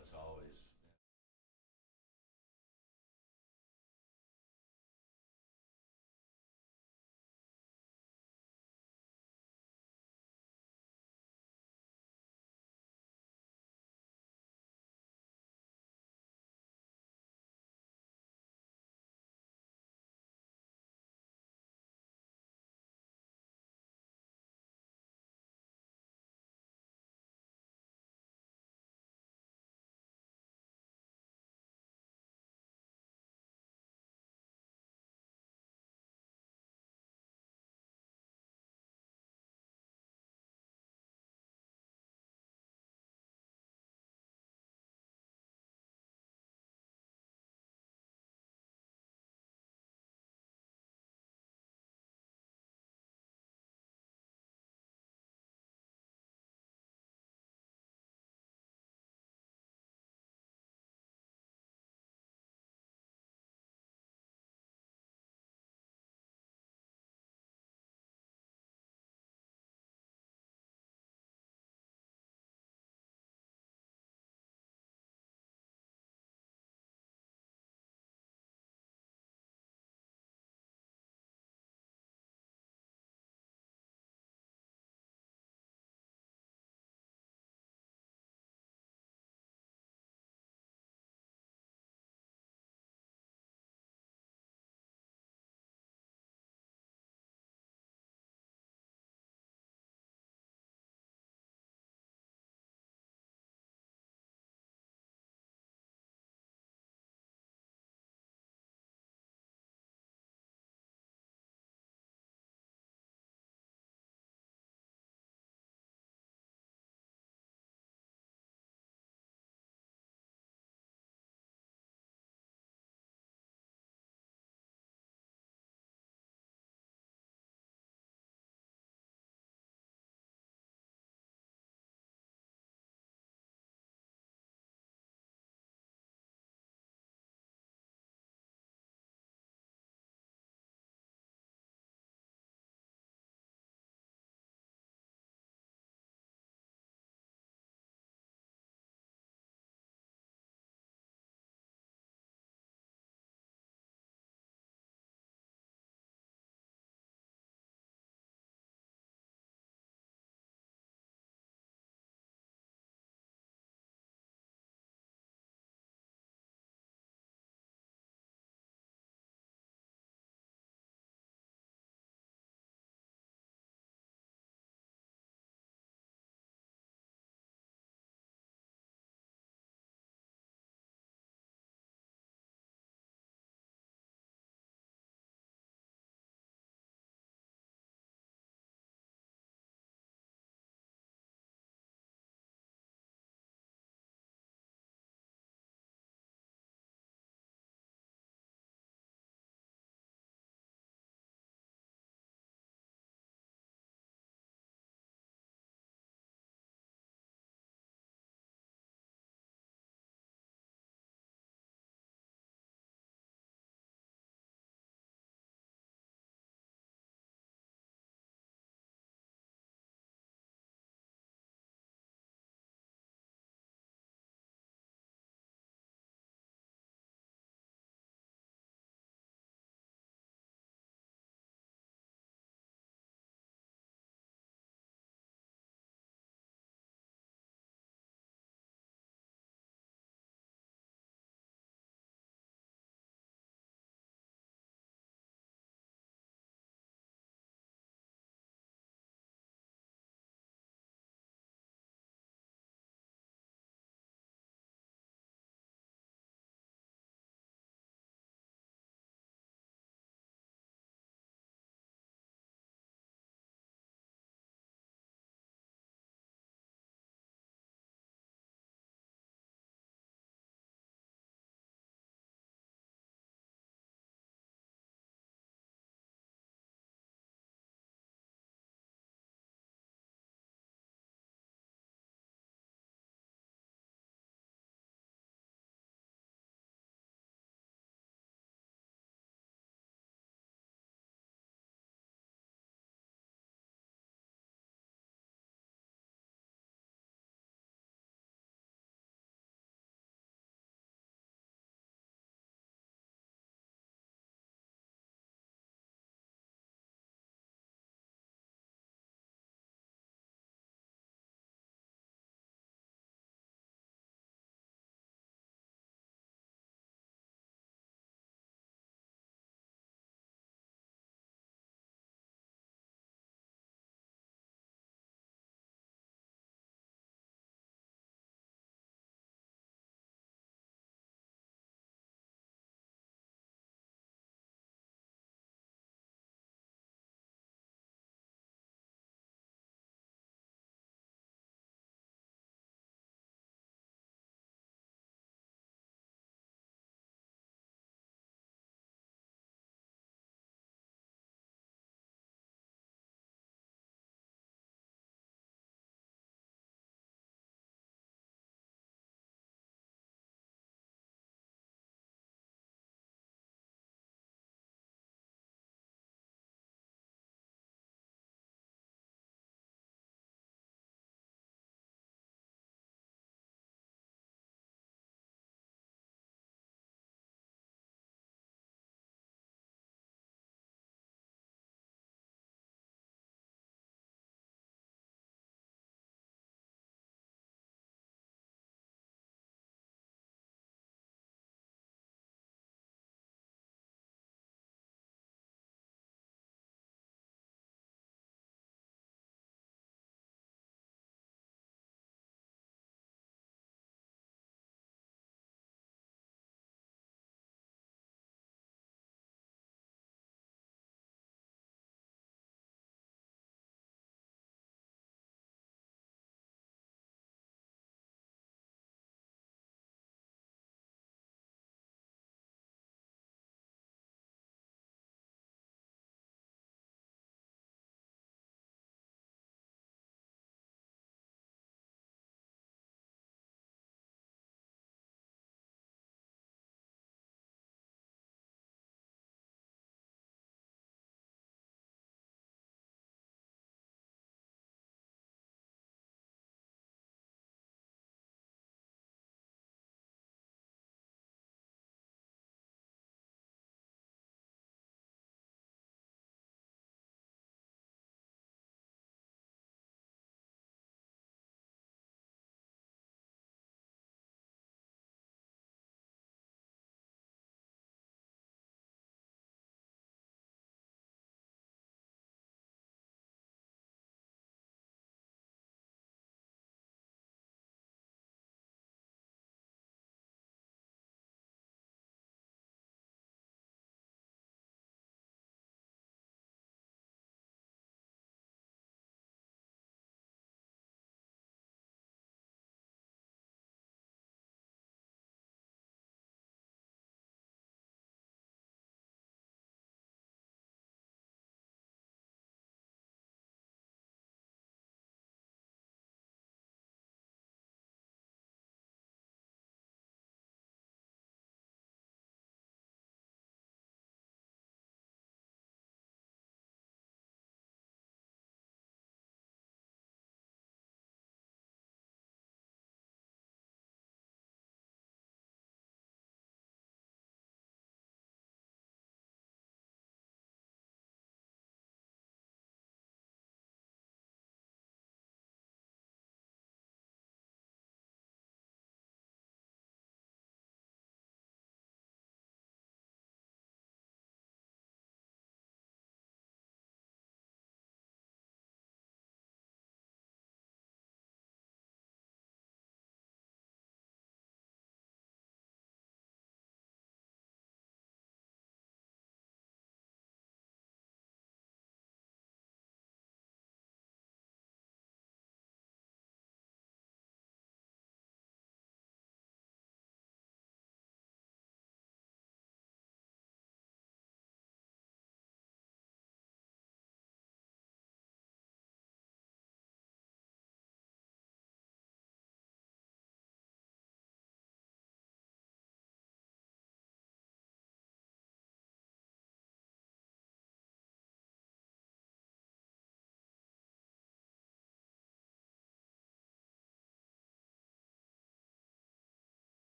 it's always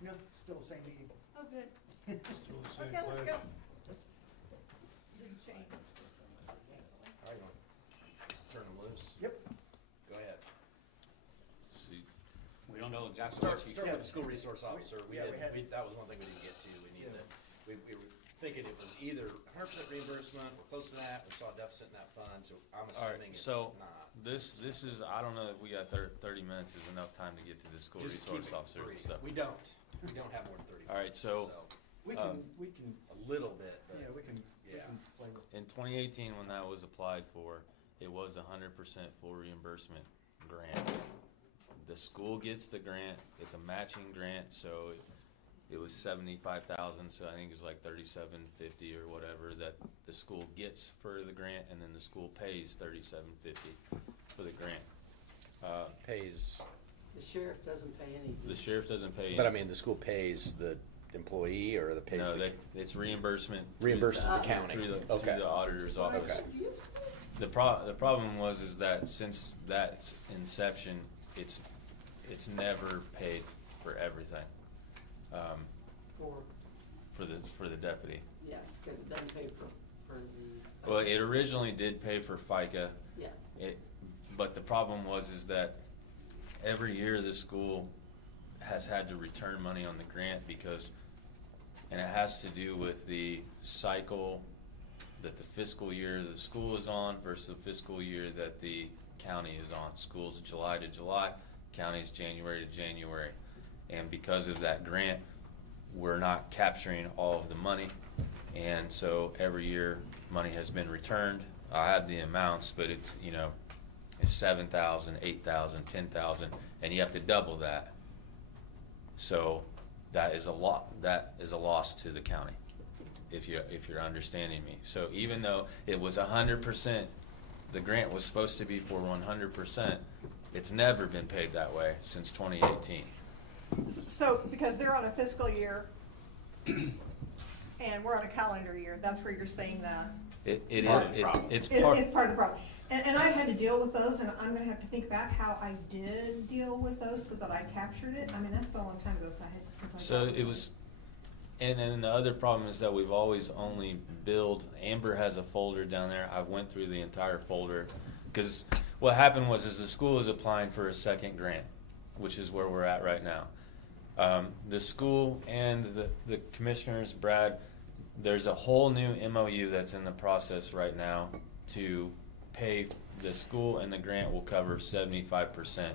No, still the same meeting. Oh, good. Still the same Okay, let's pledge. go. Didn't change. All right, you want to turn them loose? Yep. Go ahead. See, we don't know exactly Start what you. with the school resource officer. yeah, we had- That was one thing we didn't get to. We needed we were thinking it was either 100% reimbursement, we're close to that, we saw a deficit in that fund, so I'm All assuming right, it's so not. this is, I don't know if we got 30 minutes is enough time to get to the school Just keep resource it officer brief. stuff. We don't have more than 30 minutes. All right, so- We can, a little bit, but yeah, we can play with. In 2018, when that was applied for, it was 100% full reimbursement grant. The school gets the grant, it's a matching grant, so it was 75,000, so I think it was like 3750 or whatever that the school gets for the grant, and then the school pays 3750 for the grant. pays. The sheriff doesn't pay any. The sheriff doesn't pay. But I mean, the school pays the employee or the pays No, the it's reimbursement. reimburses the county. Through Okay. the auditor's office. Okay. The problem is that since that inception, it's never paid for everything, for the deputy. Yeah, because it doesn't pay for the. Well, it originally did pay for FICA. Yeah. But the problem is that every year the school has had to return money on the grant and it has to do with the cycle that the fiscal year the school is on versus the fiscal year that the county is on. School's July to July, county's January to January. And because of that grant, we're not capturing all of the money. And so every year money has been returned. I have the amounts, but it's 7,000, 8,000, 10,000, and you have to double that. So that is a loss to the county, if you're understanding me. So even though it was 100%, the grant was supposed to be for 100%, it's never been paid that way since 2018. So, because they're on a fiscal year and we're on a calendar year, that's where you're saying that. It's It's part of the problem. And I've had to deal with those, and I'm gonna have to think back how I did deal with those so that I captured it. I mean, that's been a long time ago, so I had. since I So got it was, and then the other problem is that we've always only billed, Amber has a folder down there, I went through the entire folder, because what happened was the school is applying for a second grant, which is where we're at right now. The school and the commissioners, Brad, there's a whole new MOU that's in the process right now to pay, the school and the grant will cover 75%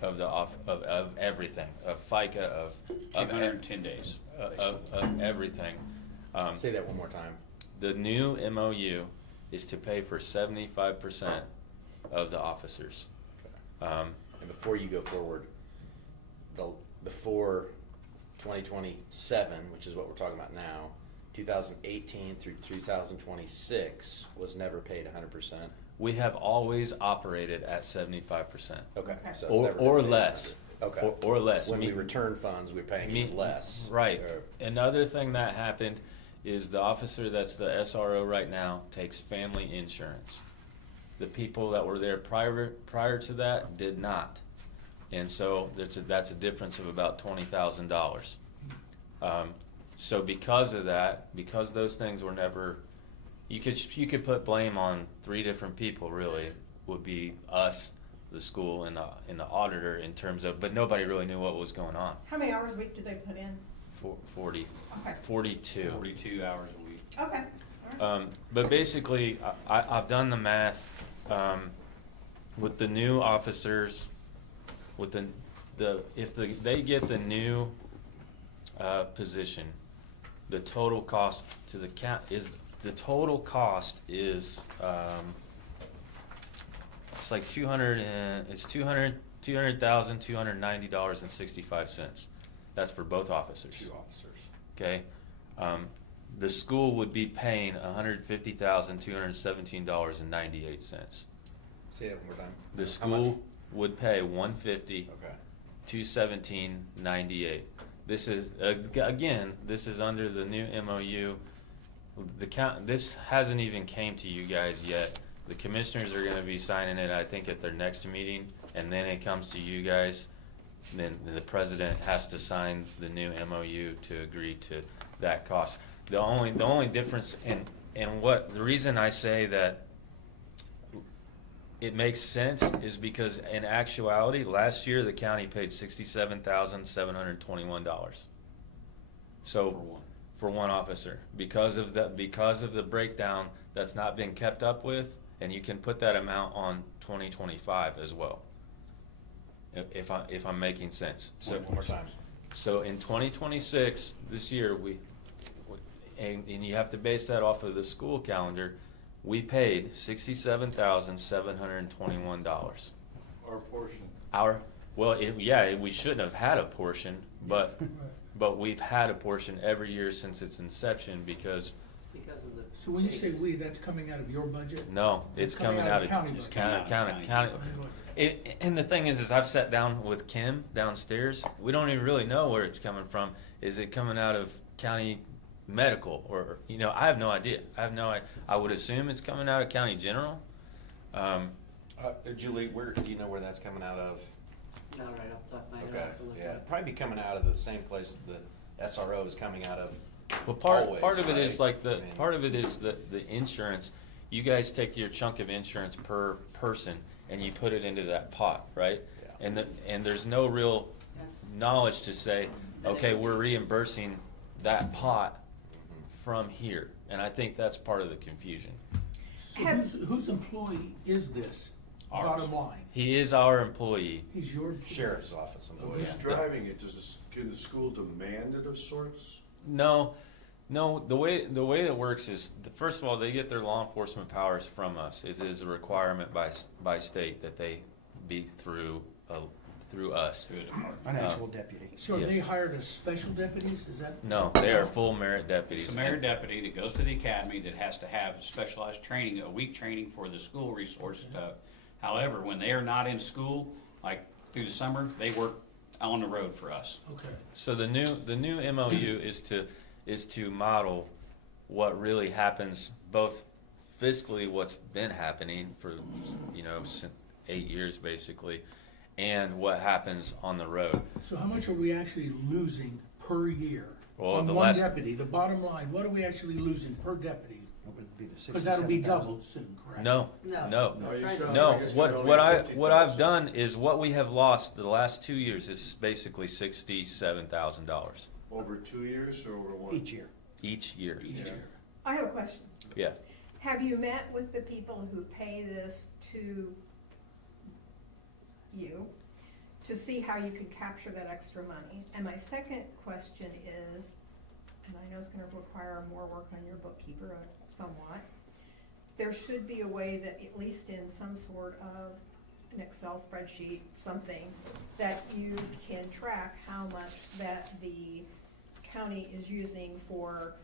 of of everything, of FICA, of 210 days. of everything. Say that one more time. The new MOU is to pay for 75% of the officers. And before you go forward, before 2027, which is what we're talking about now, 2018 through 2026 was never paid 100%. We have always operated at 75%. Okay. So it's Or never been paid less. 100%. Okay. Or less. When we return funds, we're paying even less. Right. Or- Another thing that happened is the officer that's the SRO right now takes family insurance. The people that were there prior to that did not. And so that's a difference of about $20,000. So because of that, because those things were never, you could put blame on 3 different people really. Would be us, the school, and the auditor in terms of, but nobody really knew what was going on. How many hours a week do they put in? 42. Okay. 42 hours a week. Okay. All right. But basically, I've done the math with the new officers. With they get the new position, the total cost to the count is it's like $290,290.65. That's for both officers. 2 officers. Okay, the school would be paying $150,217.98. Say that one more time. The How school much? would pay $150,217.98. Okay. This is again. This is under the new MOU. This hasn't even came to you guys yet. The commissioners are going to be signing it, I think, at their next meeting, and then it comes to you guys. then the president has to sign the new MOU to agree to that cost. The only difference the reason I say that it makes sense is because in actuality, last year the county paid $67,721. So for one officer, because of the breakdown that's not been kept up with, and you can put that amount on 2025 as well. If I'm making sense. So One more time. So in 2026, this year, and you have to base that off of the school calendar, we paid $67,721. Our portion. We shouldn't have had a portion, but we've had a portion every year since its inception because of the. So when you say dates. we, that's coming out of your budget? no, it's coming out of county It's budget. coming out of county. county. And the thing is I've sat down with Kim downstairs. We don't even really know where it's coming from. Is it coming out of county medical or I have no idea. I would assume it's coming out of county general. Julie, do you know where that's coming out of? Not right off the top of my head, I'll Okay, have to look yeah, at it'd it. probably be coming out of the same place the SRO is coming out of. Well, part Always, of it is right? like I mean- part of it is the insurance. You guys take your chunk of insurance per person and you put it into that pot, right? Yeah. And there's no real That's, knowledge to say, okay, we're reimbursing that pot from here, and I think that's part of the confusion. So whose employee is this? Ours. Bottom line, He is our employee. he's your. Sheriff's office employee. Who's driving it? Can the school demand it of sorts? No, the way it works is, first of all, they get their law enforcement powers from us. It is a requirement by state that they be through us. To a department. An actual deputy. So Yes. they hired as special deputies, is that? No, they are full merit deputies. It's a merit deputy that goes to the academy that has to have specialized training, a week training for the school resource stuff. However, when they are not in school, like through the summer, they work on the road for us. Okay. So the new MOU is to model what really happens, both fiscally what's been happening for since 8 years basically, and what happens on the road. So how much are we actually losing per year? Well, On the one last- deputy, the bottom line, what are we actually losing per deputy? It would be the Because that'll be 67,000. doubled soon, correct? No, No. no. No, you Right. sound No, like it's gonna what be what I 50,000. what I've done is what we have lost the last 2 years is basically $67,000 Over 2 years or over one? Each year. each year. Each year. I have a question. Yeah. Have you met with the people who pay this to you to see how you could capture that extra money? And my second question is, and I know it's gonna require more work on your bookkeeper somewhat, there should be a way that, at least in some sort of an Excel spreadsheet, something, that you can track how much that the county is using for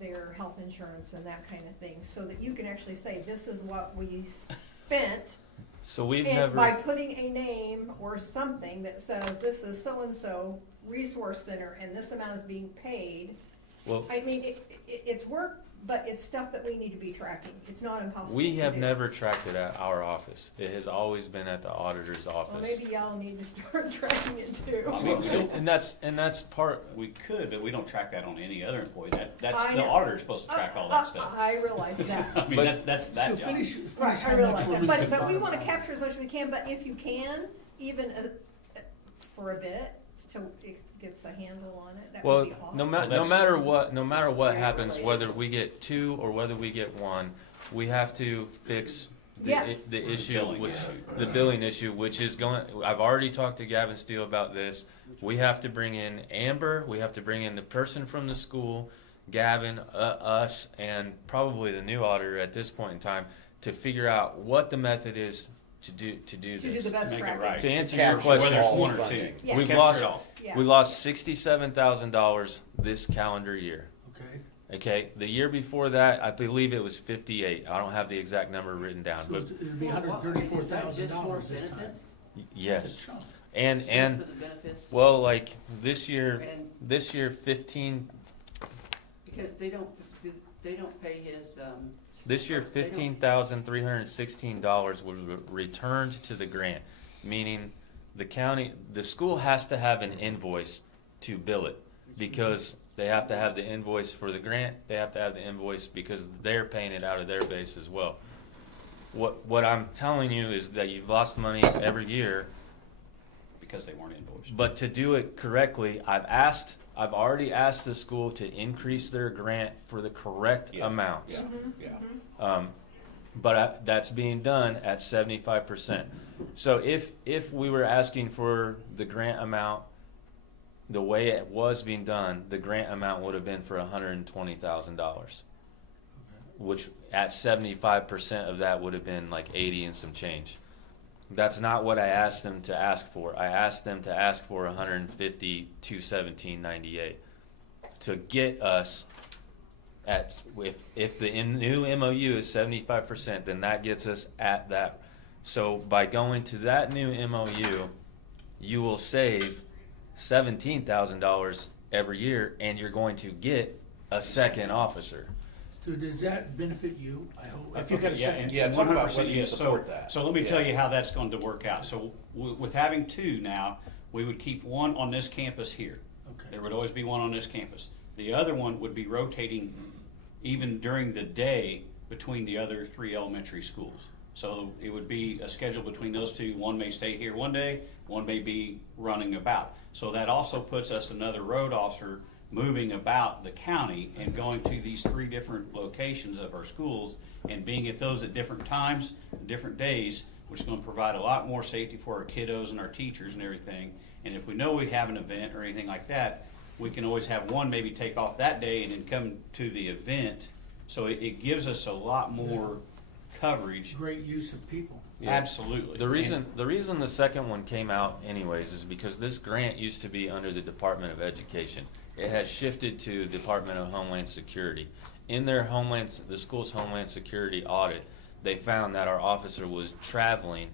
their health insurance and that kind of thing, so that you can actually say, this is what we spent. So we've And by never putting a name or something that says, this is so-and-so resource center, and this amount is being paid. well I mean, it's work, but it's stuff that we need to be tracking. It's not impossible we to have do. never tracked it at our office. It has always been at the auditor's Well, office. maybe y'all need to start tracking it too. I mean, So- and that's part. We could, but we don't track that on any other employee. That's I the know. auditor's supposed to track all that stuff. I realize that. I mean, But- that's So that job. finish Right, how I much realize we're that, losing but we bottom wanna line. capture as much as we can, but if you can, even for a bit, till it gets a handle on it, that Well, would be awesome. no that's- matter what Very happens, related. whether we get 2 or whether we get 1, we have to fix Yes. the issue, billing which issue. the billing issue, which is going. I've already talked to Gavin Steele about this. We have to bring in Amber. We have to bring in the person from the school, Gavin, us, and probably the new auditor at this point in time to figure out what the method is to do To do this. the best make it tracking. right. To answer To your capture question, Whether it's all one or funding. two. Yeah. we've Capture lost it all. Yeah. we lost $67,000 this calendar year. Okay, Okay, the year before that, I believe it was 58. I don't have the exact number written down, so but it'd be Well, hundred what- and thirty-four is that thousand just for dollars this time. benefits? yes. That's a chunk. And Just and for the benefits? well, like this year, And 15. because they don't pay his, This year, They don't- $15,316 was returned to the grant, meaning the school has to have an invoice to bill it, because they have to have the invoice for the grant, they have to have the invoice because they're paying it out of their base as well. What I'm telling you is that you've lost money every year, Because they weren't invoiced. but to do it correctly, I've already asked the school to increase their grant for the correct Yeah. amounts. Yeah, yeah. But that's being done at 75%. So if we were asking for the grant amount, the way it was being done, the grant amount would have been for $120,000, which at 75% of that would have been like 80 and some change. That's not what I asked them to ask for. I asked them to ask for 150, 217.98 to get us at, if the new MOU is 75%, then that gets us at that. So by going to that new MOU, you will save $17,000 every year, and you're going to get a second officer. So does that benefit you? I hope. If you got a Yeah, second. and Yeah, talk about 100%, whether you yeah. support that. So let me Yeah. tell you how that's going to work out. So with having two now, we would keep one on this campus here. Okay. There would always be one on this campus. The other one would be rotating even during the day between the other three elementary schools. So it would be a schedule between those two. One may stay here one day, one may be running about. So that also puts us another road officer moving about the county and going to these three different locations of our schools and being at those at different times, different days, which is going to provide a lot more safety for our kiddos and our teachers and everything. And if we know we have an event or anything like that, we can always have one maybe take off that day and then come to the event. So it gives us a lot more coverage. Great use of people. Yeah. Absolutely. The reason the second one came out anyways is because this grant used to be under the Department of Education. It has shifted to the Department of Homeland Security. In their the school's Homeland Security audit, they found that our officer was traveling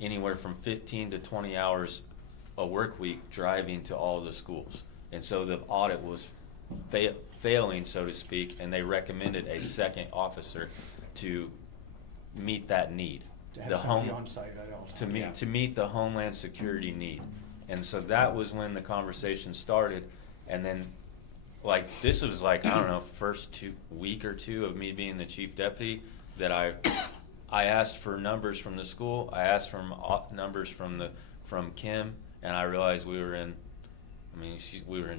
anywhere from 15 to 20 hours a work week driving to all the schools. And so the audit was failing, so to speak, and they recommended a second officer to meet that need. To have somebody on site at all to times. meet Yeah. to meet the Homeland Security need. And so that was when the conversation started. And then, like, this was like, I don't know, first week or two of me being the chief deputy, that I asked for numbers from the school. I asked for numbers from Kim, and I realized we were in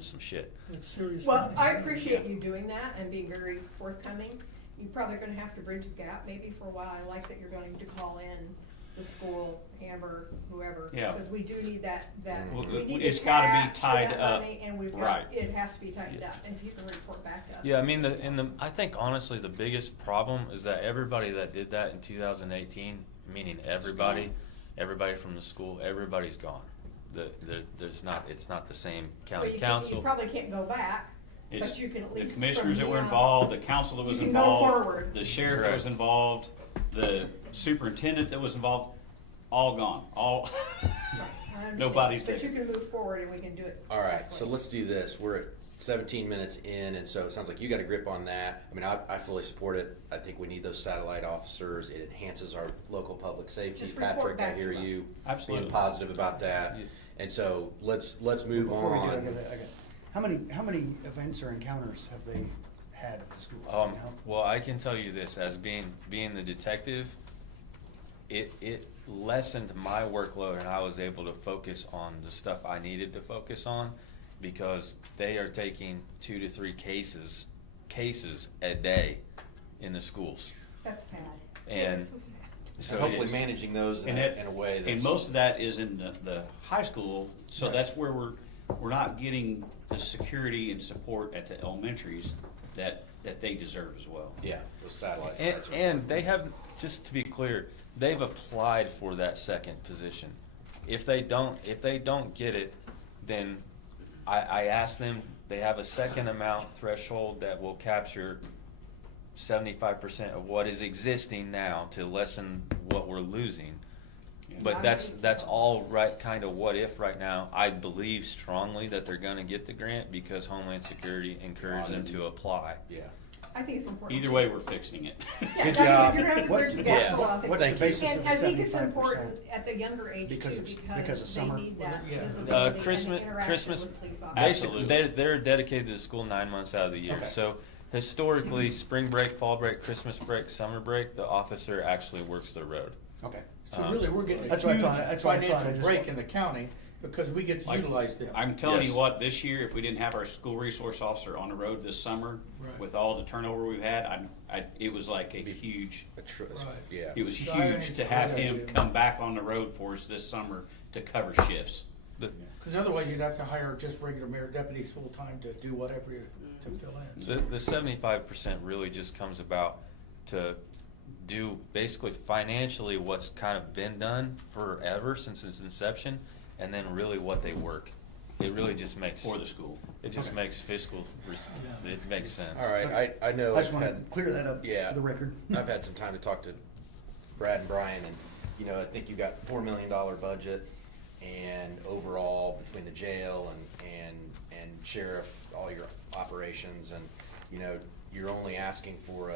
some shit. That's serious. Well, money. I appreciate you doing that and being very forthcoming. You're probably gonna have to bridge the gap maybe for a while. I like that you're going to call in the school, Amber, whoever. Yeah. Because we do need that, Well, we need it's to gotta be capture tied that up. money, and we've Right. got, it has to be tightened up, and if you can report back to us. Yeah, I mean, I think honestly the biggest problem is that everybody that did that in 2018, meaning everybody from the school, everybody's gone. It's not the same But county you council. probably can't go back, It's but you can at the least. commissioners that from were now- involved, the council that was You can go involved, forward. the sheriff that was Correct. involved, the superintendent that was involved, all gone. All Right, I understand. Nobody's But there. you can move forward and we can do it. All right, so let's do this. We're at 17 minutes in, and so it sounds like you got a grip on that. I mean, I fully support it. I think we need those satellite officers. It enhances our local public safety. Just report Patrick, I back hear to us. you Absolutely. being positive about that. And so let's move Before we do, on. how many events or encounters have they had at the schools? Well, I can tell you this, as being the detective, it lessened my workload, and I was able to focus on the stuff I needed to focus on, because they are taking 2 to 3 cases a day in the schools. That's sad. And That's so sad. So Hopefully it is. managing those in And a way that's. And most of that is in the high school, so Right. that's where we're not getting the security and support at the elementaries that they deserve as well. Yeah, those satellites. And, that's right. and they have, just to be clear, they've applied for that second position. If they don't get it, then I ask them, they have a second amount threshold that will capture 75% of what is existing now to lessen what we're losing. Yeah. But that's all right, kind of what if right now. I believe strongly that they're gonna get the grant because Homeland Security encouraged them to apply. Yeah. I think it's important. Either way, we're fixing it. Yeah, Good that's- job. You're gonna What- work together yeah. for a while. What's the Thank you. basis of And the I think it's 75%? important at the younger age too, Because of because they summer? need that Yeah. visibility and Christmas- the interaction Christmas- with police officers. Absolutely. Basically, they're dedicated to the school 9 months out of the year. Okay. So historically, spring break, fall break, Christmas break, summer break, the officer actually works the road. Okay. So really, we're getting a That's what I huge thought- that's what I thought. I financial just break want- in the county because we get to Like, utilize them. I'm telling you Yes. what, this year, if we didn't have our school resource officer on the road this summer, Right. with all the turnover we've had, it was like a huge, Right. Yeah. it was So I think huge it's to a have great him idea. come back on the road for us this summer to cover shifts. Because otherwise, you'd have to hire just regular mayor deputies full-time to do whatever to fill in. The 75% really just comes about to do basically financially what's kind of been done forever since its inception, and then really what they work. It really just makes For the school. It just Okay. makes fiscal. It makes sense. All right, I know. I just I've want to had- clear that up Yeah. for the record. I've had some time to talk to Brad and Brian, and, you know, I think you got $4 million budget, and overall, between the jail and sheriff, all your operations, and, you know, you're only asking for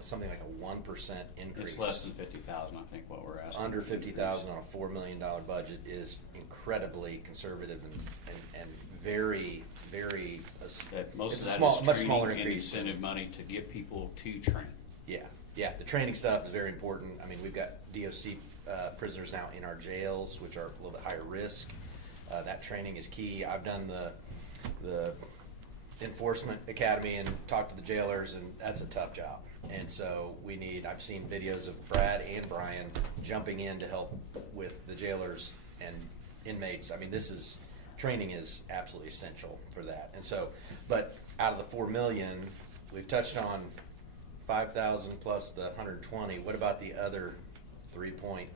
something like a 1% increase. It's less than 50,000, I think, what we're asking. Under 50,000 on a $4 million budget is incredibly conservative and very, very. That most it's of a that small, is much smaller training and increase. incentive money to get people to train. Yeah, the training stuff is very important. I mean, we've got DOC prisoners now in our jails, which are a little bit higher risk. That training is key. I've done the enforcement academy and talked to the jailers, and that's a tough job. And so I've seen videos of Brad and Brian jumping in to help with the jailers and inmates. I mean, training is absolutely essential for that. And so, but out of the 4 million, we've touched on 5,000 plus the 120. What about the other 3.7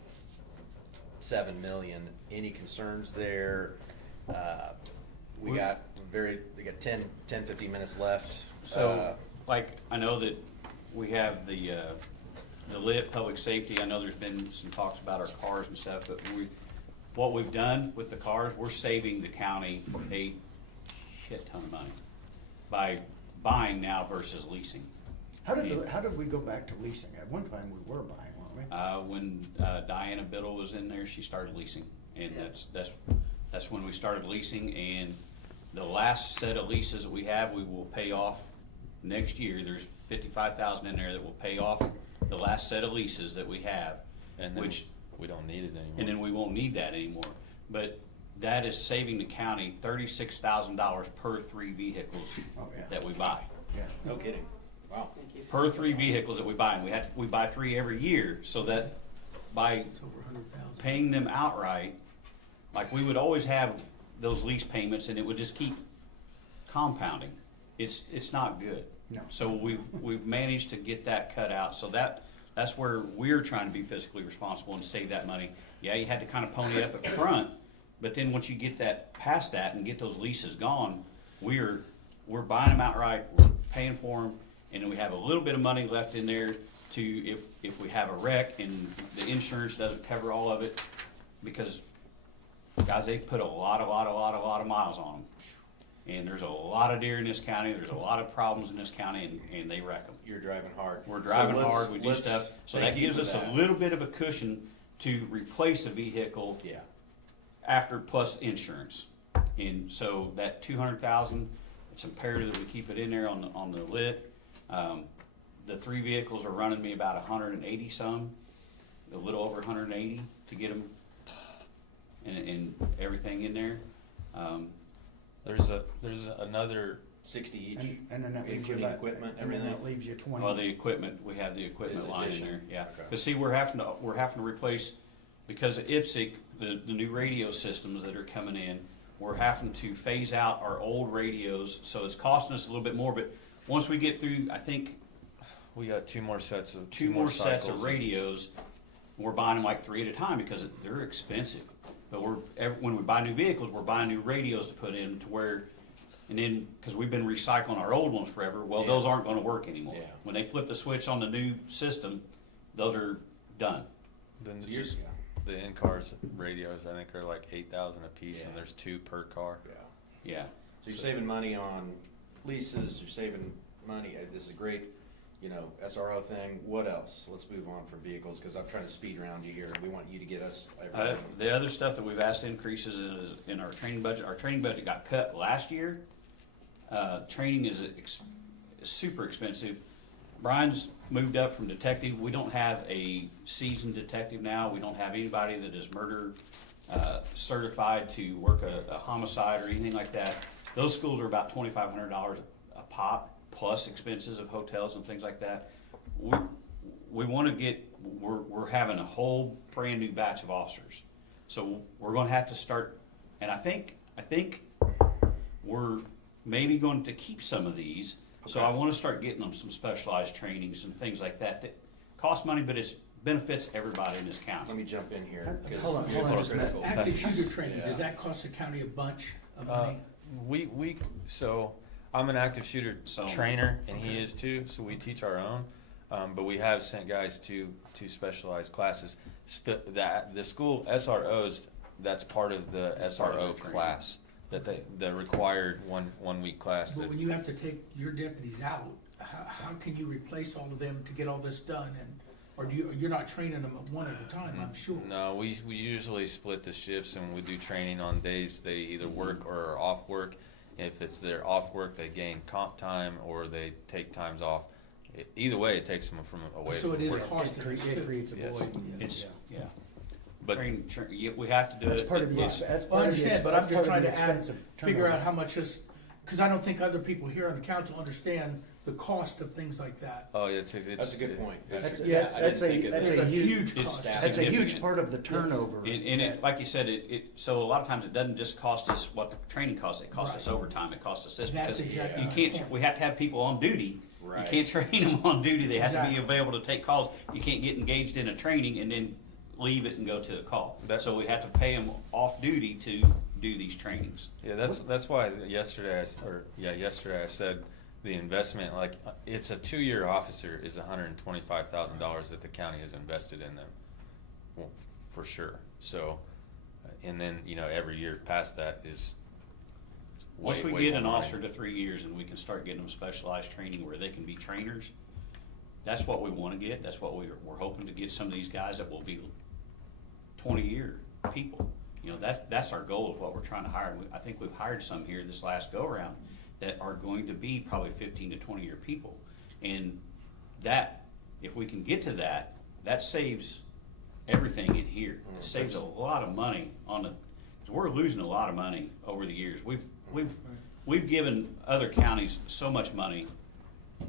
million? Any concerns there? We got 10, 15 minutes left. So, like, I know that we have the lit public safety. I know there's been some talks about our cars and stuff, but what we've done with the cars, we're saving the county a shit ton of money by buying now versus leasing. How did we go back to leasing? At one time, we were buying, weren't we? When Diana Biddle was in there, she started leasing, and that's when we started leasing. And the last set of leases that we have, we will pay off next year. There's 55,000 in there that will pay off the last set of leases that we have, And then which, we don't need it anymore. and then we won't need that anymore. But that is saving the county $36,000 per 3 vehicles Oh, yeah. that we buy. Yeah. No kidding. Wow. Thank you. Per 3 vehicles that we buy, and we buy 3 every year, so that by It's over 100,000. paying them outright, like we would always have those lease payments, and it would just keep compounding. It's not good. No. So we've managed to get that cut out. So that's where we're trying to be fiscally responsible and save that money. Yeah, you had to kind of pony up at front, but then once you get that past that and get those leases gone, we're buying them outright, we're paying for them, and then we have a little bit of money left in there to if we have a wreck and the insurance doesn't cover all of it, because guys, they put a lot of miles on them. And there's a lot of deer in this county, there's a lot of problems in this county, and they wreck them. You're driving hard. We're driving So let's- hard, we do let's stuff, so thank that you gives for us that. a little bit of a cushion to replace a vehicle Yeah. after plus insurance. And so that 200,000, it's imperative that we keep it in there on the lit. The 3 vehicles are running me about 180 some, a little over 180 to get them and everything in there. There's another 60 each. And then that leaves you including about, equipment, and then everything. that leaves you 20. Well, the equipment, we have the equipment Is line in additional. there, yeah. Okay. But see, we're having to replace, because of IPSC, the new radio systems that are coming in, we're having to phase out our old radios, so it's costing us a little bit more, but once we get through, I think, we got 2 more sets of two more sets of cycles. radios, we're buying them like 3 at a time because they're expensive. But when we buy new vehicles, we're buying new radios to put in to where, and then, because we've been recycling our old ones forever, well, Yeah. those aren't gonna work anymore. Yeah. When they flip the switch on the new system, those are done. Then So you're- just the in-cars radios, I think, are like 8,000 a piece, and Yeah. there's 2 per car. Yeah. Yeah. So you're saving money on leases, you're saving money. This is a great, SRO thing. What else? Let's move on from vehicles, because I'm trying to speed around you here. We want you to get us everything. The other stuff that we've asked increases is in our training budget. Our training budget got cut last year. Training is super expensive. Brian's moved up from detective. We don't have a seasoned detective now. We don't have anybody that is murder certified to work a homicide or anything like that. Those schools are about $2,500 a pop, plus expenses of hotels and things like that. We want to get. We're having a whole brand new batch of officers, so we're going to have to start. And I think we're maybe going to keep some of these. So I want to start getting them some specialized trainings and things like that that cost money, but it benefits everybody in this county. Let me jump in here. 'Cause Hold on it's just a minute. critical. Active shooter training, Yeah. does that cost the county a bunch of money? So I'm an active shooter So- trainer, and he Okay. is too. So we teach our own, but we have sent guys to specialized classes. The school SROs, that's part of the SRO training. class the required 1 week class. But That, when you have to take your deputies out, how can you replace all of them to get all this done? Or you're not training them one at a time, I'm sure. no, we usually split the shifts, and we do training on days they either work or are off work. If it's their off work, they gain comp time or they take times off. Either way, it takes them from away. So from it is work. costing us It too. creates a Yes. void. It's yeah. But We have to do That's it. part of the, It's- that's I part of the. understand, but that's I'm just part trying of to the add, expensive figure turnover. out how much this, because I don't think other people here on the council understand the cost of things like that. oh, it's That's a good point. That's, Yeah, that's, I that's didn't think a, of that's that. a huge It's cost. staff. That's a huge Significant. part of the turnover. And it, like you said, so a lot of times it doesn't just cost us what the training costs, it costs us Right. overtime, it costs us this. That's Because exactly you my can't, point. we have to have people on duty. Right. You can't train them on duty, they have to be Exactly. available to take calls. You can't get engaged in a training and then leave it and go to a call. So we have to pay them off duty to do these trainings. Yeah, that's why yesterday I said the investment, like, it's a 2-year officer is $125,000 that the county has invested in them, well, for sure. So, and then every year past that is Once we way get an more officer money. to 3 years and we can start getting them specialized training where they can be trainers, that's what we wanna get, that's what we're hoping to get some of these guys that will be 20-year people. That's our goal, is what we're trying to hire. I think we've hired some here this last go-around that are going to be probably 15 to 20-year people. And that, if we can get to that, that saves everything in here. It saves a lot of money on the, 'cause we're losing a lot of money over the years. We've given other counties so much money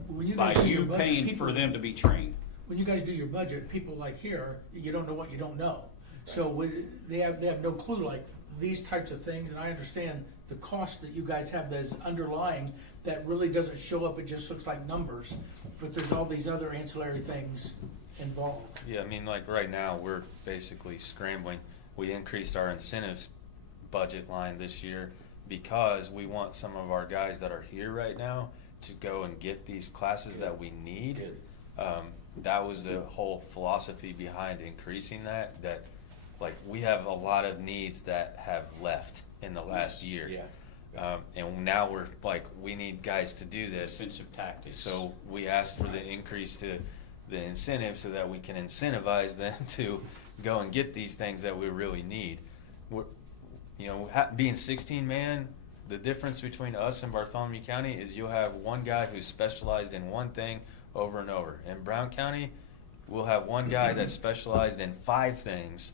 When you by guys do your you budget, paying people- for them to be trained. When you guys do your budget, people like here, you don't know what you don't know. So they have no clue like these types of things, and I understand the cost that you guys have that is underlying that really doesn't show up, it just looks like numbers, but there's all these other ancillary things involved. Yeah, I mean, like right now, we're basically scrambling. We increased our incentives budget line this year because we want some of our guys that are here right now to go and get these classes that we need. Good. That was the whole philosophy behind increasing that like, we have a lot of needs that have left in the last year. Yeah. And now we're like, we need guys to do this. Defensive tactics. So we asked for the increase to the incentive so that we can incentivize them to go and get these things that we really need. Being 16-man, the difference between us and Bartholomew County is you'll have one guy who's specialized in one thing over and over. In Brown County, we'll have one guy that's specialized in 5 things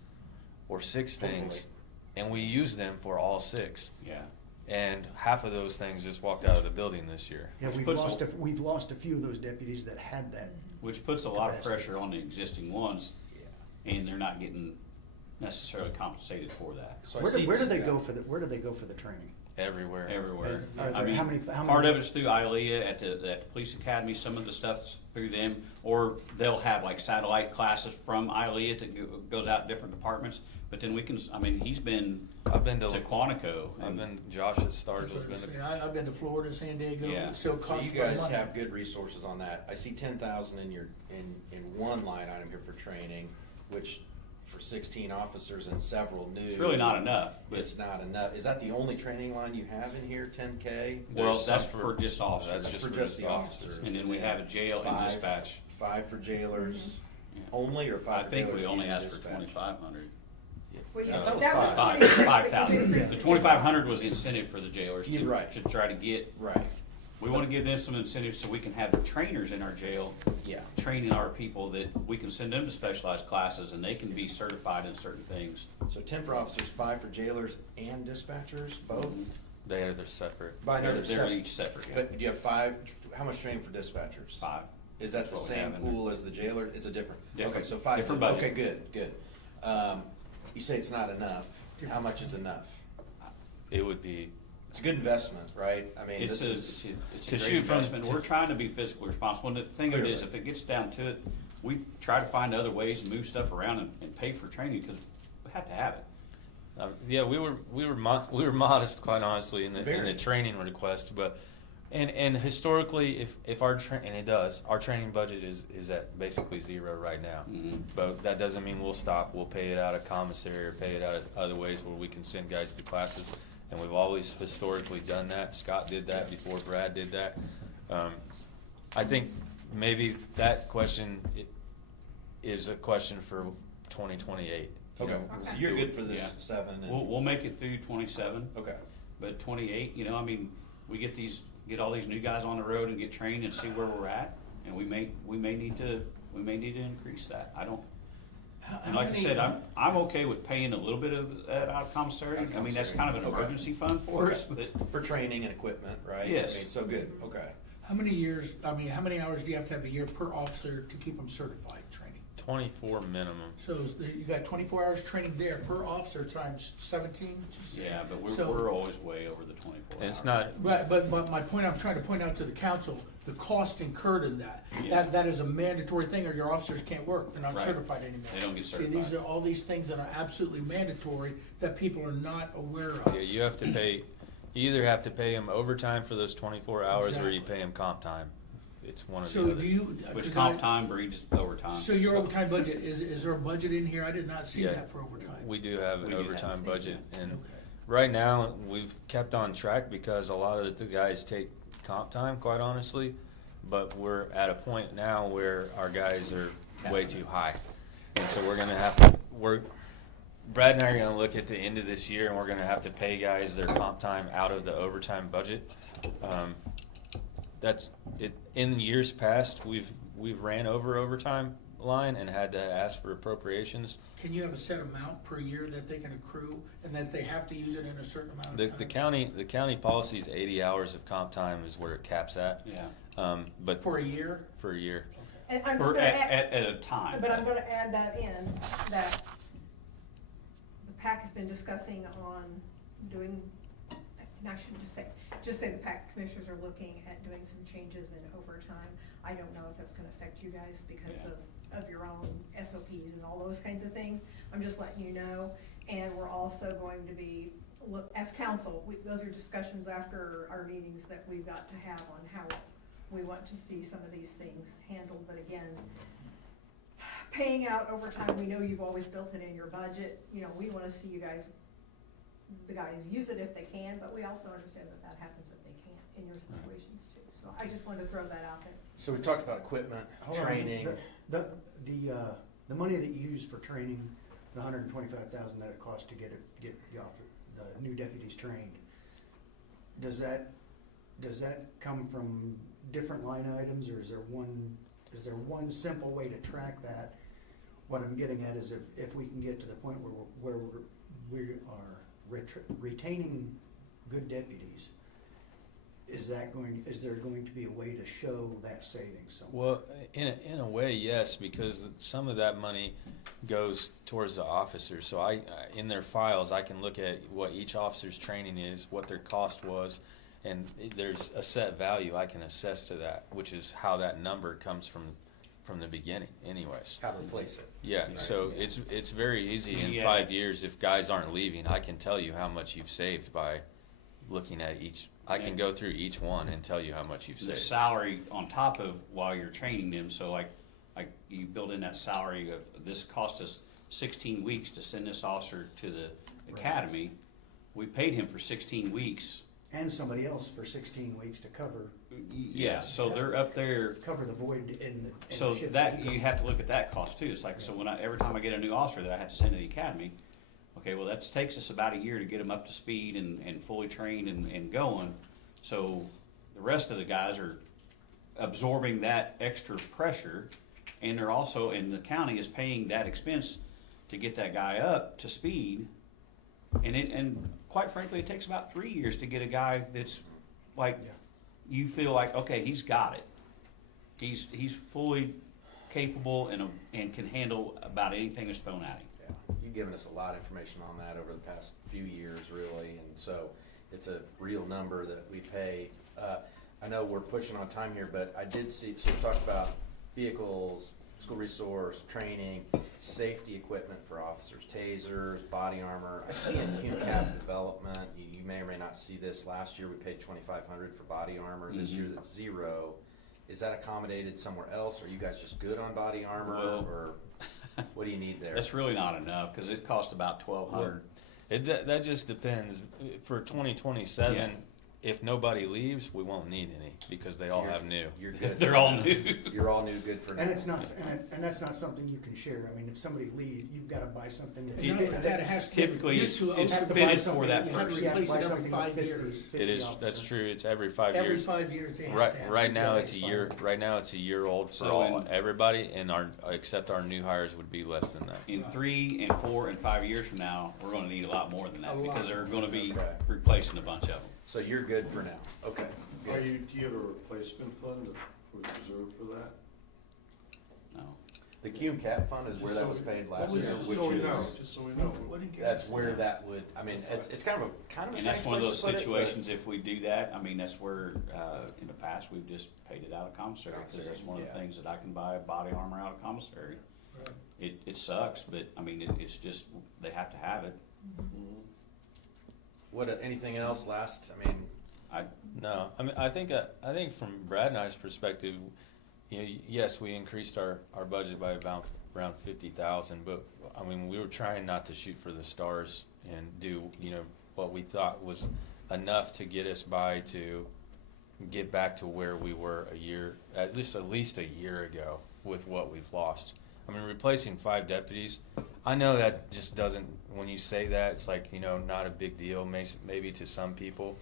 or 6 things, and we use them for all 6. Yeah. And half of those things just walked out of the building this year. Yeah, Which we've puts lost, a- we've lost a few of those deputies that had that. Which puts a lot of Capacity. pressure on the existing ones, and they're not getting necessarily compensated for that. So I Where do see- they yeah. go for the training? Everywhere. Everywhere. Are there- I mean, how many- part of it's through ILEA at the police academy, some of the stuff's through them, or they'll have like satellite classes from ILEA that goes out to different departments, but then he's been I've been to to Quantico. I've and- been Josh's stars has That's what been I say. I've been to Florida, San Diego, Yeah. so it So costs you a lot of guys money. have good resources on that. I see 10,000 in your, in one line item here for training, which for 16 officers and several new. It's really not enough, but It's not enough. Is that the only training line you have in here, 10K? well, There's that's some for just officers. That's That's just for for just the the officers. officers. And then we have a jail and Five- dispatch. 5 for jailers Yeah. only, or 5 I for think jailers we only and asked for dispatch? 2,500. Well, yeah, No, that was that was five. pretty- 5,000. The 2,500 was the incentive for the jailers You're to, right. to try to get, Right, we wanna give them some incentives so we can have trainers in our jail, yeah. training our people that we can send them to specialized classes and they can be certified in certain things. So 10 for officers, 5 for jailers and dispatchers, both? They're separate. But I know They're they're separate. each separate, yeah. But do you have 5, how much training for dispatchers? 5. Is that That's the what we same have in there. pool as the jailer? It's a different? Different. Okay, so 5. Different budget. Okay, good. You say it's not enough. How much is enough? It would be, It's a good investment, right? I mean, It's this a, is, it's to a great shoot from- investment. We're trying to be fiscally responsible. And the thing of it is, Clearly. if it gets down to it, we try to find other ways to move stuff around and pay for training because we have to have it. yeah, we were modest, quite honestly, in the Very. training request, but and historically, if our and it does, our training budget is at basically zero right now. Mhm. But that doesn't mean we'll stop. We'll pay it out of commissary or pay it out of other ways where we can send guys to classes, and we've always historically done that. Scott did that before Brad did that. I think maybe that question is a question for 2028. you okay, know. so Okay. you're good for this Yeah. 7 and, We'll make it through 27, okay. but 28, you know, I mean, we get all these new guys on the road and get trained and see where we're at, and we may need to increase that. I don't. And like I said, I'm okay with paying a little bit of that out of commissary. I mean, that's kind of an Okay. emergency fund for us, but For training and equipment, right? Yes. I mean, so good, okay. How many hours do you have to have a year per officer to keep them certified training? 24 minimum. So you got 24 hours training there per officer times 17? yeah, but So- we're always way over the 24 And it's hours. not, Right, but my point I'm trying to point out to the council, the cost incurred in that. Yeah. That is a mandatory thing, or your officers can't work, they're not Right. certified anymore. They don't get See, these certified. are all these things that are absolutely mandatory that people are not aware of. yeah, you have to pay, you either have to pay them overtime for those 24 hours or you Exactly. pay them comp time. It's one or the So other. do you? Which 'cause comp I- time breeds overtime. So your overtime budget, is there a budget in here? I did not see Yeah. that for overtime. We do have an We do have overtime it, budget, and Okay. right now, we've kept on track because a lot of the guys take comp time, quite honestly, but we're at a point now where our guys are way too high. And so we're gonna have to, Brad and I are gonna look at the end of this year, and we're gonna have to pay guys their comp time out of the overtime budget. That's, in years past, we've ran over overtime line and had to ask for appropriations. Can you have a set amount per year that they can accrue and that they have to use it in a certain amount of time? The county policy's 80 hours of comp time is where it caps at. Yeah. But For a year? for a year. Okay. And I'm just Or gonna at add, a time. but I'm gonna add that in, that the PAC has been discussing on doing, and I should just say the PAC commissioners are looking at doing some changes in overtime. I don't know if that's gonna affect you guys because Yeah. of your own SOPs and all those kinds of things. I'm just letting you know. And we're also going to be, as council, those are discussions after our meetings that we've got to have on how we want to see some of these things handled. But again, paying out overtime, we know you've always built it in your budget. You know, we wanna see the guys use it if they can, but we also understand that happens if they can't in your situations too. So I just wanted to throw that out there. So we've talked about equipment, Hold on. training. The money that you use for training, the $125,000 that it costs to get the new deputies trained, does that come from different line items, or is there one simple way to track that? What I'm getting at is if we can get to the point where we are retaining good deputies, is there going to be a way to show that savings somewhere? Well, in a way, yes, because some of that money goes towards the officers. So in their files, I can look at what each officer's training is, what their cost was, and there's a set value I can assess to that, which is how that number comes from the beginning anyways. How to replace it. Yeah, Right. so it's very easy in Yeah. 5 years, if guys aren't leaving, I can tell you how much you've saved by looking at each. I can go through each one and tell you how much you've The saved. salary on top of while you're training them, so like you build in that salary of this cost us 16 weeks to send this officer to the academy. We paid him for 16 weeks. And somebody else for 16 weeks to cover Yeah, so they're up there. the void in the So shift. that, you have to look at that cost too. It's like, so when every time I get a new officer that I have to send to the academy, okay, well, that takes us about a year to get them up to speed and fully trained and going. So the rest of the guys are absorbing that extra pressure, and they're also, and the county is paying that expense to get that guy up to speed. And quite frankly, it takes about 3 years to get a guy that's like, you feel like, okay, he's got it. He's fully capable and can handle about anything that's thrown at him. Yeah, you've given us a lot of information on that over the past few years, really, and so it's a real number that we pay. I know we're pushing on time here, but I did see, so we talked about vehicles, school resource, training, safety equipment for officers, tasers, body armor. I see in QCAP development, you may or may not see this, last year we paid $2,500 for body armor, this year that's $0. Is that accommodated somewhere else? Are you guys just good on body armor, Well, or what do you need there? That's really not enough, because it costs about $1,200. That just depends. For 2027, Yeah. if nobody leaves, we won't need any because they all have new. You're good. They're all new. You're all new, good for now. And it's not, and that's not something you can share. I mean, if somebody leaves, you've got to buy something that's. And not only that, it has to. Typically, used to it's have to buy fitted something, for that you have to first. replace buy it every something that 5 fits the- years. fits It the is. officer. That's true. It's every 5 Every years. 5 years they have Right, to have. right it. now Yeah, it's a it's year. fine. Right now it's a year old for So all in- everybody, and except our new hires would be less than that. In 3 and 4 and 5 years from now, we're gonna need a lot more than that, A lot. because they're gonna be Okay. replacing a bunch of them. So you're good for now, okay. Are Good. do you have a replacement fund for reserve for that? No. The QCAP fund is where Just that so was we- paid What last was year, it? Just which so we is, know, just so we know. What did you that's guys- where that would, I mean, it's kind of a And strange that's one of place those to put it, but- situations, if we do that, I mean, that's where, in the past, we've just paid it out of commissary, because that's one of the Yeah. things that I can buy body armor out of commissary. Right. It sucks, but, I mean, it's just, they have to have it. What, anything else last, I mean, No, I mean, I think from Brad and I's perspective, you know, yes, we increased our budget by about around 50,000, but I mean, we were trying not to shoot for the stars and do, you know, what we thought was enough to get us by to get back to where we were at least a year ago with what we've lost. I mean, replacing 5 deputies, I know that just doesn't, when you say that, it's like, you know, not a big deal, maybe to some people.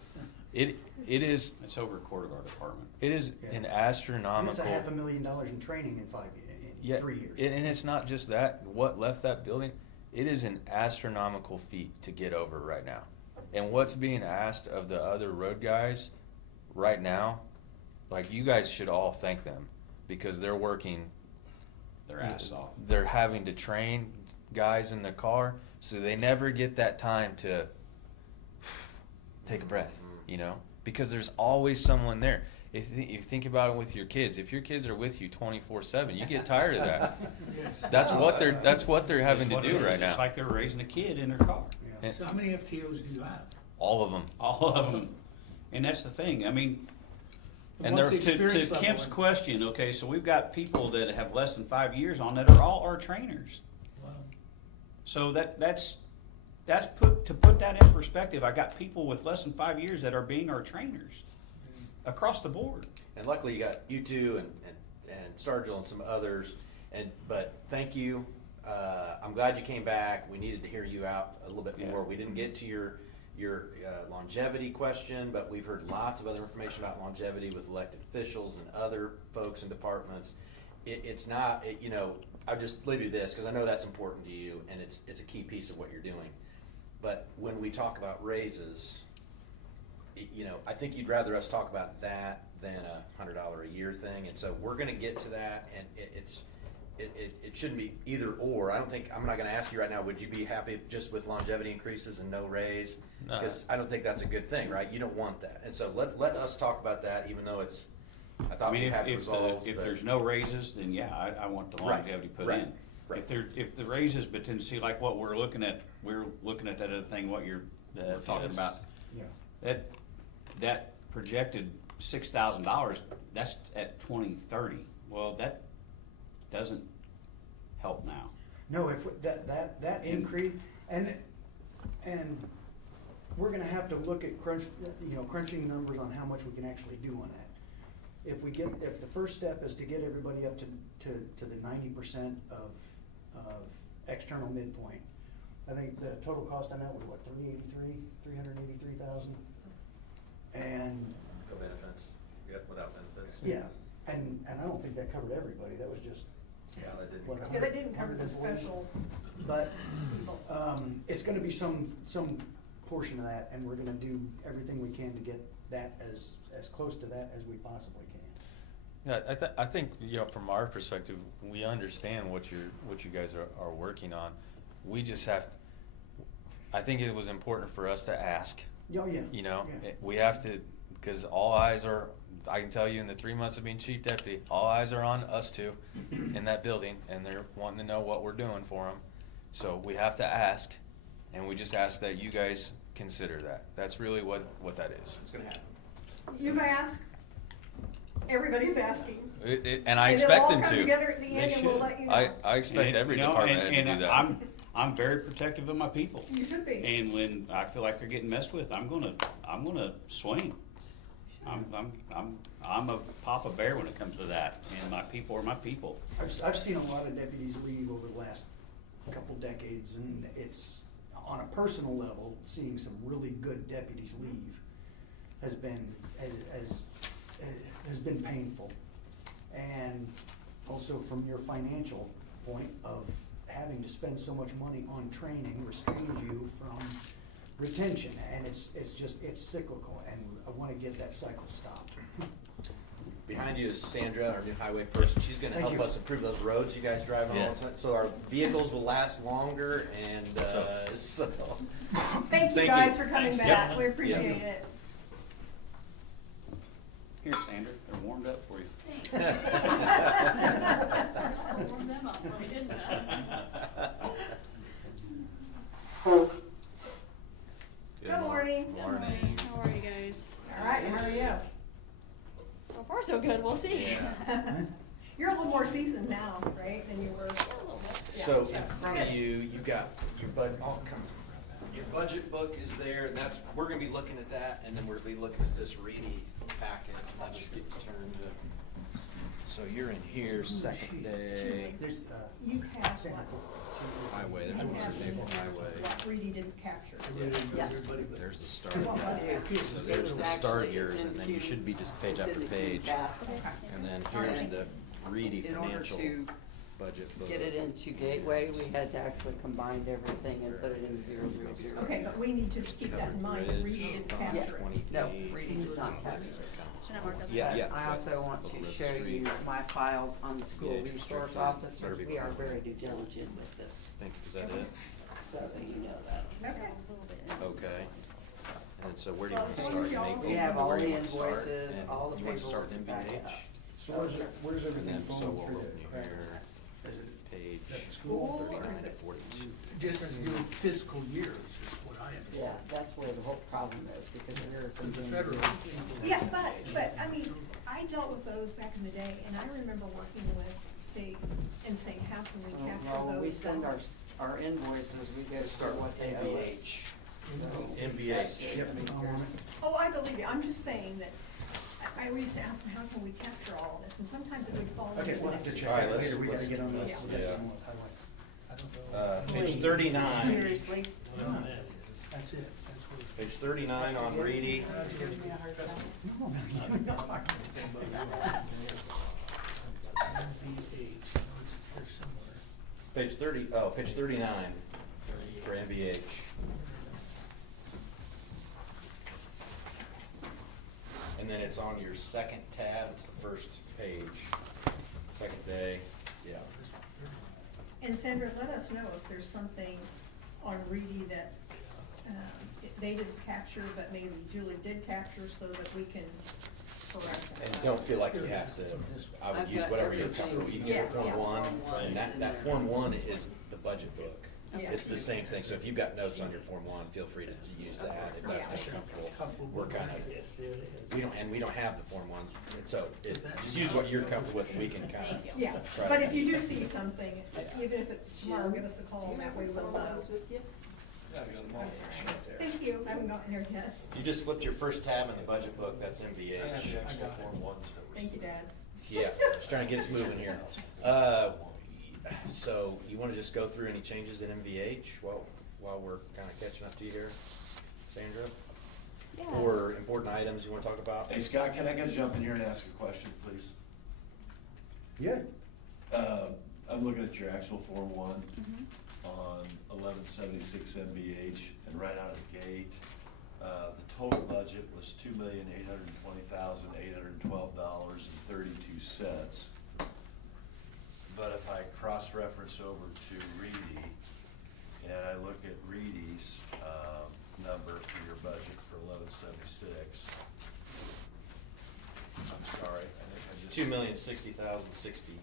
It is, It's over a quarter of our department. it is Yeah. an And astronomical. it's $500,000 in training in Yeah, 3 years. and it's not just that. What left that building? It is an astronomical feat to get over right now. And what's being asked of the other road guys right now, like, you guys should all thank them, because they're working Their ass off. They're having to train guys in the car, so they never get that time to take a breath, you know, because there's always someone there. If you think about it with your kids, if your kids are with you 24/7, you get tired of that. Yes. That's what they're having to It's what do it is. right It's now. like they're raising a kid in their car. Yeah. So how many FTOs do you have? All of them. All of them. And that's the thing, I mean, And What's they're- the to experience level Kemp's in- question, okay, so we've got people that have less than 5 years on that are all our trainers. Wow. So that's to put that in perspective, I got people with less than 5 years that are being our trainers across the board. and luckily you got you two and Sargel and some others, but thank you. I'm glad you came back. We needed to hear you out a little bit Yeah. more. We didn't get to your longevity question, but we've heard lots of other information about longevity with elected officials and other folks in departments. It's not, you know, I'll just leave you this, because I know that's important to you, and it's a key piece of what you're doing. But when we talk about raises, you know, I think you'd rather us talk about that than a $100 a year thing, and so we're gonna get to that, and it shouldn't be either or. I'm not gonna ask you right now, would you be happy just with longevity increases and no raise? No. Because I don't think that's a good thing, right? You don't want that, and so let us talk about that, even though I I thought mean, we had it resolved. if but- there's no raises, then yeah, I want the Right, longevity put right, in. right. If the raises, but then see like what we're looking at that other thing, what we're talking FTS. about. Yeah. That projected $6,000, that's at 2030. Well, that doesn't help now. No, if, that increase, and we're gonna have to look at crunching numbers on how much we can actually do on that. If the first step is to get everybody up to the 90% of external midpoint, I think the total cost on that was what, $383,000? And, No benefits, yep, without benefits. yeah, and I don't think that covered everybody, that was just. Yeah, that didn't what, cover- Yeah, that didn't cover the 140? special But, people. it's gonna be some portion of that, and we're gonna do everything we can to get that as close to that as we possibly can. Yeah, I think, you know, from our perspective, we understand what you guys are working on. We just have, I think it was important for us to ask, Oh, yeah. you know? Yeah. We have to, because all eyes are, I can tell you in the 3 months of being chief deputy, all eyes are on us two in that building, and they're wanting to know what we're doing for them. So we have to ask, and we just ask that you guys consider that. That's really what that is. It's gonna happen. You've asked, everybody's asking. And I expect them And it'll all come to. together at the end, and we'll let you know. I expect And, every you know, department head to and do that. I'm very protective of my people. You should be. And when I feel like they're getting messed with, I'm gonna swing. I'm a papa bear when it comes to that, and my people are my people. I've seen a lot of deputies leave over the last couple decades, and it's, on a personal level, seeing some really good deputies leave has been painful. And also from your financial point of having to spend so much money on training restrains you from retention, and it's cyclical, and I wanna get that cycle stopped. Behind you is Sandra, our new highway person. She's gonna Thank help you. us improve those roads you guys drive on all the time. So our vehicles will last longer and, so. Thank you Thank guys you. for coming Yep. back, we Yep. appreciate it. Here, Sandra, they're warmed up for you. Also warmed them up for me, didn't I? Good morning. Good morning. How are you guys? All right, how are you? So far, so good. We'll see. You're a little more seasoned now, right, than you were? Yeah, a little bit. Yeah, So yeah. in front of you, you got your your budget book is there, and that's, we're gonna be looking at that, and then we're gonna be looking at this Reedy packet. I'll just get turned to, so you're in here, second day, There's, You have Sandra, what? highway, there's You one have for Maple what Highway. Reedy didn't capture. Yes. There's the start. What was that? So there's the start years, and then you should be just page after page. And then here's the Reedy In order financial to budget book. get it into Gateway, we had to actually combine everything and put it in 000. Okay, but we need to keep that in mind, that Reedy didn't capture it. No, Reedy did not capture it. Should I mark up Yeah, this? yeah. I also want to show you my files on the school Yeah, resource sure. officer. Better be We are quick. very due diligent with this, Is that it? so that you know that. Okay. A little bit. Okay. And so where do you Well, want to as long start? as y'all- Maple? We have all Where do the you want to start? invoices, And all the you want to start paperwork with to back it MVH? up. so where's And everything then, so flowing we'll through open you the here, Is it page at the school? 39 to 42. Just has to do with fiscal years is what I Yeah, understand. that's where the whole problem is, because we're. Because the federal. Yeah, but, I mean, I dealt with those back in the day, and I remember working with state and saying, how can we capture Well, when we those send dollars? our invoices, we go Start to what with they owe us. MVH. So, MVH. that's Yep. good. Oh, I believe you, I'm just saying that, I used to ask them, how can we capture all of this, and sometimes it would fall into Okay, the we'll have to next. check All right, that let's- later, we gotta let's- get on that. let's- we gotta yeah. get on with highway. I don't know. Page 39, Seriously? That's it, that's what it's. page 39 on Reedy. Give me a hard time. No, no, you're not. MVH, I know it's here somewhere. Page 39 for MVH. And then it's on your second tab, it's the first page, second day, yeah. And Sandra, let us know if there's something on Reedy that, they didn't capture, but maybe Julie did capture, so that we can correct it. And don't feel like you have to, I would I've use got whatever you're everything. comfortable, you can use Yeah, a Form yeah. 1, Form 1 and is in that there. Form 1 is the budget book. Yeah. It's the same thing, so if you've got notes on your Form 1, feel free to use that, if that's more comfortable. We're kind of, we don't have the Form 1s, and so just use what you're comfortable with, and we can kind of. Yeah, Try but to- if you do see something, even if it's tomorrow, give us a call, and that way we'll know. with you? Thank you, I haven't gotten there yet. You just flipped your first tab in the budget book, that's MVH. I have the actual got it. Form 1s that were. Thank you, Dad. Yeah, just trying to get us moving here. So you want to just go through any changes in MVH while we're kind of catching up to you here, Sandra? Yeah. Or important items you want to talk about? Hey, Scott, can I get to jump in here and ask a question, please? Yeah. I'm looking at your actual Form 1 Mhm. on 1176 MVH, and right out of the gate, the total budget was $2,820,812.32. But if I cross-reference over to Reedy, and I look at Reedy's number for your budget for 1176, I'm sorry, I think I just. $2,060,060.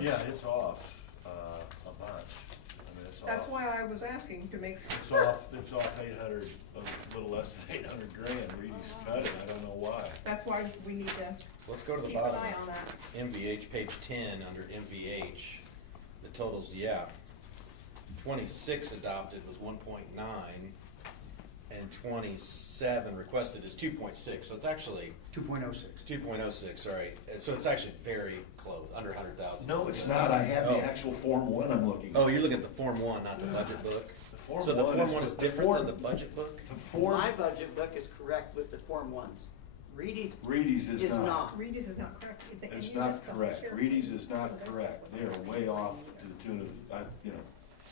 Yeah, it's off a bunch. I mean, it's off. That's why I was asking to make. It's off 800, a little less than 800 grand. Reedy's cut it, I don't know why. That's why we need to So let's go to the keep an bottom. eye on that. MVH, page 10, under MVH, the totals, 26 adopted was 1.9, and 27 requested is 2.6, so it's actually 2.06. 2.06, sorry. So it's actually very close, under 100,000. No, it's not. I have Oh. the actual Form 1 I'm looking at. Oh, you're looking at the Form 1, not the budget book? The Form So the 1 Form is 1 is the different Form- than the budget book? The Form, My budget book is correct with the Form 1s. Reedy's Reedy's is not. Reedy's is not correct. And It's you not missed the whole correct. sheriff. Reedy's is not So that's- correct. They are way off to the tune of,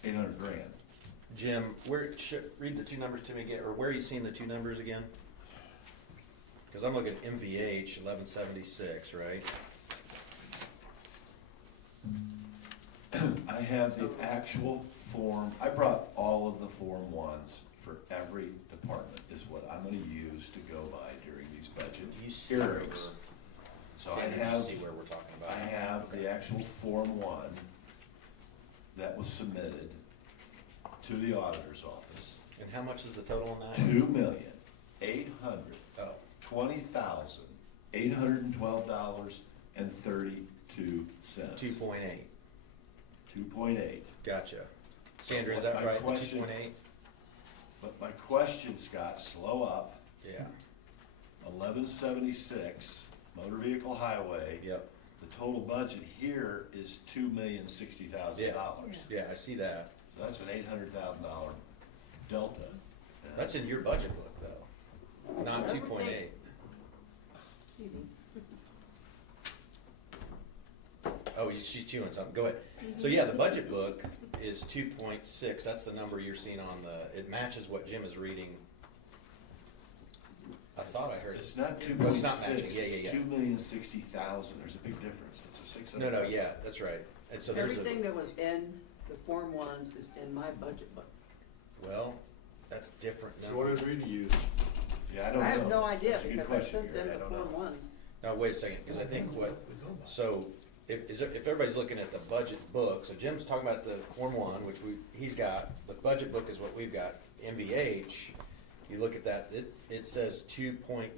800 grand. Jim, read the two numbers to me again, or where are you seeing the two numbers again? Because I'm looking at MVH 1176, right? I have the actual form, I brought all of the Form 1s for every department is what I'm gonna use to go by during these budget Do you see hearings. So I Sandra, do you have, see where we're talking about? I have the actual Form 1 that was submitted to the auditor's office. And how much is the total on that? $2,820,812.32. 2.8. 2.8. Gotcha. Sandra, is that My right? The question- 2.8? But my question, Scott, slow up, Yeah. 1176, motor vehicle highway. Yep. The total budget here is $2,060,000. Yeah, I see that. That's an $800,000 delta. That's in your budget book, though, not 2.8. Oh, she's chewing something. Go ahead. So yeah, the budget book is 2.6. That's the number you're seeing on it matches what Jim is reading. I thought I heard. It's not No, it's not 2.6, matching. Yeah, it's yeah, yeah. 2,060,000. There's a big difference. It's a 600. No, yeah, that's right. And so there's Everything that was in the Form 1s is in my budget book. well, that's different. So what did Reedy use? Yeah, I don't know. I have no idea That's a good because I question, sent Gary. them I the don't Form know. 1s. Now, wait a second, because I think so if everybody's looking at the budget book, so Jim's talking about the Form 1, which he's got, the budget book is what we've got. MVH, you look at that, it says 2.0,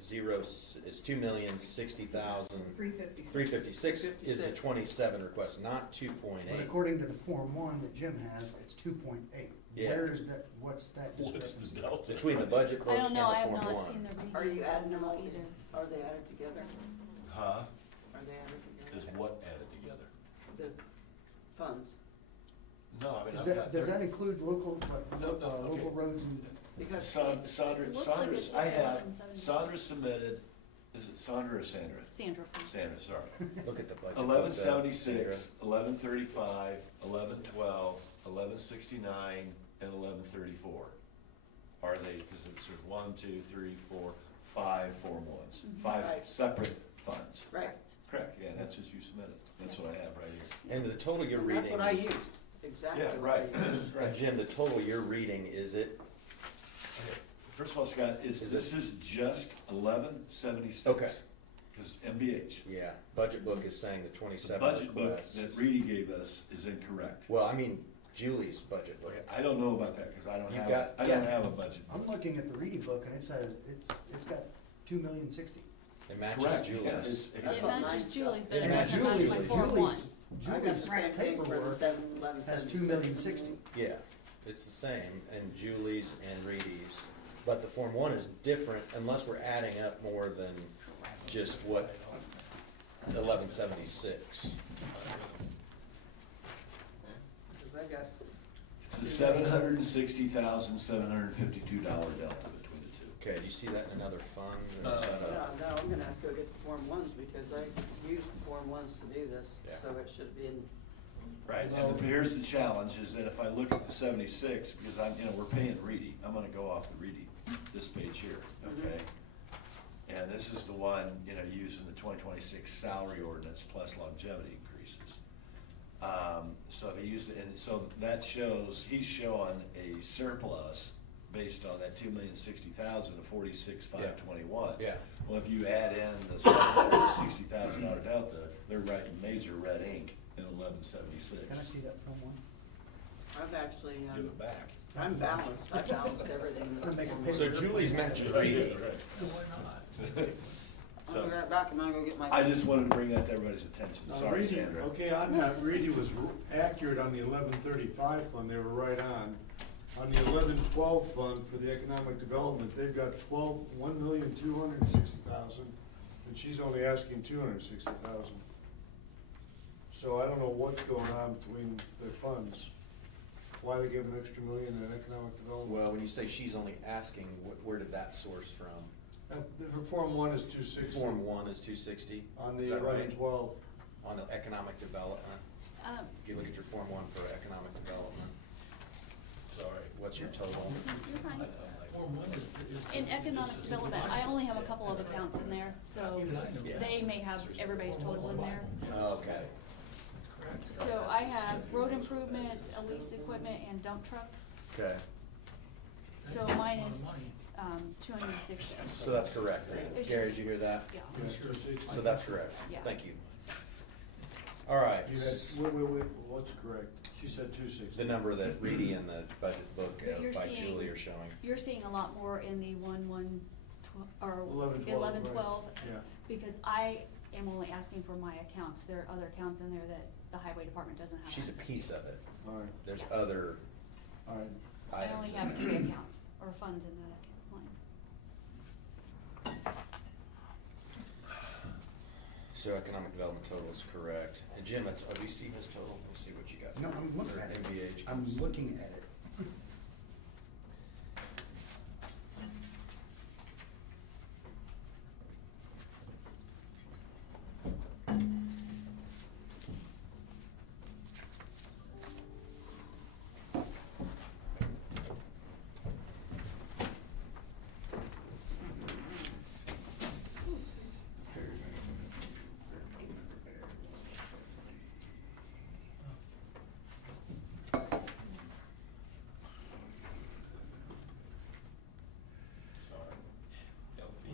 it's 2,060,356 $356. is the 27 request, not 2.8. But according to the Form 1 that Jim has, it's 2.8. Yeah. Where is that, what's that What's the discrepancy? delta? Between the budget book I and don't the know, I have Form 1. not seen the reading. Are you adding them all? either. Are they added together? Huh? Are they added Is together? what added together? The funds? No, I mean, Does I've that, got. does that include local, okay. local roads and? Because Sandra, It looks like it's just I have, 1176. Sandra submitted, is it Sandra or Sandra? Sandra, please. Sandra, sorry. Look at the budget book. 1176, 1135, 1112, 1169, and 1134. Are they, because it's there's 1, 2, 3, 4, 5 Form 1s, Mhm. 5 Right. separate funds. right, Correct, yeah, that's what you submitted. That's what I have right here. And the total you're and reading. that's what I used, exactly Yeah, what right, I used. right. And Jim, the total you're reading, is it? Okay. First of all, Scott, Is this is just 1176. Okay. Because MVH. Yeah, budget book is saying the The 27 budget book requests. that Reedy gave us is incorrect. Well, I mean, Julie's budget book. Okay, I don't know about that, cause I don't You've have, got- I don't yeah. have a budget. I'm looking at the reading book and it says, it's got 2,060,000. It matches Correct, yeah, Julie's. it's- That's It what matches mine Julie's, got. but it It doesn't matches match my Julie's. Form Ones. I got the Julie's same thing for the paperwork 7-11, has 7-6. $2,060,000. Yeah, it's the same in Julie's and Reedy's, but the Form 1 is different unless we're adding up more than just what 1176. Because I got, It's a $760,752 delta between the two. Okay, do you see that in another fund? or is that no, a- I'm gonna have to go get the Form 1s because I used the Form 1s to do this, Yeah. so it should be in. Right, and here's the challenge, is that if I look at the 76, because we're paying Reedy, I'm gonna go off the Reedy, this page here, okay? And this is the one, using the 2026 salary ordinance plus longevity increases. So if I use it, and so that shows, he's showing a surplus based on that 2,060,000 of 46,521. Yeah. Well, if you add in the $760,000 delta, they're writing major red ink in 1176. Can I see that from one? I've actually, Give it back. I'm balanced, I balanced everything. I'm gonna make a Form paper. So Julie's matches Reedy. Right. Why not? I'm gonna go back and I'm gonna go get my. I just wanted to bring that to everybody's attention. Sorry, Reedy- Sandra. Okay, on that, Reedy was accurate on the 1135 fund, they were right on. On the 1112 fund for the economic development, they've got 1,260,000, and she's only asking 260,000. So I don't know what's going on between their funds. Why they give an extra million in economic development? Well, when you say she's only asking, where did that source from? Her Form 1 is 260. Form 1 is 260? On Is the that right? 1112. On the economic development? If you look at your Form 1 for economic development, sorry, what's your total? You're fine. Form 1 is. In economic development, I only have a couple of accounts in there, so Yeah. they may have everybody's total in there. Okay. So I have road improvements, a leased equipment, and dump truck. Okay, So mine is, 260. so that's correct. Gary, did you hear that? Yeah. So that's correct. Yeah. Thank you. All right. You had, wait, what's correct? She said 260. The number that Reedy in the budget book But you're by seeing- Julie are showing. You're seeing a lot more in the 1112, 1112, Yeah. because I am only asking for my accounts. There are other accounts in there that the highway department doesn't have She's a access piece to. of it. All right, There's other all right. I only items. have 3 accounts, or funds in that account line. So economic development total is correct. And Jim, do you see his total? Let's see what you got. No, I'm looking Or at it. MVH. I'm looking at it.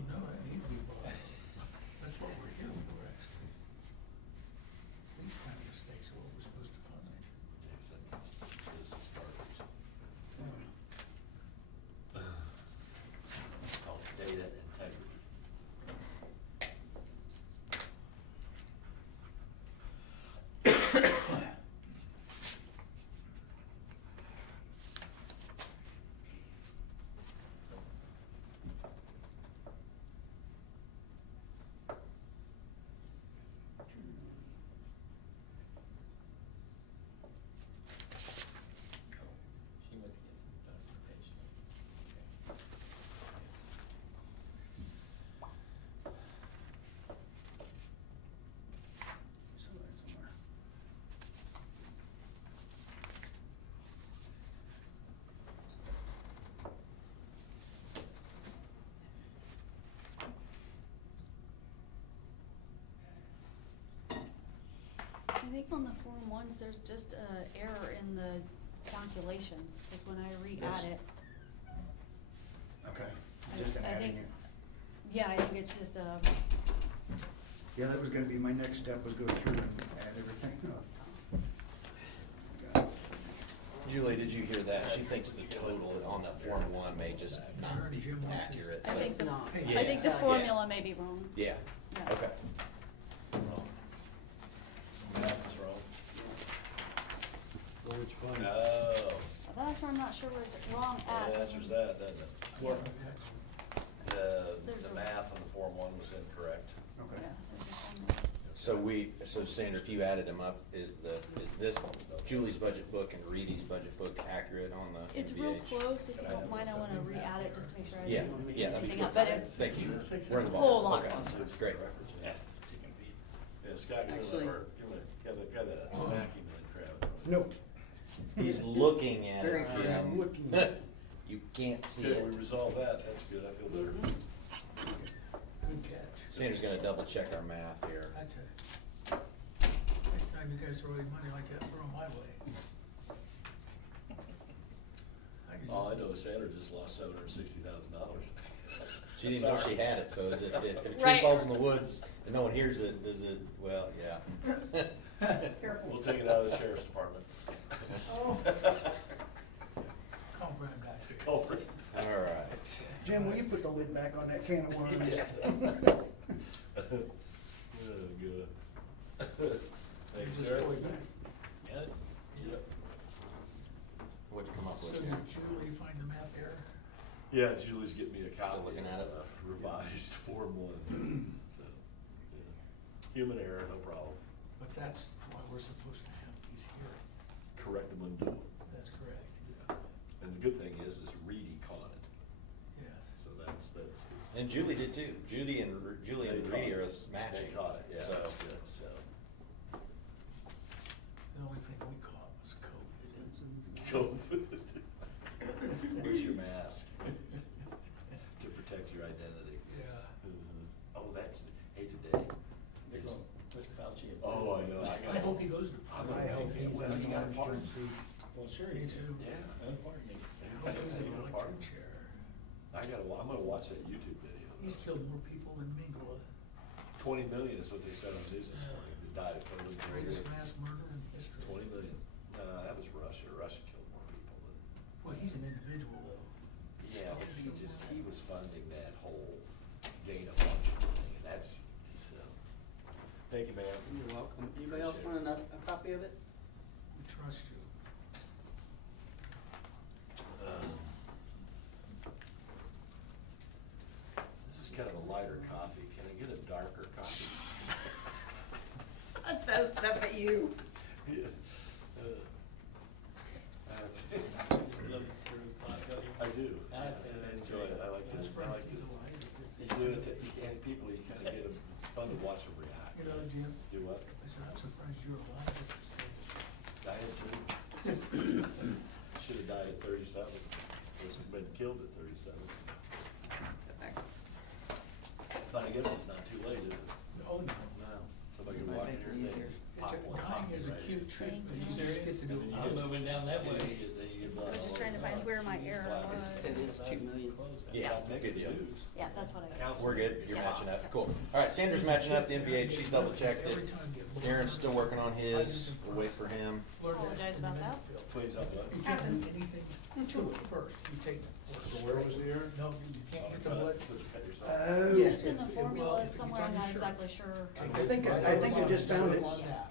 No, it needs to be bought. That's what we're here for, actually. These kind of mistakes are what we're supposed to find. This is garbage. Called data integrity. She went to get some documentation. I think on the Form 1s, there's just a error in the calculations, because when I Yes. re-add it, Okay. I- Just I adding think- it. yeah, I think it's just a, Yeah, that was gonna be my next step, was go through and add everything up. Got it. Julie, did you hear that? She thinks the total on the Form 1 may just not be Jim wants his- accurate. I so- think the, not. I think the Yeah. formula may be wrong. Yeah, Yeah. okay. Math is wrong. Go which fund? No, Well, that's where I'm not sure where it's wrong at. that answers that, doesn't it? Yeah. The math on the Form 1 was incorrect. Okay. Yeah, there's a formula. So Sandra, if you added them up, is this Julie's budget book and Reedy's budget book accurate on the It's real NVH? close, if you don't mind, I wanna re-add it just to make sure I Yeah, didn't yeah, mix that'd be anything up, good. but it's, Thank you. We're in the ball. Whole lot Okay, closer. great. Yeah, Scott, give Actually- him got that smacking man crowd. Nope. He's looking at Very it, good. Jim. I'm looking at it. You can't see Good, we it. resolved that, that's good, I feel better. Good catch. Sandra's gonna double check our math here. That's it. Next time you guys throw any money like that, throw 'em my way. I could All I use know is Sandra just lost $760,000. She didn't know she had it, so is it, if a tree Right. falls in the woods and no one hears it, does it, well, yeah. Careful. We'll take it out of the sheriff's department. Oh. Call Brad back here. Culprit. All right. Jim, will you put the lid back on that can of worms? Oh, good. Thanks, Here's sir. his toy back. Got it? Yep. What'd you come up So with? did Jim? Julie find the math error? Yeah, Julie's getting me a copy. Still looking at it? of, Revised Form 1. So, yeah. Human error, no problem. But that's why we're supposed to have these hearings. Correct them when due. That's correct, Yeah. And the good thing is Reedy caught it. yes. So that's his. And Julie did too. Julie and They Reedy caught are it. matching. They caught it, yeah, So- that's good, so. The only thing we caught was COVID. COVID. Where's your mask? To protect your identity. Yeah. Oh, that's, hey, today. is- Oh, I know, I hope he goes to. I hope he's Well, in you the got a orange partner. jersey. Well, sure. Me too. Yeah. I hope he's in an electric chair. I'm gonna watch that YouTube video. He's killed more people than Mingala. 20 million is what they said on news this Yeah. morning, who died of COVID. Greatest mass murder in history. 20 million. That was Russia. Russia killed more people than. Well, he's an individual though. Yeah, but he was funding that whole gain of function thing, and that's, so. Thank you, ma'am. You're welcome. Anybody else want a copy of it? We trust you. This is kind of a lighter copy. Can I get a darker copy? That's stuff at you. Yeah. I do. I enjoy it. I like I'm to, surprised he's alive at this you age. do it to, and people, you kind of get them, it's fun to watch them react. You know, Jim, Do what? I said, I'm surprised you're alive at this age. I had to. Should have died at 37. Was been killed at 37. But I guess it's not too late, is it? Oh, no. No. Somebody can Might walk make in it here and easier. pop one. Dying is a right? cute trick, Thank but you. you just get to do it. I'm moving down that way. I was just trying to find where my error was. It is 2 million. Yeah, good deal. Yeah, that's what I got. We're good, you're Yeah. matching up, cool. All right, Sandra's matching up, the NVH, she's double checked it. Every time get more. Aaron's still working on his, we'll wait for him. Learn that Apologize in the about that. field. Please help us. You can't do anything to it first, you take it. So where was the error? No, you can't get the blood. Cut yourself. Oh, Yes. Just in the if- well, formula if it's somewhere, on I'm your not shirt. exactly sure. Take I it think- right I off think I on just the found shirt it. on that.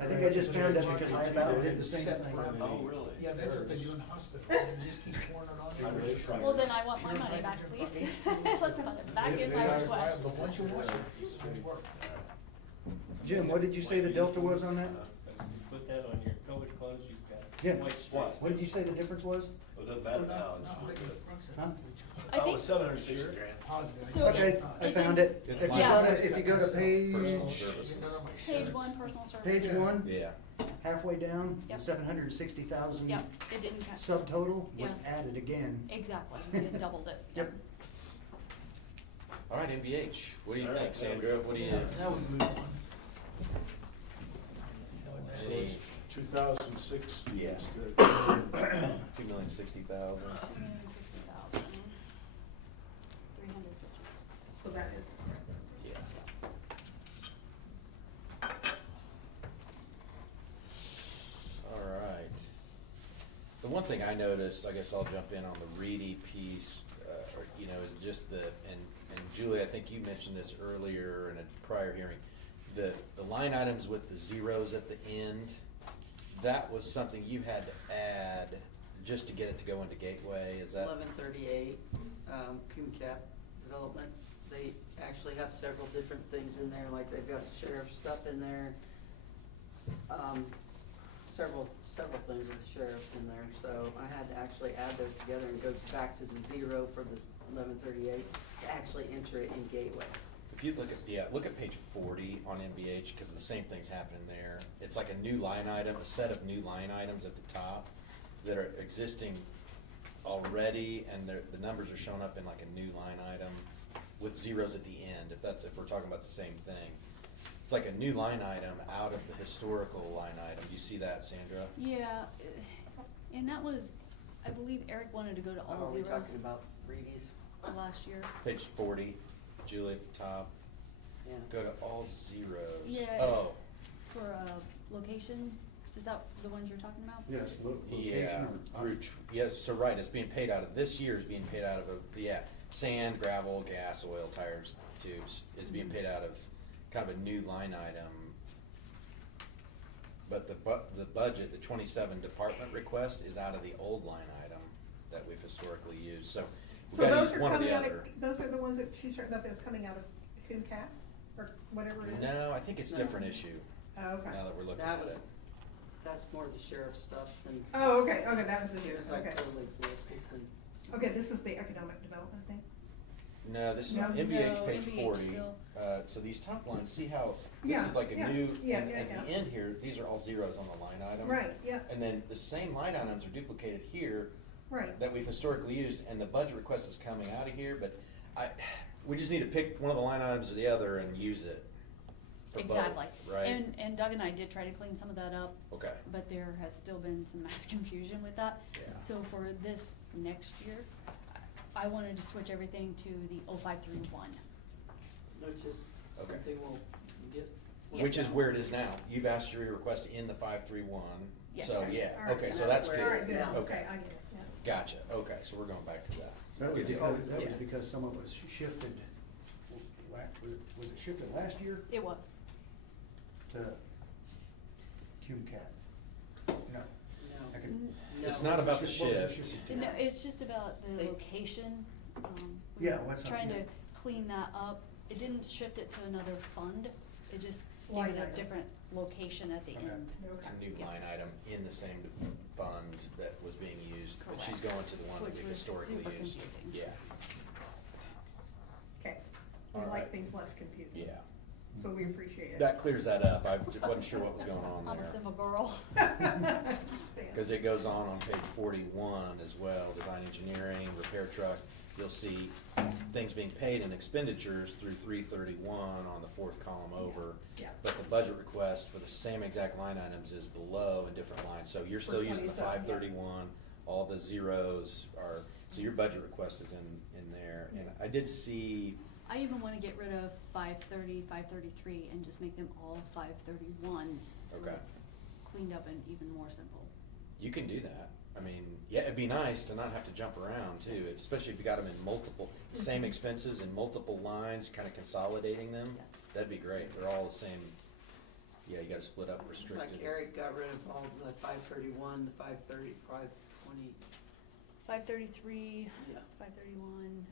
I think I just found it because I about did the same thing. Oh, really? Yeah, that's what they do in the hospital, they just keep pouring it on you. I really tried. Well, then I want my money back, please. Let's put it back in my request. But once you wash it, it works. Jim, what did you say the delta was on that? Put that on your college clothes, you've got Jim, white What? what did you say the difference was? Well, it doesn't matter now. It's, Huh? I think, it's 760 grand. Positive. So Okay, I found it. It's If you Yeah. go to, if you go to Personal page, services. page one, personal services. page one, Yeah, halfway down, the Yep. 760,000 Yep, it didn't count. subtotal was Yeah. added again. Exactly, it doubled it. Yep. all right, NVH, what do you All right, think, Sandra, what do you? Now we move on. So it's 2060 Yeah. instead. 2,060,000. 260,000. 356. So that is correct. Yeah. All right. thing I noticed, I guess I'll jump in on the Reedy piece, is just and Julie, I think you mentioned this earlier in a prior hearing, the line items with the zeros at the end, that was something you had to add just to get it to go into Gateway, is that? 1138, Coon Cap Development, they actually have several different things in there, like they've got sheriff stuff in there, several things with the sheriff in there, so I had to actually add those together and go back to the zero for the 1138 to actually enter it in Gateway. If you look at page 40 on NVH, because the same thing's happening there. It's like a new line item, a set of new line items at the top that are existing already, and the numbers are showing up in like a new line item with zeros at the end, if we're talking about the same thing. It's like a new line item out of the historical line item. Do you see that, Sandra? Yeah, and that was, I believe Eric wanted to go to all Are we zeros talking about Reedy's? last year. Page 40, Julie at the top. Yeah. Go to all zeros. Yeah. Oh, For location, is that the ones you're talking about? Yes, yeah. So right, it's being paid out of, this year is being paid out of, sand, gravel, gas, oil, tires, tubes, is being paid out of kind of a new line item. But the budget, the 27 department request is out of the old line item that we've historically used, so we've So got to those use are one or the coming out of, other. those are the ones that she's talking about that's coming out of Coon Cap, or whatever it is? No, I think it's a No. different issue, Oh, okay. now that we're looking That at was, it. that's more the sheriff stuff than. Oh, okay, that was It was it, like okay. totally ballistic and. Okay, this is the economic development thing? No, this is No. NVH No, page NVH 40. still. So these top lines, see how, this Yeah, is like a yeah, new, yeah, and yeah, at the yeah. end here, these are all zeros on the line item. Right, yeah, And then the same line items are duplicated here right. that we've historically used, and the budget request is coming out of here, but we just need to pick one of the line items or the other and use it for both, Exactly. right? And Doug and I did try to clean some of that up, Okay, but there has still been some mass confusion with that. Yeah. So for this next year, I wanted to switch everything to the 0531. Which is Okay. something we'll get. which is where it is now. You've asked your request in the 531, Yes. so yeah, All right, okay, so and that's that's good. where All it right, is good, now. okay, I get it, yeah. Gotcha, okay, so we're going back to that. That was, Good deal. that was Yeah. because some of it was shifted, was it shifted last year It was. to Cume Cap? No. I can, No. It's not about the What was it shift. shifted to? No, it's just about the They- location. We Yeah, were what's up, trying yeah. to clean that up. It didn't shift it to another fund. It just gave Line it a item. different location at the Okay. end. It's a Okay. new Yeah. line item in the same fund that was being used, but she's Correct. going to the one that Which we've was historically super used. confusing. Yeah, Okay, we All like right. things less confusing. yeah. So we appreciate it. That clears that up. I wasn't sure what was going on I'm a there. simple girl. Because it goes on page 41 as well, design engineering, repair truck. You'll see things being paid in expenditures through 331 on the fourth column over. Yeah. But the budget request for the same exact line items is below in different lines. So you're still using the 27, yeah. 531, all the zeros are, so your budget request is in there. And I did see, I even want to get rid of 530, 533 and just make them all 531s. So Okay. it's cleaned up and even more simple. you can do that. I mean, yeah, it'd be nice to not have to jump around too, especially if you got them in multiple, same expenses in multiple lines, kind of consolidating them. Yes. That'd be great. They're all the same. Yeah, you gotta split up It's restricted. like Eric got rid of all the 531, the 530, 520, 533, yeah. 531,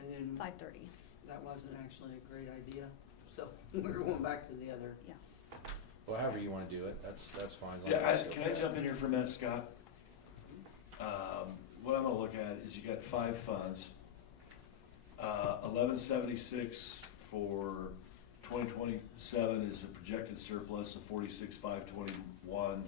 And then 530. that wasn't actually a great idea, so we're going back to the other. Yeah. Well, however you wanna do it, that's fine. as long Yeah, as it's can I okay. jump in here for a minute, Scott? What I'm gonna look at is you got 5 funds. 1176 for 2027 is a projected surplus of 46,521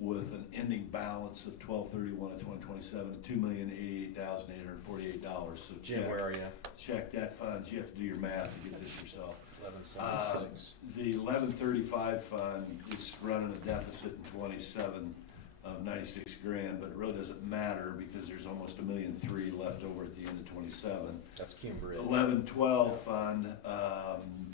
with an ending balance of 12/31 of 2027, $2,088,848. So Jim, check, where are you? check that fund. You have to do your math to get this yourself. 1176. The 1135 fund is running a deficit in 27 of 96 grand, but it really doesn't matter because there's almost $1.3 million left over at the end of 27. That's Cume Bridge. 1112 fund,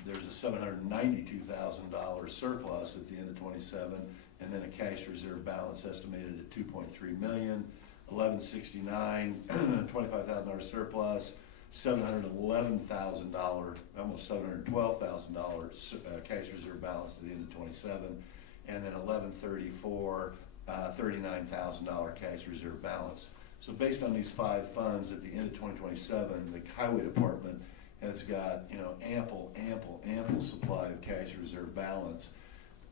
there's a $792,000 surplus at the end of 27, and then a cash reserve balance estimated at 2.3 million, 1169, $25,000 surplus, $711,000, almost $712,000 cash reserve balance at the end of 27, and then 1134, $39,000 cash reserve balance. So based on these 5 funds, at the end of 2027, the highway department has got, ample supply of cash reserve balance.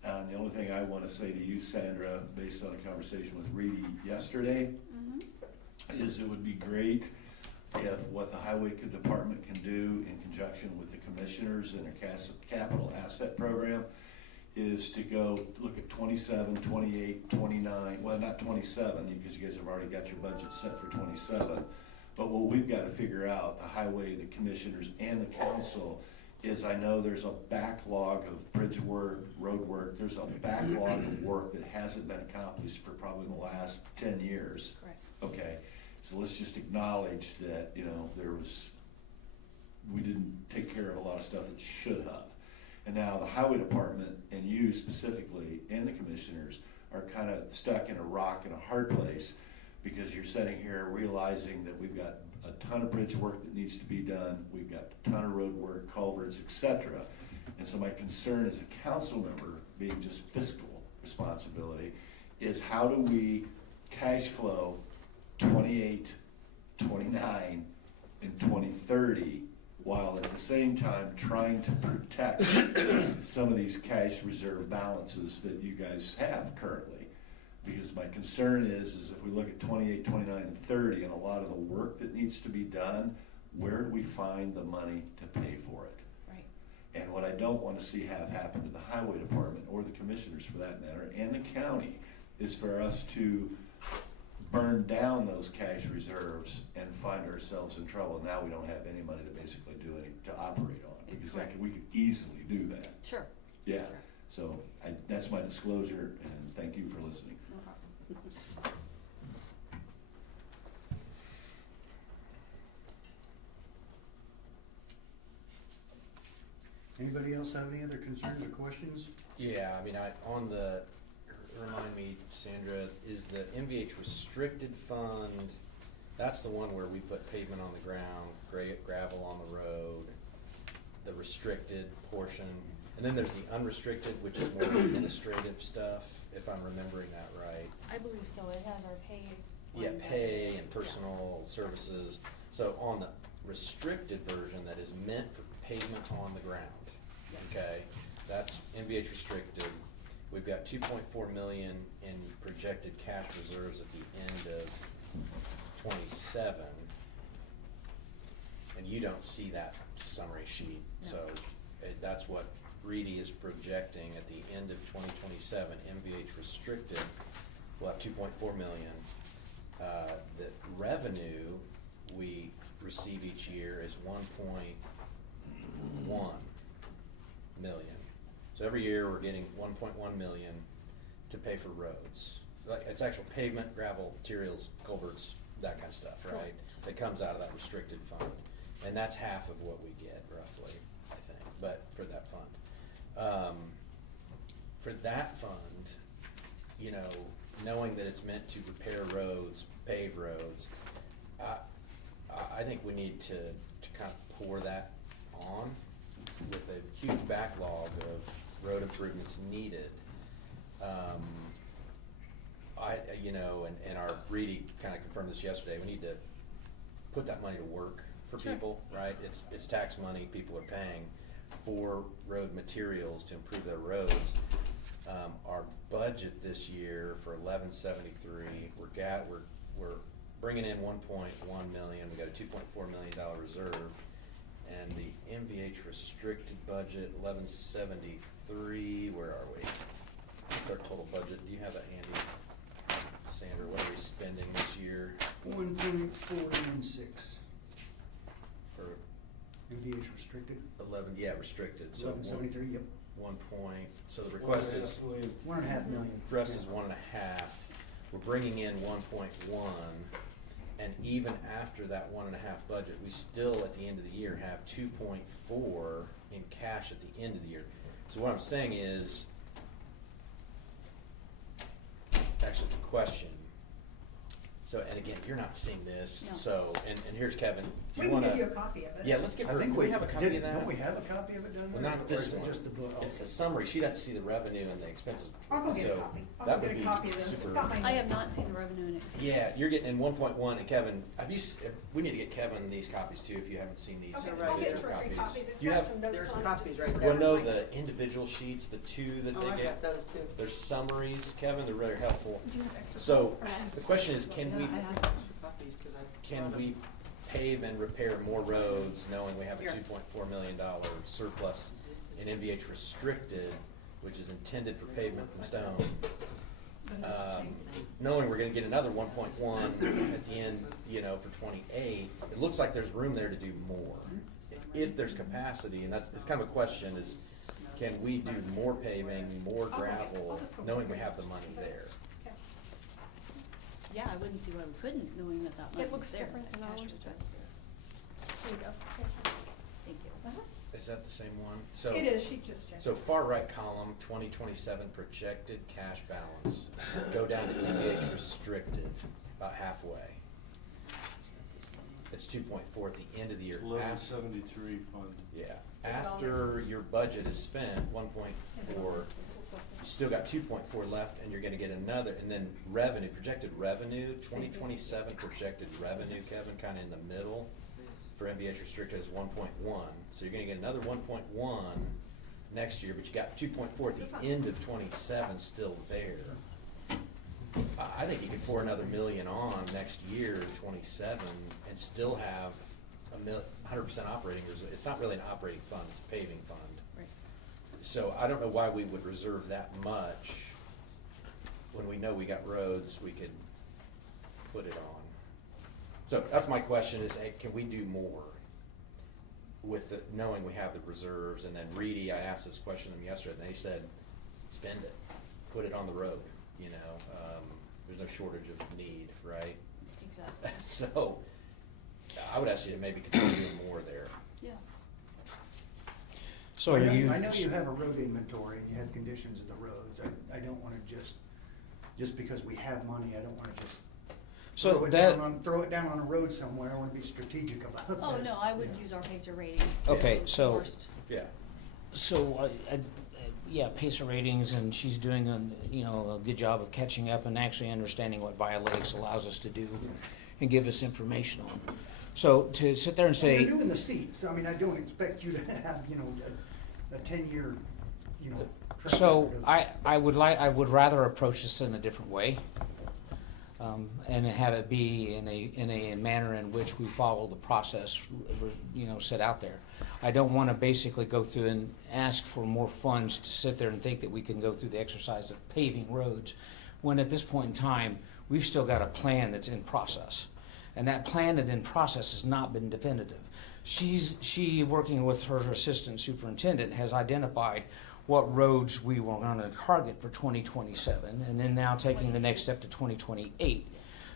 The only thing I want to say to you, Sandra, based on a conversation with Reedy yesterday, is it would be great if what the highway department can do in conjunction with the commissioners in their capital asset program is to go look at 27, 28, 29, well, not 27, because you guys have already got your budget set for 27. But what we've got to figure out, the highway, the commissioners, and the council, is I know there's a backlog of bridge work, road work, there's a backlog of work that hasn't been accomplished for probably the last 10 years. Correct. Okay, so let's just acknowledge that, we didn't take care of a lot of stuff that should have. And now the highway department, and you specifically, and the commissioners, are kind of stuck in a rock and a hard place, because you're sitting here realizing that we've got a ton of bridge work that needs to be done, we've got a ton of road work, culverts, etc. And so my concern as a council member, being just fiscal responsibility, is how do we cash flow 28, 29, and 2030, while at the same time trying to protect some of these cash reserve balances that you guys have currently. Because my concern is if we look at 28, 29, and 30, and a lot of the work that needs to be done, where do we find the money to pay for it? Right. And what I don't want to see have happen to the highway department, or the commissioners for that matter, and the county, is for us to burn down those cash reserves and find ourselves in trouble. Now we don't have any money to basically to operate on, because we could easily do that. Sure. Yeah, Sure. so that's my disclosure, and thank you for listening. No problem. Anybody else have any other concerns or questions? Yeah, I mean, remind me, Sandra, is the MVH restricted fund, that's the one where we put pavement on the ground, gravel on the road, the restricted portion, and then there's the unrestricted, which is more administrative stuff, if I'm remembering that right. I believe so. It has our pay. Yeah, line down. pay and personal services. So on the restricted version, that is meant for pavement on the ground, okay? That's MVH restricted. We've got 2.4 million in projected cash reserves at the end of 27. And you don't see that summary sheet, No. so that's what Reedy is projecting at the end of 2027. MVH restricted, we'll have 2.4 million. The revenue we receive each year is 1.1 million. So every year we're getting 1.1 million to pay for roads. Like, it's actual pavement, gravel, materials, culverts, that kind of stuff, right? That comes out of that restricted fund. And that's half of what we get roughly, I think, but for that fund. For that fund, knowing that it's meant to repair roads, pave roads, I think we need to kind of pour that on with a huge backlog of road improvements needed. And our Reedy kind of confirmed this yesterday, we need to put that money to work for Sure. people, right? It's tax money people are paying for road materials to improve their roads. Our budget this year for 1173, we're bringing in 1.1 million. We got a $2.4 million reserve, and the MVH restricted budget 1173. Where are we? What's our total budget? Do you have that handy, Sandra? What are we spending this year 1.496 for MVH restricted. 11? Yeah, restricted. So 1173. Yep. 1 point. So the request is 1.5 million. request is 1.5. We're bringing in 1.1, and even after that 1.5 budget, we still at the end of the year have 2.4 in cash at the end of the year. So what I'm saying is, actually, it's a question. So, and again, you're not seeing this, No. so, and here's Kevin. Do We you can wanna? give you a copy of it. Yeah, let's give I her, think do we have a copy of that? Don't we have a copy of it done? Well, there? not Or this is it one. just the book? It's the summary. She'd have to see the revenue and the expenses. I'll go get a So copy. I'll that go would get a be copy of this. It's super- got my I have notes on not it. seen the revenue and expense. Yeah, you're getting in 1.1, and Kevin, we need to get Kevin these copies too, if you haven't seen these Okay, right I'll get here. two or three copies. It's You got have- some notes There's on it. copies just- right there. Well, no, the individual sheets, the two that Oh, they I get, got those too. there's summaries, Kevin, they're really helpful. Do you have extra So, copies? the question is, can Yeah, we, I have extra copies 'cause I can brought them. we pave and repair more roads, knowing we have a Here. $2.4 million surplus in NVH restricted, which is intended for pavement from stone? But it's the same thing. Knowing we're gonna get another 1.1 at the end, for 28, it looks like there's room there to do more. If there's capacity, and it's kind of a question, is can we do more paving, more gravel, knowing we have the money there? Okay. Yeah, I wouldn't see why we couldn't, knowing that that money It was looks there. different in Cash all reserves respects. there. There you go. Thank you. Is that the same one? So, It is, she just checked. so far right column, 2027 projected cash balance, go down to NVH restricted, about halfway. It's 2.4 at the end of the year. 1173 fund. Yeah, Is it all after your budget is spent, 1.4, you still got 2.4 left, and you're gonna get another, and then revenue, projected revenue, 2027 projected revenue, Kevin, kinda in the middle, for NVH restricted is 1.1, so you're gonna get another 1.1 next year, but you got 2.4 at the end of 27 still there. I think you could pour another million on next year, 27, and still have 100% operating reserve. It's not really an operating fund, it's a paving fund. Right. So I don't know why we would reserve that much when we know we got roads we could put it on. So that's my question is, hey, can we do more with the, knowing we have the reserves? And then Reedy, I asked this question to them yesterday, and they said, spend it, put it on the road, there's no shortage of need, right? Exactly. So I would ask you to maybe consider doing more there. Yeah. So I know you have a road inventory and you have conditions of the roads. I don't wanna just because we have money, I don't wanna just throw it down on a road somewhere. I wanna be strategic about this. Oh, no, I would Yeah. use our PACER ratings. Okay, to so- worst. Yeah. So, yeah, PACER ratings, and she's doing a good job of catching up and actually understanding what Violates allows us to do and give us information on. So to sit there and Well, say, you're doing the seats. I mean, I don't expect you to have, a 10-year, track so record of- I would rather approach this in a different way. And have it be in a manner in which we follow the process, set out there. I don't want to basically go through and ask for more funds to sit there and think that we can go through the exercise of paving roads, when at this point in time, we've still got a plan that's in process. And that plan that's in process has not been definitive. She, working with her assistant superintendent, has identified what roads we were going to target for 2027, and then now taking the next step to 2028.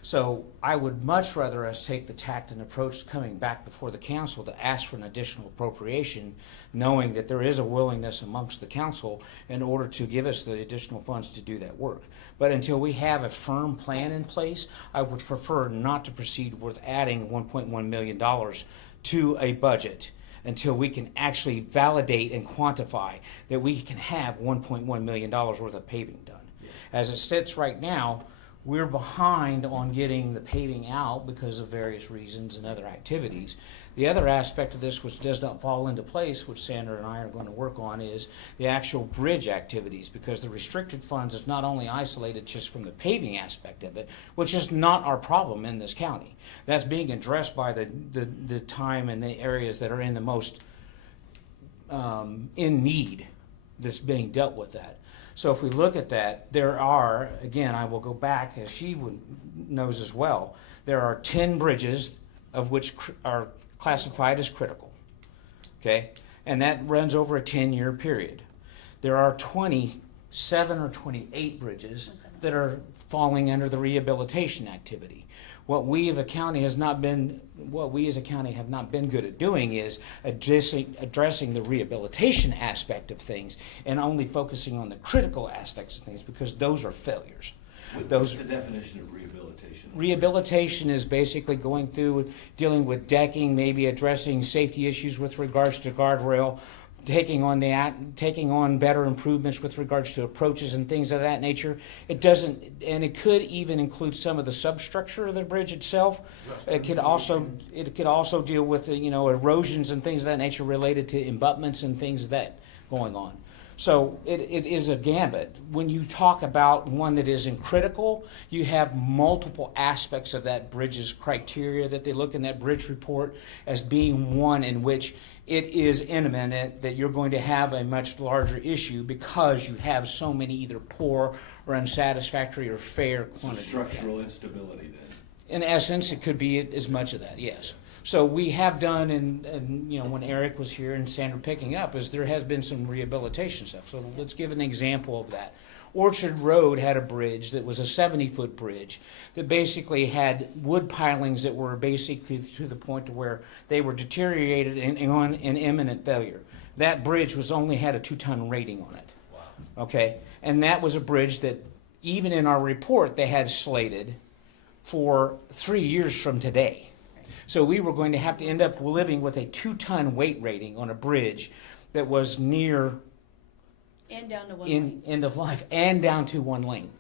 So I would much rather us take the tact and approach coming back before the council to ask for an additional appropriation, knowing that there is a willingness amongst the council in order to give us the additional funds to do that work. But until we have a firm plan in place, I would prefer not to proceed with adding $1.1 million to a budget until we can actually validate and quantify that we can have $1.1 million worth of paving done. As it sits right now, we're behind on getting the paving out because of various reasons and other activities. The other aspect of this which does not fall into place, which Sandra and I are going to work on, is the actual bridge activities, because the restricted funds is not only isolated just from the paving aspect of it, which is not our problem in this county. That's being addressed by the time and the areas that are in the most in need that's being dealt with that. So if we look at that, there are, again, I will go back, as she knows as well, there are 10 bridges of which are classified as critical, okay? And that runs over a 10-year period. There are 27 or 28 bridges that are falling under the rehabilitation activity. What we as a county have not been good at doing is addressing the rehabilitation aspect of things and only focusing on the critical aspects of things, because those are failures. What's the definition of rehabilitation? Rehabilitation is basically going through, dealing with decking, maybe addressing safety issues with regards to guardrail, taking on better improvements with regards to approaches and things of that nature. It doesn't, and it could even include some of the substructure of the bridge itself. It could also deal with erosions and things of that nature related to embutments and things of that going on. So it is a gambit. When you talk about one that isn't critical, you have multiple aspects of that bridge's criteria that they look in that bridge report as being one in which it is imminent that you're going to have a much larger issue because you have so many either poor or unsatisfactory or fair So quantity. structural instability then? In essence, it could be as much of that, yes. So we have done, and when Eric was here and Sandra picking up, is there has been some rehabilitation stuff. So let's give an example of that. Orchard Road had a bridge that was a 70-foot bridge that basically had wood pilings that were basically to the point to where they were deteriorated and on an imminent failure. That bridge only had a 2-ton rating on it. Wow. Okay, and that was a bridge that even in our report they had slated for 3 years from today. So we were going to have to end up living with a 2-ton weight rating on a bridge that was near And down to one lane. end of life and down to 1 lane.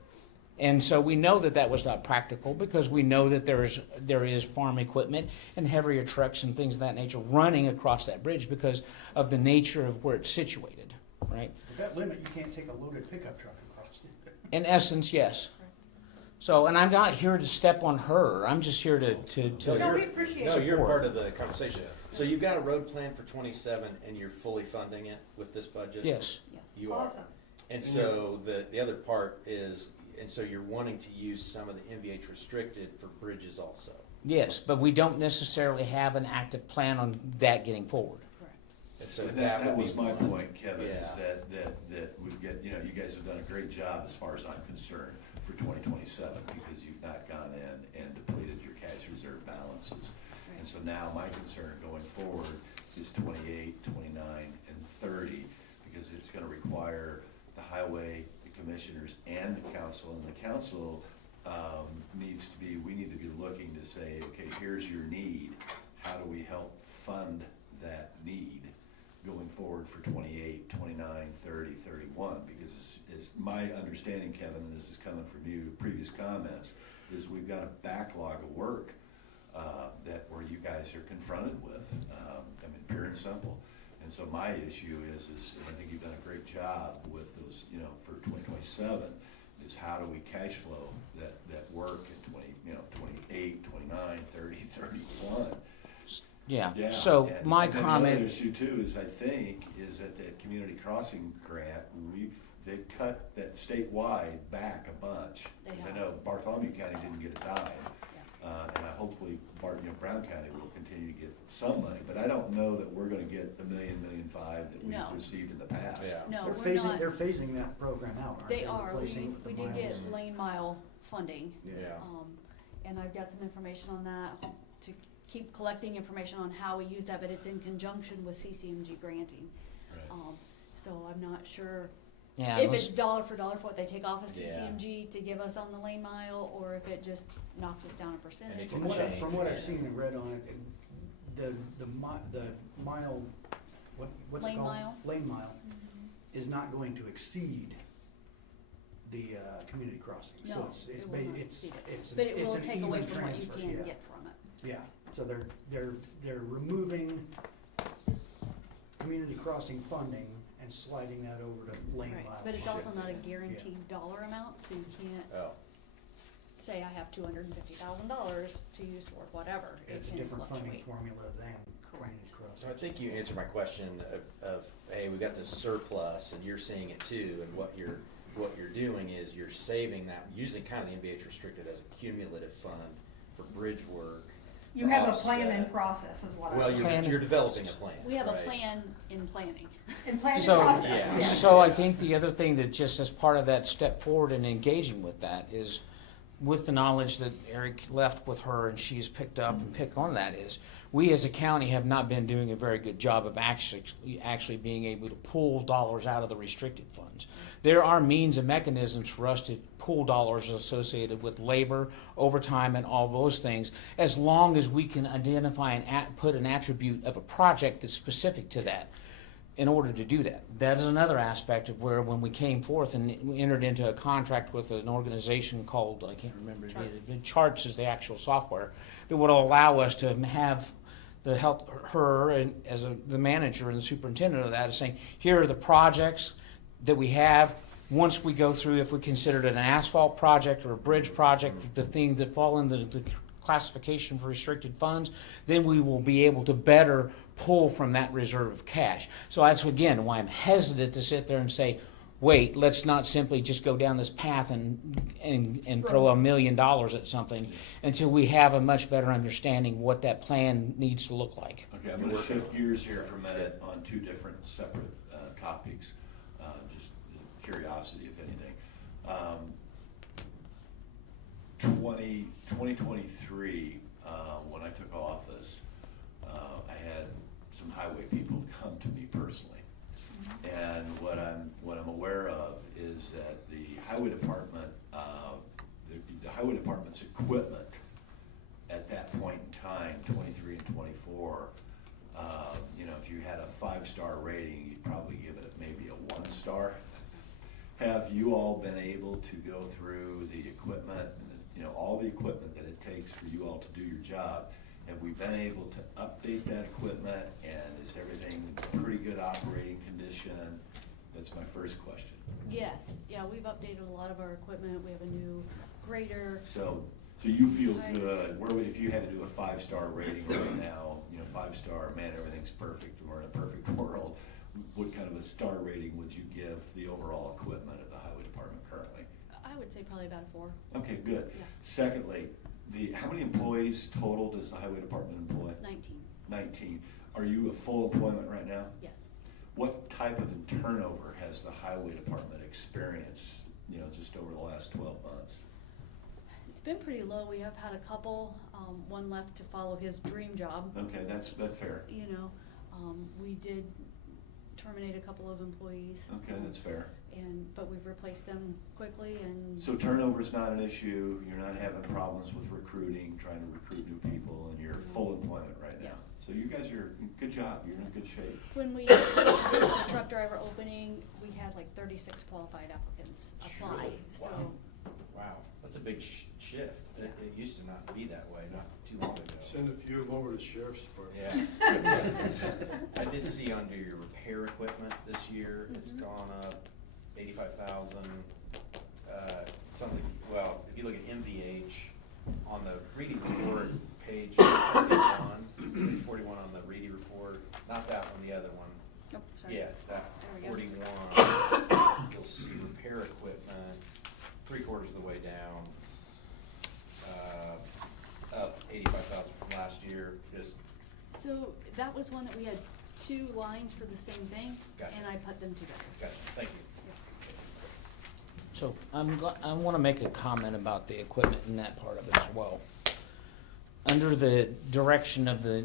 And so we know that was not practical because we know that there is farm equipment and heavier trucks and things of that nature running across that bridge because of the nature of where it's situated, right? With that limit, you can't take a loaded pickup truck across it. In essence, yes. So, and I'm not here to step on her. I'm just here to No, we appreciate No, it. you're part of the conversation. So you've got a road plan for 27 and you're fully funding it with this budget? yes. Yes. You are. Awesome. And so the other part is, and so you're wanting to use some of the MVH restricted for bridges also? Yes, but we don't necessarily have an active plan on that getting forward. Correct. And so And that that would was be my one. point, Kevin, is Yeah. that we get, you guys have done a great job as far as I'm concerned for 2027 because you've not gone in and depleted your cash reserve balances. And so now my concern going forward is 28, 29, and 30 because it's gonna require the highway, the commissioners, and the council. And the council we need to be looking to say, okay, here's your need. How do we help fund that need going forward for 28, 29, 30, 31? Because it's my understanding, Kevin, and this is coming from you, previous comments, is we've got a backlog of work that where you guys are confronted with. I mean, pure and simple. And so my issue is, and I think you've done a great job with those, for 2027, is how do we cash flow that work in 28, 29, 30, 31? Yeah. Yeah. So and- my and then the comment. other issue too is, I think, is that the community crossing grant, they've cut that statewide back a bunch. They 'Cause I have. know Bartholomew County didn't get a dime. Yeah. And I hopefully Brown County will continue to get some money, but I don't know that we're gonna get the $1.5 million that we've No. received in the past. Yeah. No, They're we're not. They're phasing that program out, aren't they? They are. Replacing it with the We did miles. get lane mile funding. Yeah. And I've got some information on that to keep collecting information on how we use that, but it's in conjunction with CCMG granting. Right. So I'm not sure Yeah. if those- it's dollar for dollar for what they take off of Yeah. CCMG to give us on the lane mile, or if it just knocks us down a percentage. And it From can what, change, from what yeah. I've seen and read on it, the mile, what's it Lane called? mile? Lane mile is not going to exceed the community crossing. So No, it's it will ba- not it's exceed it. it's But it it's will an take away even from what you transfer, can yeah. get from it. Yeah, so they're removing community crossing funding and sliding that over to lane Right, mile. but it's also not a Yeah. guaranteed dollar amount, so you can't Oh, say I have $250,000 to use toward whatever. It It's a can different funding fluctuate. formula than community so crossing. I think you answered my question of, hey, we got this surplus and you're seeing it too, and what you're doing is you're saving that, using kind of the MVH restricted as a cumulative fund for bridge work. You to have a plan in offset. process is what I. Well, Plan you're is- developing a plan. We have a right? plan in planning. In plan in So, process, yeah. yeah. so I think the other thing that just as part of that step forward and engaging with that is with the knowledge that Eric left with her and she's picked up and picked on that is, we as a county have not been doing a very good job of actually being able to pull dollars out of the restricted funds. There are means and mechanisms for us to pull dollars associated with labor, overtime, and all those things, as long as we can identify and put an attribute of a project that's specific to that. In order to do that, that is another aspect of where, when we came forth and we entered into a contract with an organization called, I can't remember, Charts is the actual software that would allow us to have the help her and as the manager and the superintendent of that is saying, here are the projects that we have. Once we go through, if we consider it an asphalt project or a bridge project, the things that fall into the classification for restricted funds, then we will be able to better pull from that reserve of cash. So that's, again, why I'm hesitant to sit there and say, wait, let's not simply just go down this path and throw $1 million at something until we have a much better understanding what that plan needs to look like. Okay, I'm gonna shift gears here for a minute on two different separate topics, just curiosity, if anything. 2023, when I took office, I had some highway people come to me personally. And what I'm aware of is that the highway department, the highway department's equipment at that point in time, 23 and 24, you know, if you had a 5-star rating, you'd probably give it maybe a 1 star. Have you all been able to go through the equipment, and you know, all the equipment that it takes for you all to do your job? Have we been able to update that equipment, and is everything in pretty good operating condition? That's my first question. Yes, yeah, we've updated a lot of our equipment. We have a new grader. So you feel good, where would, if you had to do a 5-star rating right now, you know, 5-star, man, everything's perfect, we're in a perfect world, what kind of a star rating would you give the overall equipment of the highway department currently? I would say probably about a 4. Okay, good. Yeah. Secondly, how many employees total does the highway department employ? 19. 19. Are you at full employment right now? Yes. What type of turnover has the highway department experienced, you know, just over the last 12 months? It's been pretty low. We have had a couple, one left to follow his dream job. Okay, that's fair. You know, we did terminate a couple of employees. Okay, that's fair. But we've replaced them quickly and. So turnover's not an issue, you're not having problems with recruiting, trying to recruit new people, and you're full employment right now? Yes. So you guys are, good job, you're in good shape. When we did the truck driver opening, we had like 36 qualified applicants apply, so. Wow, that's a big shift. It used to not be that way, not too long ago. Send a few of them over to the sheriff's department. Yeah. I did see under your repair equipment this year, it's gone up 85,000. Something, well, if you look at MVH on the reading report, page 41 on the reading report, not that one, the other one. Oh, sorry. Yeah, that There we go. 41, you'll see repair equipment, 3/4 of the way down, up 85,000 from last year, just, So that was one that we had 2 lines for the same thing, Gotcha. and I put them together. gotcha, thank you. So I want to make a comment about the equipment in that part of it as well. Under the direction of the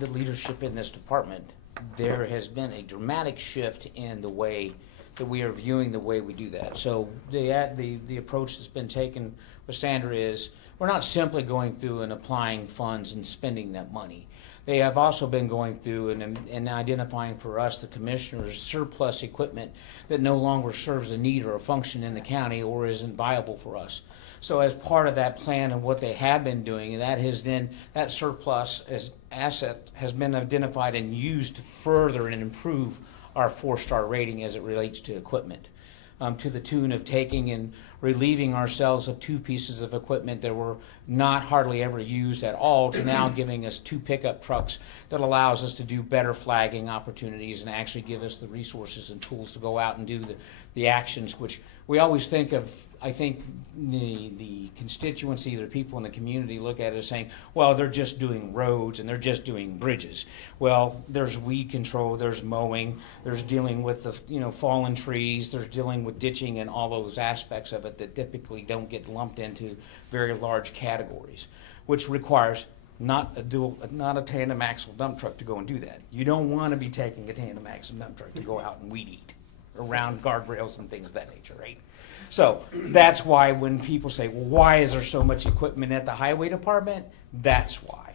leadership in this department, there has been a dramatic shift in the way that we are viewing the way we do that. So the approach that's been taken with Sandra is, we're not simply going through and applying funds and spending that money. They have also been going through and identifying for us, the commissioners, surplus equipment that no longer serves a need or a function in the county or isn't viable for us. So as part of that plan and what they have been doing, that surplus as asset has been identified and used to further and improve our 4-star rating as it relates to equipment. To the tune of taking and relieving ourselves of 2 pieces of equipment that were not hardly ever used at all, to now giving us 2 pickup trucks that allows us to do better flagging opportunities and actually give us the resources and tools to go out and do the actions, which we always think of. I think the constituency, the people in the community look at it as saying, well, they're just doing roads and they're just doing bridges. Well, there's weed control, there's mowing, there's dealing with the fallen trees, there's dealing with ditching and all those aspects of it. it that typically don't get lumped into very large categories, which requires not a tandem axle dump truck to go and do that. You don't want to be taking a tandem axle dump truck to go out and weed eat around guardrails and things of that nature, right? So that's why when people say, well, why is there so much equipment at the highway department? That's why.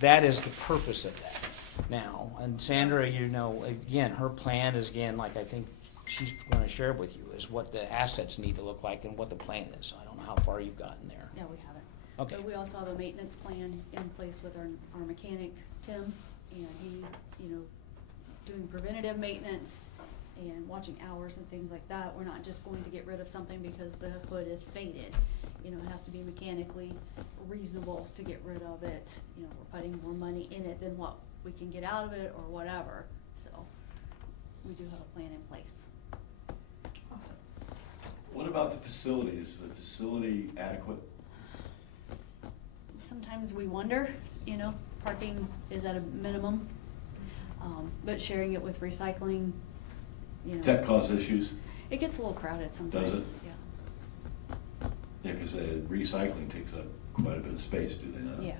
That is the purpose of that. Now, and Sandra, you know, again, her plan is, again, like I think she's going to share with you, is what the assets need to look like and what the plan is. I don't know how far you've gotten there. Yeah, we have it. Okay. But we also have a maintenance plan in place with our mechanic, Tim, and he's, you know, doing preventative maintenance and watching hours and things like that. We're not just going to get rid of something because the hood is faded. You know, it has to be mechanically reasonable to get rid of it. You know, we're putting more money in it than what we can get out of it or whatever. So we do have a plan in place. Awesome. What about the facility? Is the facility adequate? Sometimes we wonder, you know, parking is at a minimum, but sharing it with recycling, you know. Does that cause issues? It gets a little crowded sometimes. Does it? Yeah. Yeah, because recycling takes up quite a bit of space, do they not? Yeah.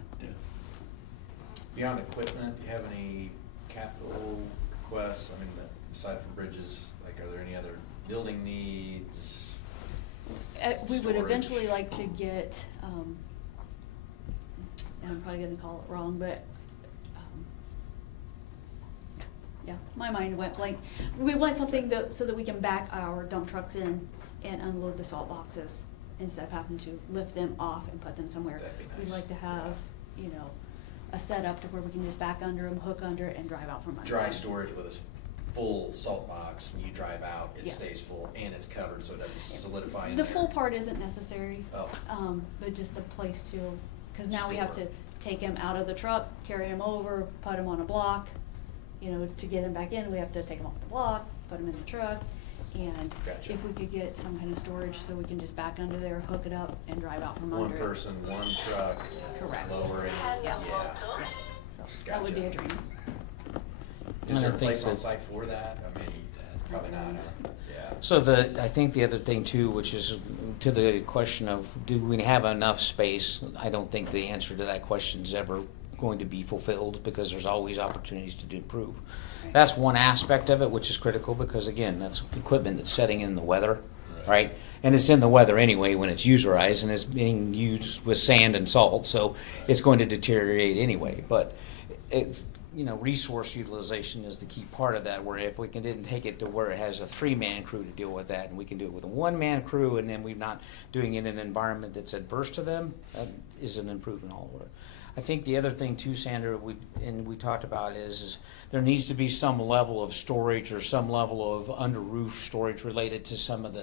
Beyond equipment, do you have any capital requests? I mean, aside from bridges, like, are there any other building needs? We would Storage. eventually like to get, and I'm probably gonna call it wrong, but, yeah, my mind went blank. We want something that, so that we can back our dump trucks in and unload the salt boxes instead of having to lift them off and put them somewhere. That'd be We'd nice. like to have, you know, a setup to where we can just back under them, hook under it, and drive out from under Dry them. storage with a full salt box, and you drive out, it Yes. stays full, and it's covered, so it doesn't solidify in The there. full part isn't necessary. Oh. But just a place to, cause now we have to Store. take them out of the truck, carry them over, put them on a block. You know, to get them back in, we have to take them off the block, put them in the truck. And Gotcha. if we could get some kind of storage so we can just back under there, hook it up and drive out from under One it. person, one truck. Correct. Lowering, Yeah. yeah. So that would be a Gotcha. dream. And Is I there a think place on so. site for that? I mean, probably not, huh? Yeah. So I think the other thing too, which is to the question of, do we have enough space? I don't think the answer to that question is ever going to be fulfilled because there's always opportunities to improve. Right. That's one aspect of it, which is critical because again, that's equipment that's setting in the weather, right? And it's in the weather anyway when it's userized and it's being used with sand and salt, so it's going to deteriorate anyway. But resource utilization is the key part of that, where if we didn't take it to where it has a 3-man crew to deal with that, and we can do it with a 1-man crew, and then we're not doing it in an environment that's adverse to them, that is an improvement all over. I think the other thing too, Sandra, we talked about is there needs to be some level of storage or some level of under roof storage related to some of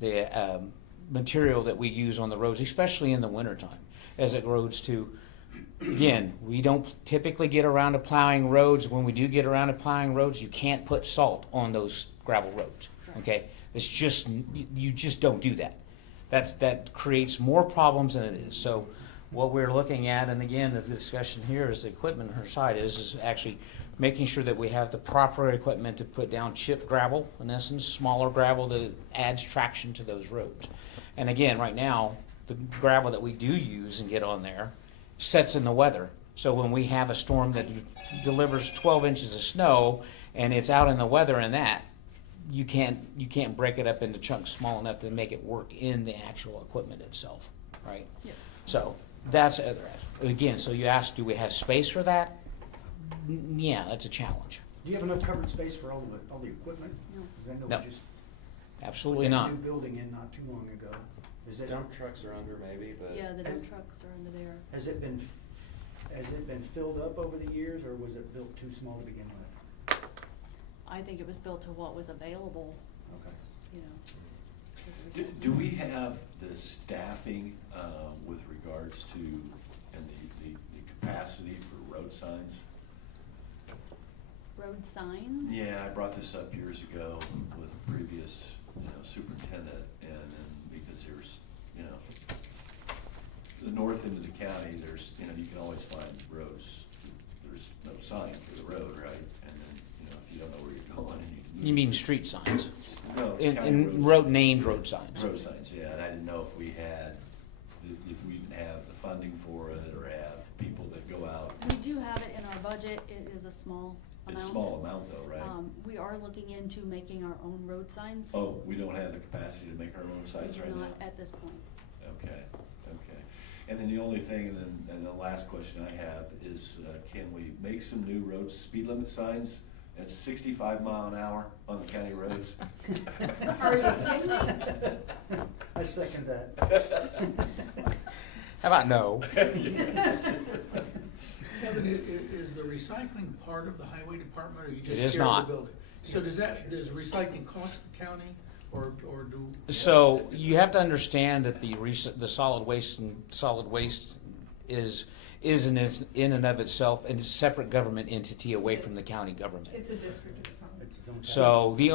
the material that we use on the roads, especially in the wintertime, as it relates to. Again, we don't typically get around to plowing roads. When we do get around to plowing roads, you can't put salt on those gravel roads, okay? It's just, you just don't do that. That creates more problems than it is. So what we're looking at, and again, the discussion here is the equipment on her side is actually making sure that we have the proper equipment to put down chip gravel, in essence, smaller gravel that adds traction to those roads. And again, right now, the gravel that we do use and get on there sets in the weather. So when we have a storm that delivers 12 inches of snow and it's out in the weather and that, you can't break it up into chunks small enough to make it work in the actual equipment itself, right? Yep. So that's again. So you asked, do we have space for that? Yeah, that's a challenge. Do you have enough covered space for all the equipment? No. 'Cause I know No. we just Absolutely put that not. new building in not too long ago. Is it, Dump trucks are under maybe, but. Yeah, the dump trucks are under there. has it been filled up over the years, or was it built too small to begin with? I think it was built to what was available, Okay. you know. Do we have the staffing with regards to, and the capacity for road signs? Road signs? Yeah, I brought this up years ago with a previous, superintendent, and because there's, the north end of the county, there's, you can always find roads, there's no sign for the road, right? And then, if you don't know where you're going, and You mean street signs? No, In county road signs. named road signs. Road signs, yeah, and I budget, it is a small amount. It's small amount though, right? We are looking into making our own road signs. Oh, we don't have the capacity to make our own signs right now? Not at this point. Okay, okay. And then the only thing, and the last question I have is, can we make some new road speed limit signs at 65 mile an hour on the county roads? Are you kidding me? I second that. How about no? Kevin, is the recycling part of the highway department, or you just It is share the not. building? So does recycling cost the county, or do? So you have to understand that the solid waste is in and of itself a separate government entity away from the county government. It's a district of its own. It's its own tax. So the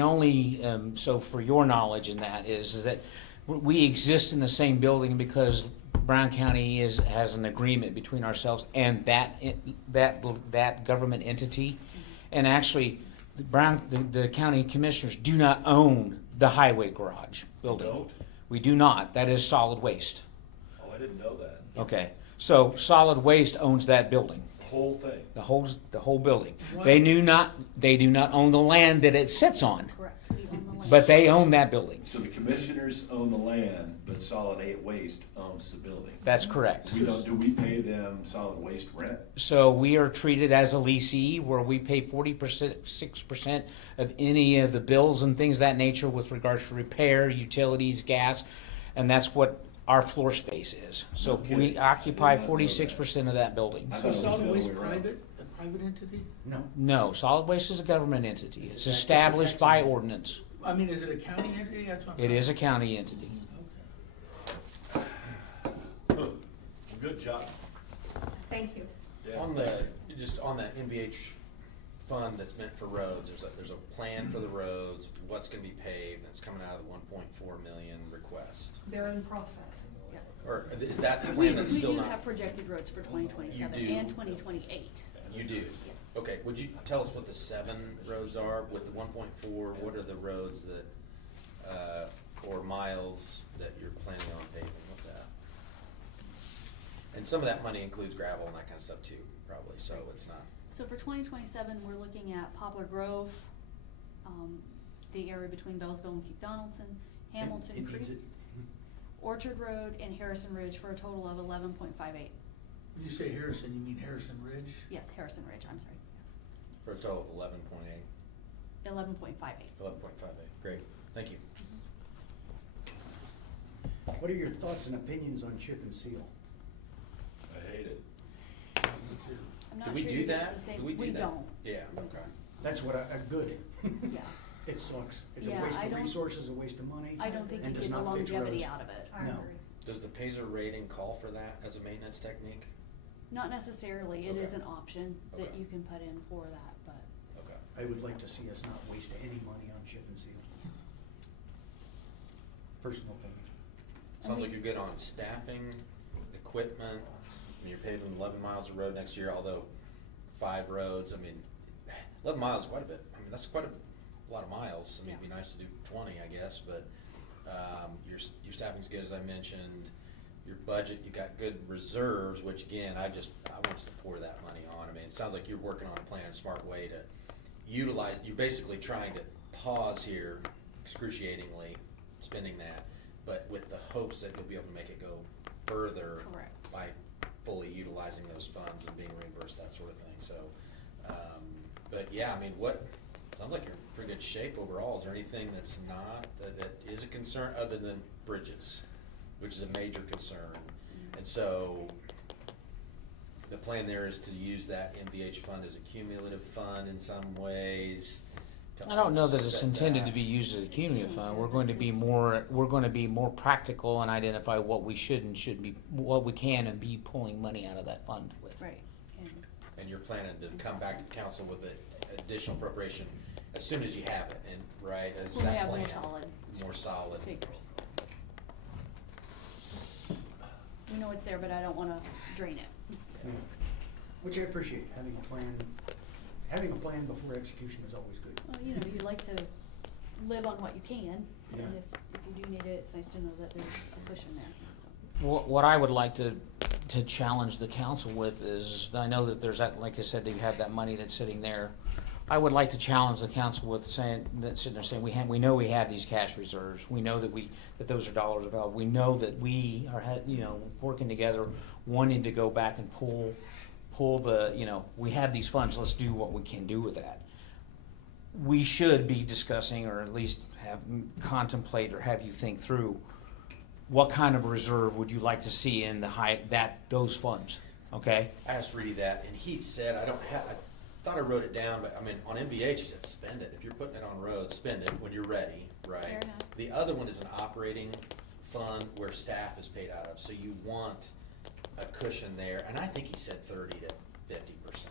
only so for your knowledge in that is that we exist in the same building because Brown County has an agreement between ourselves and that government entity, and actually, the county commissioners do not own the highway garage building. Don't? We do not. That is solid waste. Oh, I didn't know that. Okay, so solid waste owns that building, Whole thing. the whole building. What? They do not own the land that it sits on, Correct. We own the land. but they own that building. So the commissioners own the land, but solid waste owns the building. That's correct. Do we pay them solid waste rent? So we are treated as a leasee, where we pay 6% of any of the bills and things of that nature with regards to repair, utilities, gas, and that's what our floor space is. So Okay. we I occupy did not know 46% of that building. I So thought it was the solid other waste way around. a private entity? No, No, solid waste is a government entity. It's It's a established tax by entity. ordinance. I mean, is it a county entity? That's what I'm It trying- is a county entity. Okay. Well, good job. Thank you. Yeah. On the NVH fund that's meant for roads, there's a plan for the roads, what's gonna be paved, and it's coming out of the 1.4 million request. They're in process. Yes. Or is that the We plan that's still do not? have projected roads for 2027 You do? and 2028. You do? Yes. Okay, would you tell us what the 7 roads are with the 1.4? What are the roads that, or miles that you're planning on paving with that? And some of that money includes gravel and that kind of stuff too, probably, so it's not. So for 2027, we're looking at Poplar Grove, the area between Bellsville and Keith Donaldson, Hamilton It Creek, needs it. Orchard Road, and Harrison Ridge for a total of 11.58. When you say Harrison, you mean Harrison Ridge? Yes, Harrison Ridge, I'm sorry. For a total of 11.8, 11.58. 11.58, great, thank you. What are your thoughts and opinions on chip and seal? I hate it. Me too. I'm not Do we sure do you get that? the same- Do we do that? don't. Yeah, okay. That's what good. Yeah. It sucks. It's a Yeah, waste I of don't- resources, a waste of money. I don't think you and does get the not fix longevity roads. out of it. I No. agree. Does the Paisley rating call for that as a maintenance technique? Not necessarily, it is Okay. an option that Okay. you can put in for that, but. Okay. I would like to see us not waste any money on chip and seal. Personal opinion. Sounds like you're good on staffing, equipment, and you're paving 11 miles of road next year, although 5 roads, I mean, 11 miles is quite a bit. I mean, that's quite a lot of miles. I mean, it'd be nice to do 20, I guess, but your staffing's good, as I mentioned. Your budget, you got good reserves, which again, I want us to pour that money on. I mean, it sounds like you're working on a plan, a smart way to utilize, you're basically trying to pause here excruciatingly, spending that, but with the hopes that you'll be able to make it go further. Correct. By fully utilizing those funds and being reimbursed, that sort of thing, so, but yeah, I mean, sounds like you're in pretty good shape overall. Is there anything that's not, that is a concern other than bridges, which is a major concern? And so, the plan there is to use that MVH fund as a cumulative fund in some ways. to I don't know that it's offset intended that. to be used as a cumulative fund. We're going to be more practical and identify what we should be, what we can and be pulling money out of that fund with. Right. And And you're planning to come back to the council with an additional appropriation as soon as you have it, and, right, is When we that have more plan? solid More solid. figures. We know it's there, but I don't wanna drain it. Yeah. Which I appreciate, having a plan. Having a plan before execution is always good. Well, you know, you'd like to live on what you can, Yeah. and if you do need it, it's nice to know that there's a cushion there, so. What I would like to to challenge the council with is, I know that there's that, like I said, you have that money that's sitting there. I would like to challenge the council with saying, that sitting there saying, we know we have these cash reserves. We know that those are dollars available. We know that we are, working together, wanting to go back and pull the, we have these funds, let's do what we can do with that. We should be discussing, or at least contemplate or have you think through, what kind of reserve would you like to see in those funds, okay? I asked Reedy that, and he said, I thought I wrote it down, but I mean, on MVH, he said, spend it. If you're putting it on roads, spend it when you're ready, right? Fair enough. The other one is an operating fund where staff is paid out of, so you want a cushion there, and I think he said 30 to 50%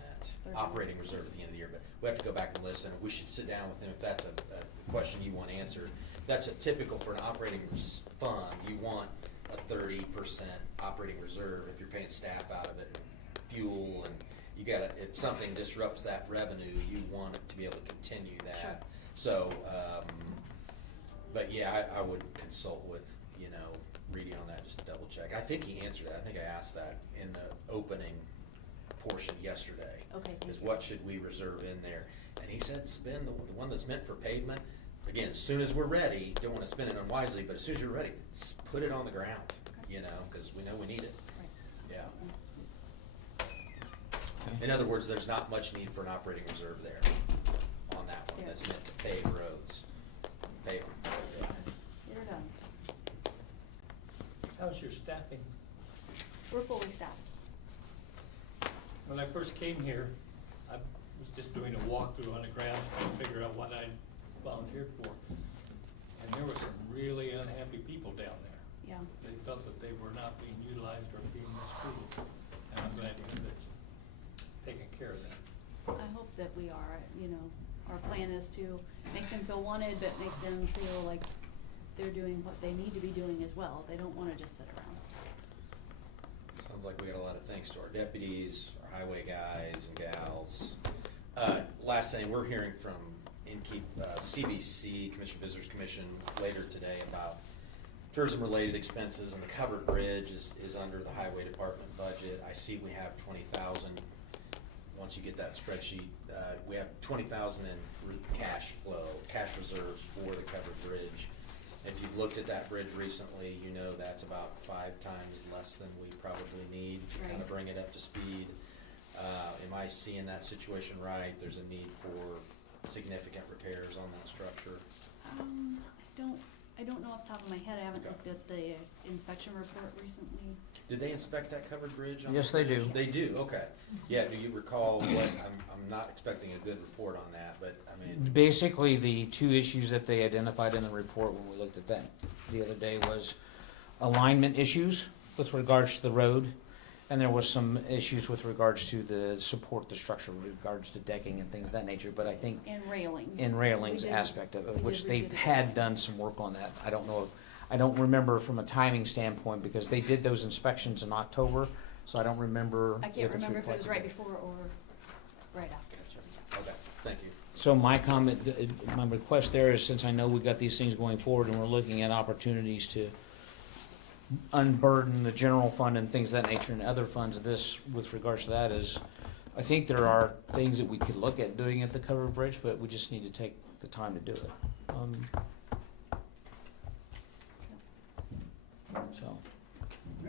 operating reserve at the end of the year, but we have to go back and listen. We should sit down with him if that's a question you want answered. That's a typical for an operating fund. You want a 30% operating reserve if you're paying staff out of it, fuel, and you gotta, if something disrupts that revenue, you want it to be able to continue that. Sure. So, but yeah, I would consult with, Reedy on that, just to double check. I think he answered that. I think I asked that in the opening portion yesterday. Okay, thank Is you. what should we reserve in there? And he said, spend the one that's meant for pavement. Again, as soon as we're ready, don't wanna spend it unwisely, but as soon as you're ready, put it on the ground, cause we know we need it. Right. Yeah. In other words, there's not much need for an operating reserve there on that one. Yeah. That's meant to pave roads. Pave them. Yeah. You're done. How's your staffing? We're fully staffed. When I first came here, I was just doing a walkthrough on the grounds trying to figure out what I volunteered for. And there were some really unhappy people down there. Yeah. They felt that they were not being utilized or being mistreated. And I'm glad to hear that you're taking care of that. I hope that we are, our plan is to make them feel wanted, but make them feel like they're doing what they need to be doing as well. They don't wanna just sit around. Sounds like we got a lot of thanks to our deputies, our highway guys and gals. Last thing, we're hearing from CVC, Commission Visitors Commission, later today about tourism-related expenses, and the covered bridge is under the highway department budget. I see we have 20,000. Once you get that spreadsheet, we have 20,000 in cash reserves for the covered bridge. If you've looked at that bridge recently, that's about 5 times less than we probably need to kind of Right. bring it up to speed. Am I seeing that situation right? There's a need for significant repairs on that structure. I don't know off the top of my head. I haven't Okay. looked at the inspection report recently. Did they inspect that covered bridge? Yes, they do. They do, okay. Yeah, do you recall what, I'm not expecting a good report on that, but I mean, Basically, the two issues that they identified in the report when we looked at that the other day was alignment issues with regards to the road, and there was some issues with regards to the structure, with regards to decking and things of that nature, but I think And railing. in railings We did- aspect of it, we which did they review the had design. done some work on that. I don't know, I don't remember from a timing standpoint, because they did those inspections in October, so I don't remember. I can't remember if it was reflected right there. before or right after. okay, thank you. So my comment, my request there is, since I know we've got these things going forward and we're looking at opportunities to unburden the general fund and things of that nature and other funds, this, with regards to that, is, I think there are things that we could look at doing at the covered bridge, but we just need to take the time to do it. So,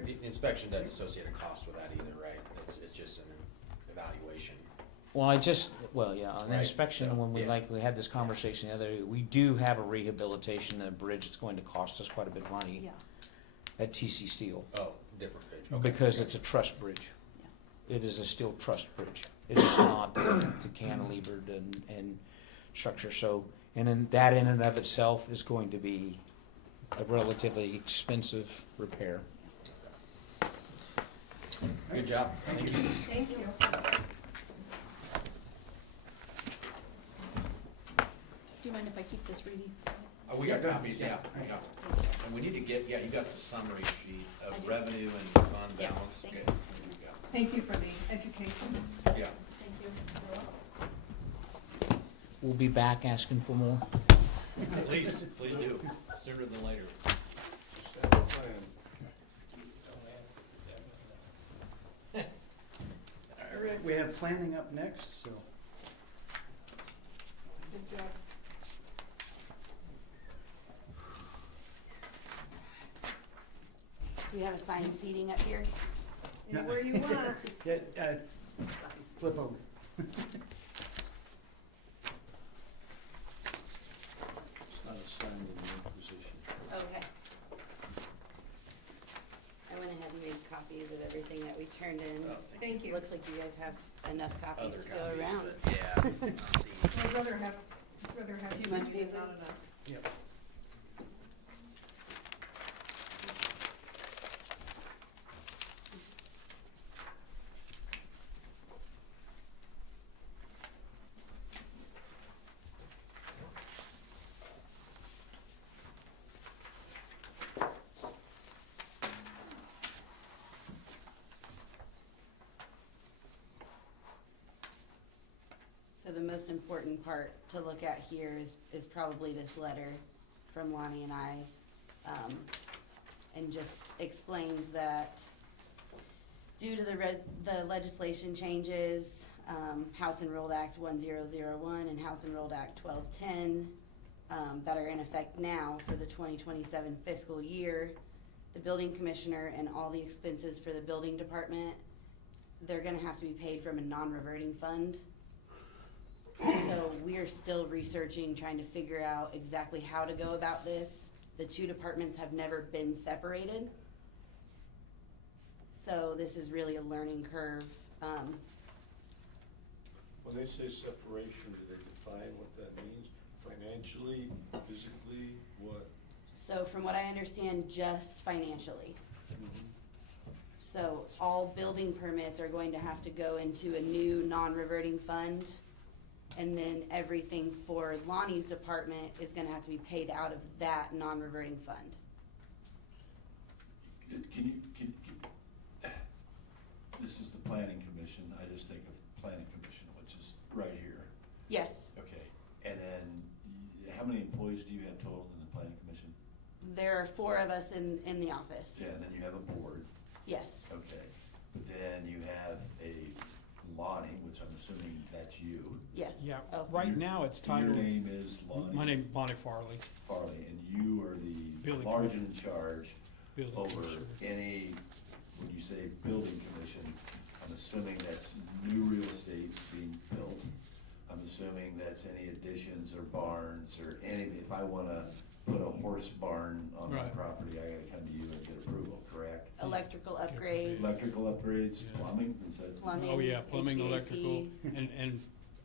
The inspection doesn't associate a cost with that either, right? It's just an evaluation. yeah, on Right, inspection, so, when yeah. we had this conversation the other day, we do have a rehabilitation of a bridge that's going to cost us quite a bit of money Yeah, at TC Steel, Oh, different bridge, okay. because it's a truss bridge. yeah. It is a steel truss bridge. It is not the cantilevered and structure, so, and then that in and of itself is going to be a relatively expensive repair. Good job, thank you. Thank you. Do you mind if I keep this reading? Oh, we got Yeah, copies, yeah, yeah. yeah. And we need to get, you got the summary sheet I of do. revenue and fund Yes, balance. thank Okay. you. Thank you for the education. Yeah. Thank you. We'll be back asking for more. Please do, sooner than later. Staff plan. we have planning up next, so. Good job. Do we have assigned seating up here? Anywhere you want. Yeah, flip over. It's not assigned in your position. Okay. I went ahead and made copies of everything that we turned in. Thank you. Looks like you guys have enough copies Other to go copies, around. but yeah. I'd rather have Too much than paper? not enough. Yep. So the most important part to look at here is probably this letter from Lonnie and I. And just explains that due to the legislation changes, House Enrolled Act 1001 and House Enrolled Act 1210, that are in effect now for the 2027 fiscal year, the building commissioner and all the expenses for the building department, they're gonna have to be paid from a non-reverting fund. So we are still researching, trying to figure out exactly how to go about this. The two departments have never been separated. So this is really a learning curve. When they say separation, do they define what that means? Financially, physically, what? So from what I understand, just financially. So all building permits are going to have to go into a new non-reverting fund. And then everything for Lonnie's department is gonna have to be paid out of that non-reverting fund. This is the planning commission, I just think of planning commission, which is right here. Yes, Okay, and then how many employees do you have total in the planning commission? there are 4 of us in the office. Yeah, and then you have a board, Yes, okay. But then you have a Lonnie, which I'm assuming that's you. yes. Yeah, Oh. right now it's titled, Your name is Lonnie? my name is Bonnie Farley, Farley, and you are the Building large commissioner. in charge building over commissioner. any, when you say building commission, I'm assuming that's new real estate being built. I'm assuming that's any additions or barns or any, if I wanna put a horse barn on my Right. property, I gotta come to you and get approval, correct? Electrical upgrades. Electrical upgrades, Yeah. plumbing, is that? Plumbing. Oh, yeah, plumbing, HVAC. electrical, and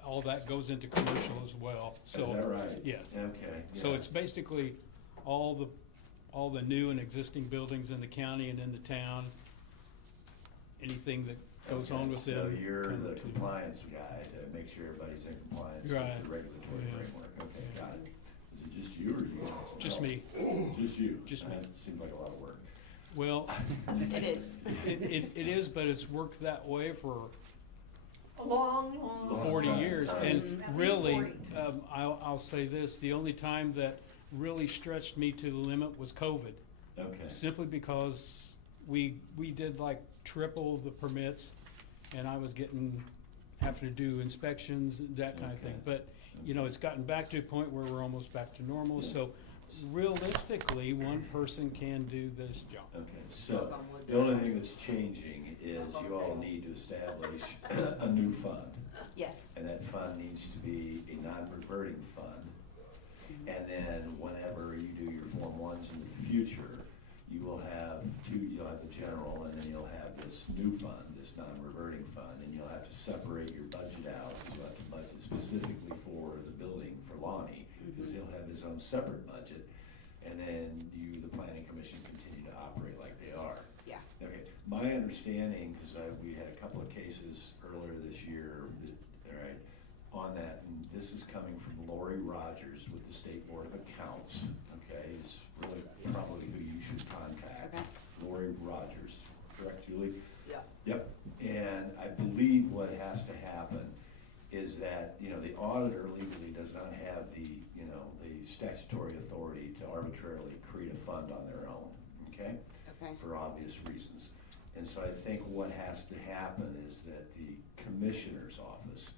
all that goes into commercial as well, so. Is that right? Yeah. Okay. So yeah. it's basically all the new and existing buildings in the county and in the town, anything that goes on Okay, with So them. you're come the to- compliance guy to make sure everybody's in compliance with Right. the regulatory Yeah. framework, okay, got it. Is it just you or you? want some Just help? me. Just you? Just me. That seems like a lot of work. Well, It is. it is, but it's worked that way for A long 40 time. years, Time. and At least really, 40. I'll say this, the only time that really stretched me to the limit was COVID. Okay, Simply because we did like triple the permits, and I was having to do inspections, that kind of thing. Okay. But, you know, it's gotten back to a point where we're almost back to normal, so realistically, one person can do this job. okay, so the only thing that's changing is you all need to establish a new fund. Yes, And that fund needs to be a non-reverting fund. And then whenever you do your Form 1s in the future, you'll have the general, and then you'll have this new fund, this non-reverting fund, and you'll have to separate your budget out. You'll have to budget specifically for the building for Lonnie, because he'll have his own separate budget. And then the planning commission continue to operate like they are. yeah. Okay, my understanding, because we had a couple of cases earlier this year, all right, on that, and this is coming from Lori Rogers with the State Board of Accounts, okay, is really probably who you should contact. Okay. Lori Rogers, correct, Julie? Yeah. Yep, and I believe what has to happen is that, the auditor legally does not have the statutory authority to arbitrarily create a fund on their own, okay? Okay. For obvious reasons. And so I think what has to happen is that the commission commissioner's office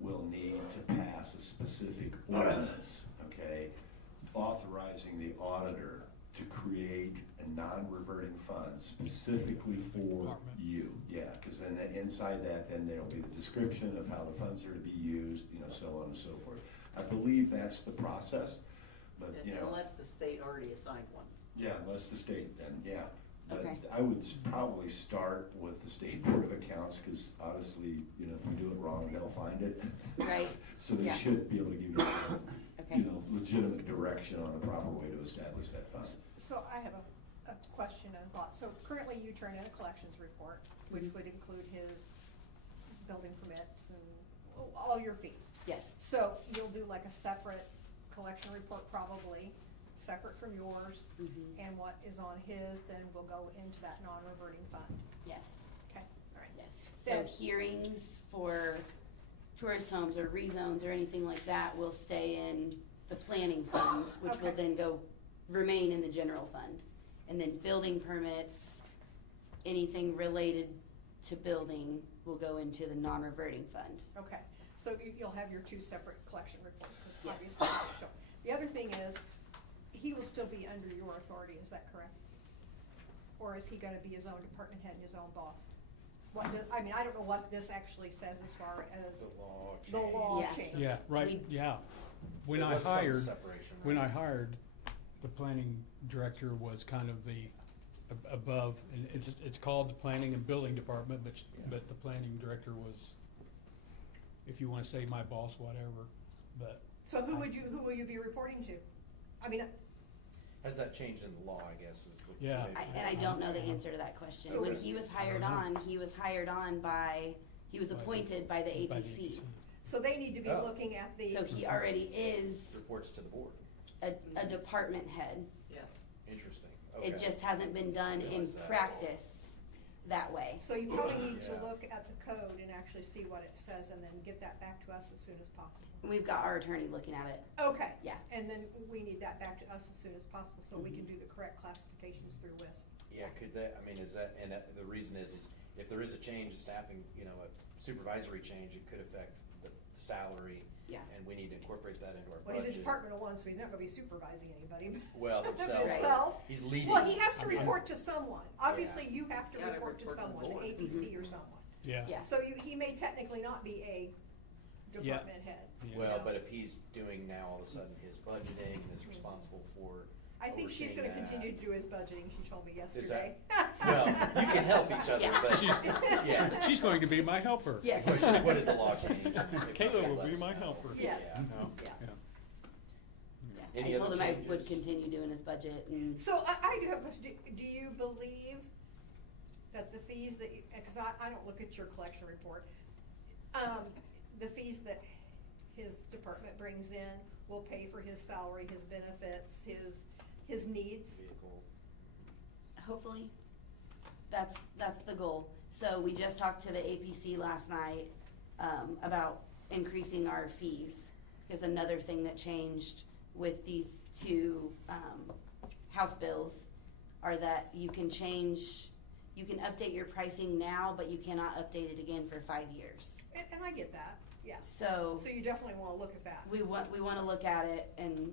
will need to pass a specific ordinance, okay, authorizing the auditor to create a non-reverting fund specifically for Department. you. Yeah, because then inside that, then there'll be the description of how the funds are to be used, so on and so forth. I believe that's the process, but, Unless the state already assigned one. yeah, unless the state, then, yeah. But Okay. I would probably start with the State Board of Accounts, because honestly, if we do it wrong, they'll find it. Right. So they Yeah. should be able to give you, Okay. legitimate direction on the proper way to establish that fund. So I have a question and thought. So currently you turn in a collections report, which would include his building permits and all your fees. Yes. So you'll do like a separate collection report probably, separate from yours, Mhm. and what is on his then will go into that non-reverting fund. Yes. Okay, all right. Yes. So Then- hearings for tourist homes or rezones or anything like that will stay in the planning fund, which will Okay. then remain in the general fund. And then building permits, anything related to building will go into the non-reverting fund. Okay, so you'll have your two separate collection reports, because Yes. obviously they'll show. The other thing is, he will still be under your authority, is that correct? Or is he gonna be his own department head and his own boss? I don't know what this actually says as far as The law the law Yeah. change. Yeah, right, We- yeah. When There I was some hired, separation, when right? I hired, the planning director was kind of the above, and it's called the planning and building department, but the planning director was, if you wanna say my boss, whatever, but. So who will you be reporting to? I mean, Has that changed in the law, I guess, is the. Yeah. And I don't know the answer to that question. So When is- he was hired on, he was appointed by the APC. so they need to be Oh. looking at the. So he already is Reports to the board. a department head. Yes. Interesting. It Okay. just hasn't been done in Realize that. practice that way. So you probably need to Yeah. look at the code and actually see what it says and then get that back to us as soon as possible. We've got our attorney looking at it. Okay. Yeah. And then we need that back to us as soon as possible so we can do the correct classifications through WIS. Yeah, could that, is that, and the reason is if there is a change in staffing, a supervisory change, it could affect the salary. Yeah. And we need to incorporate that into our Well, budget. he's a department of one, so he's not gonna be supervising anybody. Well, himself. Himself. He's leading. Well, he has to I mean- report to someone. Obviously, Yeah. you have to Gotta report to report to the someone, the board. APC or someone. Yeah. Yeah. So he may technically not be a department head. Yeah. Well, know? but if he's doing now all of a sudden his budgeting and is responsible for I think she's gonna overseeing continue that. to do his budgeting, she told me Is yesterday. Well, you can help each other, Yeah. but, She's- yeah. She's going to be my helper. Yes. What did the law change? If Kayla you will let be us my know. helper. Yes. Yeah. No, Yeah. yeah. Yeah. Any I told other him I would changes? continue doing his budget and So I do have a question. Do you believe that the fees that, because I don't look at your collection report, the fees that his department brings in will pay for his salary, his benefits, his needs? Vehicle. hopefully, that's the goal. So we just talked to the APC last night, about increasing our fees. Because another thing that changed with these two, House bills are that you can update your pricing now, but you cannot update it again for 5 years. And I get that, yes. So So you definitely wanna look at that. we wanna look at it, and,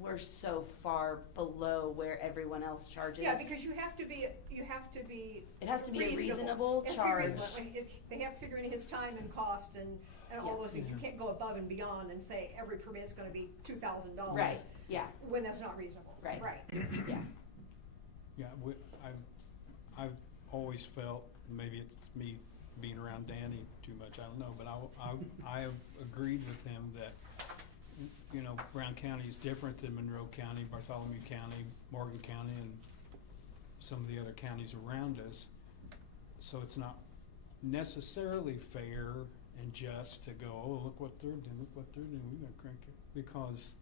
we're so far below where everyone else charges. Yeah, because you have to be It has to be a reasonable It has to be charge. reasonable. They have to figure in his time and cost and all Yeah. those things. You can't go above and beyond and say every permit's gonna be $2,000. Right, yeah, When that's not reasonable. Right. Right. yeah. Yeah, I've always felt, maybe it's me being around Danny too much, I don't know, but I have agreed with him that, Brown County is different than Monroe County, Bartholomew County, Morgan County, and some of the other counties around us. So it's not necessarily fair and just to go, oh, look what they're doing, we gotta crank it, because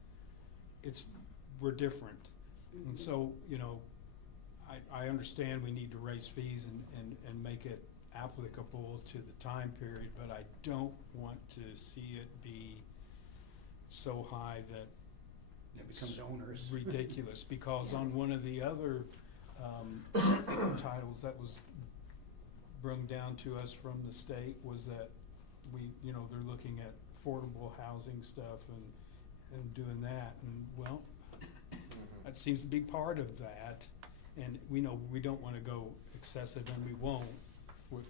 we're different. And so, I understand we need to raise fees and make it applicable to the time period, but I don't want to see it be so high that It becomes onerous. ridiculous, because on one of the other titles that was brung down to us from the state was that they're looking at affordable housing stuff and doing that, and well, that seems to be part of that, and we know we don't wanna go excessive, and we won't for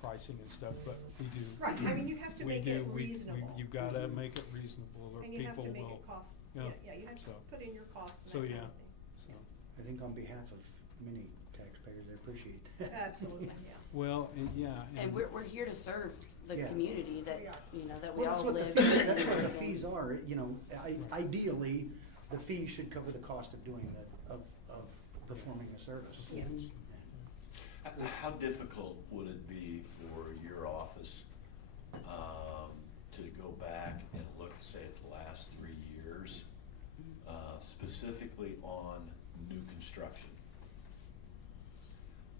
pricing and stuff, but we do. Right, I mean, you have to We make do. it We- reasonable. You've gotta make it reasonable, or And you have people to make will, it cost, yeah, you have to so- put in your costs and so that yeah, kind of thing. so, I think on behalf of many taxpayers, I appreciate that. Absolutely, yeah. well, and yeah, And we're here to serve the Yeah. community that, We are. that we Well, all that's what the live fees, in. that's what the and- fees are, ideally, the fee should cover the cost of doing of performing the service. Yes. How difficult would it be for your office to go back and look, say, at the last 3 years, specifically on new construction,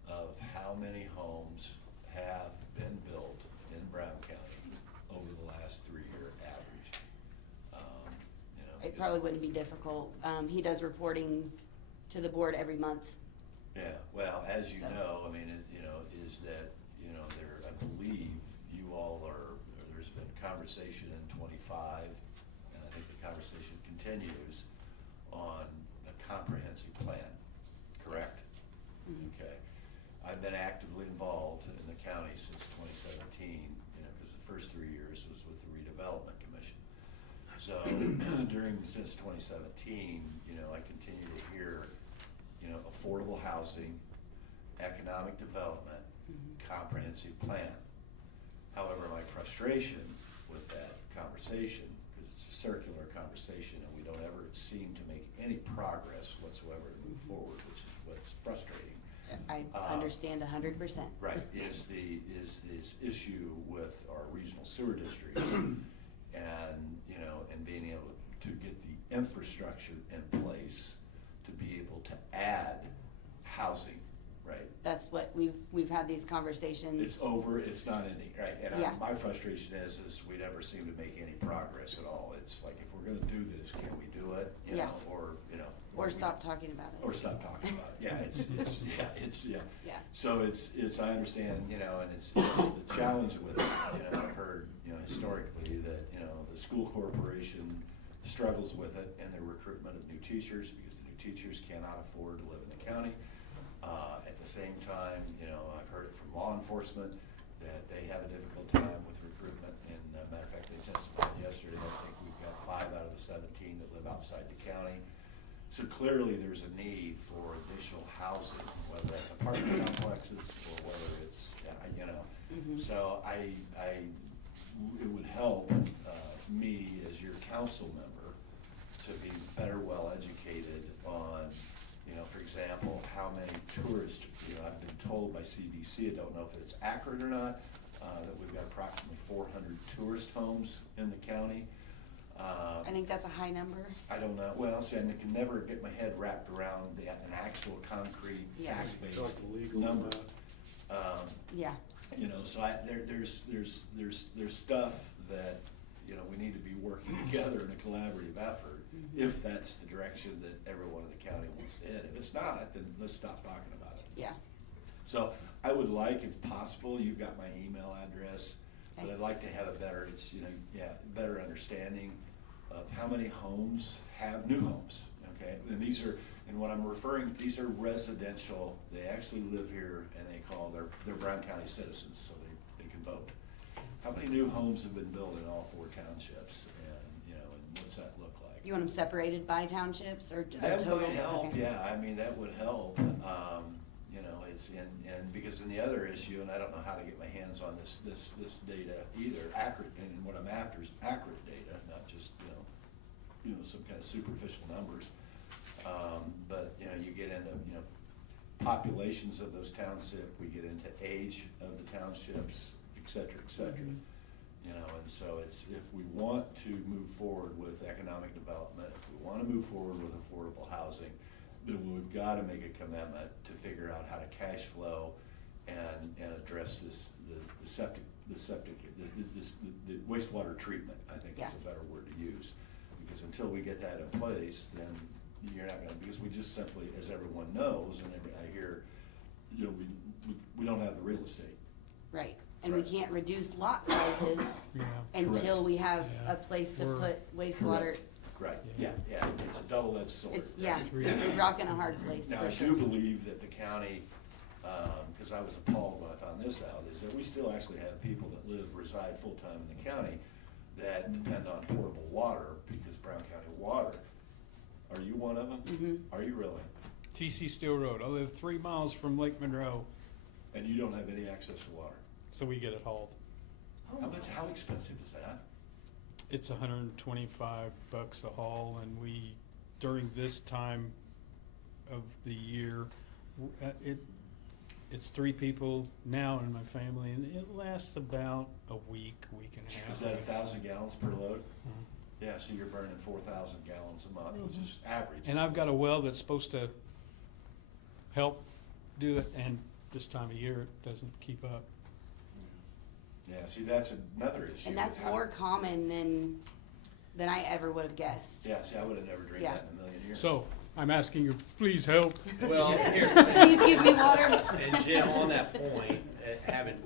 of how many homes have been built in Brown County over the last 3-year average? It probably wouldn't be difficult. He does reporting to the board every month. Yeah, well, as you So- know, I mean, is that, there, I believe you all there's been conversation in 25, and I think the conversation continues on a comprehensive plan, correct? Mhm. Okay. I've been actively involved in the county since 2017, because the first 3 years was with the redevelopment commission. So since 2017, I continue to hear, affordable housing, economic development, comprehensive plan. However, my frustration with that conversation, because it's a circular conversation and we don't ever seem to make any progress whatsoever to move forward, which is what's frustrating. I understand 100%. Right, is this issue with our regional sewer districts and being able to get the infrastructure in place to be able to add housing, right? That's what we've had these conversations. It's over, it's not ending, right? And Yeah. my frustration is we never seem to make any progress at all. It's like, if we're gonna do this, can we do it? Yeah. Or we- stop talking about it. Or stop talking about it, yeah, Yeah. So I understand, and it's the challenge with it, I've heard, historically that, the school corporation struggles with it and their recruitment of new teachers, because the new teachers cannot afford to live in the county. At the same time, I've heard it from law enforcement that they have a difficult time with recruitment, and matter of fact, they testified yesterday, I think we've got 5 out of the 17 that live outside the county. So clearly, there's a need for additional housing, whether that's apartment complexes or whether it's, So it would help me as your council member to be better well-educated on, for example, how many tourists, I've been told by CBC, I don't know if it's accurate or not, that we've got approximately 400 tourist homes in the county. I think that's a high number. I don't know, well, see, I can never get my head wrapped around an actual concrete, Yeah. fact-based Like the legal number. Yeah. So there's stuff that, we need to be working together in a collaborative effort, if that's the direction that everyone in the county wants to head. If it's not, then let's stop talking about it. Yeah. So I would like, if possible, you've got my email address, but Okay. I'd like to have a better, better understanding of how many homes have new homes, okay? And what I'm referring, these are residential, they actually live here and they're Brown County citizens, so they can vote. How many new homes have been built in all 4 townships, and what's that look like? You want them separated by townships or a That total? would help, Okay. yeah, that would help, and because the other issue, and I don't know how to get my hands on this data either, accurate, and what I'm after is accurate data, not just, some kind of superficial numbers. But, you get into, populations of those townships, we get into age of the townships, et cetera, et cetera. And so if we want to move forward with economic development, if we wanna move forward with affordable housing, then we've gotta make a commitment to figure out how to cash flow and address the wastewater treatment, I think is a better word to use. Because until we get that in place, then you're not gonna, because we just simply, as everyone knows, and I hear, you know, we don't have the real estate. Right, and we Right. can't reduce lot sizes Yeah. until we have Yeah. a place to We're- put wastewater. Right, yeah, it's a double-edged sword. It's, yeah, Three. it's a rock in a hard place, Now, for I sure. do believe that the county, because I was appalled when I found this out, is that we still actually have people that reside full-time in the county that depend on portable water because Brown County Water. Are you one of them? Mhm. Are you really? TC Steel Road. I live 3 miles from Lake Monroe, And you don't have any access to water? so we get it hauled. How expensive is that? It's $125 a haul, and we, during this time of the year, it's 3 people now in my family, and it lasts about a week and a half. Is that 1,000 gallons per load? Mhm. Yeah, so you're burning 4,000 gallons a month, which is average. And I've got a well that's supposed to help do it, and this time of year, it doesn't keep up. Yeah, see, that's another issue. And that's more common than I ever would have guessed. Yeah, see, I would have never dreamed Yeah. that in a million years. So, I'm asking you, please help. Well, here, Please give me water. and Jim, on that point, having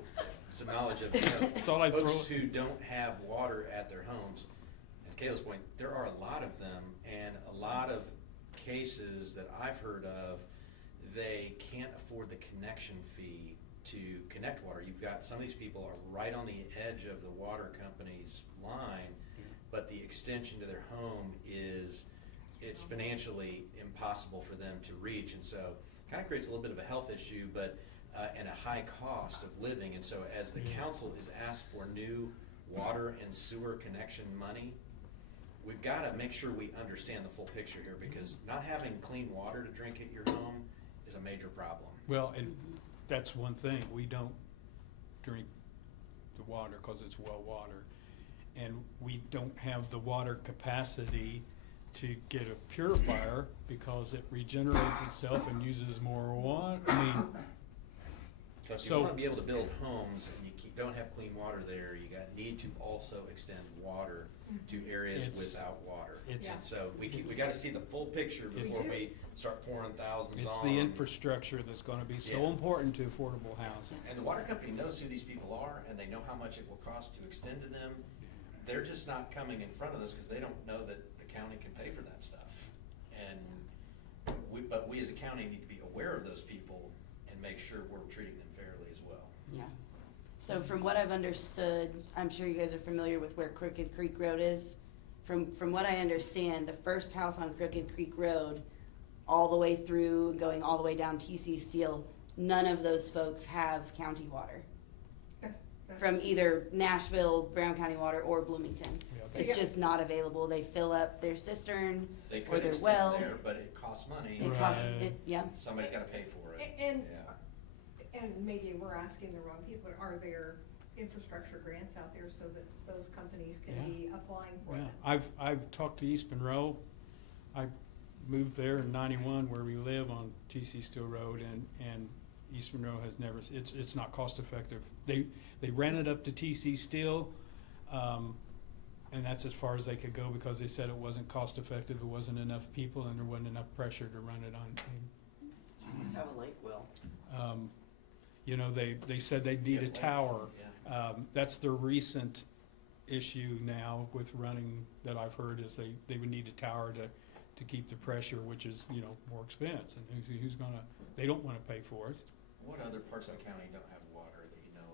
some knowledge of, Thought I'd throw folks it. who don't have water at their homes, and Kayla's point, there are a lot of them, and a lot of cases that I've heard of, they can't afford the connection fee to connect water. You've got, some of these people are right on the edge of the water company's line, but the extension to their home it's financially impossible for them to reach, and so kind of creates a little bit of a health issue, but and a high cost of living. And so as the council is asked for new water and sewer connection money, we've got to make sure we understand the full picture here, because not having clean water to drink at your home is a major problem. Well, and that's one thing, we don't drink the water because it's well water. And we don't have the water capacity to get a purifier because it regenerates itself and uses more water. I mean, So if you So- want to be able to build homes and you don't have clean water there, you need to also extend water to areas It's- without water. it's- And so we got to see the full picture before do. we start pouring thousands on. it's the infrastructure that's gonna be so Yeah. important to affordable housing. And the water company knows who these people are, and they know how much it will cost to extend to them. They're just not coming in front of us because they don't know that the county can pay for that stuff. And but we as a county need to be aware of those people and make sure we're treating them fairly as well. Yeah. So from what I've understood, I'm sure you guys are familiar with where Crooked Creek Road is. From what I understand, the first house on Crooked Creek Road, all the way through, going all the way down TC Steel, none of those folks have county water. That's- From either Nashville, Brown County Water, or Bloomington. Yeah. It's just not available. They fill up their cistern They or could their extend well. there, but it costs money. It costs, Right. yeah. Somebody's got to pay for it. And, Yeah. and maybe we're asking the wrong people, are there infrastructure grants out there so that those companies can be applying for Yeah, them? I've talked to East Monroe. I moved there in '91 where we live on TC Steel Road, and East Monroe has never, it's not cost effective. They ran it up to TC Steel, and that's as far as they could go because they said it wasn't cost effective, there wasn't enough people, and there wasn't enough pressure to run it on. You have a lake well. You know, they said they'd need a tower. Yeah. That's their recent issue now with running, that I've heard, is they would need a tower to keep the pressure, which is, you know, more expense, and who's gonna, they don't wanna pay for it. What other parts of the county don't have water that you know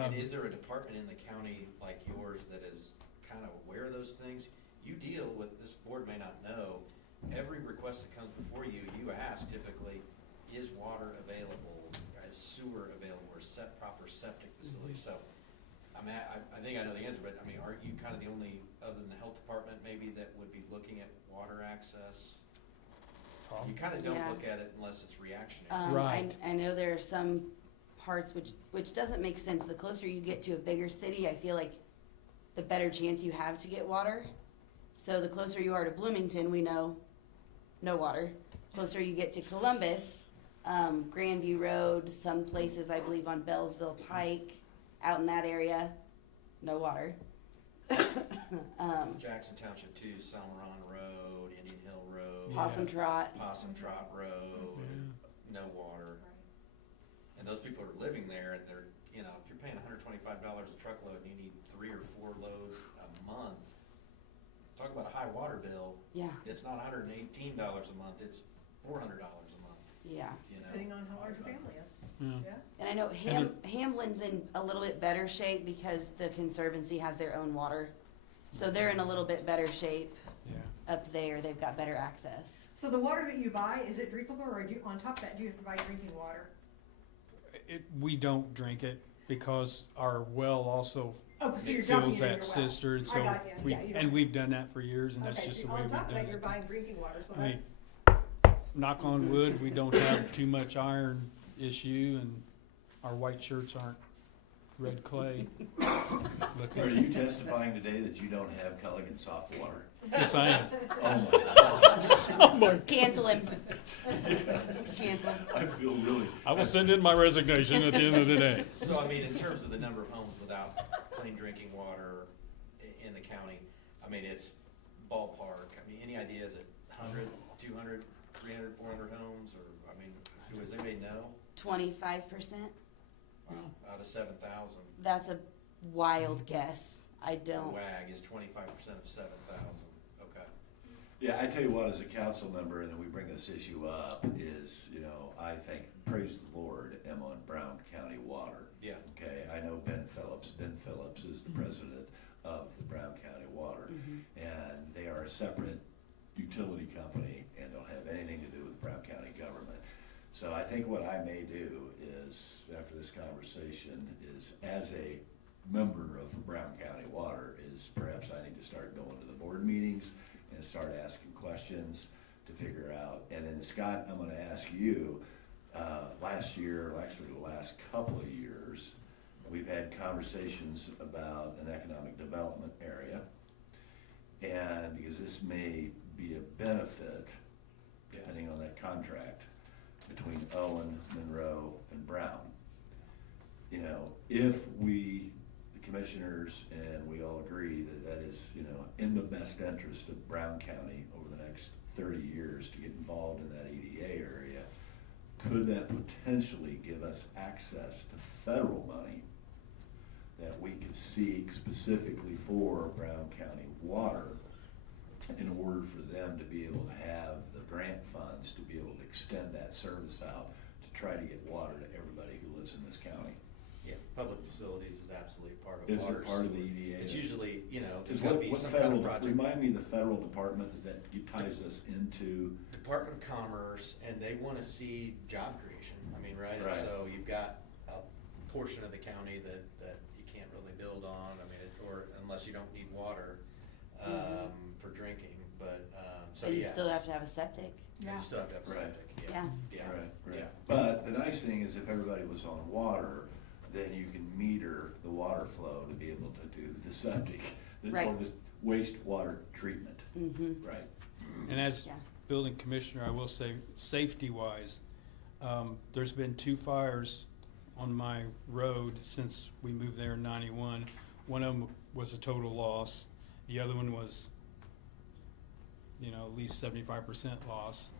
of? And is there a department in the county like yours that is kind of aware of those things? You deal with, this board may not know, every request that comes before you, you ask typically, is water available, is sewer available, or proper septic facility? So, I mean, I think I know the answer, but I mean, aren't you kind of the only, other than the health department maybe, that would be looking at water access? You kind of don't Yeah. look at it unless it's reactionary. Right. I know there are some parts which doesn't make sense. The closer you get to a bigger city, I feel like the better chance you have to get water. So the closer you are to Bloomington, we know no water. Closer you get to Columbus, Grandview Road, some places I believe on Bellsville Pike, out in that area, no water. Jackson Township too, Salmeron Road, Indian Hill Road. Possum Trot. Possum Trot Road. no water. And those people are living there, and they're, you know, if you're paying $125 a truckload and you need 3 or 4 loads a month, talk about a high water bill. Yeah, It's not $118 a month, it's $400 a month, yeah. you know? Depending on how large your family is, Yeah. yeah? And I know Hamlin's in a little bit better shape because the Conservancy has their own water. So they're in a little bit better shape Yeah. up there. They've got better access. So the water that you buy, is it drinkable, or do you, on top of that, do you have to buy drinking water? We don't drink it because our well also Oh, so you're dumping fills it in your that well. cistern, I so got you. Yeah, you don't- we've done that for years, and that's Okay, just so the way on we've top of done that, you're it. buying drinking water, so I mean, that's, Knock on wood, we don't have too much iron issue, and our white shirts aren't red clay. Are you testifying today that you don't have Culligan soft water? Yes, I am. Oh my God. Cancel him. He's canceled. I feel really. I will send in my resignation at the end of the day. So, I mean, in terms of the number of homes without clean drinking water in the county, I mean, it's ballpark. I mean, any idea, is it 100, 200, 300, 400 homes, or, I mean, does anybody know? 25%. Wow, out of 7,000. That's a wild guess. I don't. WAG is 25% of 7,000. Okay. Yeah, I tell you what, as a council member, and then we bring this issue up, is, you know, I think, praise the Lord, am on Brown County Water. Yeah. Okay, I know Ben Phillips. Ben Phillips is the president of the Brown County Water. And they are a separate utility company and don't have anything to do with Brown County government. So I think what I may do is, after this conversation, is as a member of Brown County Water, is perhaps I need to start going to the board meetings and start asking questions to figure out. And then Scott, I'm gonna ask you, last year, actually the last couple of years, we've had conversations about an economic development area. And because this may be a benefit, depending on that contract, between Owen, Monroe, and Brown. You know, if we, the commissioners, and we all agree that that is, you know, in the best interest of Brown County over the next 30 years to get involved in that EDA area, could that potentially give us access to federal money that we could seek specifically for Brown County Water in order for them to be able to have the grant funds to be able to extend that service out to try to get water to everybody who lives in this county? Yeah, public facilities is absolutely part of Is water. it part of the sewer. EDA? It's usually, you know, there's Because gotta what, be what some kind federal, of project. remind me the federal department that ties us into. Department of Commerce, and they wanna see job creation. I mean, right? And Right. so you've got a portion of the county that you can't really build on, I mean, or unless you don't need water, for drinking, but, so But you yeah. still have to have a septic. yeah. You still have to have Right. septic, Yeah. yeah. Right, right. Yeah. But the nice thing is if everybody was on water, then you can meter the water flow to be able to do the septic, or Right. the wastewater treatment, Mm-hmm. right? And as Yeah. building commissioner, I will say, safety-wise, there's been 2 fires on my road since we moved there in 91. One of them was a total loss. The other one was, you know, at least 75% loss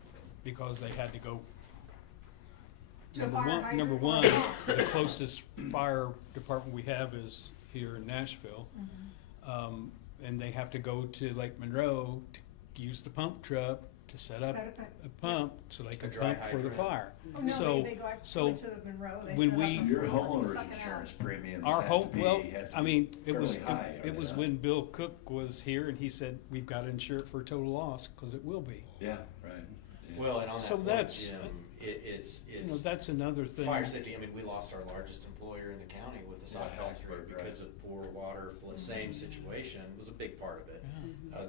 because they had to go. To a fire hydrant Number or a one, pump? the closest fire department we have is here in Nashville. And they have to go to Lake Monroe to use the pump truck to set up Set up a pump so they can dry pump for the hydrant. fire. Oh, no, So, they go so actually to the Monroe, they when set we- up a- Your they homeowner's suck it out. insurance premiums our have whole, to be, well, have to I be mean, it was, fairly high, are it they was not? when Bill Cook was here and he said, we've got to insure it for total loss, cause it will be. Yeah, right. Yeah. Well, and on that So point, that's- Jim, it's, You know, that's another thing. fire safety, I mean, we lost our largest employer in the county with the soda Yeah, factory Helensburgh, right. because of poor water flow, same situation, was a big part of it.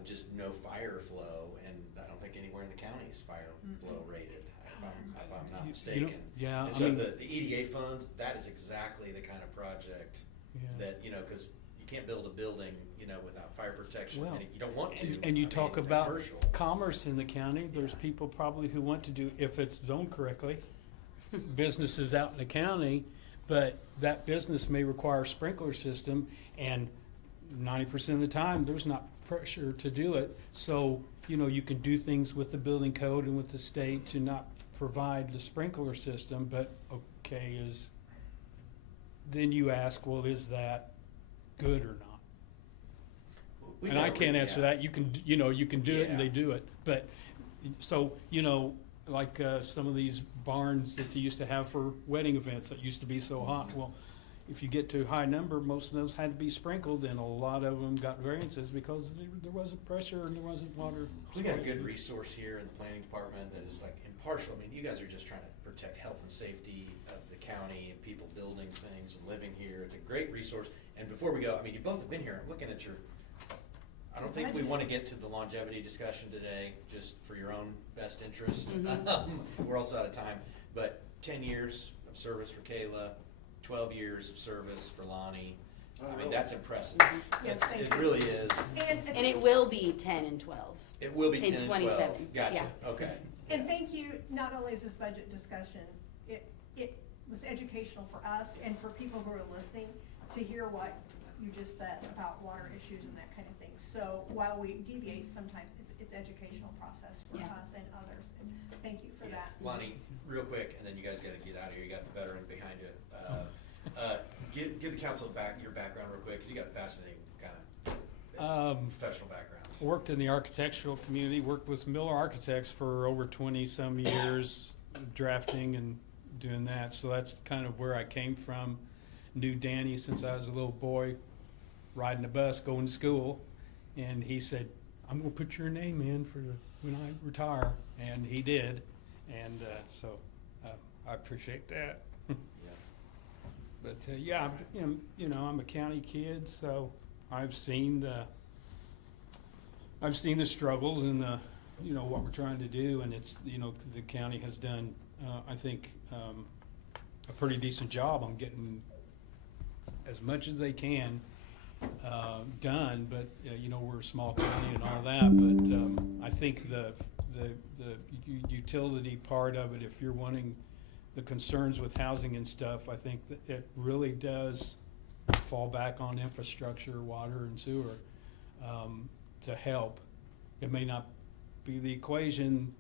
Just no fire flow, and I don't think anywhere in the county is fire flow rated, if I'm not You know, mistaken. yeah, And I so mean- the EDA funds, that is exactly the kind of project Yeah. that, you know, cause you can't build a building, you know, without fire protection, Well, and you don't want to. And you I talk mean, about commercial. commerce in the county, there's Yeah. people probably who want to do, if it's zoned correctly, businesses out in the county, but that business may require a sprinkler system, and 90% of the time, there's not pressure to do it. So, you know, you can do things with the building code and with the state to not provide the sprinkler system, but okay, then you ask, well, is that good or not? We And I gotta can't re- answer yeah. that, you can do it and they Yeah. do it, but, so, like, some of these barns that you used to have for wedding events that used to be so hot, well, if you get to a high number, most of those had to be sprinkled, and a lot of them got variances because there wasn't pressure and there wasn't water. We got a good resource here in the planning department that is like impartial. I mean, you guys are just trying to protect health and safety of the county and people building things and living here. It's a great resource. And before we go, I mean, you both have been here. I'm looking at I don't think we want to get to the longevity discussion today, just for your own best interest. We're also out of time. But 10 years of service for Kayla, 12 years of service for Lonnie. I mean, that's impressive. Yes, thank It you. really is. And it will be 10 and 12. It will be In 10 and 27, 12. Gotcha. yeah. Okay. And thank you, not only is this budget discussion, it was educational for us and for people who are listening to hear what you just said about water issues and that kind of thing. So while we deviate sometimes, it's educational process for Yeah. us and others. And thank you for that. Lonnie, real quick, and then you guys got to get out of here. You got the veteran behind you. Give the council your background real quick, because you got a fascinating kind of professional background. Worked in the architectural community, worked with Miller Architects for over 20-some years, drafting and doing that. So that's kind of where I came from. Knew Danny since I was a little boy, riding the bus, going to school. And he said, I'm going to put your name in when I retire. And he did. And so I appreciate that. But yeah, I'm a county kid, so I've seen the struggles and what we're trying to do, and it's, the county has done, I think, a pretty decent job on getting as much as they can done, but, we're a small county and all that, but I think the utility part of it, if you're wanting the concerns with housing and stuff, I think that it really does fall back on infrastructure, water and sewer, to help. It may not be the equation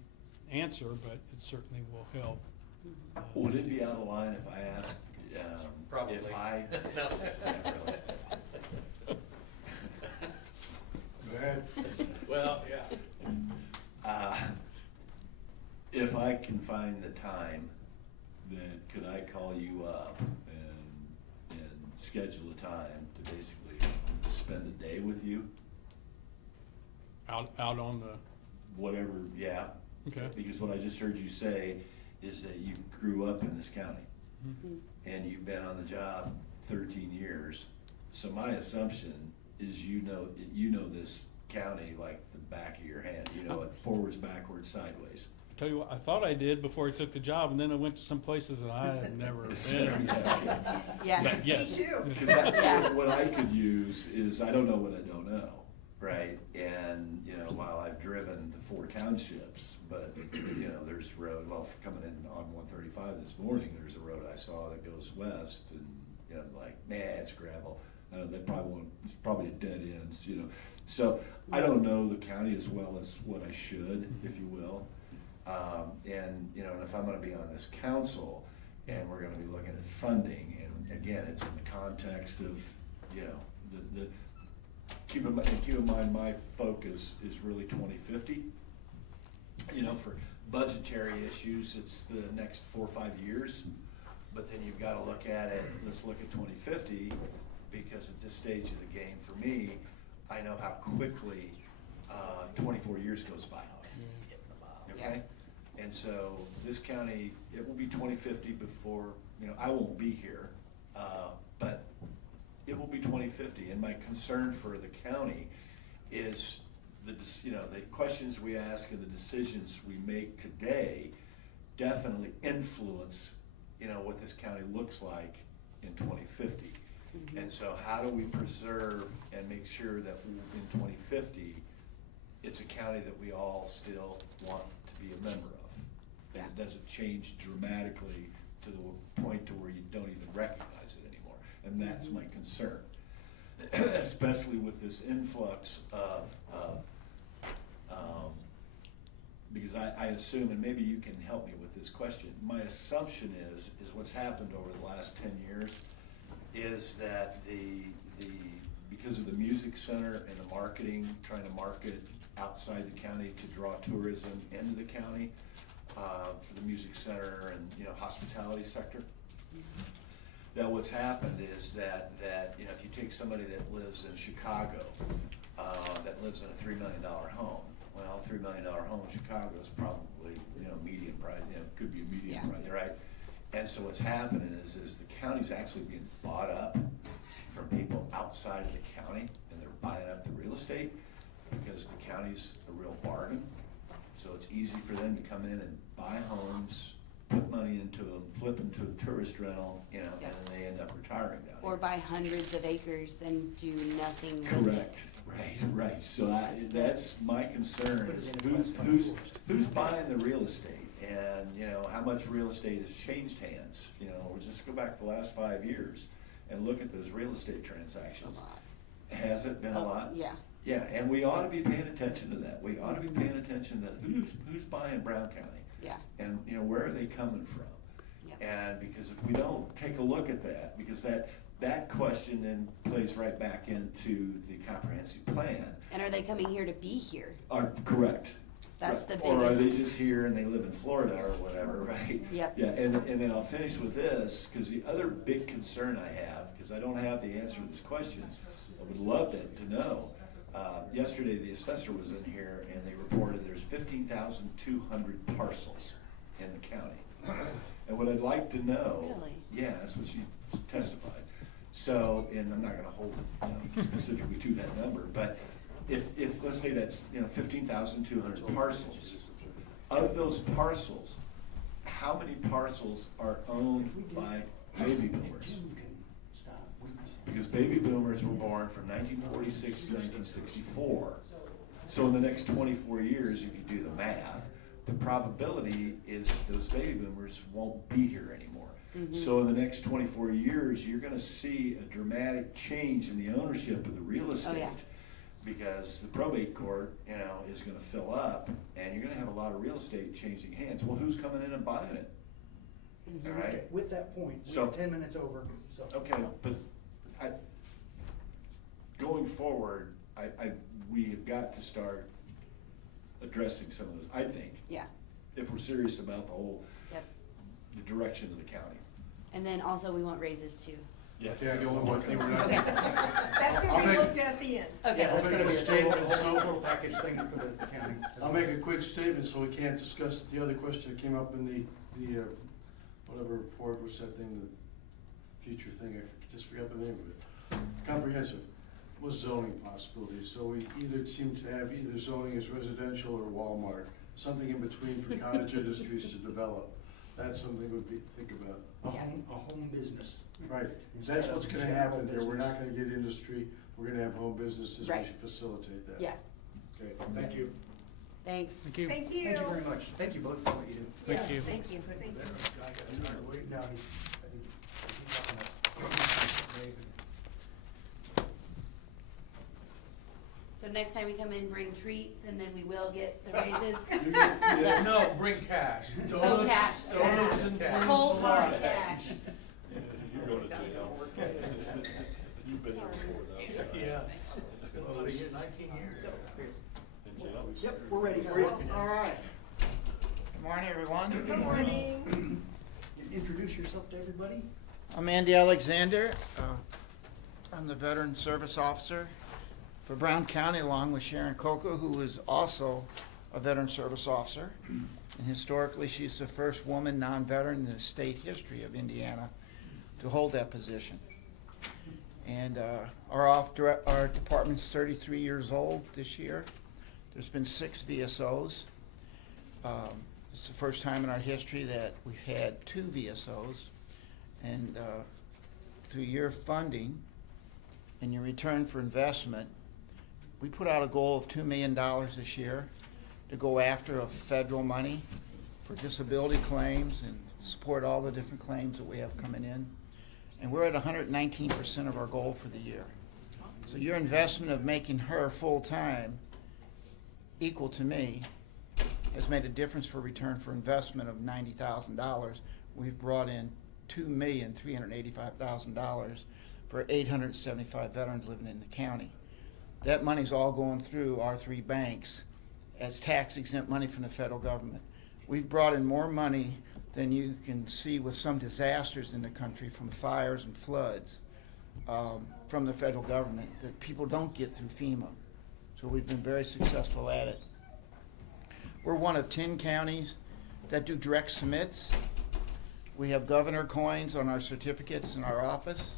answer, but it certainly will help. Would it be out of line if I asked, Probably. if I? No. Yeah, really. Go ahead. Well, yeah. If I can find the time, then could I call you up and schedule a time to basically spend a day with you? Out on the, Whatever, yeah. okay. Because what I just heard you say is that you grew up in this county and you've been on the job 13 years. So my assumption is you know this county like the back of your hand. You know it forwards, backwards, sideways. Tell you what, I thought I did before I took the job, and then I went to some places that I had never been. Yeah. But yes. Me too. Because Yeah. what I could use is, I don't know what I don't know, right? And, while I've driven the 4 townships, but, there's road, well, for coming in on 135 this morning, there's a road I saw that goes west, and, I'm like, nah, it's gravel. It's probably a dead end, So I don't know the county as well as what I should, if you will. And if I'm gonna be on this council, and we're gonna be looking at funding, and again, it's in the context of, keep in mind, my focus is really 2050. For budgetary issues, it's the next 4 or 5 years, but then you've gotta look at it, let's look at 2050, because at this stage of the game, for me, I know how quickly, 24 years goes by. Okay? And so this county, it will be 2050 before, I won't be here, but it will be 2050. And my concern for the county is the questions we ask and the decisions we make today definitely influence, what this county looks like in 2050. And so how do we preserve and make sure that in 2050, it's a county that we all still want to be a member of? And it doesn't change dramatically to the point to where you don't even recognize it anymore. And that's my concern, especially with this influx of because I assume, and maybe you can help me with this question, my assumption is what's happened over the last 10 years is that because of the music center and the marketing, trying to market outside the county to draw tourism into the county, for the music center and, you know, hospitality sector, that what's happened is that, you know, if you take somebody that lives in Chicago, that lives in a $3 million home, well, $3 million home in Chicago is probably, you know, medium price, you know, could be a medium Yeah. price, right? And so what's happening is the county's actually being bought up from people outside of the county, and they're buying up the real estate because the county's a real bargain. So it's easy for them to come in and buy homes, put money into them, flip into a tourist rental, you know, Yeah. and then they end up retiring down here. Or buy hundreds of acres and do nothing with it. Correct, right, so that's my concern, Put it is in a class five forest. who's buying the real estate? And, you know, how much real estate has changed hands? You know, we'll just go back the last 5 years and look at those real estate transactions. A lot. Has it been a Oh, lot? yeah. Yeah, and we ought to be paying attention to that. We ought to be paying attention to who's buying Brown County? Yeah. And, you know, where are they coming from? Yep. And because if we don't take a look at that, because that question then plays right back into the comprehensive plan. And are they coming here to be here? Are correct. That's Right. the Or are they biggest- just here and they live in Florida or whatever, right? Yep. Yeah, and then I'll finish with this, because the other big concern I have, because I don't have the answer to this question, I would love to know. Yesterday, the assessor was in here and they reported there's 15,200 parcels in the county. And what I'd like to know. Really? Yeah, that's what she testified. So, and I'm not gonna hold, you know, specifically to that number, but if, let's say that's, you know, 15,200 parcels. Of those parcels, how many parcels are owned by baby boomers? Jim can stop. Because baby boomers were born from 1946 to 1964. So in the next 24 years, if you do the math, the probability is those baby boomers won't be here anymore. So in the next 24 years, you're gonna see a dramatic change in the ownership of the real estate. yeah. Because the probate court, you know, is gonna fill up, and you're gonna have a lot of real estate changing hands. Well, who's coming in and buying it? All Okay, right? with that point, we So- have 10 minutes over, so. Okay, but going forward, we have got to start addressing some of those, I think, Yeah. if we're serious about Yep. the direction of the county. And then also we want raises too. Yeah. Okay, I get one more thing, we're not. Okay. That's gonna I'll be make- looked at the end. Yeah, that's I'll gonna make be a a statement, total, so- total package thing for the county. I'll make a quick statement so we can't discuss the other question that came up in the whatever report, what's that thing, the future thing, just forgot the name of it. Comprehensive, was zoning possibilities, so we either seem to have either zoning as residential or Walmart, something in between for cottage industries to develop. That's something we'd think about. A home business. Right, Instead that's of what's gonna general happen here, we're not business. gonna get industry, we're gonna have home businesses, we Right. should facilitate that. Yeah. Okay, thank you. Thanks. Thank you. Thank you very much. Thank you both for what you do. Yes, Thank you. Thank you, thank you. No, I think he's talking about Raven. So next time we come in, bring treats and then we will get the raises. Yeah. No, bring cash. No cash. Donuts and fruits Cold hard salad. cash. You're going to jail. You've been there before, though. Yeah. Well, they get 19 years. In jail? Yep, we're ready for you. All right. Good morning, everyone. Good morning. Introduce yourself to everybody. I'm Andy Alexander. I'm the Veteran Service Officer for Brown County, along with Sharon Coco, who is also a Veteran Service Officer. And historically, she's the first woman, non-veteran in the state history of Indiana to hold that position. And our department's 33 years old this year. There's been 6 VSOs. It's the first time in our history that we've had 2 VSOs. And through your funding and your return for investment, we put out a goal of $2 million this year to go after of federal money for disability claims and support all the different claims that we have coming in. And we're at 119% of our goal for the year. So your investment of making her full-time equal to me has made a difference for return for investment of $90,000. We've brought in $2,385,000 for 875 veterans living in the county. That money's all going through our three banks as tax-exempt money from the federal government. We've brought in more money than you can see with some disasters in the country, from fires and floods, from the federal government, that people don't get through FEMA. So we've been very successful at it. We're one of 10 counties that do direct submits. We have governor coins on our certificates in our office.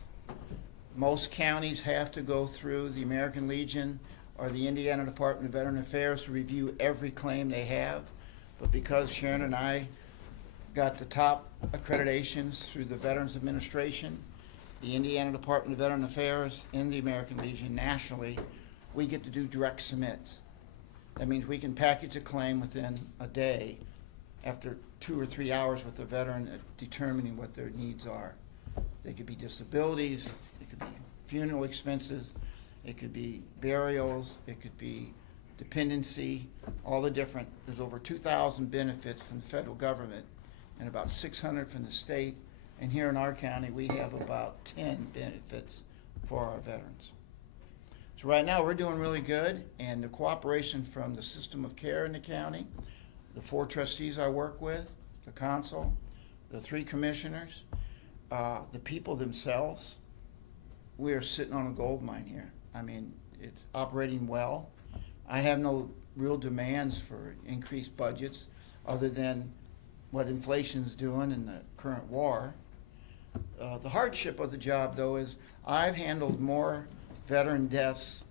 Most counties have to go through the American Legion or the Indiana Department of Veteran Affairs to review every claim they have. But because Sharon and I got the top accreditations through the Veterans Administration, the Indiana Department of Veteran Affairs, and the American Legion nationally, we get to do direct submits. That means we can package a claim within a day after 2 or 3 hours with the veteran determining what their needs are. They could be disabilities, it could be funeral expenses, it could be burials, it could be dependency, all the different. There's over 2,000 benefits from the federal government and about 600 from the state. And here in our county, we have about 10 benefits for our veterans. So right now, we're doing really good, and the cooperation from the system of care in the county, the 4 trustees I work with, the council, the 3 commissioners, the people themselves, we are sitting on a gold mine here. I mean, it's operating well. I have no real demands for increased budgets other than what inflation's doing in the current war. The hardship of the job, though, is I've handled more veteran deaths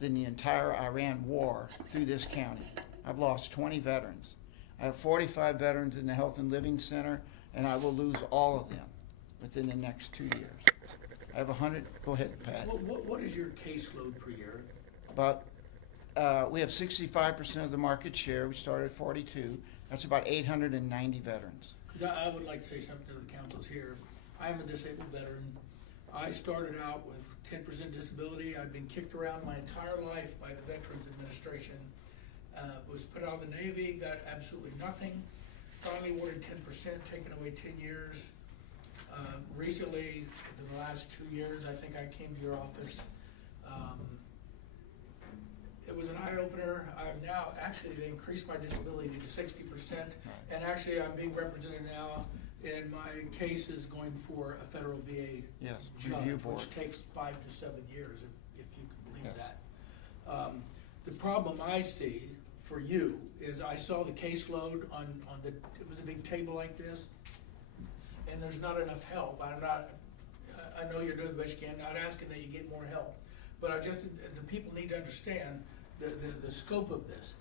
than the entire Iran war through this county. I've lost 20 veterans. I have 45 veterans in the Health and Living Center, and I will lose all of them within the next 2 years. I have 100, go ahead, Pat. What is your caseload per year? About, we have 65% of the market share. We started at 42. That's about 890 veterans. Because I would like to say something to the councils here. I am a disabled veteran. I started out with 10% disability. I've been kicked around my entire life by the Veterans Administration. Was put out of the Navy, got absolutely nothing. Finally awarded 10%, taken away 10 years. Recently, in the last 2 years, I think I came to your office. It was an eye-opener. I've now, actually, they increased my disability to 60%. And actually, I'm being represented now, and my case is going for a federal VA Review judge, board. which takes 5 to 7 years, if you can believe Yes. that. The problem I see for you is I saw the caseload on the, it was a big table like this, and there's not enough help. I know you're doing the best you can, not asking that you get more help, but the people need to understand the scope of this.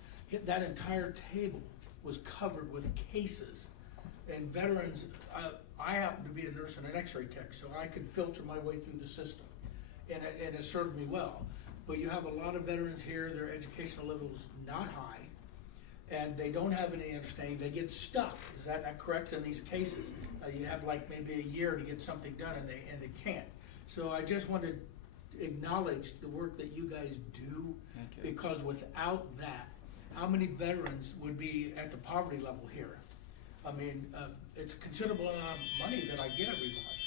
That entire table was covered with cases, and veterans, I happen to be a nurse and an x-ray tech, so I could filter my way through the system, and it served me well. But you have a lot of veterans here, their educational level's not high, and they don't have any understanding, they get stuck, is that not correct, in these cases? You have like maybe a year to get something done, and they can't. So I just wanted to acknowledge the work that you guys do, Thank you. because without that, how many veterans would be at the poverty level here? I mean, it's a considerable amount of money that I get every month.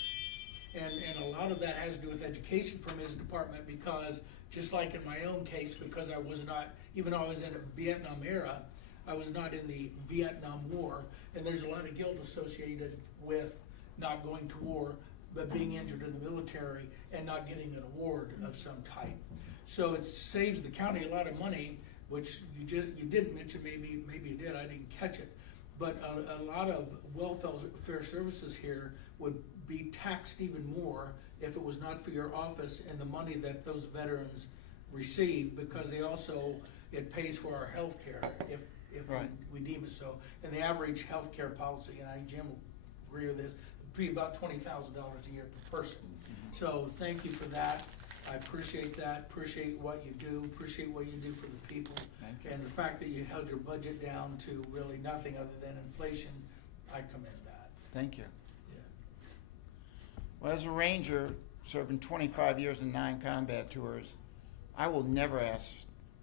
And a lot of that has to do with education from his department, because just like in my own case, because I was not, even though I was in a Vietnam era, I was not in the Vietnam War, and there's a lot of guilt associated with not going to war, but being injured in the military and not getting an award of some type. So it saves the county a lot of money, which you didn't mention, maybe you did, I didn't catch it. But a lot of welfare services here would be taxed even more if it was not for your office and the money that those veterans receive, because they also, it pays for our health care if Right. we deem it so. And the average health care policy, and Jim will agree with this, would be about $20,000 a year per person. So thank you for that. I appreciate that, appreciate what you do, appreciate what you do for the people. Thank you. And the fact that you held your budget down to really nothing other than inflation, I commend that. Thank you. Yeah. Well, as a ranger, serving 25 years in 9 combat tours, I will never ask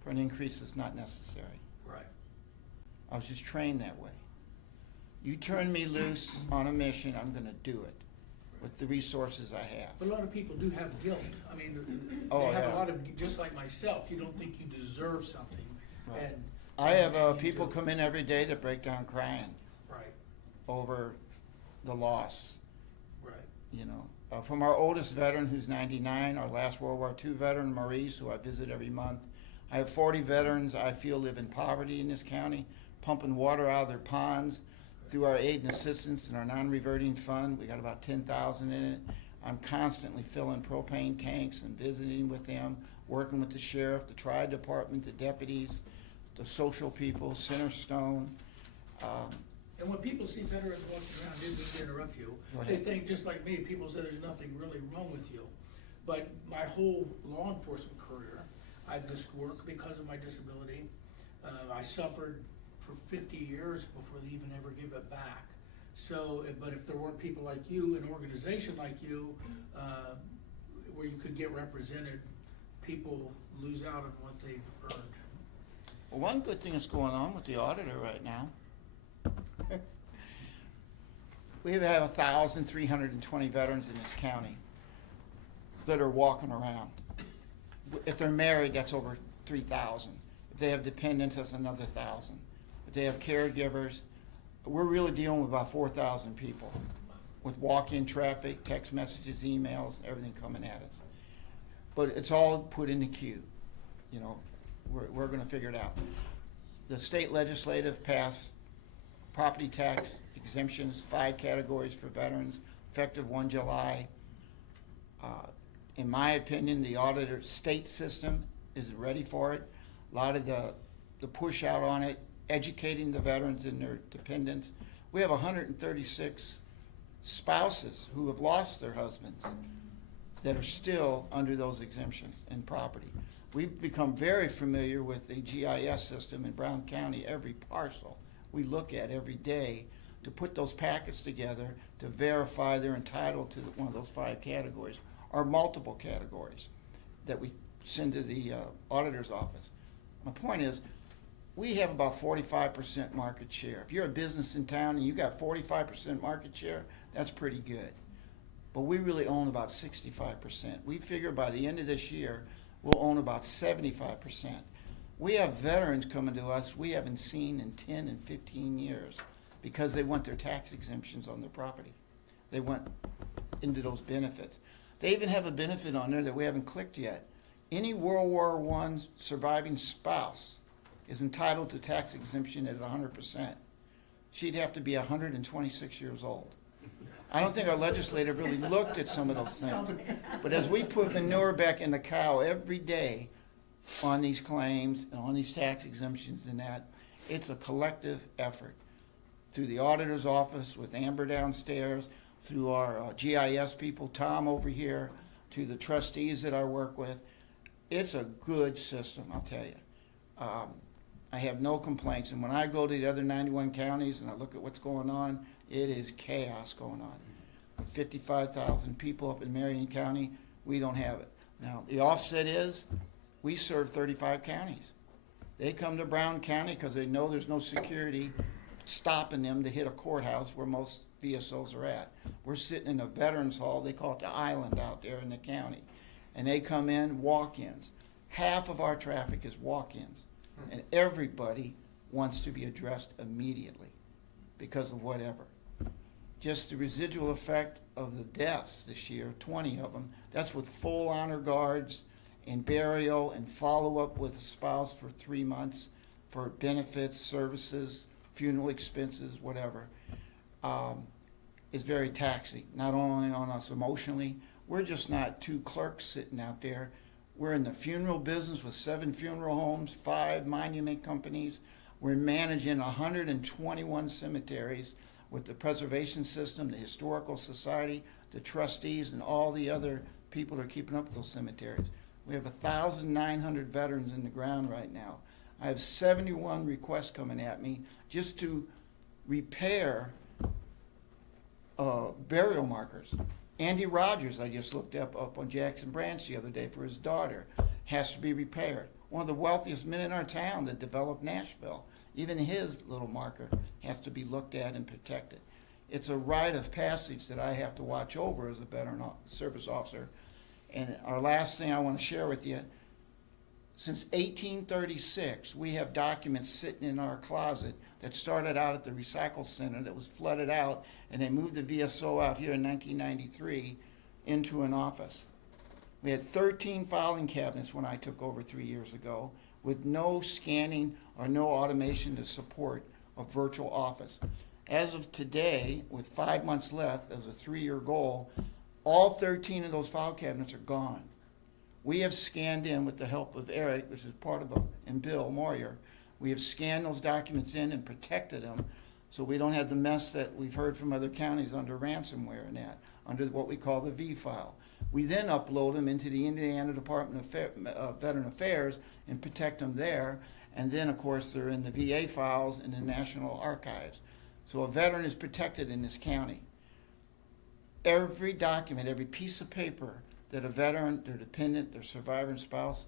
for an increase that's not necessary. Right. I was just trained that way. You turn me loose on a mission, I'm gonna do it with the resources I have. But a lot of people do have guilt. I mean, Oh, they have yeah. a lot of, just like myself, you don't think you deserve something. Right. And I have and you people do. come in every day that break down crying Right, over the loss, right. you know. From our oldest veteran, who's 99, our last World War II veteran, Maurice, who I visit every month. I have 40 veterans I feel live in poverty in this county, pumping water out of their ponds through our aid and assistance and our non-reverting fund. We got about 10,000 in it. I'm constantly filling propane tanks and visiting with them, working with the sheriff, the trial department, the deputies, the social people, Center Stone. And when people see veterans walking around, didn't mean to interrupt you, Go they ahead. think, just like me, people say there's nothing really wrong with you. But my whole law enforcement career, I missed work because of my disability. I suffered for 50 years before they even ever give it back. So, but if there weren't people like you, an organization like you, where you could get represented, people lose out on what they've earned. Well, one good thing that's going on with the auditor right now, we have 1,320 veterans in this county that are walking around. If they're married, that's over 3,000. If they have dependents, that's another 1,000. If they have caregivers, we're really dealing with about 4,000 people with walk-in traffic, text messages, emails, everything coming at us. But it's all put in the queue. You know, we're gonna figure it out. The state legislative passed property tax exemptions, 5 categories for veterans, effective 1 July. In my opinion, the auditor state system isn't ready for it. A lot of the push out on it, educating the veterans and their dependents. We have 136 spouses who have lost their husbands that are still under those exemptions in property. We've become very familiar with the GIS system in Brown County. Every parcel we look at every day to put those packets together to verify they're entitled to one of those 5 categories or multiple categories that we send to the auditor's office. My point is, we have about 45% market share. If you're a business in town and you got 45% market share, that's pretty good. But we really own about 65%. We figure by the end of this year, we'll own about 75%. We have veterans coming to us we haven't seen in 10 and 15 years because they want their tax exemptions on their property. They want into those benefits. They even have a benefit on there that we haven't clicked yet. Any World War I surviving spouse is entitled to tax exemption at 100%. She'd have to be 126 years old. I don't think our legislature really looked at some of those things. But as we put manure back in the cow every day on these claims and on these tax exemptions and that, it's a collective effort. Through the auditor's office with Amber downstairs, through our GIS people, Tom over here, to the trustees that I work with. It's a good system, I'll tell you. I have no complaints, and when I go to the other 91 counties and I look at what's going on, it is chaos going on. 55,000 people up in Marion County, we don't have it. Now, the offset is, we serve 35 counties. They come to Brown County because they know there's no security stopping them to hit a courthouse where most VSOs are at. We're sitting in a veterans hall, they call it the island out there in the county. And they come in, walk-ins. Half of our traffic is walk-ins. And everybody wants to be addressed immediately because of whatever. Just the residual effect of the deaths this year, 20 of them, that's with full honor guards and burial and follow-up with a spouse for 3 months for benefits, services, funeral expenses, whatever, is very taxing, not only on us emotionally. We're just not 2 clerks sitting out there. We're in the funeral business with 7 funeral homes, 5 monument companies. We're managing 121 cemeteries with the preservation system, the historical society, the trustees, and all the other people that are keeping up with those cemeteries. We have 1,900 veterans in the ground right now. I have 71 requests coming at me just to repair burial markers. Andy Rogers, I just looked up on Jackson Branch the other day for his daughter, has to be repaired. One of the wealthiest men in our town that developed Nashville Even his little marker has to be looked at and protected. It's a rite of passage that I have to watch over as a veteran service officer. And our last thing I want to share with you, since 1836, we have documents sitting in our closet that started out at the recycle center that was flooded out, and they moved the VSO out here in 1993 into an office. We had 13 filing cabinets when I took over 3 years ago, with no scanning or no automation to support a virtual office. As of today, with 5 months left, as a 3-year goal, all 13 of those file cabinets are gone. We have scanned in with the help of Eric, which is part of and Bill Moyer. We have scanned those documents in and protected them so we don't have the mess that we've heard from other counties under ransomware and that, under what we call the V file. We then upload them into the Indiana Department of Veteran Affairs and protect them there. And then, of course, they're in the VA files and the National Archives. So a veteran is protected in this county. Every document, every piece of paper that a veteran, their dependent, their survivor and spouse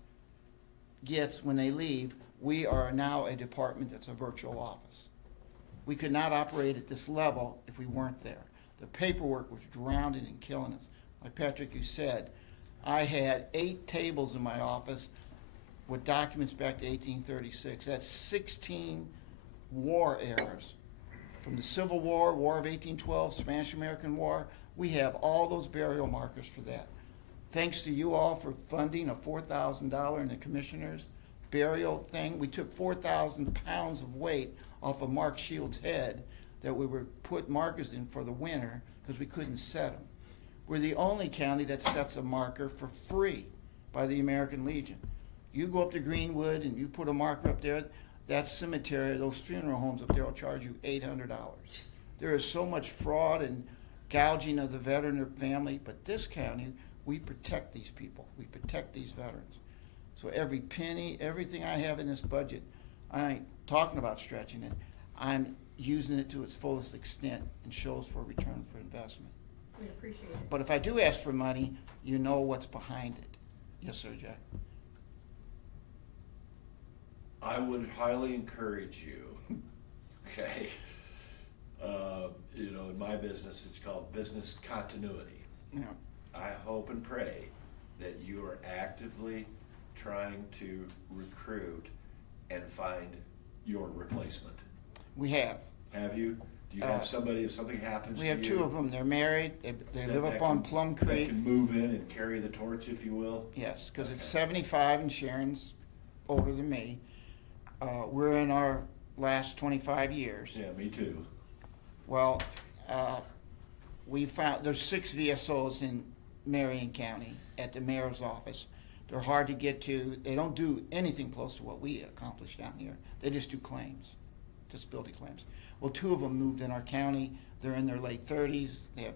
gets when they leave, we are now a department that's a virtual office. We could not operate at this level if we weren't there. The paperwork was drowning and killing us. Like Patrick, you said, I had 8 tables in my office with documents back to 1836. That's 16 war eras. From the Civil War, War of 1812, Spanish-American War, we have all those burial markers for that. Thanks to you all for funding a $4,000 in the commissioner's burial thing. We took 4,000 pounds of weight off of Mark Shield's head that we were put markers in for the winter because we couldn't set them. We're the only county that sets a marker for free by the American Legion. You go up to Greenwood and you put a marker up there, that cemetery, those funeral homes up there will charge you $800. There is so much fraud and gouging of the veteran or family, but this county, we protect these people. We protect these veterans. So every penny, everything I have in this budget, I ain't talking about stretching it. I'm using it to its fullest extent and shows for return for investment. We appreciate it. But if I do ask for money, you know what's behind it. Yes, sir, Jack. I would highly encourage you, okay, in my business, it's called business continuity. Yeah. I hope and pray that you are actively trying to recruit and find your replacement. We have. Have you? Do you have somebody, if something happens to We you? have 2 of them. They're married. They that- live that up on can- Plum That Creek. can move in and carry the torch, if you will? Yes, because it's Okay. 75 and Sharon's older than me. We're in our last 25 years. Yeah, me too. Well, we found, there's 6 VSOs in Marion County at the mayor's office. They're hard to get to. They don't do anything close to what we accomplish down here. They just do claims, disability claims. Well, 2 of them moved in our county. They're in their late 30s. They have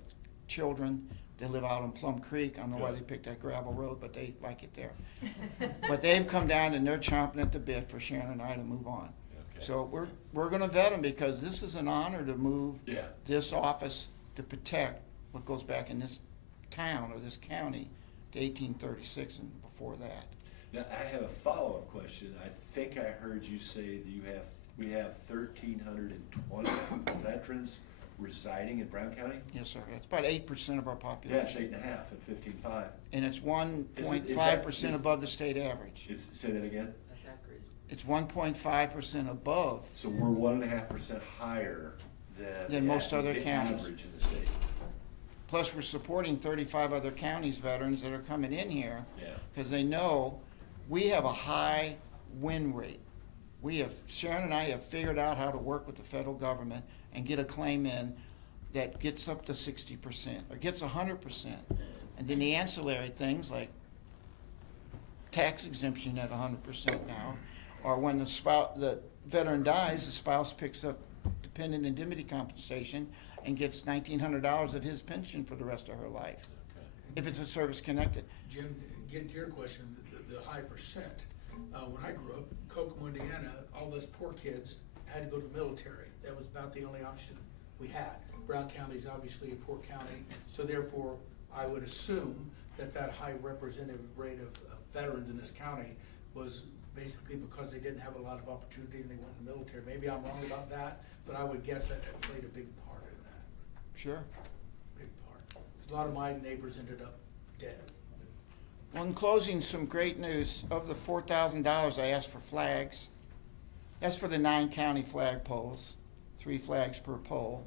children. They live out on Plum Creek. I don't know why they picked that gravel road, but they like it there. But they've come down and they're chomping at the bit for Sharon and I to move on. Okay. So we're gonna vet them because this is an honor to move Yeah. this office to protect what goes back in this town or this county to 1836 and before that. Now, I have a follow-up question. I think I heard you say that we have 1,320 veterans residing in Brown County? Yes, sir. That's about 8% of our Yeah, it's population. 8.5 at 15.5. And it's Is 1.5% that- above the state average. Say that again? That's accurate. It's 1.5% above. So we're 1.5% higher than. Than most other the counties. average in the state. Plus, we're supporting 35 other counties' veterans that are coming in here Yeah. because they know we have a high win rate. Sharon and I have figured out how to work with the federal government and get a claim in that gets up to 60% or gets 100%. And then the ancillary things like tax exemption at 100% now, or when the veteran dies, the spouse picks up dependent indemnity compensation and gets $1,900 of his pension for the rest of her life, if it's a service connected. Jim, getting to your question, the high percent. When I grew up, Kokomo, Indiana, all those poor kids had to go to the military. That was about the only option we had. Brown County is obviously a poor county, so therefore I would assume that high representative rate of veterans in this county was basically because they didn't have a lot of opportunity and they went in the military. Maybe I'm wrong about that, but I would guess that it played a big part in that, Sure. big part. 'Cause a lot of my neighbors ended up dead. Well, in closing, some great news. Of the $4,000 I asked for flags, that's for the 9 county flag poles, 3 flags per pole.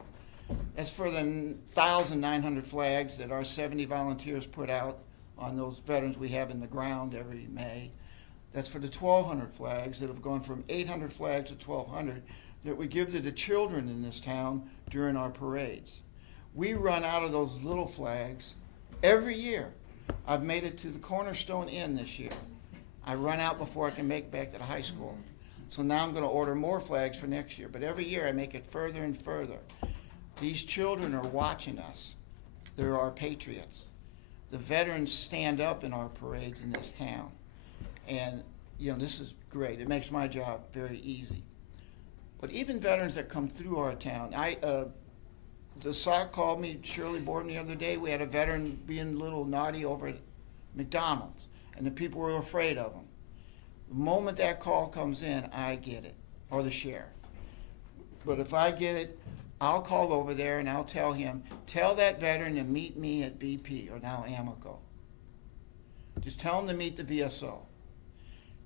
That's for the 1,900 flags that our 70 volunteers put out on those veterans we have in the ground every May. That's for the 1,200 flags that have gone from 800 flags to 1,200 that we give to the children in this town during our parades. We run out of those little flags every year. I've made it to the Cornerstone Inn this year. I run out before I can make it back to the high school. So now I'm gonna order more flags for next year, but every year I make it further and further. These children are watching us. They're our patriots. The veterans stand up in our parades in this town. And, you know, this is great. It makes my job very easy. But even veterans that come through our town, the SOC called me, Shirley Borden, the other day. We had a veteran being a little naughty over at McDonald's, and the people were afraid of him. The moment that call comes in, I get it, or the sheriff. But if I get it, I'll call over there and I'll tell him, tell that veteran to meet me at BP, or now Amoco. Just tell him to meet the VSO.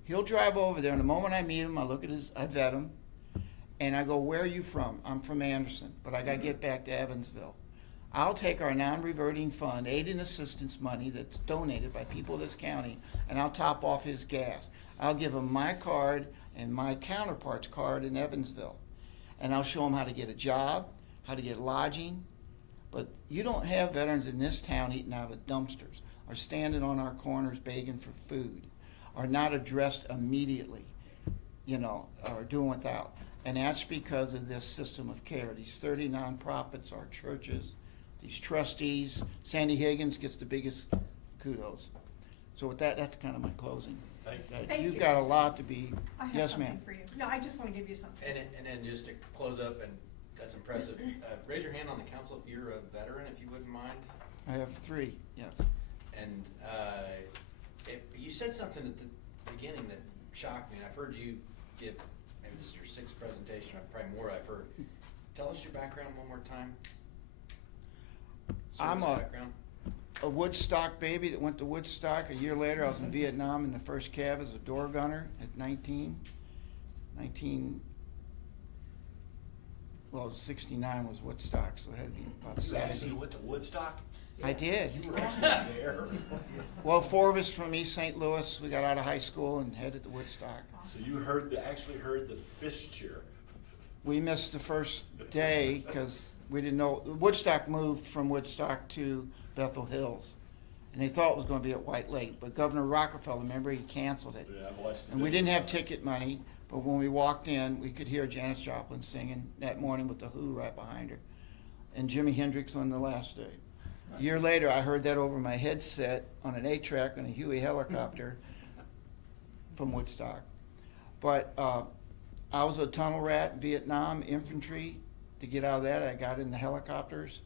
He'll drive over there, and the moment I meet him, I vet him, and I go, where are you from? I'm from Anderson, but I gotta get back to Evansville. I'll take our non-reverting fund, aid and assistance money that's donated by people of this county, and I'll top off his gas. I'll give him my card and my counterpart's card in Evansville. And I'll show him how to get a job, how to get lodging. But you don't have veterans in this town eating out of dumpsters, or standing on our corners begging for food, or not addressed immediately, you know, or doing without. And that's because of this system of care. These 30 nonprofits, our churches, these trustees. Sandy Higgins gets the biggest kudos. So with that, that's kind of my closing. Thank You've you. got a lot to be, I have yes, something ma'am. for you. No, I just want to give you something. And then just to close up, and that's impressive, raise your hand on the council if you're a veteran, if you wouldn't mind. I have 3, yes. And you said something at the beginning that shocked me, and I've heard you give, maybe this is your 6th presentation, or probably more I've heard. Tell us your background one more time. I'm Service background. a Woodstock baby that went to Woodstock. A year later, I was in Vietnam in the first cav as a door gunner at 19. 69 was Woodstock, so it had to be about You 70. actually went to Woodstock? I did. You were actually there? Well, 4 of us from East St. Louis, we got out of high school and headed to Woodstock. So you actually heard the fist cheer? We missed the first day because we didn't know. Woodstock moved from Woodstock to Bethel Hills, and they thought it was going to be at White Lake, but Governor Rockefeller, remember, he canceled it. Yeah, I've watched the And we video. didn't have ticket money, but when we walked in, we could hear Janis Joplin singing that morning with the Who right behind her, and Jimi Hendrix on the last day. A year later, I heard that over my headset on an 8-track on a Huey helicopter from Woodstock. But I was a tunnel rat in Vietnam, infantry. To get out of that, I got in the helicopters,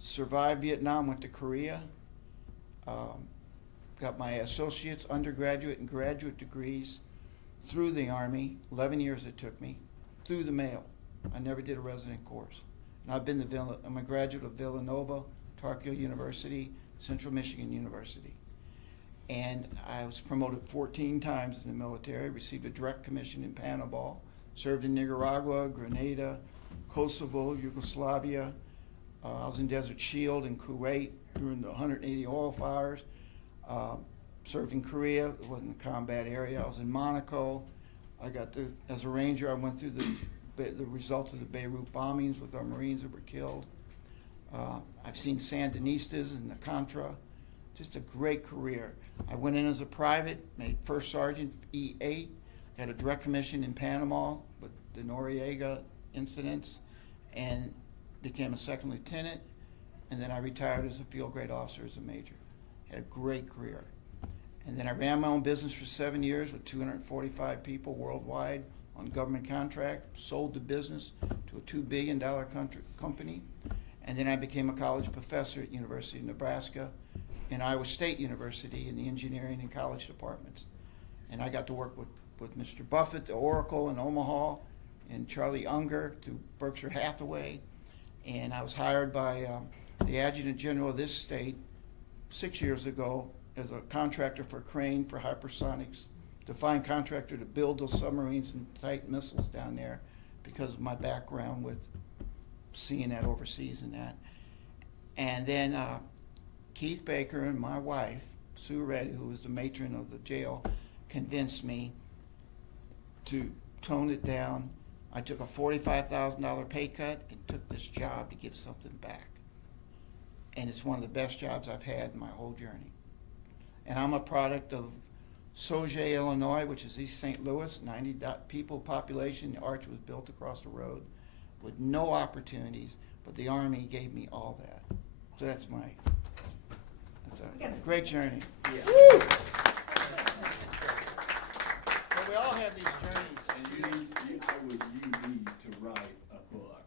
survived Vietnam, went to Korea, got my associate's, undergraduate, and graduate degrees through the Army. 11 years it took me, through the mail. I never did a resident course. And I've been I'm a graduate of Villanova, Tarkio University, Central Michigan University. And I was promoted 14 times in the military, received a direct commission in Panama, served in Nicaragua, Grenada, Kosovo, Yugoslavia. I was in Desert Shield in Kuwait during the 180 oil fires. Served in Korea, it wasn't a combat area. I was in Monaco. As a ranger, I went through the results of the Beirut bombings with our Marines that were killed. I've seen Sandinistas and the Contra. Just a great career. I went in as a private, made first sergeant E8, had a direct commission in Panama with the Noriega incidents, and became a second lieutenant, and then I retired as a field grade officer as a major. Had a great career. And then I ran my own business for 7 years with 245 people worldwide on government contract, sold the business to a $2 billion company, and then I became a college professor at University of Nebraska and Iowa State University in the engineering and college departments. And I got to work with with Mr. Buffett to Oracle in Omaha, and Charlie Unger to Berkshire Hathaway. And I was hired by the Adjutant General of this state 6 years ago as a contractor for Crane for hypersonics, defined contractor to build those submarines and tight missiles down there because of my background with seeing that overseas and that. And then Keith Baker and my wife, Sue Reddy, who was the matron of the jail, convinced me to tone it down. I took a $45,000 pay cut and took this job to give something back. And it's one of the best jobs I've had in my whole journey. And I'm a product of Sauget, Illinois, which is East St. Louis, 90 people population. The arch was built across the road with no opportunities, but the Army gave me all that. So that's a great journey. Yeah. But we all have these journeys. And you need to write a book.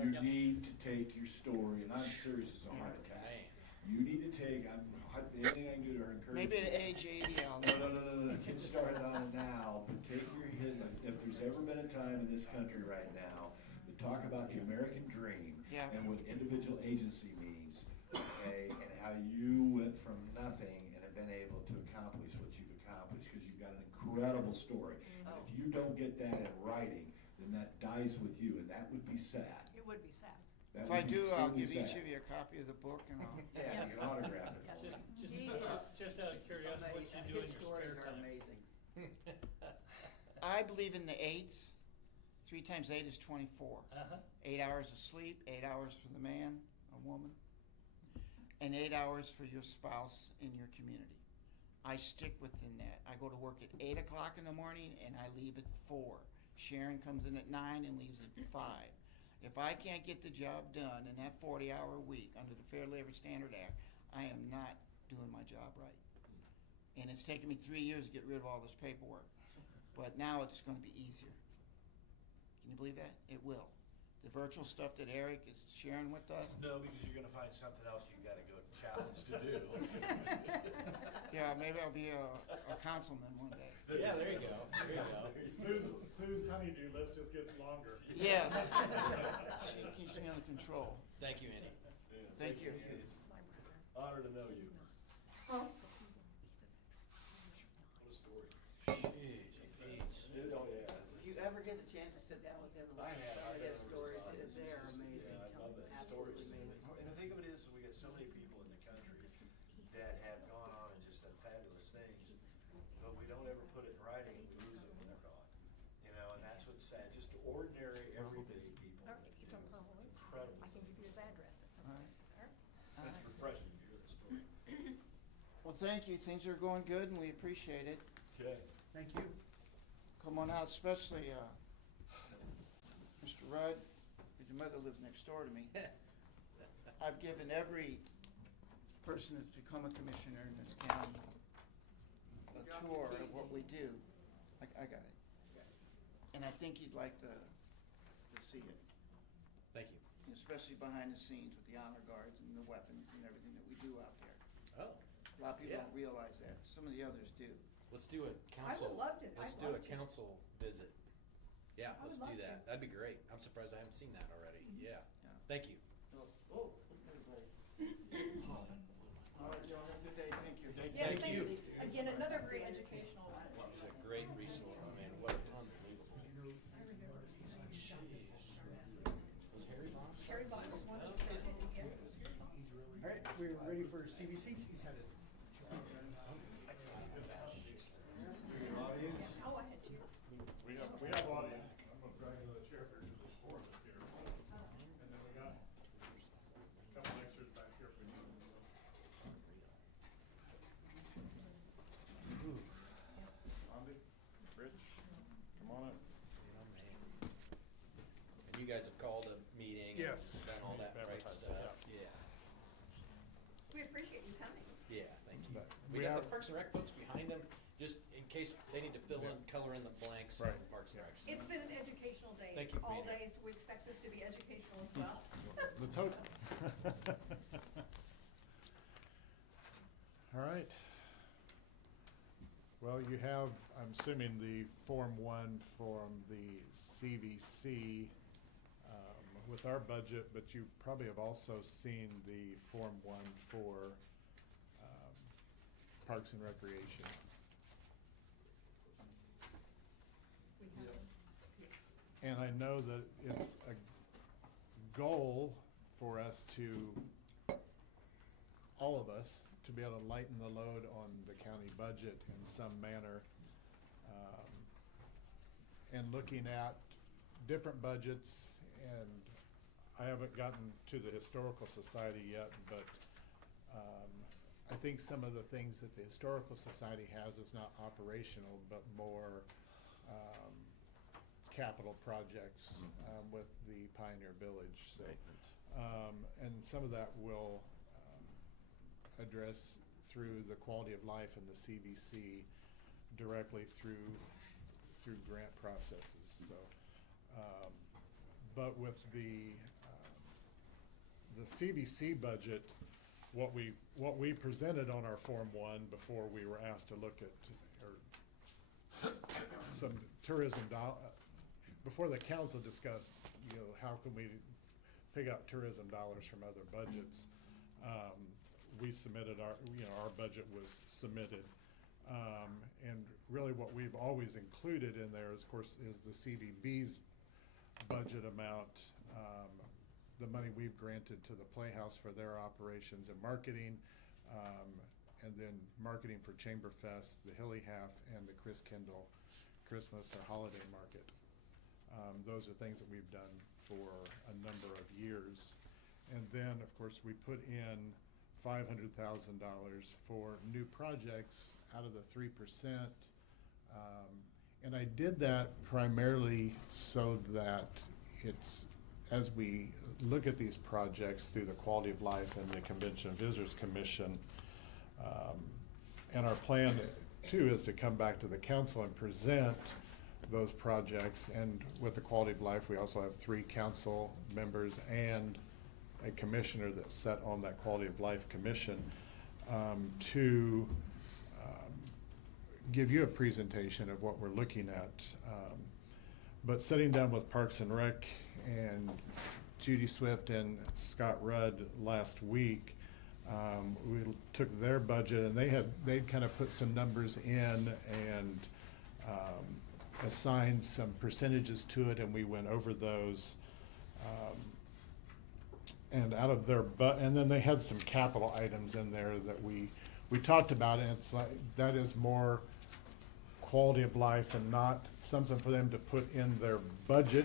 You need to take your story, and I'm serious as a heart attack. You need to take, anything I can do to encourage Maybe you. at age 80, I'll. No. Get started on it now, but take your hit. If there's ever been a time in this country right now to talk about the American dream Yeah. and what individual agency means, okay, and how you went from nothing and have been able to accomplish what you've accomplished, because you've got an incredible story. And if you don't get that in writing, then that dies with you, and that would be sad. It would be sad. That If would I be do, I'll extremely give each sad. of you a copy of the book and I'll. Yeah, you can autograph it. Just out of curiosity, what you do in His your stories spare are time? amazing. I believe in the eights. 3 times 8 is 24. 8 hours of sleep, 8 hours for the man, a woman, and 8 hours for your spouse in your community. I stick within that. I go to work at 8 o'clock in the morning and I leave at 4. Sharon comes in at 9 and leaves at 5. If I can't get the job done in that 40-hour week under the Fair Labor Standard Act, I am not doing my job right. And it's taken me 3 years to get rid of all this paperwork. But now it's going to be easier. Can you believe that? It will. The virtual stuff that Eric is sharing with us. No, because you're gonna find something else you gotta go challenge to do. Yeah, maybe I'll be a councilman one day. Yeah, there you go. There you go. Sue's honeydew list just gets longer. Yes. She keeps me under control. Thank you, Andy. Thank you. Honor to know you. Oh. What a story. Jeez. Oh, yeah. If you ever get the chance to sit down with him and I listen have. to some of his stories, they are amazing. Yeah, I love that. Absolutely Stories. amazing. And the thing of it is, we get so many people in the country that have gone on and just done fabulous things, but we don't ever put it in writing, and we lose it when they're gone. You know, and that's what's sad, just ordinary, everyday people. It's on Palmer Road. Incredible. I can give you his address at some point. It's refreshing to hear that story. Well, thank you. Things are going good and we appreciate it. Okay. Thank you. Come on out, especially Mr. Rudd, because your mother lives next door to me. I've given every person that's become a commissioner in this county a tour of what we do. I got it. And I think you'd like to see it, Thank you. especially behind the scenes with the honor guards and the weapons and everything that we do out there. Oh, A lot of people don't realize that. Some of the others do. let's do a I council. would love to. Let's I'd do a love to. council visit. Yeah, I let's would do love that. to. That'd be great. I'm surprised I haven't seen that already. Yeah. Yeah. Thank you. Oh, everybody. All right, y'all, have a good day. Thank you. Yes, Thank you. Again, another very educational one. Well, it was a great resource. I mean, what unbelievable. Harry Box wants to come in again. All right, we're ready for CBC. Oh, I had two. We have audience. I'm gonna drag the chair pictures of the four of us here. And then we got a couple extras back here if we need them, so. Andy, Rich, come on up. And you guys have called a meeting. and Yes. Done all that We've right advertised stuff. that, Yeah. We appreciate you coming. Yeah, thank you. But We we got have- the Parks and Rec folks behind them, just in case they need to fill in, color in the blanks on Right. Parks and Rec. It's been an educational day. Thank you for All being here. days, we expect this to be educational as well. Let's hope. All right. Well, you have, I'm assuming, the Form 1 from the CVC with our budget, but you probably have also seen the Form 1 for Parks and Recreation. We have Yep. yes. And I know that it's a goal for us to, all of us, to be able to lighten the load on the county budget in some manner. And looking at different budgets, and I haven't gotten to the Historical Society yet, but I think some of the things that the Historical Society has is not operational, but more capital projects with the Pioneer Village. So, and some of that will address through the quality of life in the CVC directly through grant processes. So, but with the CVC budget, what we presented on our Form 1 before we were asked to look at some tourism before the council discussed, how can we pick out tourism dollars from other budgets. We submitted our budget was submitted. And really what we've always included in there, of course, is the CVB's budget amount, the money we've granted to the Playhouse for their operations and marketing, and then marketing for Chamberfest, the Hilly Half, and the Chris Kendall Christmas or Holiday Market. Those are things that we've done for a number of years. And then, of course, we put in $500,000 for new projects out of the 3%. And I did that primarily so that it's, as we look at these projects through the Quality of Life and the Convention and Visitors Commission, and our plan too is to come back to the council and present those projects. And with the Quality of Life, we also have 3 council members and a commissioner that's set on that Quality of Life Commission to give you a presentation of what we're looking at. But sitting down with Parks and Rec and Judy Swift and Scott Rudd last week, we took their budget and they'd kind of put some numbers in and assigned some percentages to it, and we went over those. And out of their and then they had some capital items in there that we talked about, and it's like that is more quality of life and not something for them to put in their budget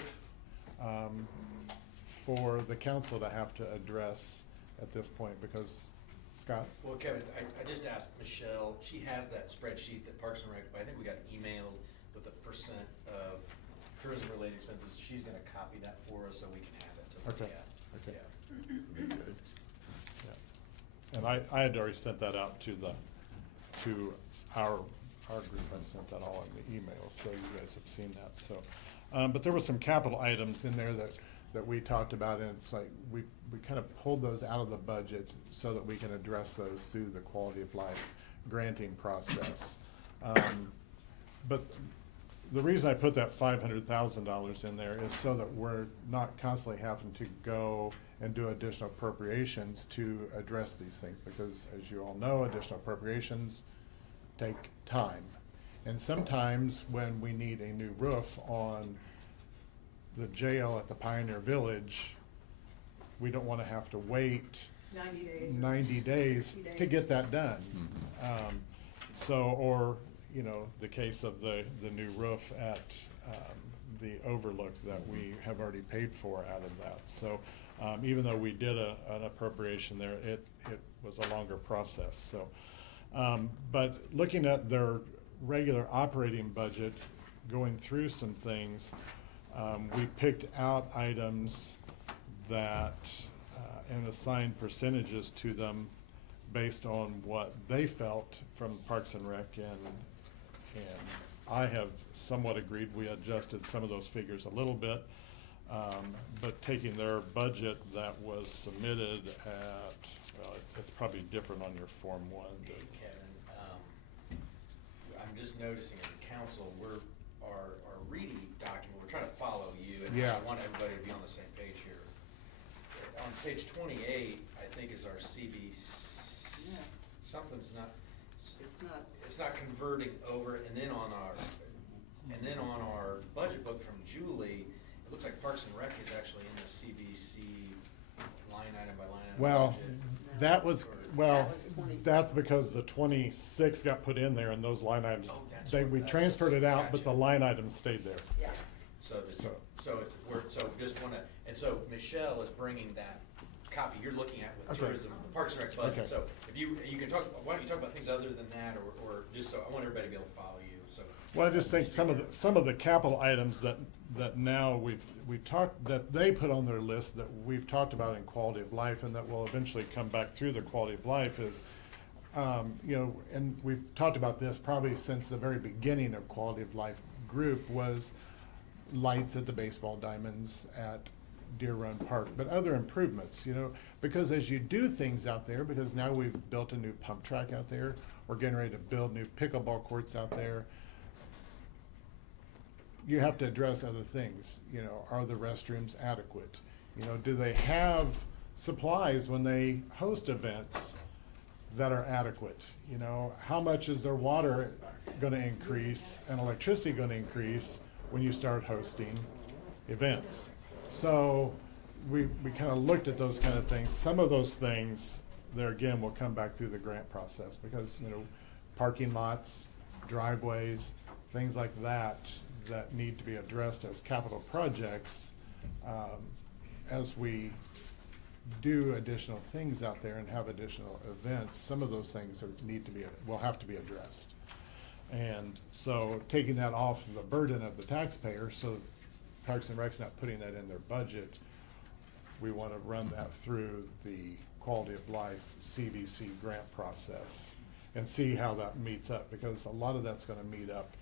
for the council to have to address at this point, because Scott? Well, Kevin, I just asked Michelle, she has that spreadsheet that Parks and Rec, but I think we got emailed with the percent of tourism-related expenses. She's gonna copy that for us so we can have it to look Okay. at. Okay. Yeah. Good. Yeah. And I had already sent that out to our group. I sent that all in the email, so you guys have seen that. So, but there were some capital items in there that we talked about, and it's like we kind of pulled those out of the budget so that we can address those through the Quality of Life granting process. But the reason I put that $500,000 in there is so that we're not constantly having to go and do additional appropriations to address these things, because as you all know, additional appropriations take time. And sometimes when we need a new roof on the jail at the Pioneer Village, we don't want to have to wait 90 days. 90 days 60 days. to get that done. Or the case of the new roof at the Overlook that we have already paid for out of that. So even though we did an appropriation there, it was a longer process. So, but looking at their regular operating budget, going through some things, we picked out items that and assigned percentages to them based on what they felt from Parks and Rec, and I have somewhat agreed. We adjusted some of those figures a little bit, but taking their budget that was submitted at, well, it's probably different on your Form 1. Hey, Kevin, I'm just noticing as a council, our reading document, we're trying to follow you, and Yeah. I want everybody to be on the same page here. On page 28, I think is our Yeah. something's not, It's not, it's not converting over, and then on our budget book from Julie, it looks like Parks and Rec is actually in the CBC line item by line item Well, budget. that was, well, That was 20. that's because the 26 got put in there and those line items, Oh, that's we what that transferred is. it out, but Gotcha. the line items stayed there. yeah. So so Michelle is bringing that copy you're looking at with Okay. tourism, the Parks and Rec budget. Okay. So if you can talk, why don't you talk about things other than that, or just so, I want everybody to be able to follow you, so. Well, I just think some of the capital items that now we've talked, that they put on their list that we've talked about in quality of life and that will eventually come back through the quality of life is, you know, and we've talked about this probably since the very beginning of quality of life group was lights at the baseball diamonds at Deer Run Park, but other improvements, you know, because as you do things out there, because now we've built a new pump track out there, we're getting ready to build new pickleball courts out there. You have to address other things, you know, are the restrooms adequate? You know, do they have supplies when they host events that are adequate? You know, how much is their water gonna increase and electricity gonna increase when you start hosting events? So we kind of looked at those kind of things. Some of those things, there again, will come back through the grant process because, you know, parking lots, driveways, things like that, that need to be addressed as capital projects, as we do additional things out there and have additional events. Some of those things will have to be addressed. And so taking that off the burden of the taxpayer, so Parks and Rec's not putting that in their budget, we want to run that through the quality of life CBC grant process and see how that meets up, because a lot of that's going to meet up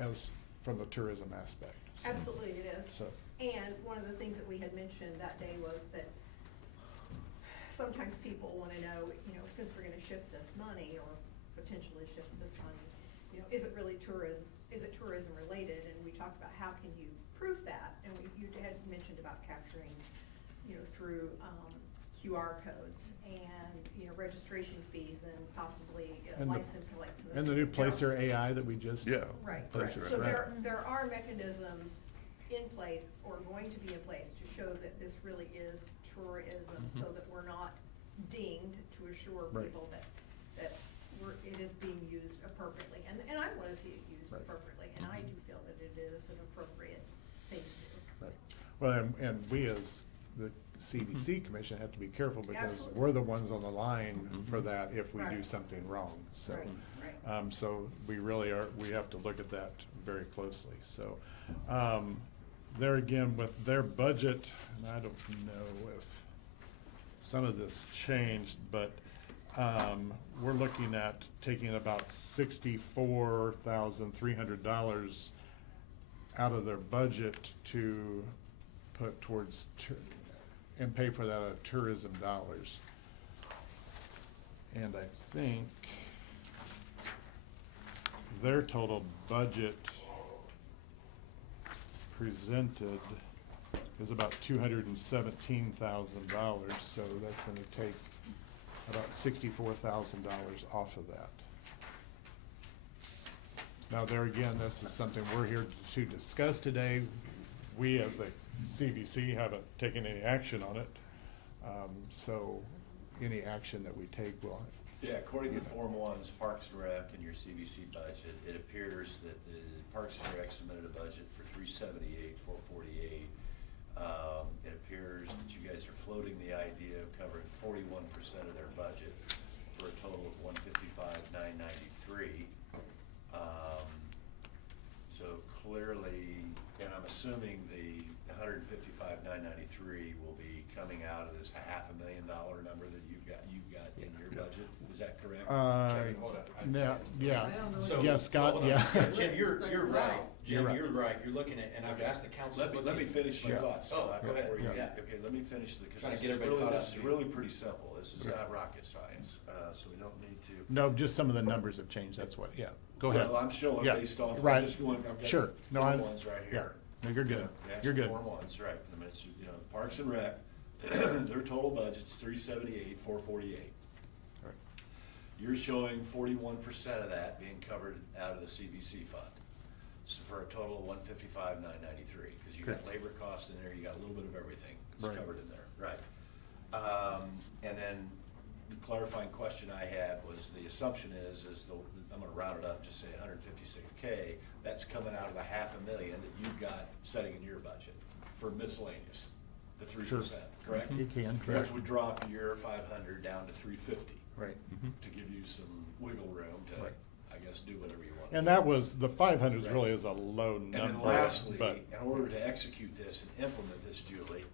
as from the tourism aspect. So- Absolutely it is. So, And one of the things that we had mentioned that day was that sometimes people wanna know, you know, since we're gonna shift this money or potentially shift this money, you know, is it really tourism related? And we talked about how can you prove that? And you had mentioned about capturing, you know, through, QR codes and, you know, registration fees and possibly And the- license plates. and the new Placer AI that we just. Yeah. Right, Placer, so right. there are mechanisms in place or going to be in place to show that this really is tourism, so that we're not dinged, to assure Right. people that it is being used appropriately. And I wanna see it used Right. appropriately, and I do feel that it is an appropriate thing to do. Right. Well, and we as the CBC commission have to be careful because Absolutely. we're the ones on the line for that if we do Right. something wrong, so. Right. So we really we have to look at that very closely, so. There again, with their budget, and I don't know if some of this changed, but, we're looking at taking about $64,300 out of their budget to put towards and pay for that out of tourism dollars. And I think their total budget presented is about $217,000, so that's gonna take about $64,000 off of that. Now, there again, this is something we're here to discuss today. We, as a CBC, haven't taken any action on it. So any action that we take will. Yeah, according to Form 1's Parks and Rec and your CBC budget, it appears that the Parks and Rec submitted a budget for $378,448. It appears that you guys are floating the idea of covering 41% of their budget for a total of $155,993. So clearly, and I'm assuming the $155,993 will be coming out of this $500,000 number that you've got in your budget. Is that correct? Kevin, hold up. Yeah, So- yeah, Scott, hold on. yeah. Jim, you're right. Jim, You're right. you're right. You're looking at, and I've asked the council. Let me finish my Yeah. thoughts. Oh, Scott, go ahead. before you- Yeah. Okay, let me finish because Trying to this get is everybody really, caught this up is to you. really pretty simple. This is Right. not rocket science, so we don't need to. No, just some of the numbers have changed, that's what, yeah. go ahead. Well, I'm showing Yeah, based off, right. I'm just going, I've got Sure. No, Form I- Ones right Yeah, here. no, you're good, The you're actual good. Form Ones, right, I mean, it's, you know, Parks and Rec, their total budget's 378, 448. Right. You're showing 41% of that being covered out of the CVC fund. So for a total of 155,993, because you got Correct. labor cost in there, you got a little bit of everything that's Right. covered in there, right? And then the clarifying question I had was, the assumption is the, I'm gonna round it up, just say 156K, that's coming out of the $500,000 that you've got setting in your budget for miscellaneous, the 3%, correct? You can, Which correct. would drop your 500 down to 350, Right. to give you some wiggle room to, Right. I guess, do whatever you want. And that was, the 500 Right. really is a low number. And then lastly, but in order to execute this and implement this, Julie,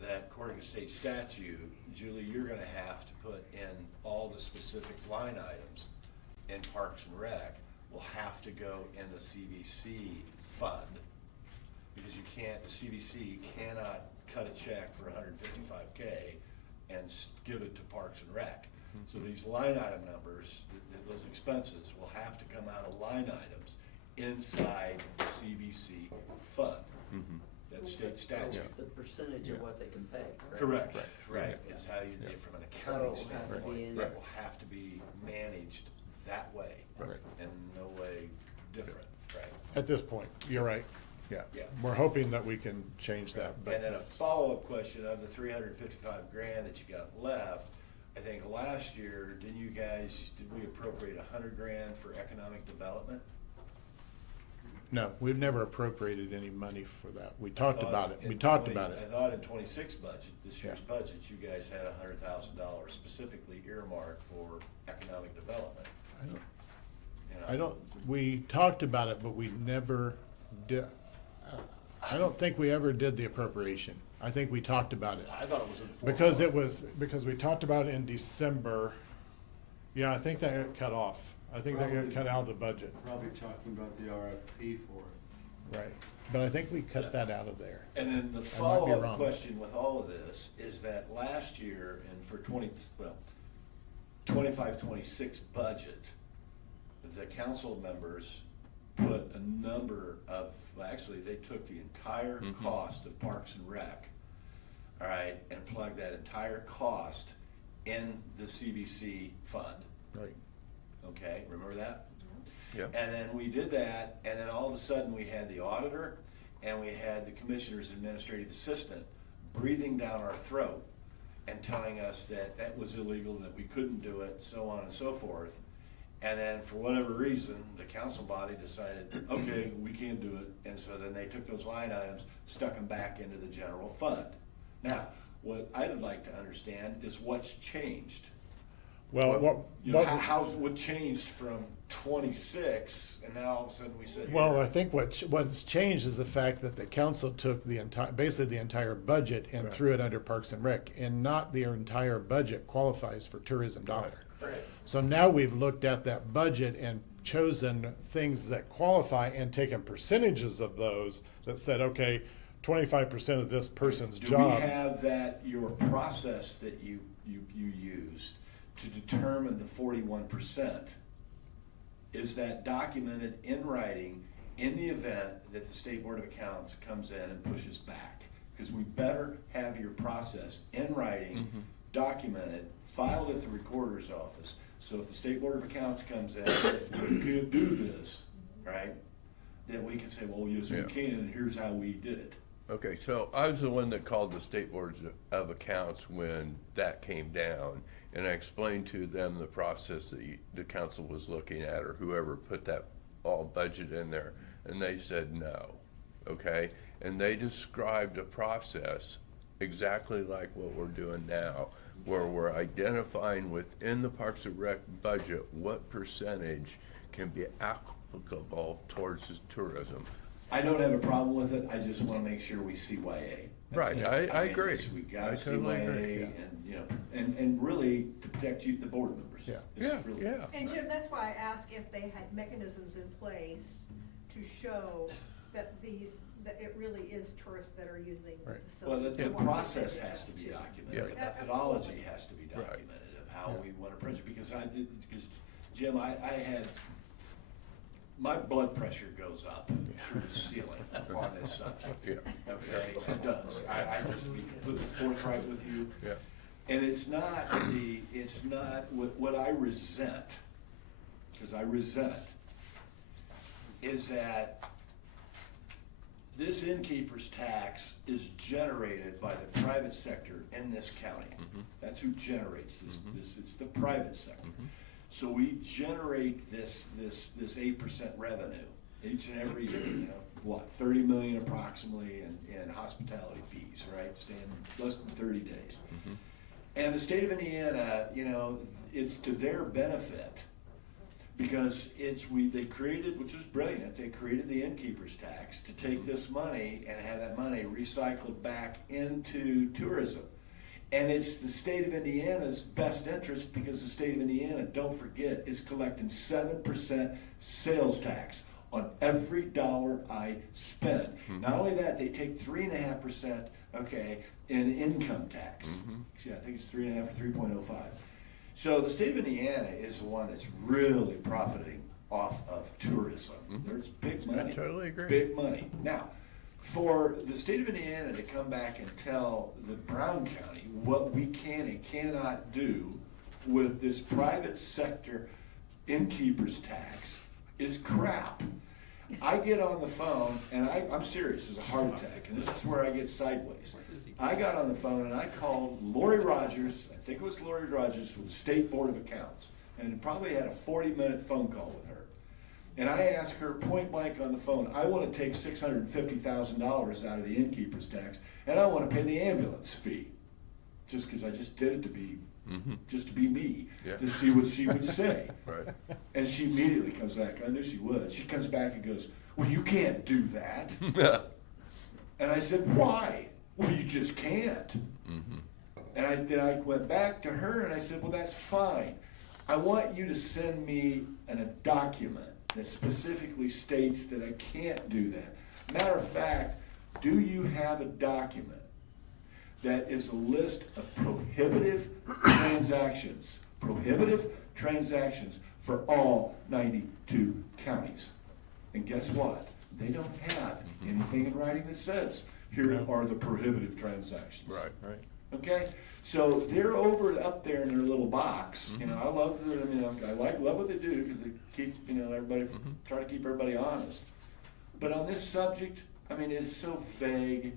that according to state statute, Julie, you're gonna have to put in all the specific line items in Parks and Rec will have to go in the CVC fund, because you can't, the CVC cannot cut a check for 155K and give it to Parks and Rec. So these line item numbers, those expenses will have to come out of line items inside the CVC fund. That's state statute. The percentage of what they can pay, Correct, right, is how you, from an accounting So it'll have to be standpoint, in- that will have to be managed that way. Right. And no way different, right? at this point, you're right, yeah. Yeah. We're hoping that we can change that, but And then a that's- follow-up question of the 355 grand that you got left, I think last year, did we appropriate 100 grand for economic development? no, we've never appropriated any money for that. We talked I thought about it, we in talked 20 about it. I thought in 26 budget, this year's Yeah. budget, you guys had $100,000 specifically earmarked for economic development. I don't- You know? I don't, we talked about it, but we never did, I don't think we ever did the appropriation. I think we talked about it. I thought it was in the Because we talked about it in December. Yeah, I think that got cut off. I think that got Probably. cut out of the budget. Probably talking about the RFP for it. Right. But I think we cut that out of there. And then the I might be follow-up wrong. question with all of this is that last year, and for 25-26 budget, the council members put a number of, well, actually, they took the entire cost of Parks and Rec, all right, and plugged that entire cost in the CVC fund. Right. Okay, remember that? Yeah. And then we did that, and then all of a sudden, we had the auditor, and we had the commissioner's administrative assistant breathing down our throat and telling us that that was illegal, that we couldn't do it, so on and so forth. And then, for whatever reason, the council body decided, okay, we can't do it, and so then they took those line items, stuck them back into the general fund. Now, what I'd like to understand is what's changed. Well, You know, what changed from 26, and now all of a sudden we said. Well, I think what's changed is the fact that the council took basically the entire budget and threw it under Parks and Rec, and not the entire budget qualifies for tourism dollar. Right. So now we've looked at that budget and chosen things that qualify and taken percentages of those that said, okay, 25% of this person's job. Do we have that, your process that you used to determine the 41%? Is that documented in writing in the event that the State Board of Accounts comes in and pushes back? Because we better have your process in writing, documented, filed at the recorder's office. So if the State Board of Accounts comes in and says, we can't do this, right? Then we can say, well, yes, we Yeah. can, and here's how we did it. Okay, so I was the one that called the State Boards of Accounts when that came down, and I explained to them the process that the council was looking at, or whoever put that all budget in there, and they said no, okay? And they described a process exactly like what we're doing now, where we're identifying within the Parks and Rec budget what percentage can be applicable towards the tourism. I don't have a problem with it, I just wanna make sure we CYA. That's Right, it. I mean, agree. We gotta I totally agree, CYA, yeah. and, you know, and really to protect you, the board members. Yeah. This is really- And Jim, that's why I asked if they had mechanisms in place to show that that it really is tourists that are using the Right. Well, facility. the process has to be documented, the Yeah. methodology has to be Right. documented of how Yeah. we wanna approach it, because Jim, I had my blood pressure goes up through the ceiling on this subject. Yeah. Okay, it does. I just to be completely forthright with you. Yeah. And it's not what I resent, because I resent it, is that this innkeeper's tax is generated by the private sector in this county. Mhm. That's who generates this, Mhm. it's the private sector. Mhm. So we generate this 8% revenue each and every year, you know, what, 30 million approximately in hospitality fees, right? Staying less than 30 days. Mhm. And the state of Indiana, you know, it's to their benefit because they created, which was brilliant, they created the innkeeper's tax to take this money and have that money recycled back into tourism. And it's the state of Indiana's best interest because the state of Indiana, don't forget, is collecting 7% sales tax on every dollar I spend. Mhm. Not only that, they take 3.5%, okay, in income tax. Mhm. Yeah, I think it's 3.5 or 3.05. So the state of Indiana is the one that's really profiting off of tourism. Mhm. There's big money. I totally agree. Big money. Now, for the state of Indiana to come back and tell the Brown County what we can and cannot do with this private sector innkeeper's tax is crap. I get on the phone, and I'm serious, it's a heart attack, and this is where I get sideways. I got on the phone and I called Lori Rogers, I think it was Lori Rogers from the State Board of Accounts, and probably had a 40-minute phone call with her. And I asked her point blank on the phone, I want to take $650,000 out of the innkeeper's tax, and I want to pay the ambulance fee. Just because I just did it to be, Mhm. just to be me, Yeah. to see what she would say. Right. And she immediately comes back, I knew she would. She comes back and goes, well, you can't do that. And I said, why? Well, you just can't. Mhm. And then I went back to her and I said, well, that's fine. I want you to send me a document that specifically states that I can't do that. Matter of fact, do you have a document that is a list of prohibitive transactions for all 92 counties? And guess what? They don't have anything in writing that says, here are the prohibitive transactions. Right. Okay, so they're up there in their little box. You know, I love what they do because they keep, everybody try to keep everybody honest. But on this subject, I mean, it's so vague,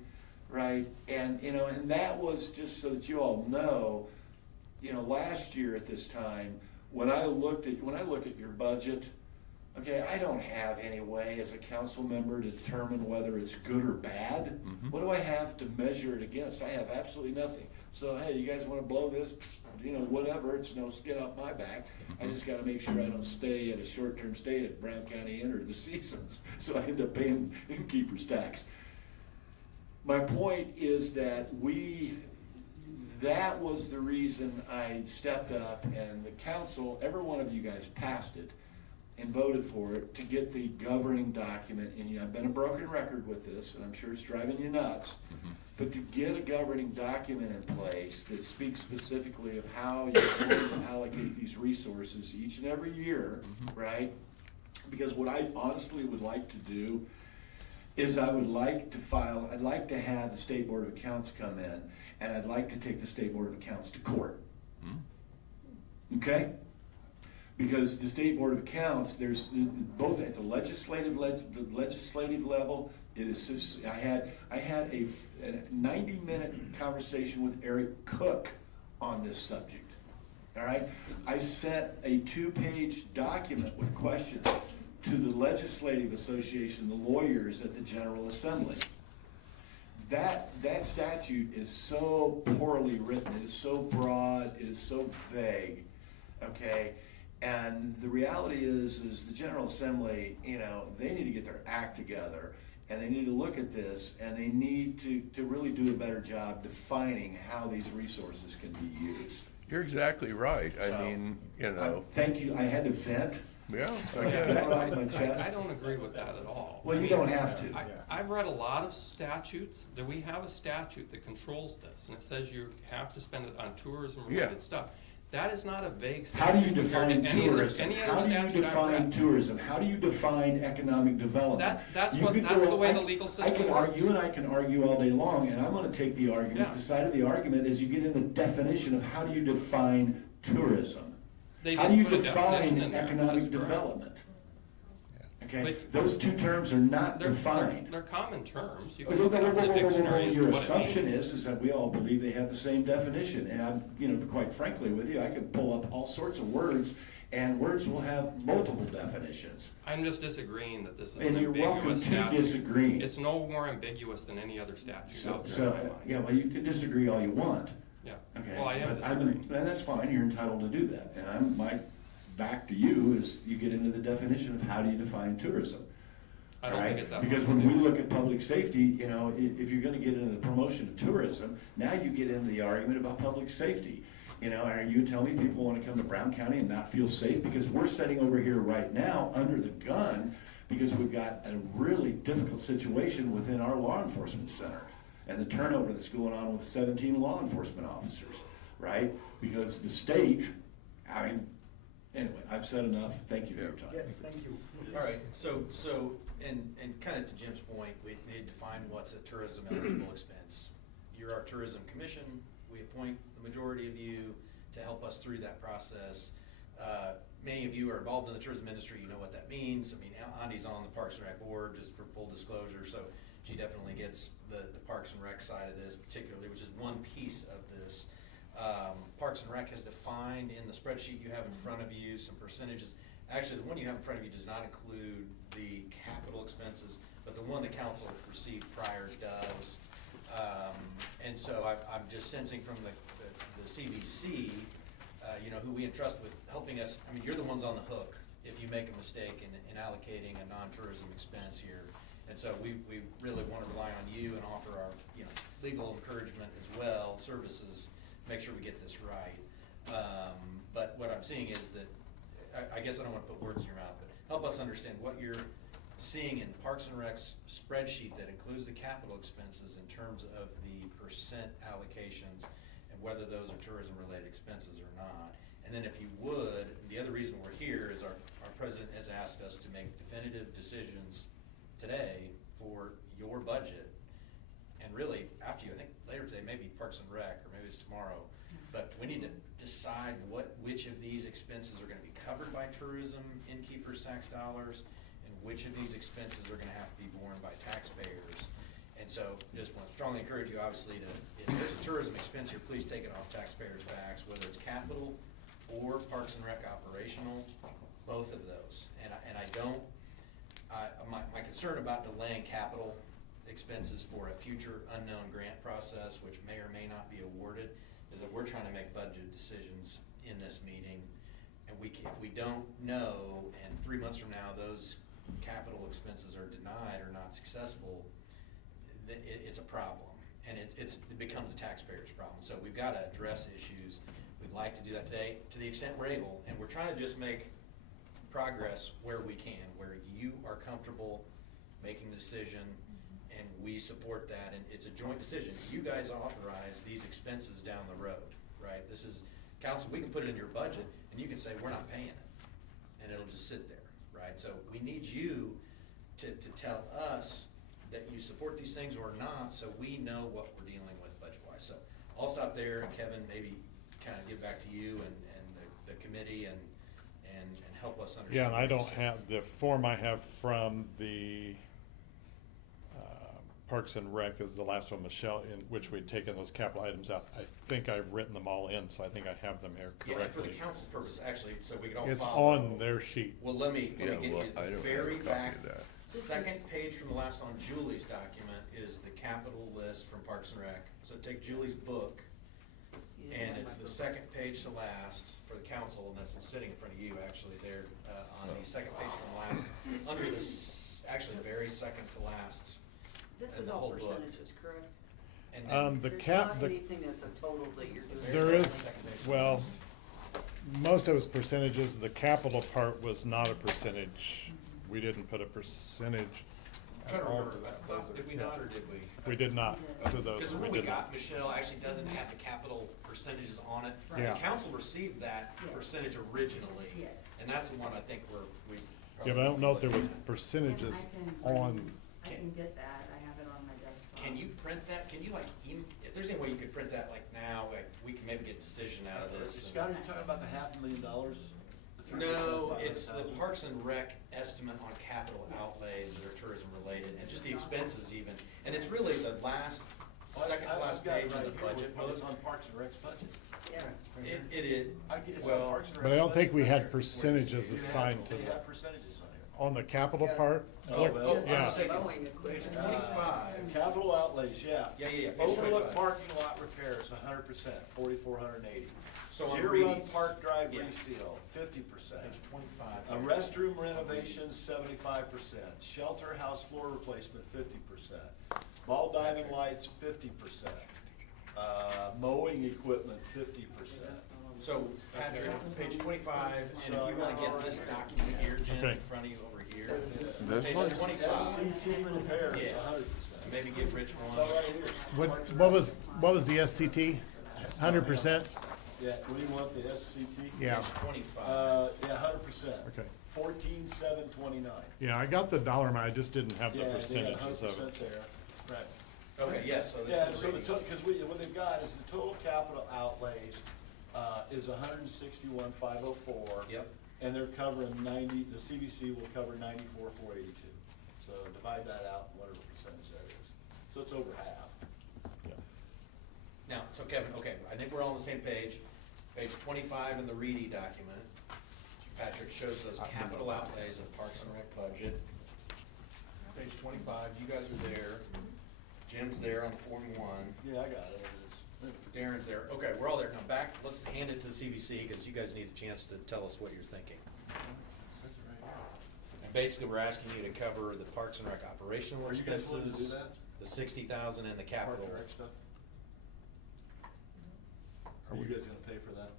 right? And and that was just so that you all know. Last year at this time, when I look at your budget, okay, I don't have any way as a council member to determine whether it's good or bad. Mhm. What do I have to measure it against? I have absolutely nothing. So, hey, you guys want to blow this? Whatever, it's no skin off my back. I just got to make sure I don't stay at a short-term stay at Brown County Inn or the Seasons. So I end up paying innkeeper's tax. My point is that that was the reason I stepped up, and the council, every one of you guys passed it and voted for it to get the governing document. And I've been a broken record with this, and I'm sure it's driving you nuts. But to get a governing document in place that speaks specifically of how you're going to allocate these resources each and every year, right? Because what I honestly would like to do is I'd like to have the State Board of Accounts come in, and I'd like to take the State Board of Accounts to court. Okay? Because the State Board of Accounts, there's both at the legislative level. It is. I had a 90-minute conversation with Eric Cook on this subject. All right, I sent a 2-page document with questions to the Legislative Association, the lawyers at the General Assembly. That statute is so poorly written. It is so broad. It is so vague. Okay. And the reality is the General Assembly, they need to get their act together, and they need to look at this, and they need to really do a better job defining how these resources can be used. You're exactly right. So, I mean, thank you. I had to vent. Yeah. I don't agree with that at all. Well, you don't have to. I've read a lot of statutes. That we have a statute that controls this, and it says you have to spend it on tourism-related stuff. That is not a vague How do you statute compared define to any other, tourism? any How other do you statute I've define read. tourism? How do you define economic development? That's You what, could that's go- the way I- the legal I system can works. argue, and I can argue all day long, and I'm gonna take the argument, Yeah. the side of the argument is you get into the definition of how do you define tourism? They How do you didn't put a definition define in there, economic that's correct. development? Okay, But- those two terms are not They're defined. They're common terms. You Whoa, can look it up in the dictionary as to Your what it assumption means. is that we all believe they have the same definition, and I'm, quite frankly with you, I could pull up all sorts of words, and words will have multiple definitions. I'm just disagreeing that this is And an you're welcome ambiguous to statute. disagree. It's no more ambiguous than any other statute So, out there in my mind. yeah, well, you can disagree all you want, Yeah. okay? Well, I am but I've been- disagreeing. And that's fine, you're entitled to do that, and my back to you is you get into the definition of how do you define tourism? I don't Right? think it's that. Because hard when to we do. look at public safety, if you're gonna get into the promotion of tourism, now you get into the argument about public safety. Are you telling me people wanna come to Brown County and not feel safe? Because we're sitting over here right now under the gun because we've got a really difficult situation within our law enforcement center. And the turnover that's going on with 17 law enforcement officers, right? Because the state, anyway, I've said enough. Thank you for your time. Yeah, thank you. All right, so, and kind of to Jim's point, we need to define what's a tourism eligible expense. You're our tourism commission, we appoint the majority of you to help us through that process. Many of you are involved in the tourism industry, you know what that means. Andy's on the Parks and Rec board, just for full disclosure, so she definitely gets the Parks and Rec side of this particularly, which is one piece of this. Parks and Rec has defined in the spreadsheet you have in front of you some percentages. Actually, the one you have in front of you does not include the capital expenses, but the one the council received prior does. And so I'm just sensing from the CVC, who we entrust with helping us, you're the ones on the hook if you make a mistake in allocating a non-tourism expense here. And so we really want to rely on you and offer our, legal encouragement as well, services, make sure we get this right. But what I'm seeing is that, I guess I don't want to put words in your mouth, but help us understand what you're seeing in Parks and Rec's spreadsheet that includes the capital expenses in terms of the percent allocations and whether those are tourism-related expenses or not. And then if you would, the other reason we're here is our president has asked us to make definitive decisions today for your budget. And really, after you, I think later today, maybe Parks and Rec, or maybe it's tomorrow, but we need to decide which of these expenses are gonna be covered by tourism innkeepers' tax dollars, and which of these expenses are gonna have to be borne by taxpayers. And so, just want to strongly encourage you, obviously, if there's a tourism expense here, please take it off taxpayers' backs, whether it's capital or Parks and Rec operational, both of those. And I don't, my concern about delaying capital expenses for a future unknown grant process, which may or may not be awarded, is that we're trying to make budget decisions in this meeting. And if we don't know, and 3 months from now, those capital expenses are denied or not successful, it's a problem. And it becomes a taxpayer's problem. So we've got to address issues. We'd like to do that today to the extent we're able. And we're trying to just make progress where we can, where you are comfortable making the decision, and we support that, and it's a joint decision. You guys authorize these expenses down the road, right? This is, council, we can put it in your budget, and you can say, we're not paying it, and it'll just sit there, right? So we need you to tell us that you support these things or not, so we know what we're dealing with budget-wise. So I'll stop there, and Kevin, maybe kind of give back to you and the committee and help us understand. Yeah, and I what you're don't saying. have, the form I have from the Parks and Rec is the last one, Michelle, in which we'd taken those capital items out. I think I've written them all in, so I think I have them here Yeah, and for the correctly. council's purpose, actually, so we could all It's follow. on their sheet. Well, let me get you I the don't very have a copy back, of that. second page from the last on Julie's document is the capital list from Parks and Rec. So take Julie's book, and it's the second page to last for the council, and that's sitting in front of you, actually, there, on the second page from last, under the, actually, very second to last. This in is the all whole book. percentages, correct? And then The There's cap, not the, anything that's a total that you're doing. there is, well, most of it's percentages. The capital part was not a percentage. We didn't put a percentage I'm trying to remember, I thought, did we not, or did we? We did not do those. Because the We one we did not. got, Michelle, actually doesn't have the capital percentages on it. Yeah. The council received that percentage originally. Yes. And that's the one I think we. Yeah, but I don't know if there was percentages on, I can get that, I have it on my desktop. Can you print that? Can you like, if there's any way you could print that like now, like we can maybe get a decision out of this. Scott, are you talking about the $500,000? No, it's the Parks and Rec estimate on capital outlays that are tourism related, and just the expenses even. And it's really the second to last page of the budget book. It's on Parks and Rec's budget. Yeah. It is, It's on well, Parks and Rec's but I don't budget. think we had percentages assigned to They that. have percentages on here. On the capital part? Oh, look- well, Just yeah. mowing equipment. Page 25. Capital outlays, yeah. Yeah. Page Overlook 25. parking lot repairs, 100%, 4,480. So on Year reading- Run Park Drive Yeah. reseal, 50%. Page 25. A restroom renovation, 75%. Shelter house floor replacement, 50%. Ball diving lights, 50%. Mowing equipment, 50%. So Patrick, page 25, and if you wanna get this document here, Jim, Okay. in front of you over here. This Page one? 25. SCT repairs, Yeah. 100%. And maybe give Rich It's one. all right here. What was the SCT? 100%? Yeah, what do you want, the SCT? Yeah. Page 25. Yeah, 100%. Okay. 14,729. Yeah, I got the dollar amount, I just didn't have the Yeah, they got percentages of 100% it. there. Right. Okay, yeah, so Yeah, this so is the reading. total, because what they've got is the total capital outlays, is 161,504. Yep. And they're covering 90, the CBC will cover 94,482. So divide that out, whatever percentage that is. So it's over half. Now, so Kevin, okay, I think we're all on the same page. Page 25 in the Reedy document. Patrick shows those capital outlays of Parks and Rec budget. Page 25, you guys are there. Jim's there on Form 1. Yeah, I got it. Darren's there. Okay, we're all there. Now back, let's hand it to the CBC because you guys need a chance to tell us what you're thinking. And basically, we're asking you to cover the Parks and Rec operational Are you guys willing to do expenses, that? the 60,000 and the capital. Park and Rec stuff? Are you guys gonna pay for that?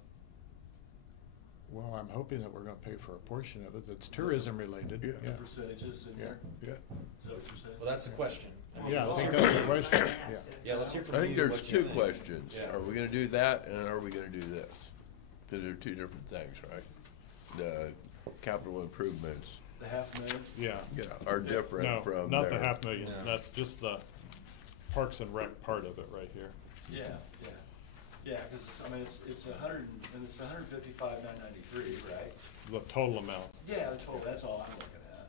Well, I'm hoping that we're gonna pay for a portion of it that's tourism related. The percentages in there? Yeah. Is that what you're saying? Well, that's the question. mean, Yeah, I let's think hear that's from the you. question, yeah. Yeah, let's hear from I you. think there's what you two think. questions. Yeah. Are we gonna do that, and are we gonna do this? Because they're two different things, right? The capital improvements, The $500,000? Yeah. are different No, from not the their- $500,000, No. that's just the Parks and Rec part of it right here. Yeah, yeah. Yeah, because it's, I mean, it's 155,993, right? The total amount. Yeah, the total, that's all I'm looking at.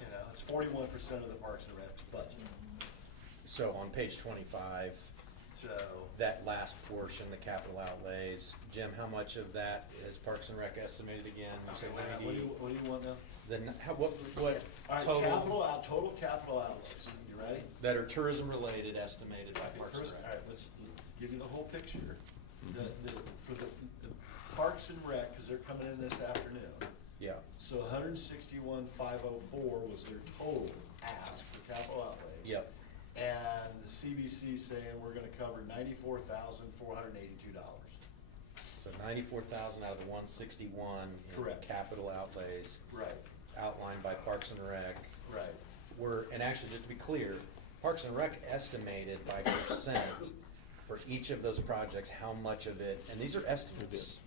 You know, it's 41% of the Parks and Rec's budget. So on page 25, So, that last portion, the capital outlays, Jim, how much of that is Parks and Rec estimated again? You said what do 90? you want now? Then, what All right, total total capital outlays. You ready? that are tourism related estimated by Parks and First, all Rec? right, let's give you the whole picture. For the Parks and Rec, because they're coming in this afternoon. Yeah, So 161,504 was their total ask for capital outlays. yep, And the CBC saying we're gonna cover $94,482. so 94,000 out of the 161 in Correct. capital outlays Right, outlined by Parks and Rec. right. And actually, just to be clear, Parks and Rec estimated by percent for each of those projects, how much of it, and these are estimates,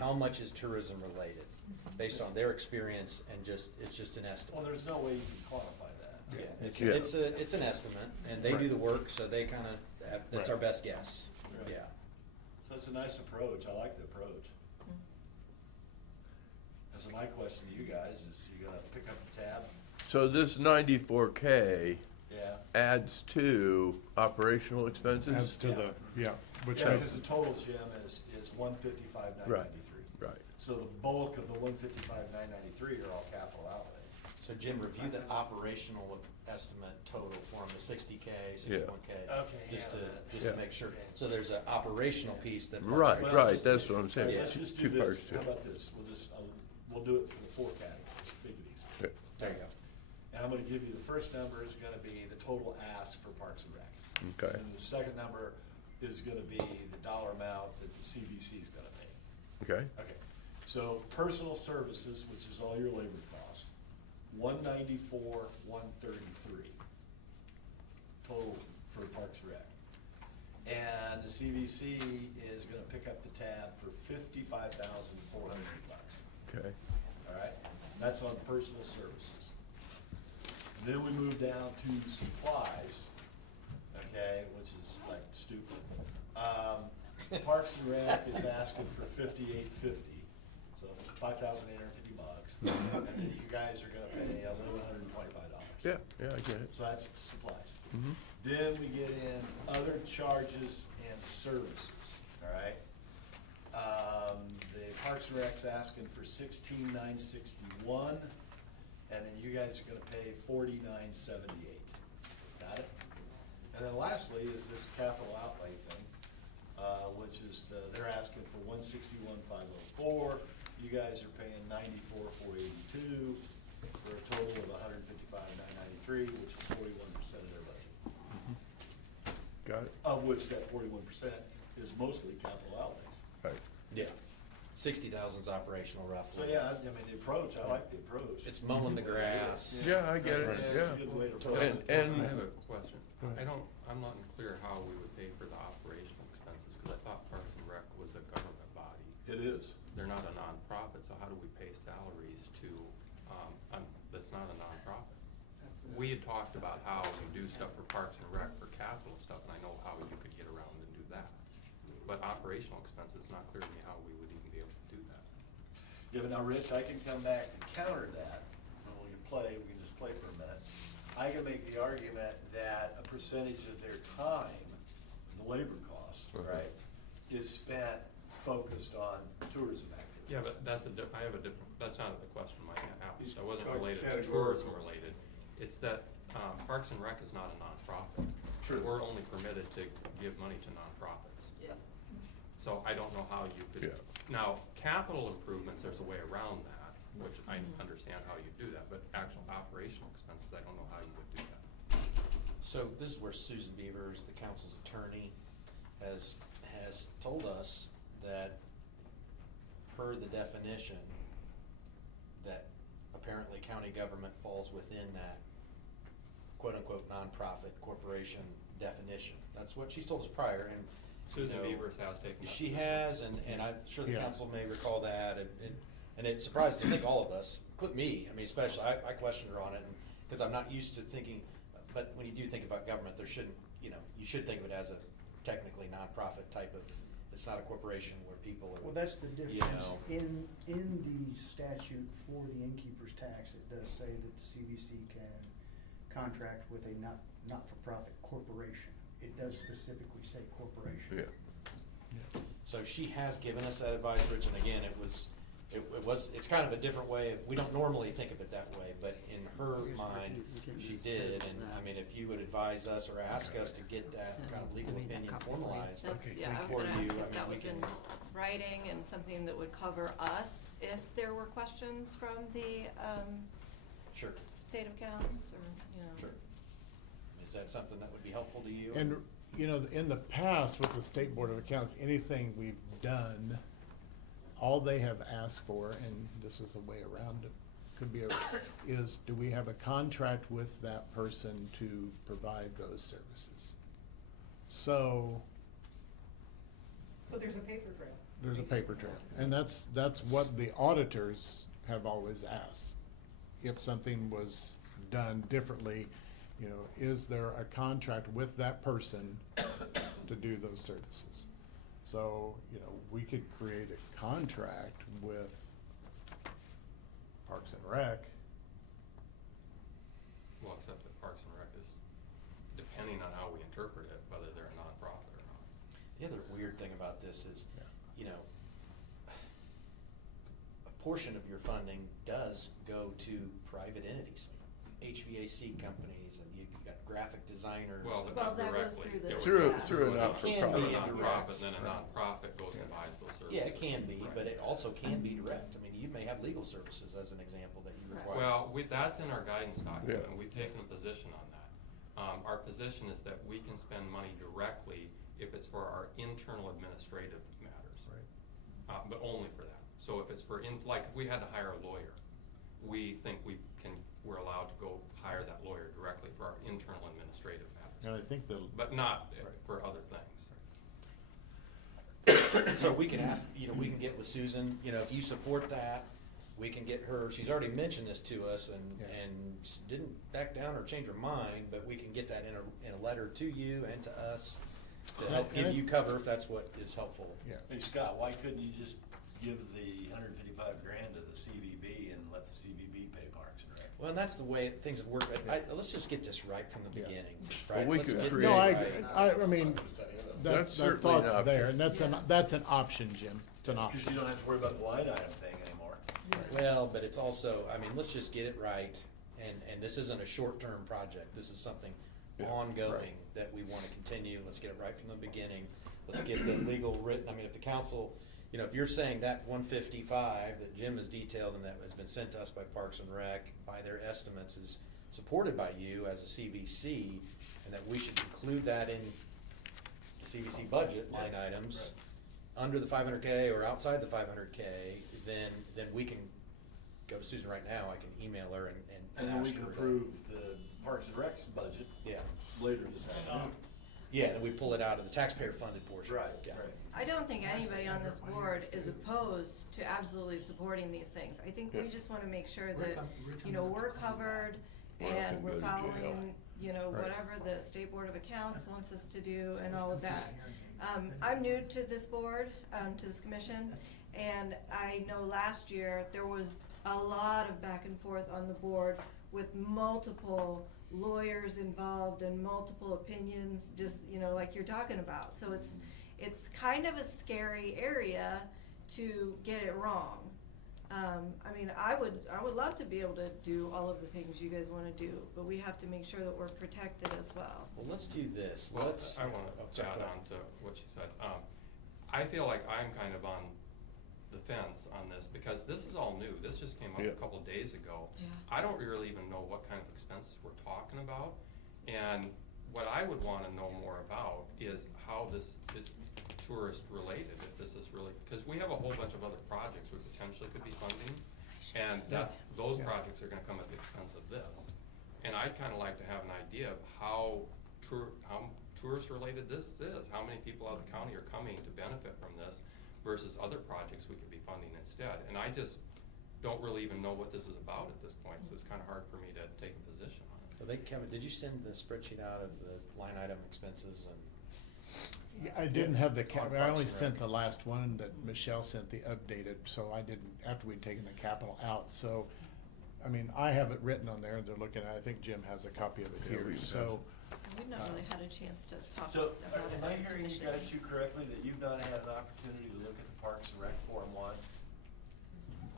how much is tourism related, based on their experience and it's just an Well, estimate. there's no way you can quantify that. Yeah, Yeah. it's an estimate, and they do the work, so they kinda, that's our best guess, Right. yeah. So it's a nice approach, I like the approach. And so my question to you guys is, you gonna pick up the tab? So this 94K Yeah. adds to operational expenses? Adds to the, yeah, which Yeah, because makes, the total, Jim, is 155,993. Right. So the bulk of the 155,993 are all capital outlays. So Jim, review the operational estimate total for them, the 60K, 61K. Okay, Just yeah. just Yeah. to make sure. So there's an operational piece that. Parks Right, and Rec- Well, right, that's what I'm saying. Yeah. Let's just do Two parts this, to how it. about this, we'll do it for the 4 categories, big and easy. Okay. There you go. And I'm gonna give you, the first number is gonna be the total ask for Parks and Rec. Okay. And the second number is gonna be the dollar amount that the CBC is gonna pay. Okay, Okay, so personal services, which is all your labor costs, 194, 133 total for Parks and Rec. And the CVC is gonna pick up the tab for $55,400. Okay. All right, that's on personal services. Then we move down to supplies, okay, which is like stupid. Parks and Rec is asking for $58.50, so $5,850, and then you guys are gonna pay $1,125. Yeah, yeah, I get it. So that's supplies. Mhm. Then we get in other charges and services, all right? The Parks and Rec's asking for $16,961, and then you guys are gonna pay $49.78. Got it? And then lastly is this capital outlay thing, which is they're asking for $161,504. You guys are paying $94,482 for a total of $155,993, which is 41% of their budget. Got it. Of which that 41% is mostly capital outlays. Right. Yeah. 60,000's operational So roughly. yeah, I mean, the approach, I like the approach. It's mowing the grass. Yeah, I get it, That's yeah. a good way to approach it. And I have a question. I'm not clear how we would pay for the operational expenses, because I thought Parks and Rec was a government body. It is. They're not a nonprofit, so how do we pay salaries to, that's not a nonprofit? We had talked about how we do stuff for Parks and Rec for capital and stuff, and I know how you could get around and do that. But operational expenses, not clear to me how we would even be able to do that. Yeah, but now, Rich, I can come back and counter that, and we can just play for a minute. I can make the argument that a percentage of their time, the labor costs, right, is spent focused on tourism activities. Yeah, but that's I have a different, that's not the question my asked. He's That wasn't talking related to categorical. tourism related. It's that, Parks and Rec is not a nonprofit. True. We're only permitted to give money to nonprofits. Yeah. So I don't know how you could, Yeah. now, capital improvements, there's a way around that, which I understand how you do that, but actual operational expenses, I don't know how you would do that. So this is where Susan Beavers, the council's attorney, has told us that per the definition, that apparently county government falls within that quote-unquote nonprofit corporation definition. That's what she's told us prior, and Susan you know, Beavers has taken that she position. has, and I'm sure the Yeah. council may recall that, and it surprised, I think, all of us, including me, I mean, especially, I questioned her on it, because I'm not used to thinking, but when you do think about government, there shouldn't, you should think of it as a technically nonprofit type of, it's not a corporation where people are. Well, that's the You difference. know. In the statute for the innkeeper's tax, it does say that the CVC can contract with a not-for-profit corporation. It does specifically say corporation. Yeah. So she has given us that advice, Rich, and again, it's kind of a different way, we don't normally think of it that way, but in her mind, she did, and I mean, if you would advise us or ask us to get that kind of legal opinion formalized That's, yeah, I was for gonna ask you, if I that mean, was we in can. writing and something that would cover us if there were questions from the, Sure, state of accounts, or, sure. Is that something that would be helpful to you? And, in the past with the State Board of Accounts, anything we've done, all they have asked for, and this is a way around it, is do we have a contract with that person to provide those services? So, So there's a paper trail. there's a paper trail, and that's what the auditors have always asked. If something was done differently, is there a contract with that person to do those services? So, we could create a contract with Parks and Rec. Well, except that Parks and Rec is, depending on how we interpret it, whether they're a nonprofit or not. The other weird thing about this is, a portion of your funding does go to private entities, HVAC companies, and you've got graphic designers. Well, and- but not that goes directly. through the- It would Through- go through a a not-for-profit. Can be nonprofit, indirect. then a nonprofit goes and buys those services. Yeah, it can be, Right. but it also can be direct. I mean, you may have legal services as an example that you require. Well, that's in our guidance document, Yeah. and we've taken a position on that. Our position is that we can spend money directly if it's for our internal administrative matters. Right. But only for that. So if it's for, like, if we had to hire a lawyer, we think we're not for other things. So we can ask, we can get with Susan, if you support that, we can get her, she's already mentioned this to us and didn't back down or change her mind, but we can get that in a letter to you and to us to help give you cover if that's what is helpful. Yeah. Hey, Scott, why couldn't you just give the $155,000 to the CVB and let the CVB pay Parks and Rec? Well, and that's the way things have worked. Let's just get this right from the beginning, right? Well, we Let's could get create- No, this right. I mean, That's that certainly an thought's option. there, and that's an option, Jim. It's an Because option. you don't have to worry about the line item thing anymore. Well, but it's also, let's just get it right, and this isn't a short-term project, this is something ongoing that we wanna continue, let's get it right from the beginning. Let's get the legal written, if the council, if you're saying that 155 that Jim has detailed and that has been sent to us by Parks and Rec, by their estimates, is supported by you as a CVC, and that we should include that in the CVC budget line items, under the 500K or outside the 500K, then we can go to Susan right now. I can email her and And then we ask can her. approve the Parks and Rec's budget Yeah, later this afternoon. yeah, and we pull it out of the taxpayer-funded portion. Right, Yeah. right. I don't think anybody on this board is opposed to absolutely supporting these things. I think we just wanna make sure that, we're covered and we're following, whatever the State Board of Accounts wants us to do and all of that. I'm new to this board, to this commission, and I know last year there was a lot of back and forth on the board with multiple lawyers involved and multiple opinions, just, like you're talking about. So it's kind of a scary area to get it wrong. I would love to be able to do all of the things you guys wanna do, but we have to make sure that we're protected as well. Well, let's do this. Well, Let's. I want oh, to sorry, add go ahead. on to what you said. I feel like I'm kind of on the fence on this because this is all new. This just came up a couple days ago. Yeah. I don't really even know what kind of expenses we're talking about. And what I would want to know more about is how this is tourist related, if this is really, because we have a whole bunch of other projects we potentially could be funding. And those projects are gonna come at the expense of this. And I'd kinda like to have an idea of how tourist related this is, how many people out of the county are coming to benefit from this versus other projects we could be funding instead. And I just don't really even know what this is about at this point, so it's kinda hard for me to take a position on it. So Kevin, did you send the spreadsheet out of the line item expenses and? Yeah, I didn't have the On I only Parks and sent Rec. the last one that Michelle sent, the updated, so I didn't, after we'd taken the capital out, so, I have it written on there, they're looking at, I think Jim has a copy of it Yeah, here, we so. We've not really had a chance to talk So, about it am I as a hearing you commission. guys too correctly that you've not had an opportunity to look at the Parks and Rec Form 1?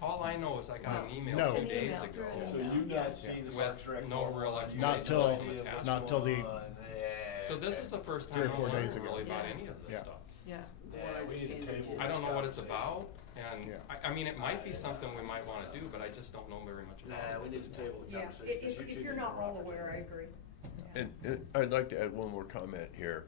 All I know is I got an email No. 2 An days email ago. through an So email. you've Yeah. not seen the With Parks and Rec no Form real 1? explanation. Not till- You've no idea what's not till going the- on. Yeah, So this okay. is the first 3 or time 4 I'm days learning ago. really about Yeah. any of this Yeah. stuff. Yeah. Yeah, we need to table I this don't know what it's conversation. about, and Yeah. it might be something we might wanna do, but I just don't know very much about it. Nah, we need to table the Yeah, conversation. 'cause if two you're need not more all aware, I opportunity. agree. And I'd like to add one more comment here.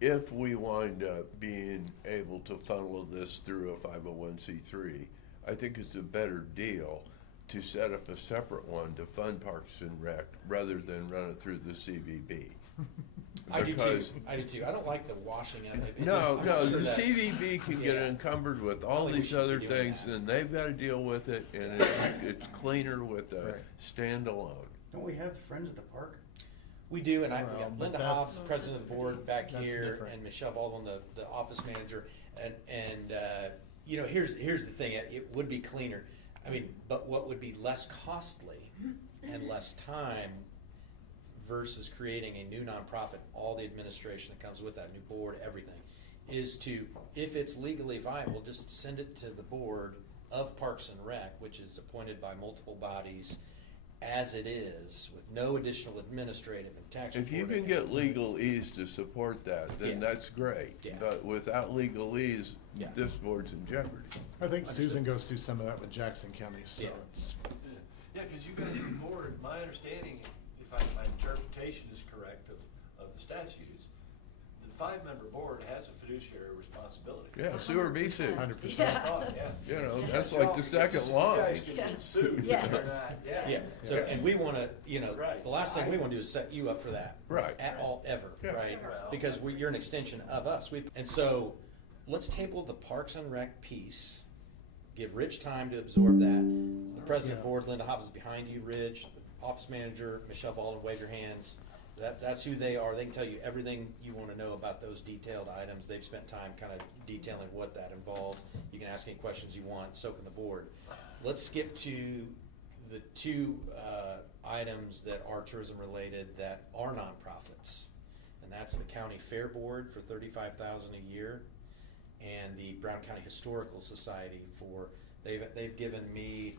If we wind up being able to funnel this through a 501c3, I think it's a better deal to set up a separate one to fund Parks and Rec rather than run it through the CVB. I do Because- too, I do too. I don't like the washing of it. No, I'm no, not sure the that's- CVB can get Yeah. encumbered with I all don't think we these should be other doing things, that. and they've gotta deal with it, and it's cleaner with a Right. standalone. Don't we have Friends at the Park? We do, and we Well, got but Linda that's- Hobbs, president of the board, back That's here, different. and Michelle Baldwin, the office manager, and here's the thing, it would be cleaner, but what would be less costly and less time versus creating a new nonprofit, all the administration that comes with that, new board, everything, is to, if it's legally viable, just send it to the board of Parks and Rec, which is appointed by multiple bodies, as it is, with no additional administrative and tax If you reporting. can get legalese to support that, then Yeah. that's great. Yeah. But without legalese, Yeah. this board's in jeopardy. I think Susan goes through some of that with Jackson County, so Yeah. it's. Yeah, because you guys support, my understanding, if my interpretation is correct of the statutes, the five-member board has a fiduciary responsibility. Yeah, sue or be sued. 100%. I thought, yeah. You know, Yeah. that's like the second line. You guys can get sued, Yes. or not, yeah. Yeah, so, and we wanna, you know, Right. the last thing So we I- wanna do is set you up for that. Right. At all, ever, Yeah. right? Well- Because you're an extension of us. And so, let's table the Parks and Rec piece. Give Rich time to absorb that. The president board, Linda Hobbs is behind you, Rich. Office manager, Michelle Baldwin, wave your hands. That's who they are. They can tell you everything you want to know about those detailed items. They've spent time kind of detailing what that involves. You can ask any questions you want, so can the board. Let's skip to the two items that are tourism related that are nonprofits. And that's the County Fair Board for $35,000 a year and the Brown County Historical Society for, they've given me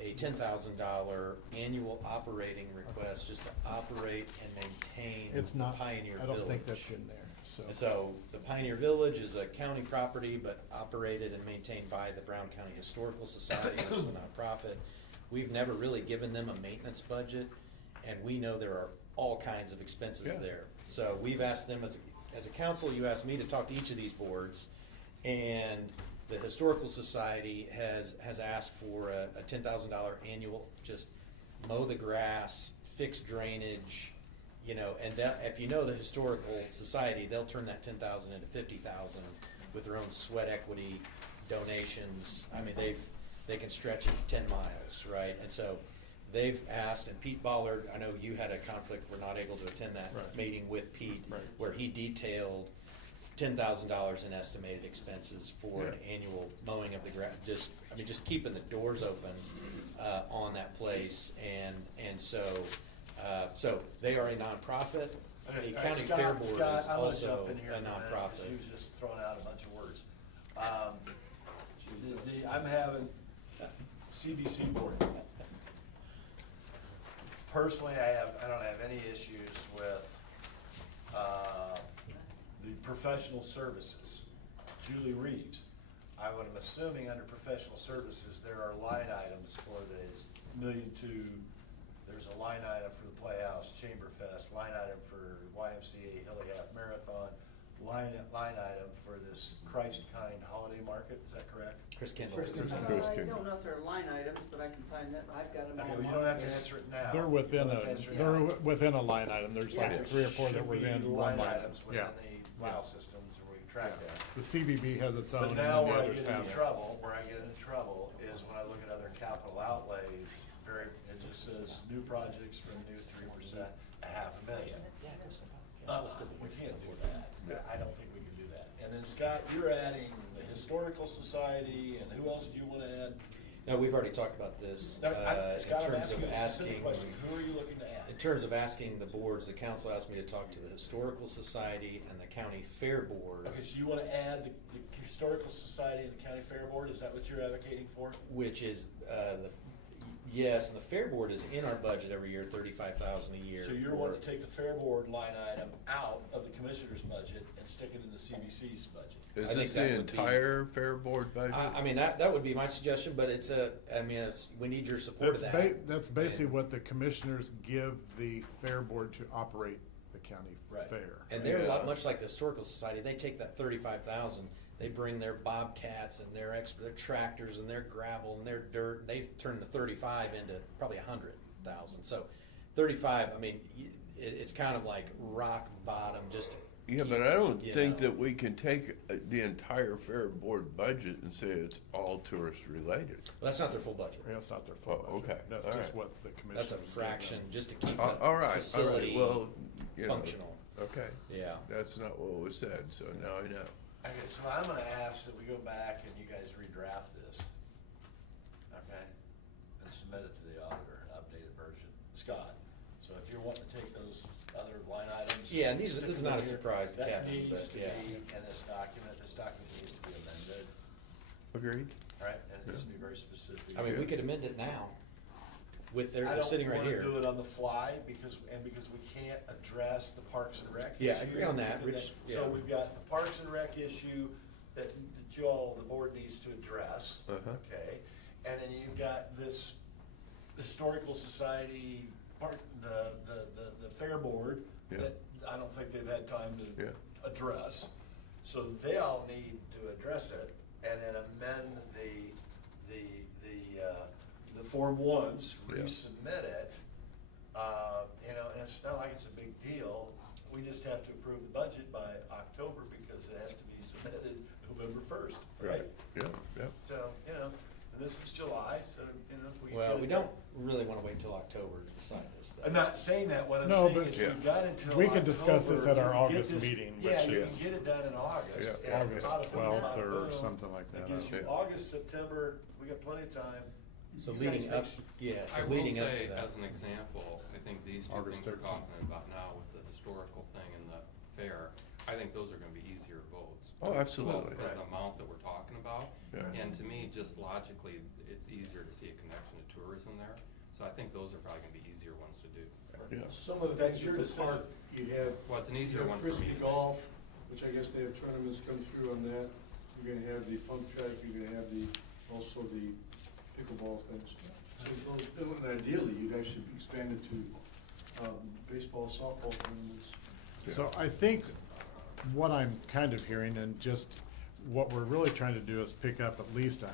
a $10,000 annual operating request just to operate and maintain It's not, Pioneer I Village. don't think that's in there, so. And so the Pioneer Village is a county property, but operated and maintained by the Brown County Historical Society, which is a nonprofit. We've never really given them a maintenance budget, and we know there are all kinds of expenses Yeah. there. So we've asked them, as a council, you asked me to talk to each of these boards, and the Historical Society has asked for a $10,000 annual, just mow the grass, fix drainage, you know, and that, if you know the Historical Society, they'll turn that $10,000 into $50,000 with their own sweat equity donations. I mean, they can stretch it 10 miles, right? And so they've asked, and Pete Ballard, I know you had a conflict, we're not able to attend that Right. meeting with Pete, Right. where he detailed $10,000 in estimated expenses for an annual mowing of the grass, just keeping the doors open on that place, and so they are a nonprofit. The Okay, County Scott, Fair Board is Scott, I'm gonna also jump in here a for minute, 'cause nonprofit. you was just throwing out a bunch of words. I'm having CBC board. Personally, I don't have any issues with, the professional services. Julie Reeves, I'm assuming under professional services, there are line items for this $1,200,000. There's a line item for the Playhouse, Chamber Fest, line item for YMCA Hilly Half Marathon, line item for this Christ Kind Holiday Market, is that correct? Chris Kendall. I don't know if they're line items, but I can find that, I've got them all. Okay, well, you don't have to answer it now. They're within You don't a, have to answer it they're now. within a line item, there's Yeah. like 3 or 4 that Should were be in one line line. items within Yeah. the file systems, and we can track that. The CVB has its own, But and now then the where I others get have. into trouble, is when I look at other capital outlays, it just says new projects for new 3%, $500,000. We can't do that. I don't think we can do that. And then Scott, you're adding the Historical Society, and who else do you wanna add? No, we've already talked about this, Scott, I'm in terms asking of you a specific asking, question, who are you looking to add? in terms of asking the boards, the council asked me to talk to the Historical Society and the County Fair Board, Okay, so you wanna add the Historical Society and the County Fair Board, is that what you're advocating for? which is, yes, and the Fair Board is in our budget every year, $35,000 a year. So you're for- wanting to take the Fair Board line item out of the Commissioner's budget and stick it in the CBC's budget? I Is think this that the would be- entire Fair Board budget? I mean, that would be my suggestion, but we need your support of that. That's basically what the commissioners give the Fair Board to operate the county Right. fair. And they're Yeah. much like the Historical Society, they take that 35,000, they bring their bobcats and their tractors and their gravel and their dirt, and they turn the 35 into probably 100,000. So 35, I mean, it's kind of like rock bottom, just to Yeah, keep, but I don't you think know. that we can take the entire Fair Board budget and say it's all tourist related. Well, that's not their full budget. Yeah, that's not their full Oh, budget. okay. That's All just right. what the commissioners. That's a give fraction, them. just to keep All right, the facility well, you know, functional. Okay, Yeah. that's not what was said, so now I know. Okay, so I'm gonna ask that we go back and you guys redraft this, okay? And submit it to the auditor, an updated version. Scott, so if you're wanting to take those other line items. Yeah, and this stick is them not in a here, surprise to that Kevin, needs but to yeah. be in this document needs to be amended, Agreed? all right? And it needs to be very specific. I mean, we could amend it now with I they're don't sitting right wanna here. do it on the fly because we can't address the Parks and Rec issue. Yeah, I agree on that, Rich, So yeah. we've got the Parks and Rec issue that you all, the board needs to address, Uh-huh. okay? And then you've got this Historical Society, the Fair Board, Yeah. that I don't think they've had time Yeah. to address. So they all need to address it and then amend the Form 1s, Yeah. resubmit it. You know, and it's not like it's a big deal. We just have to approve the budget by October because it has to be submitted November 1st, right? Yeah, yeah. So, you know, and this is July, so, you know, if we. Well, get we it- don't really wanna wait till October to decide this. though. I'm not saying that, what I'm No, saying but is we've got until we can discuss this October, at our you can get August this- meeting, Yeah, which you is- can get it done in August. Yeah, and August bada boom, 12th bada or boom. something like that. That gives you Yeah. August, September, we got plenty of time. So You guys leading up, make- yeah, I so will leading up say, to that. as an example, I think these two August things we're 13th. talking about now with the historical thing and the fair, I think those are gonna be easier votes. Oh, absolutely. Because the amount that we're talking about. Yeah. And to me, just logically, it's easier to see a connection to tourism there. So I think those are probably gonna be easier ones to do. Yeah. Some of the That's things your at the decision. park, you have. Well, it's an you easier have one for me. Frisbee golf, which I guess they have tournaments come through on that. You're gonna have the pump track, you're gonna have also the pickleball things. So those, and ideally, you'd actually expand it to, baseball, softball tournaments. So I think what I'm kind of hearing, and just what we're really trying to do is pick up at least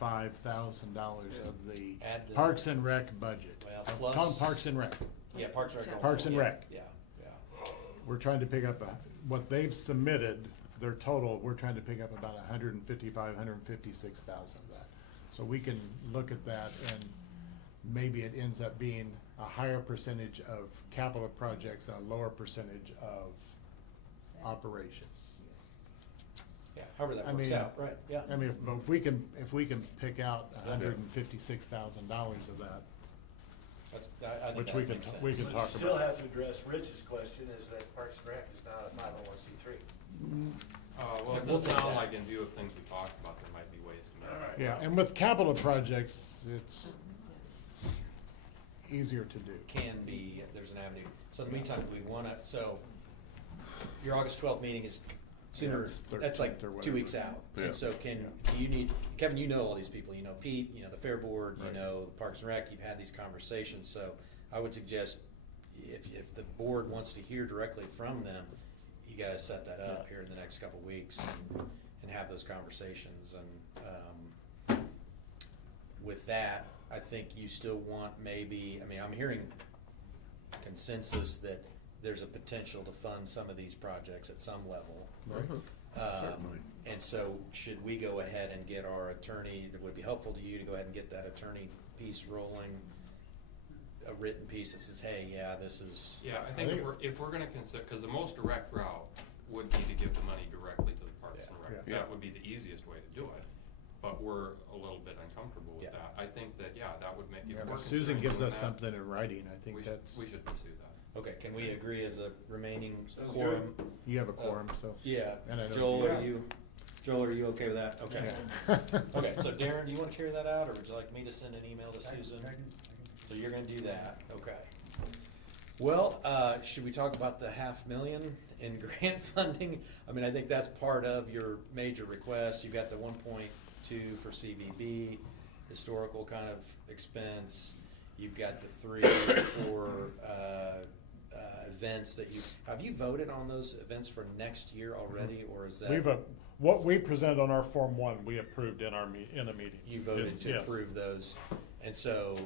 $155,000 of the Add to- Parks and Rec budget. Well, I'm plus- calling Parks and Rec. Yeah, Parks and Rec. Parks and Yeah, Rec. Yeah, yeah. We're trying to pick up what they've submitted, their total, we're trying to pick up about 156,000 of that. So we can look at that and maybe it ends up being a higher percentage of capital projects and a lower percentage of operations. Yeah, however that I works mean, out, right, yeah. I mean, if if we can pick out $156,000 of that, That's, I think which that we can, makes sense. we can But you talk still about. have to address Rich's question, is that Parks and Rec is not a 501c3. Well, it We'll does take sound that. like in view of things we talked about, there might be ways to make it. Yeah, and with capital projects, it's easier to do. Can be, there's an avenue. So in the meantime, we wanna, so your August 12th meeting is sooner, it's that's like 13th or 2 weeks whatever. out. Yeah. And so do you need, Kevin, you know all these people, you know Pete, you know the Fair Board, you Right. know the Parks and Rec, you've had these conversations, so I would suggest if the board wants to hear directly from them, you guys set that up here in the next couple weeks and have those conversations. And with that, I think you still want maybe, I mean, I'm hearing consensus that there's a potential to fund some of these projects at some level. Right. Certainly. And so should we go ahead and get our attorney, it would be helpful to you to go ahead and get that attorney piece rolling, a written piece that says, hey, yeah, this is. Yeah, I think if we're gonna consider, cause the most direct route would be to give the money directly to the Parks and Rec. Yeah. That would be the easiest way to do it, but we're a little bit uncomfortable with Yeah. that. I think that, yeah, that would make, if Yeah, we're but Susan considering gives doing us that, something in writing, I think we that's, should pursue that. Okay, can we agree as a remaining Sounds quorum? you have a quorum, so. Yeah, And I know Joel, you- are you okay with that? Okay. Okay, so Darren, do you wanna carry that out, or would you like me to send an email to Susan? So you're gonna do that, okay. Well, should we talk about the $500,000 in grant funding? I mean, I think that's part of your major request. You've got the 1.2 for CVB, historical kind of expense. You've got the 3 for events that have you voted on those events for next year already, or is that? What we presented on our Form 1, we approved in a meeting. You voted Yes, to yes. approve those, and so,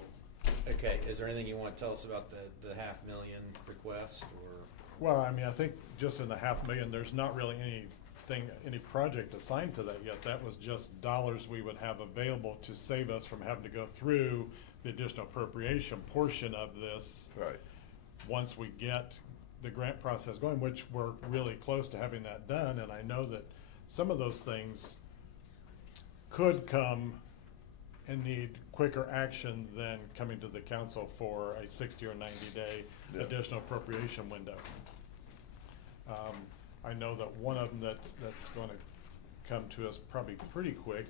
okay, is there anything you want to tell us about the $500,000 request, or? Well, I mean, I think just in the $500,000, there's not really any project assigned to that yet. That was just dollars we would have available to save us from having to go through the additional appropriation portion of this. Right. Once we get the grant process going, which we're really close to having that done, and I know that some of those things could come and need quicker action than coming to the council for a 60 or 90-day Yeah. additional appropriation window. I know that one of them that's gonna come to us probably pretty quick,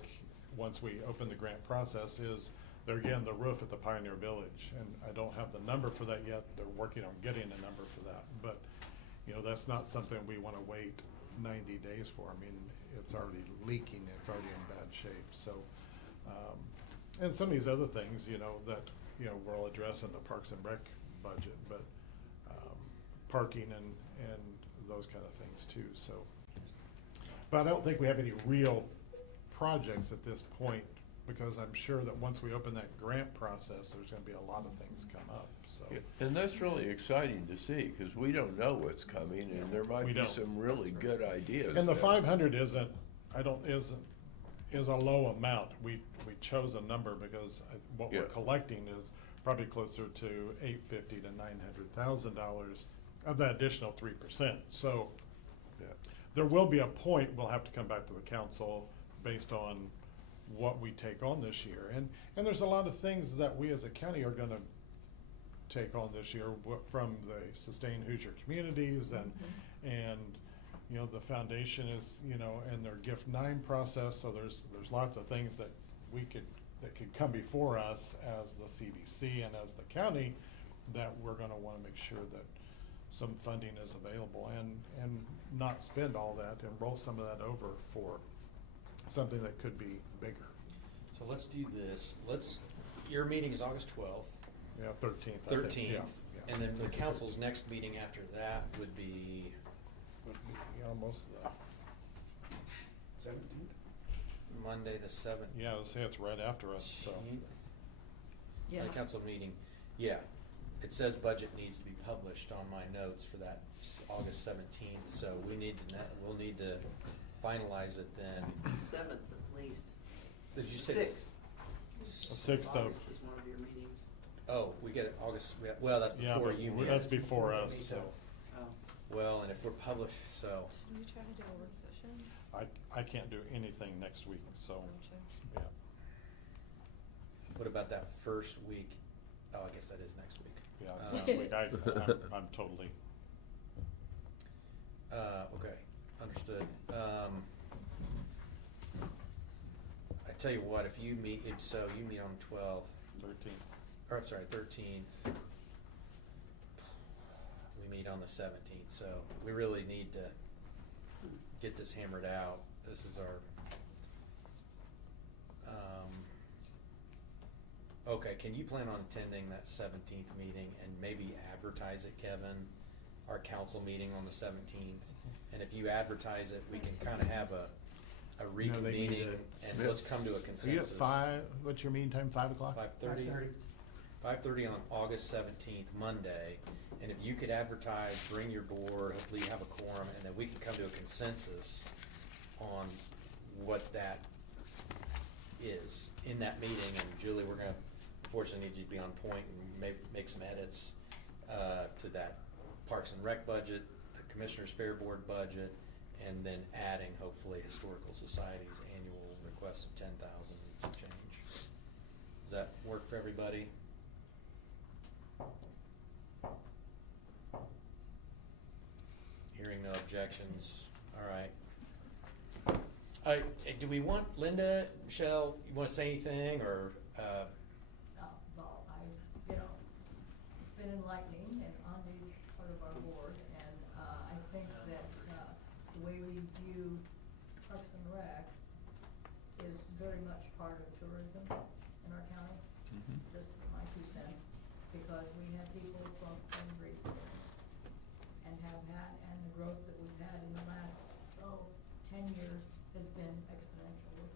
once we open the grant process, is the roof at the Pioneer Village. And I don't have the number for that yet. They're working on getting a number for that. But, you know, that's not something we wanna wait 90 days for. I mean, it's already leaking, it's already in bad shape, so. And some of these other things, you know, that, you know, we'll address in the Parks and Rec budget, but, parking and those kind of things too, so. But I don't think we have any real projects at this point, because I'm sure that once we open that grant process, there's gonna be a lot of things come up, so. And that's really exciting to see, because we don't know what's coming, and there might We be don't. some really good ideas. And the there. 500 is a low amount. We chose a number because what we're Yeah. collecting is probably closer to $850,000 to $900,000 of that additional 3%. So Yeah. there will be a point we'll have to come back to the council based on what we take on this year. And there's a lot of things that we as a county are gonna take on this year from the Sustain Hoosier Communities and you know, the foundation is, you know, in their Gift 9 process, so there's lots of things that could come before us as the CBC and as the county that we're gonna wanna make sure that some funding is available and not spend all that and roll some of that over for something that could be bigger. So let's do this. Your meeting is August 12th. Yeah, 13th. 13th. Yeah. And then the council's next meeting after that would be Would be almost the 17th? Monday the 7th. Yeah, let's say it's right after us, so. Yeah. The council meeting, yeah. It says budget needs to be published on my notes for that August 17th, so we'll need to finalize it then. 7th at least. Did you say? 6th. 6th of, August is one of your meetings. Oh, we get it August, well, that's yeah, before but you meet. that's before us, so. Oh. Well, and if we're published, so, Should we try to do a work session? I can't do anything next week, so, yeah. what about that first week? Oh, I guess that is next week. Yeah, it's next week. I'm totally, Okay, understood. I tell you what, if you meet, so you meet on 12th, 13th. or I'm sorry, 13th. We meet on the 17th, so we really need to get this hammered out. This is our, okay, can you plan on attending that 17th meeting and maybe advertise it, Kevin? Our council meeting on the 17th, and if you advertise it, we can kind of have a No, they need reconvening to- and let's come to a Are you at consensus. 5, what's your meeting time, 5 o'clock? 5:30? 5:30 on August 17th, Monday, and if you could advertise, bring your board, hopefully you have a quorum, and then we can come to a consensus on what that is in that meeting, and Julie, we're gonna, unfortunately, need you to be on point and make some edits to that Parks and Rec budget, the Commissioners Fair Board budget, and then adding, hopefully, Historical Society's annual request of 10,000 and some change. Does that work for everybody? Hearing no objections, all right. Do we want Linda, Michelle, you wanna say anything, or, Well, you know, it's been enlightening, and Andy's part of our board, and, I think that, the way we view Parks and Rec is very much part of tourism in our county. Just my 2 cents, because we have people from Greenville and have had, and the growth that we've had in the last, 10 years has been exponential with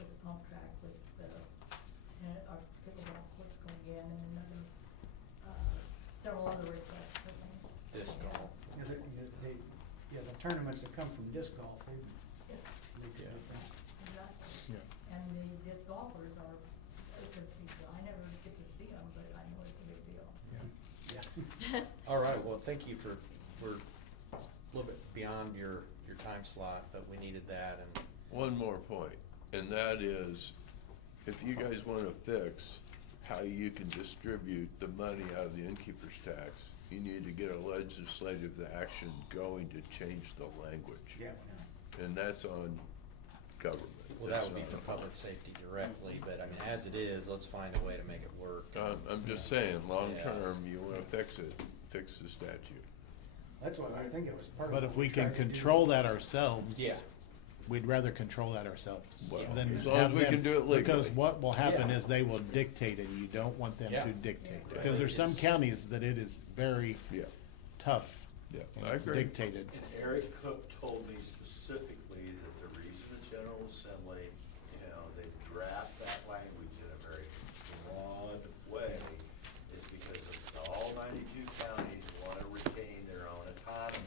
the pump track, with the pickleball courts going in, and another, several other requests for things. Disc golf. Yeah, the tournaments that come from disc golf, they Yeah. make a difference. Exactly. Yeah. And the disc golfers are, it's a big deal. I never get to see them, but I know it's a big deal. Yeah. All right, well, thank you we're a little bit beyond your time slot, but we needed that, and One more point, and that is, if you guys wanna fix how you can distribute the money out of the innkeeper's tax, you need to get a legislative action going to change the language. Yeah. And that's on government. well, that That's would be not for on- public safety directly, but I mean, as it is, let's find a way to make it work. I'm just saying, long Yeah. term, you wanna fix it, fix the statute. That's what I think it was part of. But what if we tried can to do. control that ourselves. Yeah. We'd rather control that ourselves Well, than as long as have we them- can do it legally. Because what will happen Yeah. is they will dictate it, you don't want them Yeah. to dictate. Yeah. Because there's some It's- counties that it is very Yeah. tough Yeah, And I it's agree. dictated. And Eric Cook told me specifically that the reason the General Assembly, they draft that language in a very broad way is because of all 92 counties want to retain their own autonomy.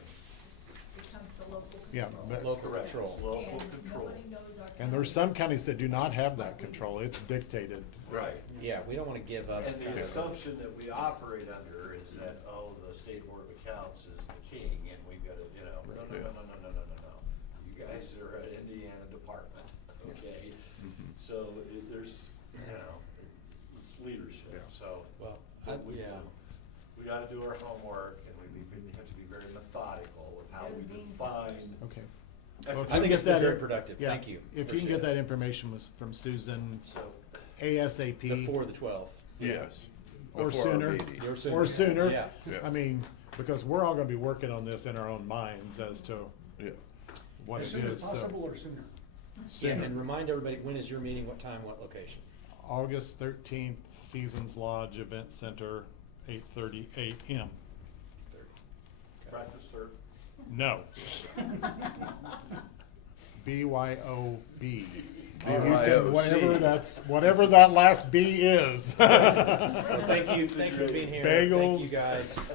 It comes to local control. Yeah, but, Local Correct, control. it's local And control. nobody knows our and there's county. some counties that do not have that control. It's dictated. Right. Yeah, we don't wanna give up. And the assumption that we operate under is that, the State Board of Accounts is the king, and we've got to, no. You guys are an Indiana department, okay? So there's, it's leadership, Yeah. so. Well, but we, yeah. we got to do our homework, and we have to be very methodical with how we There's being define. Okay. economic- Well, if I you think get it's been that very in- productive. yeah, Thank you. If you can Appreciate get it. that information from Susan So, ASAP. Before the 12th. Yes. Or Before our sooner. meeting. Or sooner. Or sooner. Yeah. Yeah. I mean, because we're all gonna be working on this in our own minds as to Yeah. what As it soon as is, so. possible or sooner? Yeah, Sooner. and remind everybody, when is your meeting, what time, what location? August 13th, Seasons Lodge Event Center, 8:30 a.m. practice, sir. No. BYOB. BYOC. Whatever that last B is. Well, thank you for being here. Thank Bagels, you guys. We'll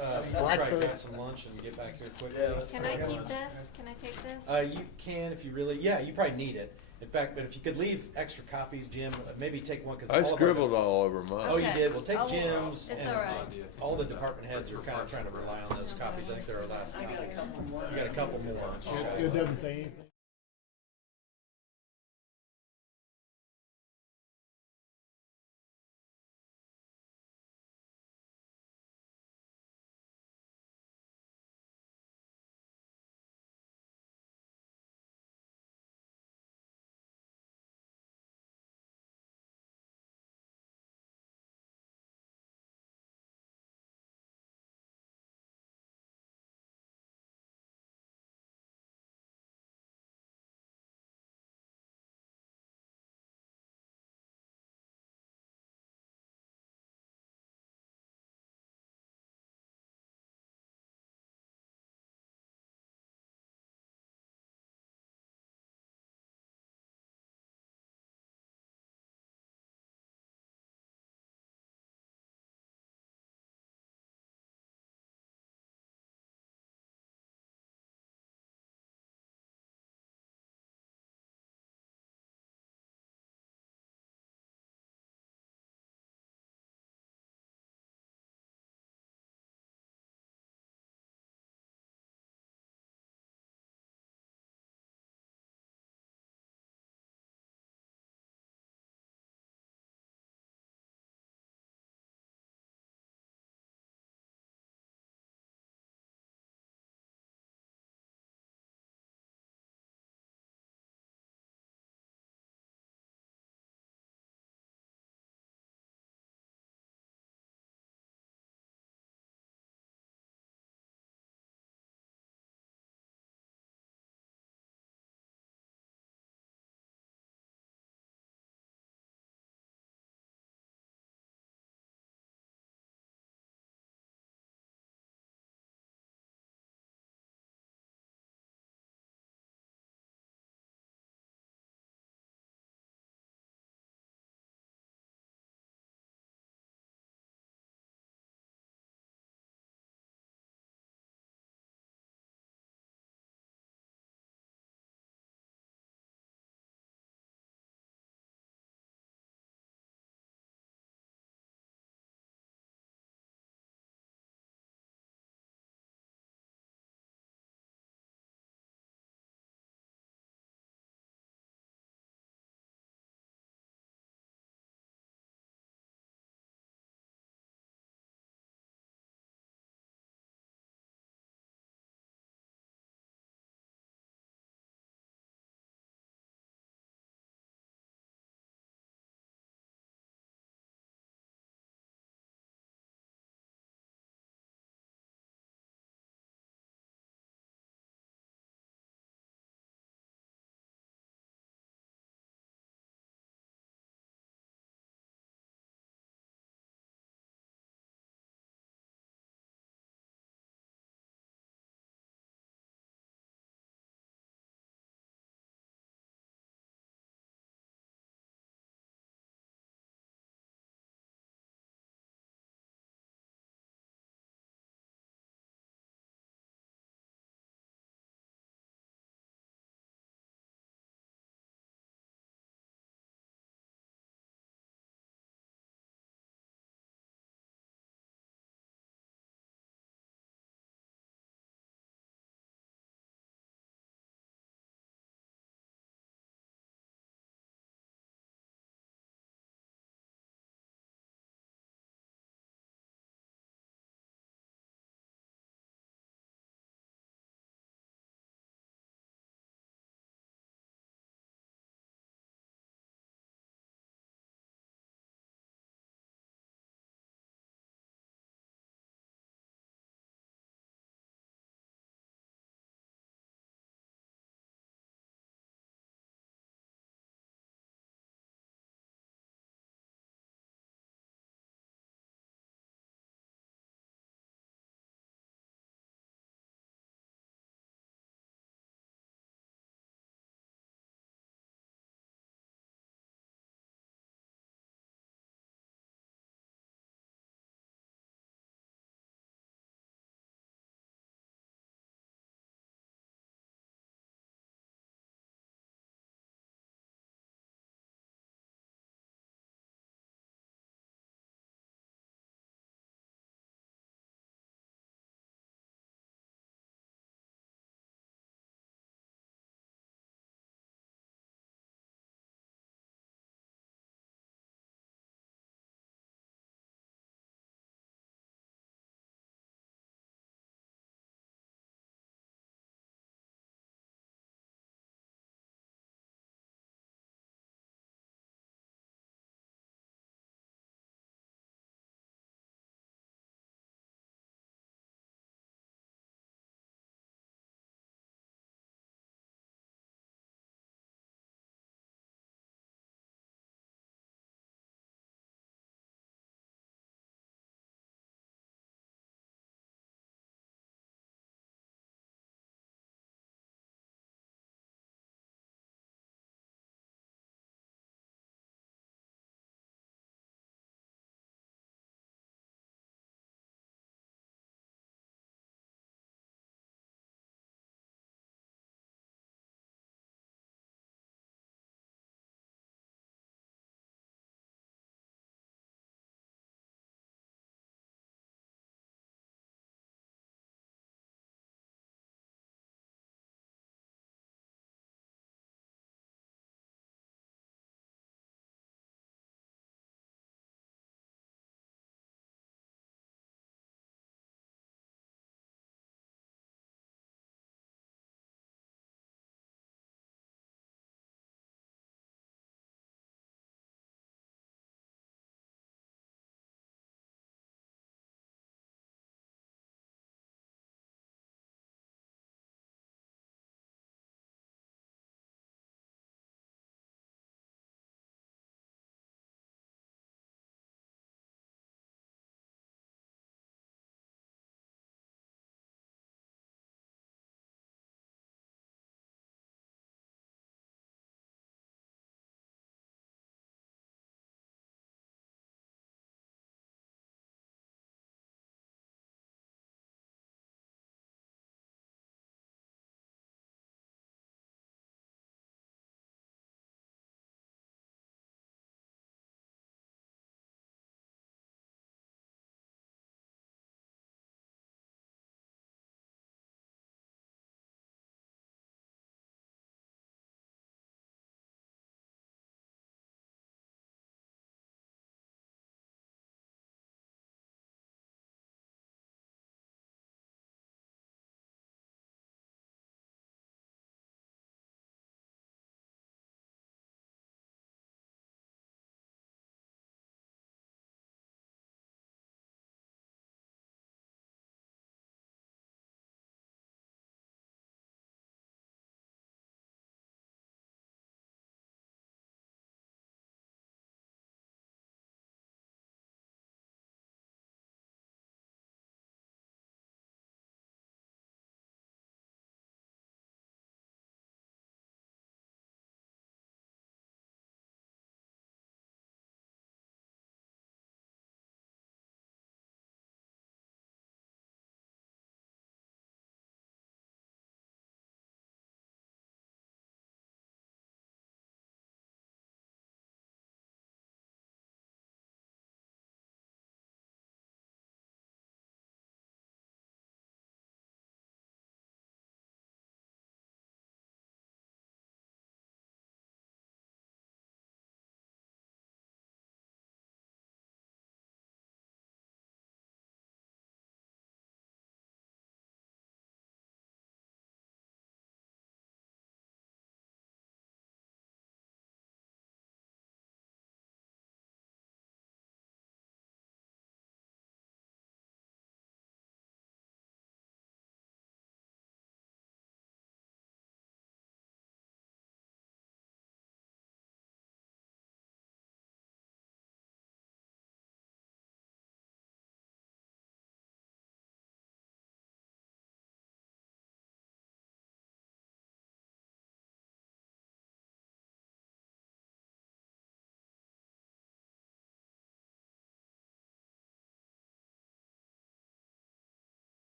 probably grab breakfast. some lunch and get back here quickly. Yeah, let's Can I keep this? Can I take this? You can if you really, you probably need it. In fact, but if you could leave extra copies, Jim, maybe take one, cause I all of our- scribbled all over mine. Oh, you Okay. did? Well, take I'll- Jim's. It's and all right. All the department heads are kinda trying to rely on those copies. I think they're our last I got a copies. couple more. You got a couple more. It doesn't say anything.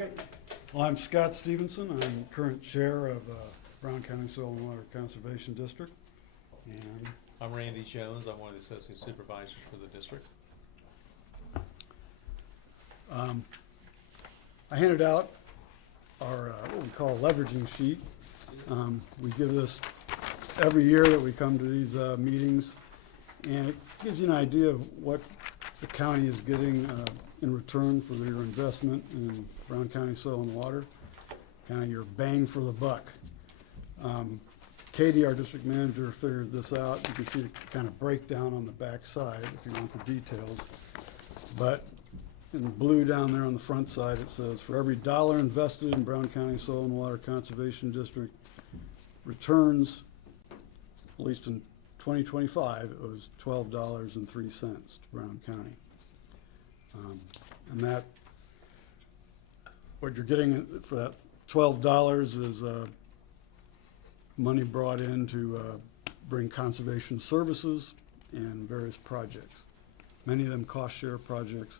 Okay. Well, I'm Scott Stevenson. I'm current chair of Brown County Soil and Water Conservation District. And I'm Randy Jones. I'm one of the associate supervisors for the district. I handed out our what we call a leveraging sheet. We give this every year that we come to these meetings, and it gives you an idea of what the county is getting in return for their investment in Brown County Soil and Water, kind of your bang for the buck. Katie, our district manager, figured this out. You can see the kind of breakdown on the back side if you want the details. But in blue down there on the front side, it says, for every dollar invested in Brown County Soil and Water Conservation District, returns, at least in 2025, it was $12.03 to Brown County. And that, what you're getting for that $12 is money brought in to bring conservation services and various projects. Many of them cost share projects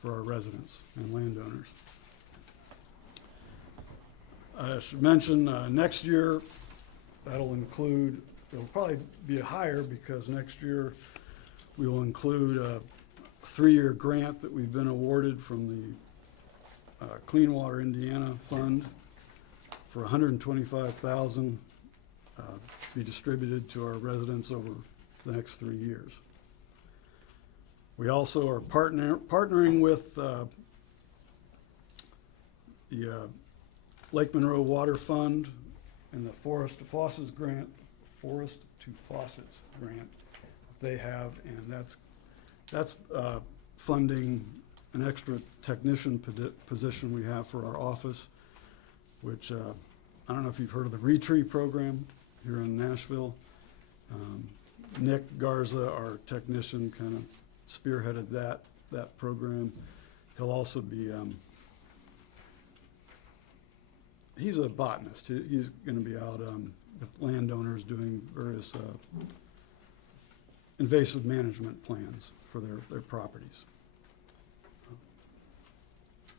for our residents and landowners. I should mention next year, that'll include, it'll probably be higher because next year we will include a 3-year grant that we've been awarded from the Clean Water Indiana Fund for $125,000 to be distributed to our residents over the next 3 years. We also are partnering with the Lake Monroe Water Fund and the Forest to Faucets grant they have, and that's funding an extra technician position we have for our office, which I don't know if you've heard of the RETREE program here in Nashville. Nick Garza, our technician, kind of spearheaded that program. He'll also be, he's a botanist. He's going to be out with landowners doing various invasive management plans for their properties.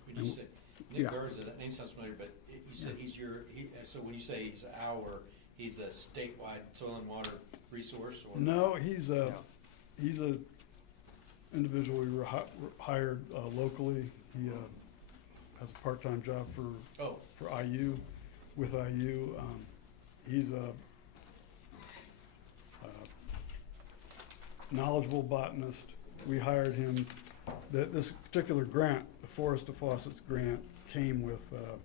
When you say Nick yeah. Garza, that name sounds familiar, but you said so when you say he's a statewide soil and water resource? Or? No, he's a individual we hired locally. He has a part-time job for IU, with IU. He's a knowledgeable botanist. We hired him. This particular grant, the Forest to Faucets grant, came with I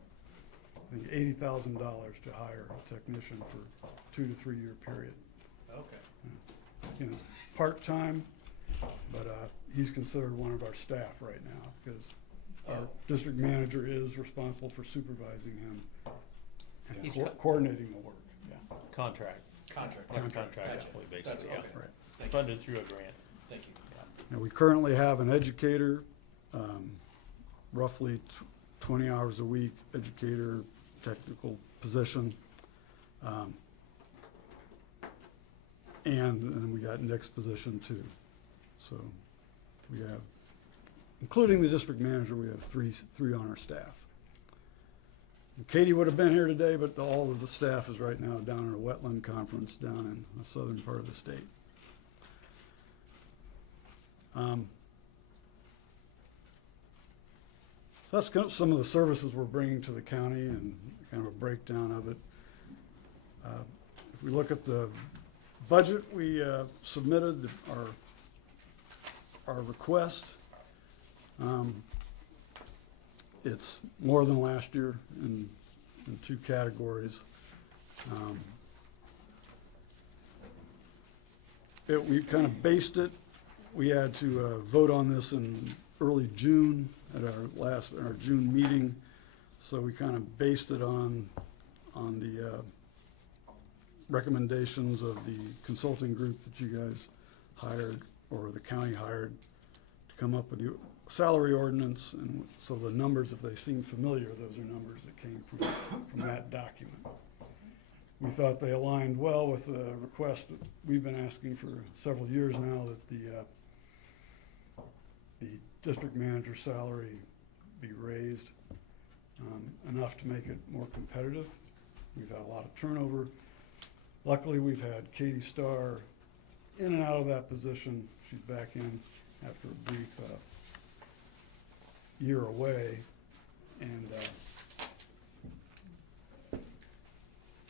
think $80,000 to hire a technician for 2 to 3 year period. Okay. Again, it's part-time, but he's considered one of our staff right now because our district manager is responsible for supervising him and He's coordinating the work. Yeah. Contract. Gotcha. Basically, yeah. Right. Funded through a grant. Thank you. Now, we currently have an educator, roughly 20 hours a week, educator, technical position. And then we got Nick's position too. So we have, including the district manager, we have three on our staff. And Katie would have been here today, but all of the staff is right now down at a wetland conference down in the southern part of the state. That's kind of some of the services we're bringing to the county and kind of a breakdown of it. If we look at the budget, we submitted our request. It's more than last year in 2 categories. We kind of based it. We had to vote on this in early June at our June meeting, so we kind of based it on the recommendations of the consulting group that you guys hired, or the county hired, to come up with the salary ordinance. And so the numbers, if they seem familiar, those are numbers that came from that document. We thought they aligned well with the request that we've been asking for several years now, that the district manager's salary be raised. enough to make it more competitive. We've had a lot of turnover. Luckily, we've had Katie Starr in and out of that position. She's back in after a brief year away. And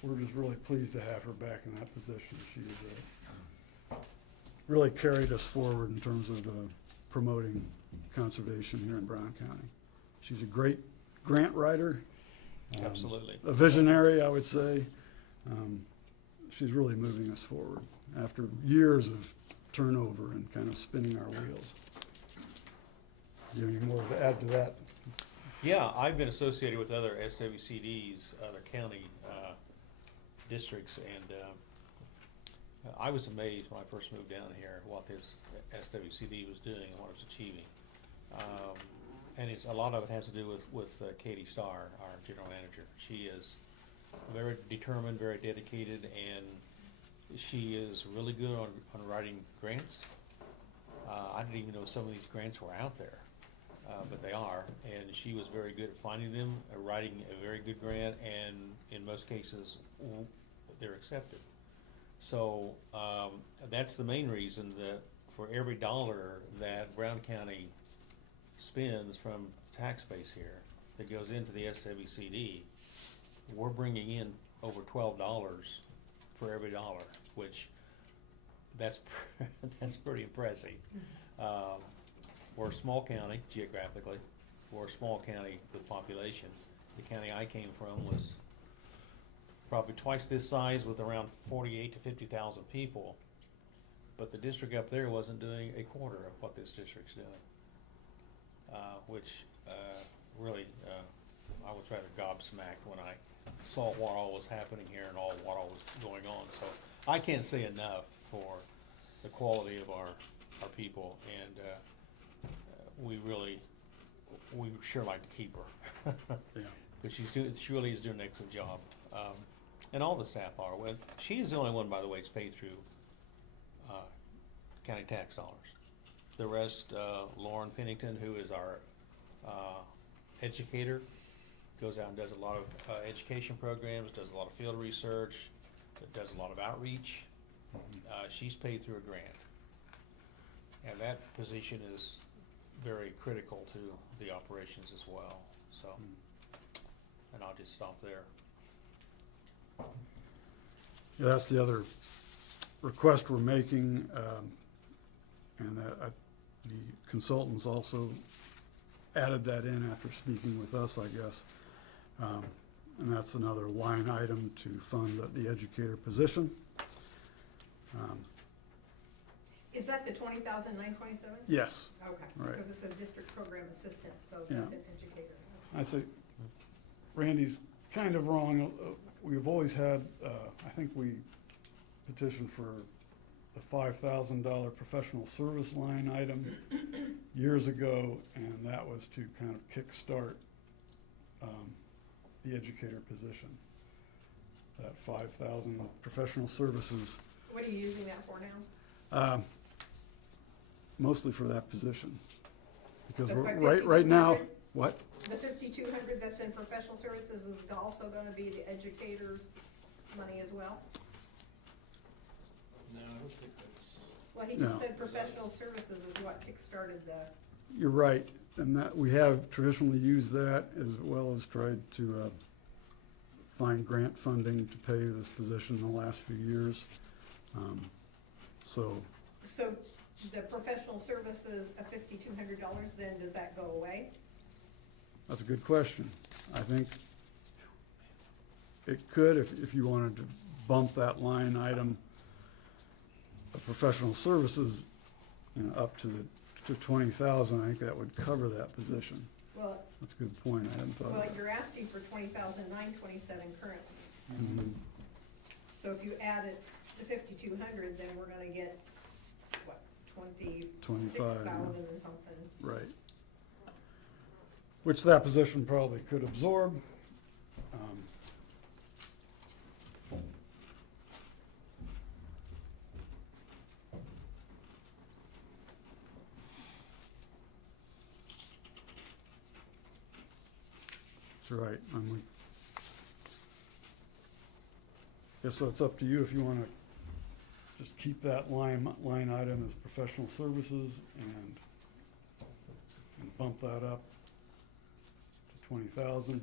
we're just really pleased to have her back in that position. She's really carried us forward in terms of promoting conservation here in Brown County. She's a great grant writer. Absolutely. A visionary, I would say. She's really moving us forward after years of turnover and kind of spinning our wheels. Do you have any more to add to that? Yeah, I've been associated with other SWCDs, other county districts, and I was amazed when I first moved down here what this SWCD was doing and what it was achieving. And a lot of it has to do with Katie Starr, our general manager. She is very determined, very dedicated, and she is really good on writing grants. I didn't even know some of these grants were out there, but they are. And she was very good at finding them, writing a very good grant, and in most cases, they're accepted. So that's the main reason that for every dollar that Brown County spends from tax base here that goes into the SWCD, we're bringing in over $12 for every dollar, which that's pretty impressive. We're a small county geographically. We're a small county with population. The county I came from was probably twice this size with around 48 to 50,000 people. But the district up there wasn't doing a quarter of what this district's doing. Which really, I was rather gobsmacked when I saw what all was happening here and what all was going on. So I can't say enough for the quality of our people, and we sure like to keep her. Yeah. But she really is doing an excellent job. And all the staff are. Well, she's the only one, by the way, that's paid through county tax dollars. The rest, Lauren Pennington, who is our educator, goes out and does a lot of education programs, does a lot of field research, does a lot of outreach. She's paid through a grant. And that position is very critical to the operations as well. So, and I'll just stop there. Yeah, that's the other request we're making, and the consultants also added that in after speaking with us, I guess. And that's another line item to fund the educator position. Is that the $20,927? Yes. Okay. Right. Because it's a district program assistant, so Yeah. that's an educator. I say, Randy's kind of wrong. We've always had, I think we petitioned for the $5,000 professional service line item years ago, and that was to kind of kickstart the educator position. That 5,000 professional services, What are you using that for now? mostly for that position. Because The right now, 5,200? what? The 5,200 that's in professional services is also gonna be the educator's money as well? No, I don't think that's. Well, he No. just said professional services is what kickstarted the, You're right, and that, we have traditionally used that as well as tried to find grant funding to pay this position in the last few years. So, so the professional services of $5,200, then does that go away? that's a good question. I think it could, if you wanted to bump that line item of professional services, up to 20,000, I think that would cover that position. Well, That's a good point, I hadn't thought of well, that. you're asking for 20,927 currently. Mhm. So if you added the 5,200, then we're gonna get, what, 25, yeah. 26,000 and something. Right. Which that position probably could absorb. right. Guess that's up to you if you wanna just keep that line item as professional services and bump that up to 20,000.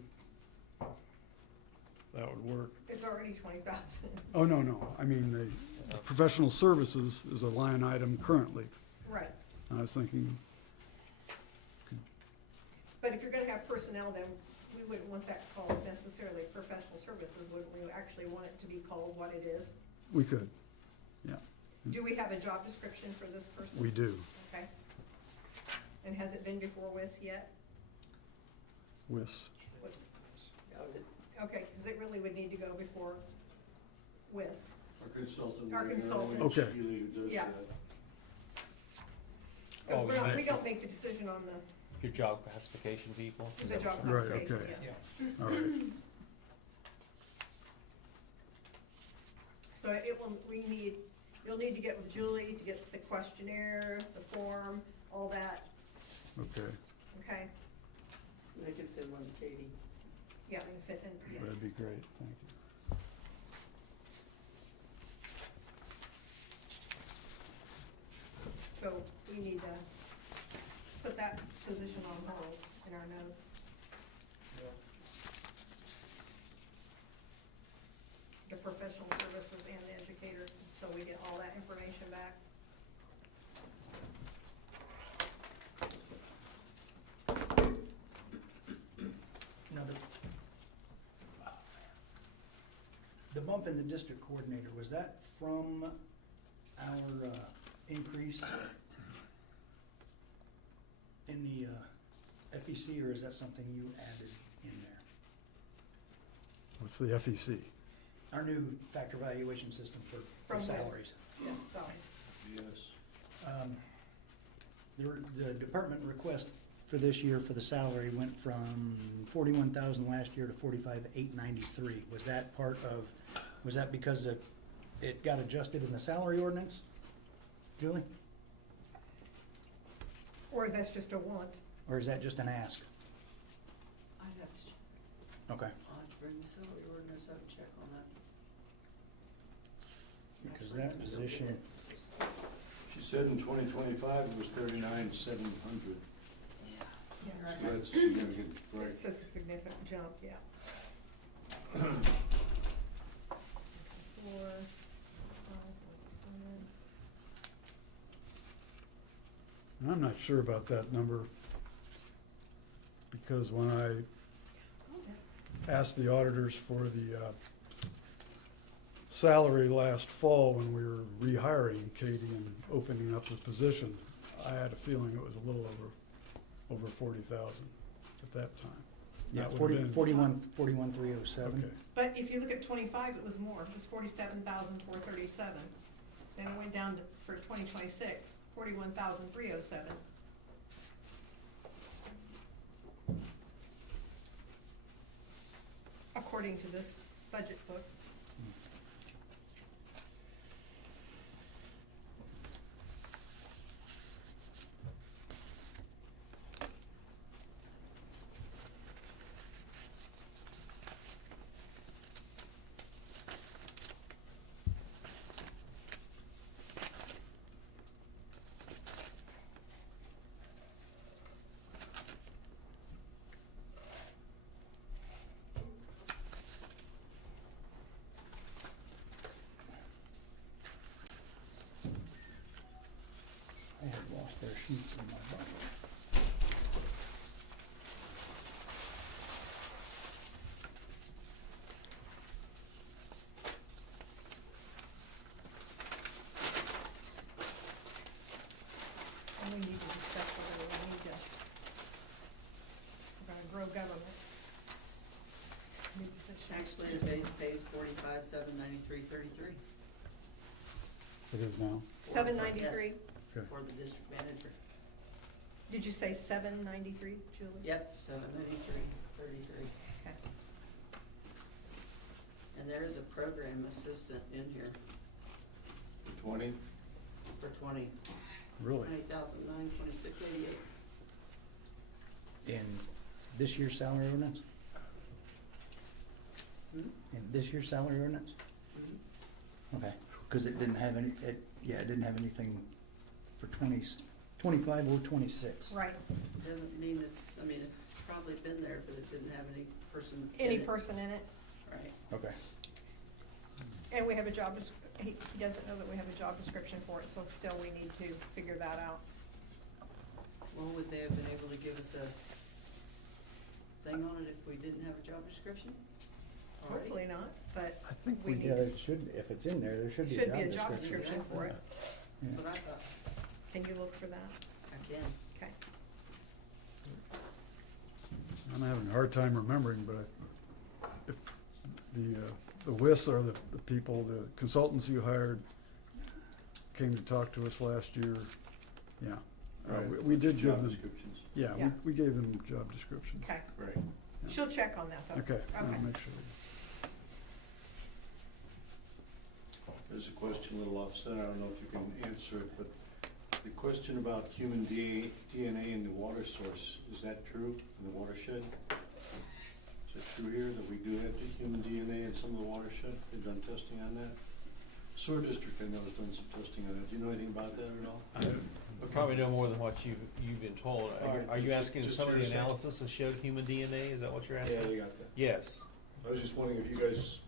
That would work. It's already 20,000. Oh, no, I mean, the professional services is a line item currently. Right. I was thinking, But if you're gonna have personnel, then we wouldn't want that called necessarily professional services, wouldn't we actually want it to be called what it is? we could, yeah, Do we have a job description for this person? we do. Okay. And has it been before WIS yet? WIS. Okay, because it really would need to go before WIS. Our consultant. Our consultant. Okay. Who does Yeah. that. 'Cause Oh, you meant- we don't make the decision on Your job classification people? the job Right, classification, okay. yeah. All right, So you'll need to get with Julie to get the questionnaire, the form, all that, okay, okay? They could send one to Katie. Yeah, and send, and, yeah. that'd be great, thank you. So we need to put that position on hold in our notes. The professional services and the educator, so we get all that information back. Now, the bump in the district coordinator, was that from our increase in the FEC, or is that something you added in there? What's the FEC? Our new factor valuation system for From WIS. salaries. Yeah, sorry. Yes. The department request for this year for the salary went from 41,000 last year to 45,893. Was that was that because it got adjusted in the salary ordinance? Julie? Or that's just a want. Or is that just an ask? I'd have to check. Okay. I'll have to bring the salary ordinance up and check on that. Because Actually, that I'm position, looking at- She said in 2025 it was 39,700. Yeah, So that's significant, right? It's just a significant jump, yeah. 4, 5, 47. And I'm not sure about that number, because when I asked the auditors for the salary last fall when we were rehiring Katie and opening up the position, I had a feeling it was a little over 40,000 at that time. yeah, That would've been- 41,307. Okay, But if you look at 25, it was more, it was 47,437. Then it went down to, for 2026, 41,307. According to this budget book. I had lost their sheets in my Bible. And we need to discuss whether we need to, we're gonna grow government. New position. Actually, the base pays 45,793.33 it is now. 793, Okay. for the district manager. did you say 793, Julie? Yep, 793.33. Okay. And there is a program assistant in here 20? for 20, Really? 20,926.88. In this year's salary ordinance? in this year's salary ordinance? Okay, because it didn't have any, it didn't have anything for 25 or 26. Right. Doesn't mean it's, I mean, it's probably been there, but it didn't have any person in Any it. person in it. Right. Okay. And we have a job, he doesn't know that we have a job description for it, so still we need to figure that out. Well, would they have been able to give us a thing on it if we didn't have a job description? Already? Hopefully not, but I think we we, need yeah, to. there should, if it's in there, there should be Should be a a job job description. description for it. Yeah. But I thought, Can you look for that? I can. Okay. I'm having a hard time remembering, but if the WIS are the people, the consultants you hired came to talk to us last year, yeah. We did give Job them, descriptions. yeah, Yeah. we gave them job descriptions. Okay. Right. She'll check on that though. Okay, I'll Okay. make sure. There's a question a little offset, I don't know if you can answer it, but the question about human DNA in the water source, is that true in the watershed? Is it true here that we do have the human DNA in some of the watershed? They've done testing on that? Sewer district, I know, has done some testing on that. Do you know anything about that at all? We probably know more than what you've been told. All right, Are you just- asking just some of the hearsay. analysis that showed human DNA? Is that what you're asking? Yeah, they got that. Yes. I was just wondering if you guys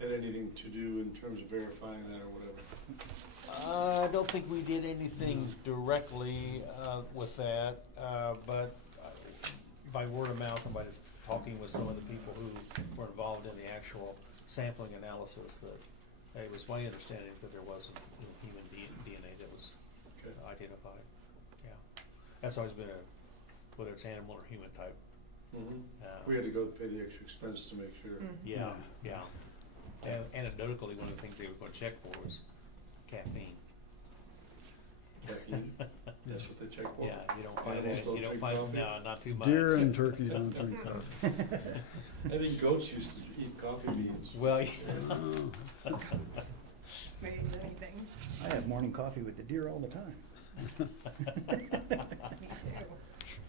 had anything to do in terms of verifying that or whatever. I don't think we did anything directly with that, but by word of mouth and by just talking with some of the people who were involved in the actual sampling analysis, that it was my understanding that there was some human DNA that was Okay. identified. Yeah, that's always been whether it's animal or human type. We had to go pay the extra expense to make sure. Yeah, yeah. And anecdotally, one of the things they were going to check for was caffeine. Caffeine? That's what they check for? Yeah, you don't find Animals it, don't you don't drink find, coffee? no, not too much. Deer and turkey don't drink coffee. I think goats used to eat coffee beans. Well, yeah. Oh. Maybe anything. I have morning coffee with the deer all the time. Me too.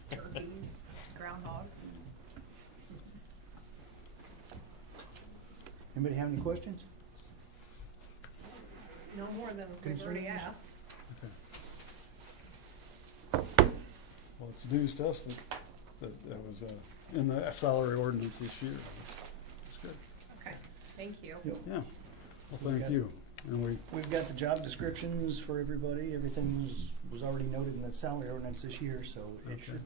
Turkeys, groundhogs. Anybody have any questions? No more than we've already Concerns? asked. Well, it's news to us that was in the salary ordinance this year. It's good. Okay, thank you. Yep. Yeah, well, thank you. And We've got the job descriptions for everybody. Everything was already noted in the salary ordinance this year, so it Okay. should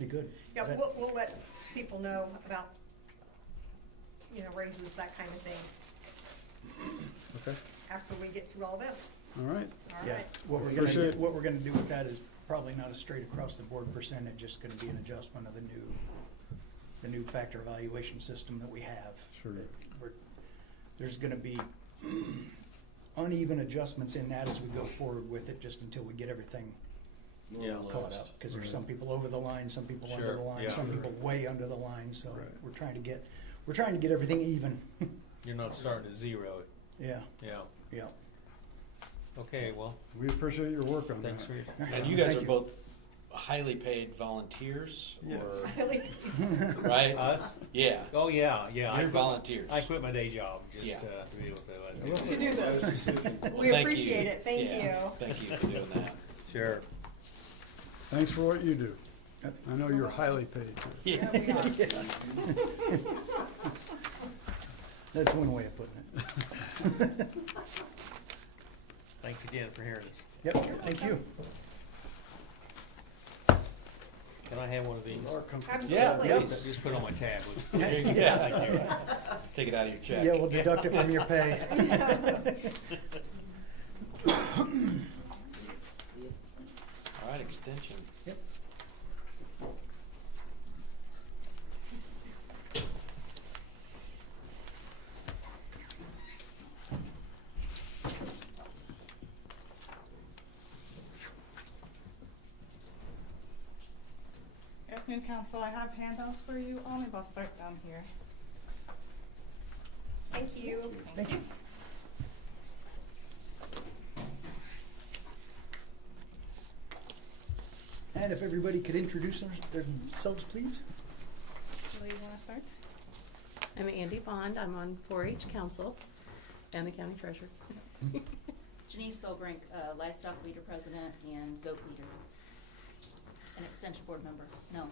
be good. Yeah, Is that- we'll let people know about, raises, that kind of thing, Okay, after we get through all this. all right. All Yeah, right. Appreciate it. what we're gonna do with that is probably not a straight across the board percentage, just gonna be an adjustment of the new factor evaluation system that we have. Sure. There's gonna be uneven adjustments in that as we go forward with it, just until we get everything caught up. Cause there's some people over the line, some people under Sure, the line, yeah. some people way under the line, so Right. we're trying to get everything even. You're not starting at zero. Yeah, Yeah. yeah. Okay, well, We appreciate your work on that. thanks for your. And you guys Thank are both highly paid volunteers, Yes. or, Really? right? Us? Yeah. Oh, yeah, yeah. You're volunteers. I quit my day job just Yeah. to be able To do this. Well, We thank appreciate you. it, thank Yeah, you. Thank you for doing that. Sure. Thanks for what you do. I know you're highly paid. Yeah, we are. That's one way of putting it. Thanks again for hearing us. Yep, thank you. Can I have one of these? Absolutely. Yeah. Just put it on my tab. Yeah. Take it out of your check. Yeah, we'll deduct it from your pay. All right, extension. Yep. Afternoon, Council. I have handouts for you. Only I'll start down here. Thank you. Thank you. And if everybody could introduce themselves, please? Where you want to start? I'm Andy Bond. I'm on 4-H Council and the County Treasurer. Janice Bobrink, Livestock Leader President and Goat Leader. An Extension Board member. No.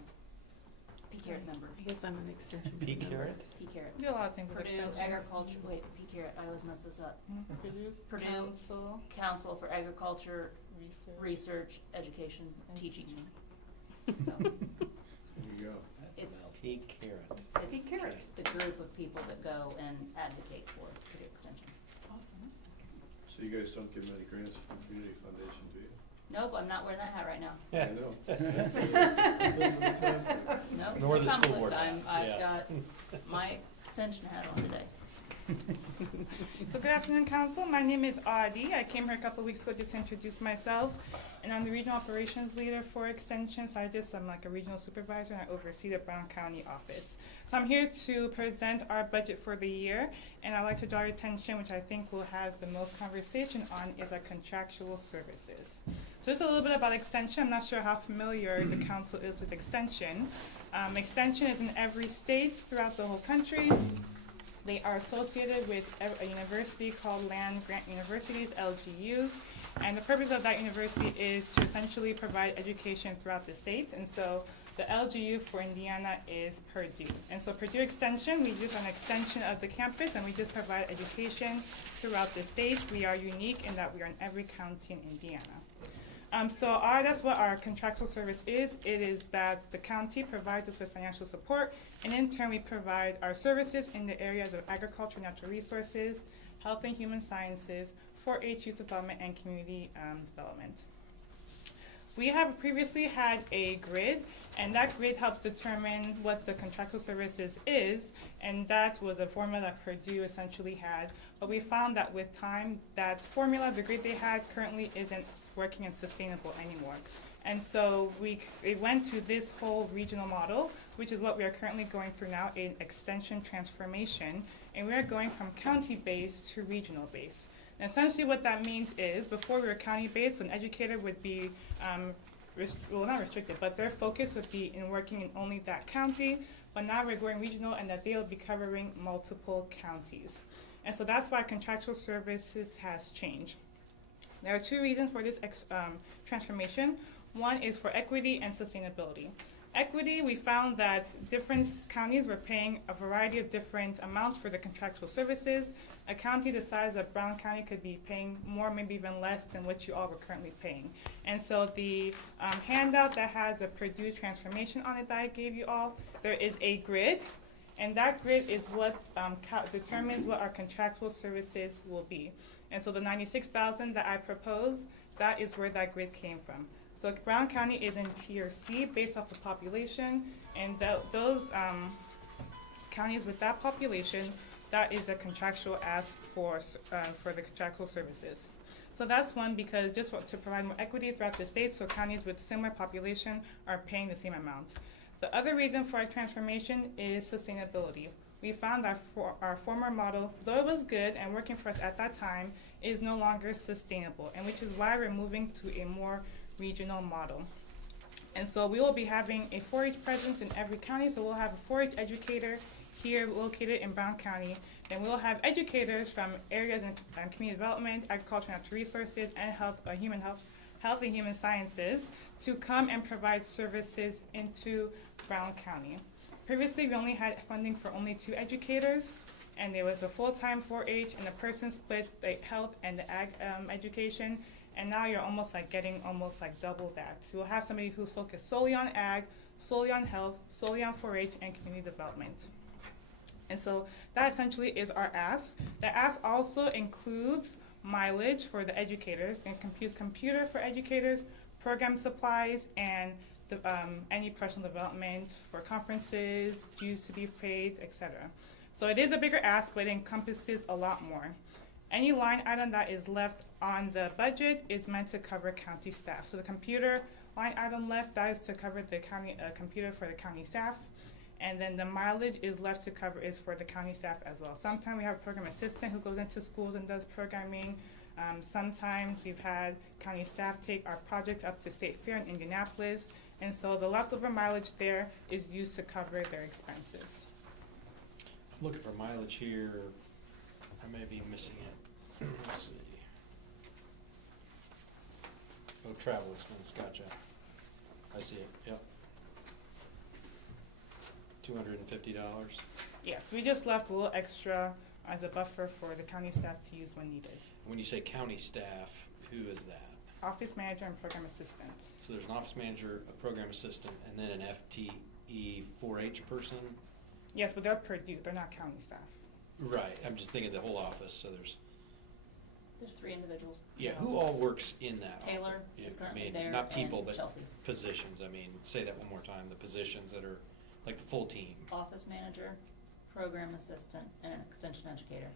P-Carrot member. I guess I'm an extension. P-Carrot? P-Carrot. Do a lot of things with Purdue extension. Agriculture, wait, P-Carrot, I always mess this up. Purdue Council for Agriculture, Research, Education, Teaching. So, There you go. it's, P-Carrot. it's the group of people that go and advocate for Purdue Extension. Awesome. So you guys don't give many grants from the Community Foundation, do you? Nope, I'm not wearing that hat right now. I know. Nope. Nor the school conflict. board. I've Yeah. got my extension hat on today. So good afternoon, Council. My name is Audie. I came here a couple of weeks ago just to introduce myself. And I'm the Regional Operations Leader for Extension. So I'm like a Regional Supervisor and I oversee the Brown County office. So I'm here to present our budget for the year. And I'd like to draw your attention, which I think we'll have the most conversation on, is our contractual services. So just a little bit about Extension. I'm not sure how familiar the Council is with Extension. Extension is in every state throughout the whole country. They are associated with a university called Land Grant Universities, LGUs, and the purpose of that university is to essentially provide education throughout the state. And so the LGU for Indiana is Purdue. And so Purdue Extension, we just are an extension of the campus and we just provide education throughout the state. We are unique in that we are in every county in Indiana. That's what our contractual service is. It is that the county provides us with financial support, and in turn we provide our services in the areas of agriculture, natural resources, health and human sciences, 4-H youth development, and community development. We have previously had a grid, and that grid helps determine what the contractual services is, and that was a formula that Purdue essentially had. But we found that with time, that formula, the grid they had, currently isn't working and sustainable anymore. And so we went to this whole regional model, which is what we are currently going through now, an extension transformation, and we are going from county-based to regional-based. And essentially what that means is, before we were county-based, so an educator would be, not restricted, but their focus would be in working in only that county, but now we're going regional and that they'll be covering multiple counties. And so that's why contractual services has changed. There are two reasons for this transformation. One is for equity and sustainability. Equity, we found that different counties were paying a variety of different amounts for the contractual services. A county the size of Brown County could be paying more, maybe even less than what you all were currently paying. And so the handout that has a Purdue transformation on it that I gave you all, there is a grid, and that grid is what determines what our contractual services will be. And so the $96,000 that I proposed, that is where that grid came from. So Brown County is in Tier C based off of population, and those counties with that population, that is a contractual ask for the contractual services. So that's one, because just to provide more equity throughout the state, so counties with similar population are paying the same amount. The other reason for our transformation is sustainability. We found that for our former model, though it was good and working for us at that time, is no longer sustainable, and which is why we're moving to a more regional model. And so we will be having a 4-H presence in every county, so we'll have a 4-H educator here located in Brown County. Then we'll have educators from areas in community development, agriculture, natural resources, and health and human sciences to come and provide services into Brown County. Previously, we only had funding for only 2 educators, and there was a full-time 4-H and a person split the health and the ag education, and now you're almost like getting almost like double that. So we'll have somebody who's focused solely on ag, solely on health, solely on 4-H and community development. And so that essentially is our ask. The ask also includes mileage for the educators and computer for educators, program supplies, and any professional development for conferences, dues to be paid, etc. So it is a bigger ask, but it encompasses a lot more. Any line item that is left on the budget is meant to cover county staff. So the computer line item left, that is to cover the county computer for the county staff. And then the mileage is left to cover is for the county staff as well. Sometimes we have a program assistant who goes into schools and does programming. Sometimes we've had county staff take our project up to State Fair in Indianapolis. And so the leftover mileage there is used to cover their expenses. looking for mileage here. I may be missing it. Let's see. Oh, travel expense, gotcha. I see it, yep. $250. Yes, we just left a little extra as a buffer for the county staff to use when needed. When you say county staff, who is that? Office manager and program assistant. So there's an office manager, a program assistant, and then an FTE 4-H person? Yes, but they're Purdue, they're not county staff. Right, I'm just thinking the whole office, so there's, There's 3 individuals. yeah, who all works in that Taylor office? is Yeah, currently I mean, there, not people, and but Chelsea. positions, I mean, say that one more time, the positions that are, like the full team. Office manager, program assistant, and an extension educator.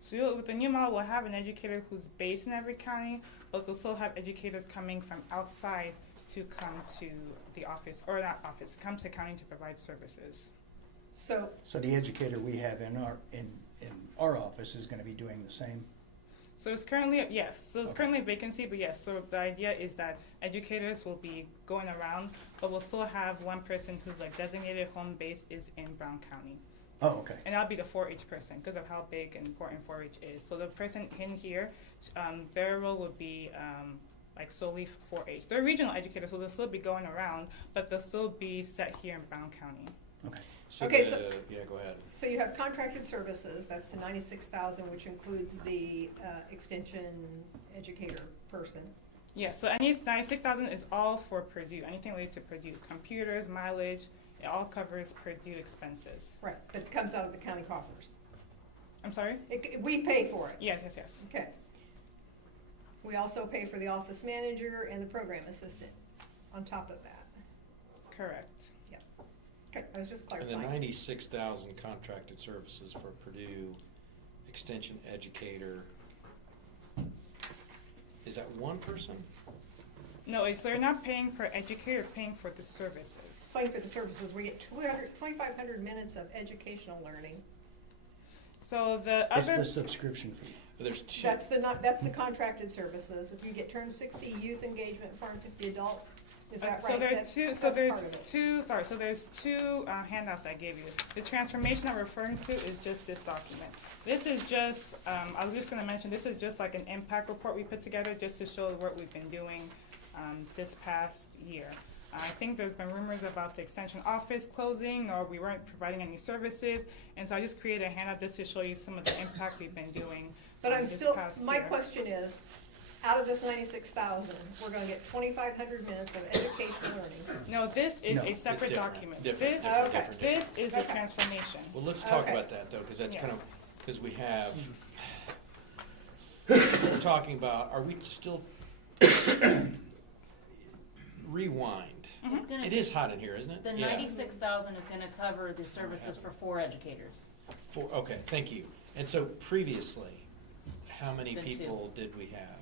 So with the new model, we'll have an educator who's based in every county, but they'll still have educators coming from outside to come to the office, or not office, come to county to provide services. So, So the educator we have in our office is gonna be doing the same? So it's currently, yes, so it's Okay. currently a vacancy, but yes, so the idea is that educators will be going around, but we'll still have one person who's like designated home base is in Brown County. Oh, okay. And that'll be the 4-H person because of how big and important 4-H is. So the person in here, their role would be like solely 4-H. They're regional educators, so they'll still be going around, but they'll still be set here in Brown County. Okay. So Okay, yeah, go ahead. so you have contracted services, that's the 96,000, which includes the extension educator person. Yeah, so any 96,000 is all for Purdue, anything related to Purdue, computers, mileage, it all covers Purdue expenses. Right, but it comes out of the county coffers. I'm sorry? We pay for it. Yes, yes, yes. Okay. We also pay for the office manager and the program assistant on top of that. Correct. Yeah. Okay, I was just And clarifying. the 96,000 contracted services for Purdue extension educator, is that one person? No, so you're not paying per educator, you're paying for the services. Paying for the services, we get 2,500 minutes of educational learning. So the It's other, the subscription fee. But there's two. That's the contracted services. If you get turned 60 youth engagement, farm 50 adult, is that right? so That's there's part of it. so there's two handouts I gave you. The transformation I'm referring to is just this document. This is just, I was just gonna mention, this is just like an impact report we put together just to show the work we've been doing this past year. I think there's been rumors about the extension office closing, or we weren't providing any services, and so I just created a handout just to show you some of the impact we've been doing. But I'm this still, past my year. question is, out of this 96,000, we're gonna get 2,500 minutes of educational learning. No, this is No. a It's separate different. document. Different, This, different, Okay. different, this different. is the Okay. transformation. Well, let's talk Okay. about that though, because that's kind of, Yes. because we have, we're talking about, are we still, rewind. It's gonna, It is hot in here, isn't it? the Yeah. 96,000 is gonna cover the services for 4 educators. Okay, thank you. And so previously, how many Been two. people did we have?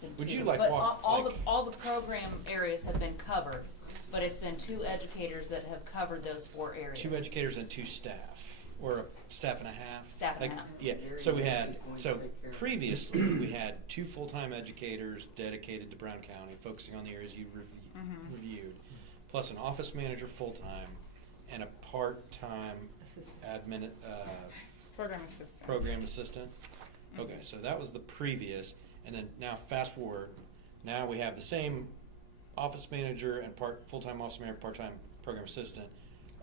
Been Would 2. you like But walk, all like, all the program areas have been covered, but it's been 2 educators that have covered those 4 areas. 2 educaters and 2 staff, or a staff and a half? Staff and a Like, half. Yeah, so we had, so previously, we had 2 full-time educators dedicated to Brown County, focusing on the areas you reviewed, plus an office manager full-time, and a part-time Assistant. admin, Program assistant. program assistant. Okay, so that was the previous, and then now fast forward, now we have the same office manager and full-time office manager, part-time program assistant,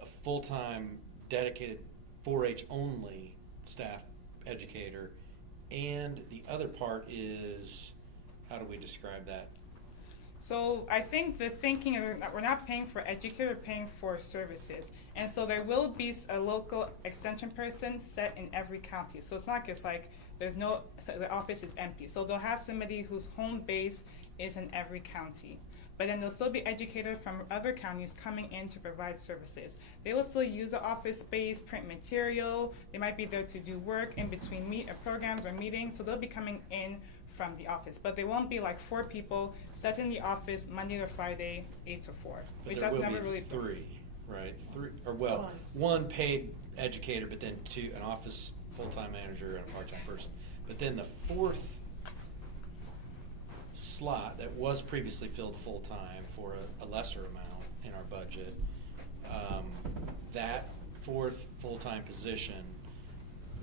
a full-time dedicated 4-H only staff educator, and the other part is, how do we describe that? So I think the thinking is that we're not paying for educator, we're paying for services. And so there will be a local extension person set in every county. So it's not just like there's no, so the office is empty. So they'll have somebody whose home base is in every county. But then there'll still be educators from other counties coming in to provide services. They will still use the office space, print material. They might be there to do work in between programs or meetings. So they'll be coming in from the office, but they won't be like 4 people set in the office Monday to Friday, 8 to 4, But which there I've will never be really. 3, right? 3, or well, 1 paid educator, but then 2, an office full-time manager and a part-time person. But then the 4th slot that was previously filled full-time for a lesser amount in our budget, that fourth full-time position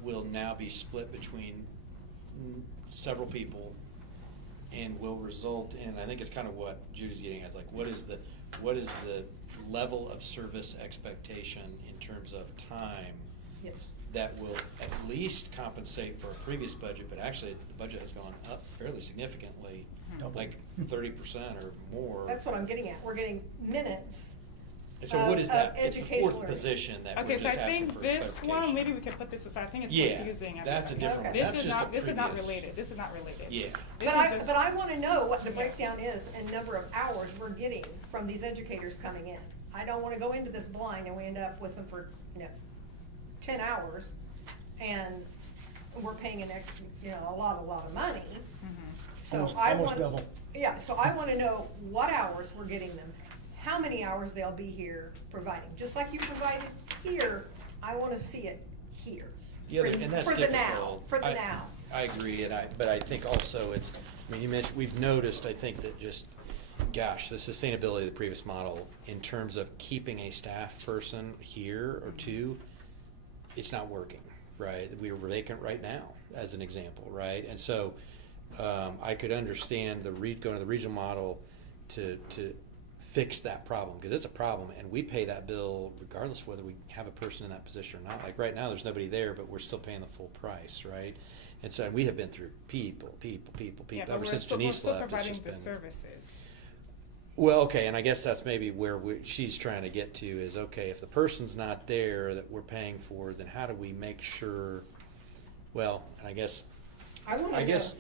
will now be split between several people and will result in, I think it's kind of what Judy's getting at, like what is the level of service expectation in terms of time Yes. that will at least compensate for a previous budget, but actually the budget has gone up fairly significantly, like 30% or more. That's what I'm getting at. We're getting minutes. And so what is that? It's the educational fourth learning. position that we're Okay, so just I asking think for this clarification. one, maybe we can put this aside. I think it's Yeah, confusing. that's a different one. This That's is just not, a this is not previous- related. This is not related. Yeah. This But is just- I wanna know what the breakdown is and number of hours we're getting from these educators coming in. I don't wanna go into this blind and we end up with them for, 10 hours and we're paying an extra, a lot of money. So Almost- I almost want. double. Yeah, so I wanna know what hours we're getting them, how many hours they'll be here providing. Just like you provided here, I wanna see it here. The other, and that's For the now, difficult. for the now. I agree, but I think also it's, you mentioned, we've noticed, I think that just, gosh, the sustainability of the previous model in terms of keeping a staff person here or two, it's not working, right? We were vacant right now, as an example, right? And so, I could understand going to the regional model to fix that problem, because it's a problem, and we pay that bill regardless of whether we have a person in that position or not. Like right now, there's nobody there, but we're still paying the full price, right? And so we have been through people, Yeah, but ever we're since still, Janice left, it's providing just the been. services. Well, okay, and I guess that's maybe where she's trying to get to is, okay, if the person's not there that we're paying for, then how do we make sure, well, and I guess,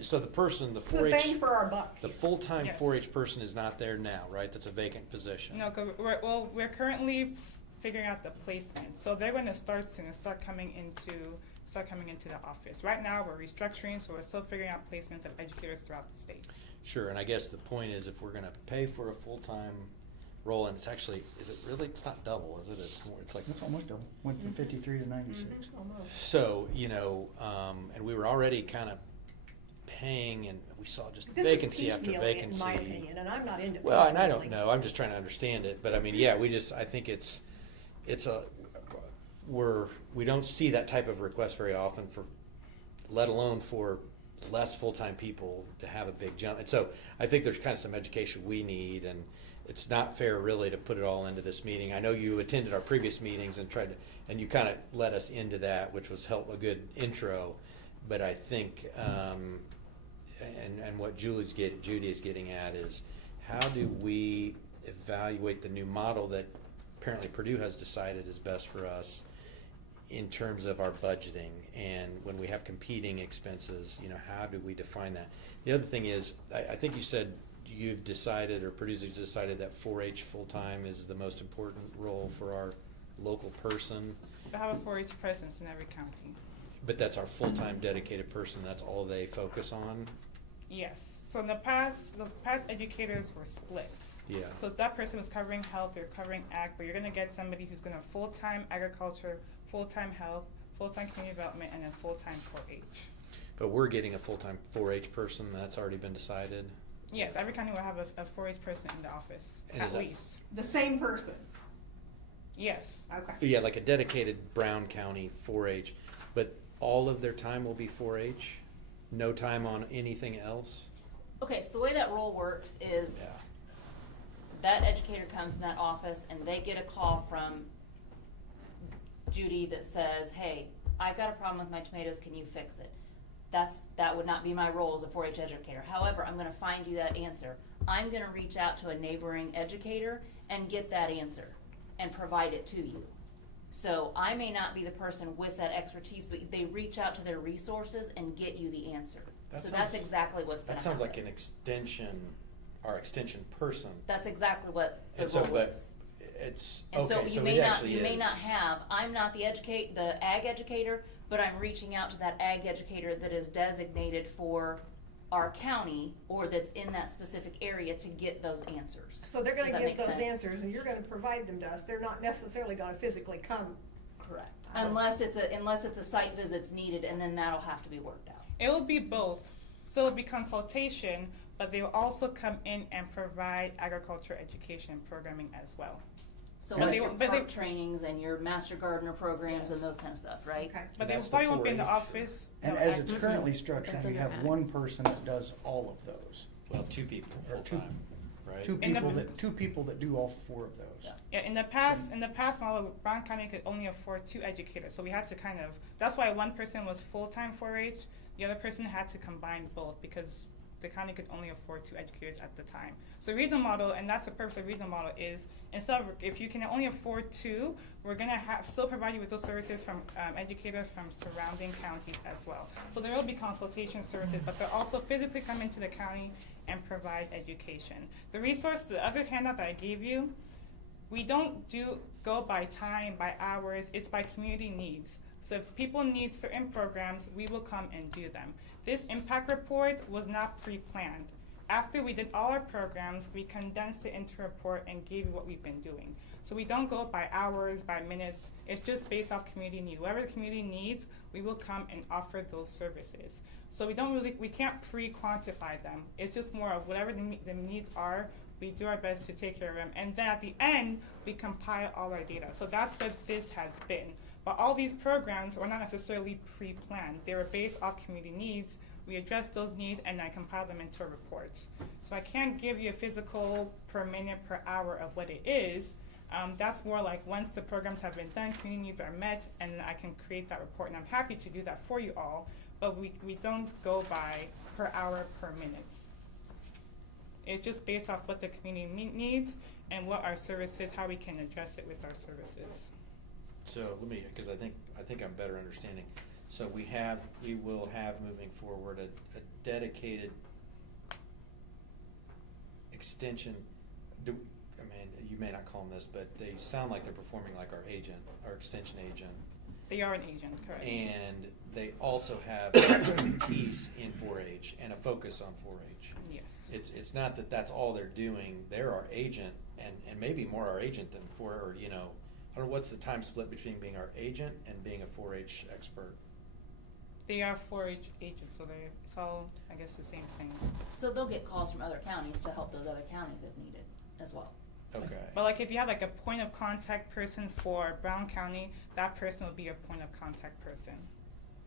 so the person, the It's the 4-H. bang for our buck. The full-time Yes. 4-H person is not there now, right? That's a vacant position. No, we're currently figuring out the placement. So they're going to start soon and start coming into the office. Right now, we're restructuring, so we're still figuring out placements of educators throughout the state. Sure, and I guess the point is if we're gonna pay for a full-time role, and it's actually, is it really, it's not double, is it? It's more, it's like. It's almost double, went from 53 to 96. Almost. So, and we were already kind of paying, and we saw just This is vacancy after piecemealing, vacancy. in my opinion, and I'm not into Well, and I don't piecemealing. know, I'm just trying to understand it, but I mean, yeah, I think we don't see that type of request very often let alone for less full-time people to have a big jump. And so I think there's kind of some education we need, and it's not fair really to put it all into this meeting. I know you attended our previous meetings and you kind of let us into that, which was a good intro, but I think, and what Judy is getting at is, how do we evaluate the new model that apparently Purdue has decided is best for us in terms of our budgeting, and when we have competing expenses, how do we define that? The other thing is, I think you said you've decided, or Purdue's decided, that 4-H full-time is the most important role for our local person, We have a 4-H presence in every county. but that's our full-time dedicated person, that's all they focus on? Yes. So in the past educators were split. Yeah. So that person was covering health, they're covering ag, but you're going to get somebody who's going to full-time agriculture, full-time health, full-time community development, and then full-time 4-H. But we're getting a full-time 4-H person, that's already been decided? Yes, every county will have a 4-H person in the office, And at is that- least. The same person. Yes. Okay. Yeah, like a dedicated Brown County 4-H, but all of their time will be 4-H? No time on anything else? Okay, so the way that role works is Yeah. that educator comes in that office and they get a call from Judy that says, hey, I've got a problem with my tomatoes, can you fix it? That would not be my role as a 4-H educator. However, I'm gonna find you that answer. I'm gonna reach out to a neighboring educator and get that answer and provide it to you. So I may not be the person with that expertise, but they reach out to their resources and get you the answer. So that's exactly what's gonna That happen. sounds like our extension person. That's exactly what the And so, role but is. it's, And so okay, you so may it not, actually you may not is. have, I'm not the ag educator, but I'm reaching out to that ag educator that is designated for our county or that's in that specific area to get those answers. So they're Does gonna that give make those sense? answers and you're gonna provide them to us. They're not necessarily gonna physically come. Correct. Unless it's a site visit's needed, and then that'll have to be worked out. It will be both. So it'll be consultation, but they will also come in and provide agriculture education programming as well. So But like they your won't- but park they- trainings and your master gardener programs and Yes. those kind of stuff, right? Okay. But they That's the probably won't be in the 4-H. office. And no, as act- it's currently structured, That's you under have ag. one person that does all of those. Well, 2 people, Or two- full-time, right? Two In the- people that do all 4 of those. Yeah, in the past model, Brown County could only afford 2 educators, so we had to kind of, that's why one person was full-time 4-H, the other person had to combine both, because the county could only afford 2 educators at the time. So regional model, and that's the purpose of regional model, is instead of, if you can only afford 2, we're gonna still provide you with those services from educators from surrounding counties as well. So there will be consultation services, but they'll also physically come into the county and provide education. The resource, the other handout that I gave you, we don't go by time, by hours, it's by community needs. So if people need certain programs, we will come and do them. This impact report was not pre-planned. After we did all our programs, we condensed it into a report and gave you what we've been doing. So we don't go by hours, by minutes, it's just based off community need. Whatever the community needs, we will come and offer those services. So we can't pre-quantify them. It's just more of whatever the needs are, we do our best to take care of them. And then at the end, we compile all our data. So that's what this has been. But all these programs were not necessarily pre-planned. They were based off community needs. We addressed those needs and I compiled them into reports. So I can't give you a physical per minute, per hour of what it is. That's more like once the programs have been done, community needs are met, and then I can create that report. And I'm happy to do that for you all, but we don't go by per hour, per minutes. It's just based off what the community needs and what our services, how we can address it with our services. So let me, because I think I'm better understanding. So we will have moving forward a dedicated extension. I mean, you may not call them this, but they sound like they're performing like our agent, our extension agent. They are an agent, correct. And they also have expertise in 4-H and a focus on 4-H. Yes. It's not that that's all they're doing. They're our agent, and maybe more our agent than I don't know, what's the time split between being our agent and being a 4-H expert? They are 4-H agents, so it's all, I guess, the same thing. So they'll get calls from other counties to help those other counties if needed as well. Okay. But like if you have like a point of contact person for Brown County, that person will be your point of contact person.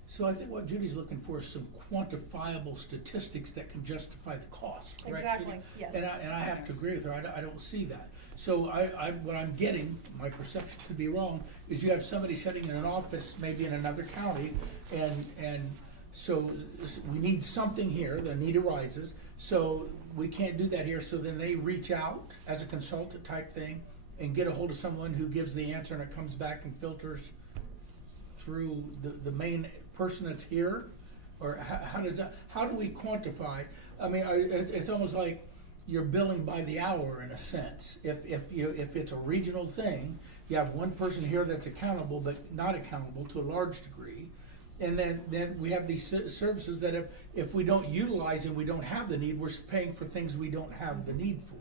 So I think what Judy's looking for is some quantifiable statistics that can justify the cost, correct, Judy? Exactly, yes. And I have to agree with her, I don't see that. So what I'm getting, my perception could be wrong, is you have somebody sitting in an office, maybe in another county, and so we need something here, the need arises, so we can't do that here, so then they reach out as a consultant type thing and get a hold of someone who gives the answer and it comes back and filters through the main person that's here? Or how do we quantify? I mean, it's almost like you're billing by the hour in a sense. If it's a regional thing, you have one person here that's accountable, but not accountable to a large degree. And then we have these services that if we don't utilize and we don't have the need, we're paying for things we don't have the need for.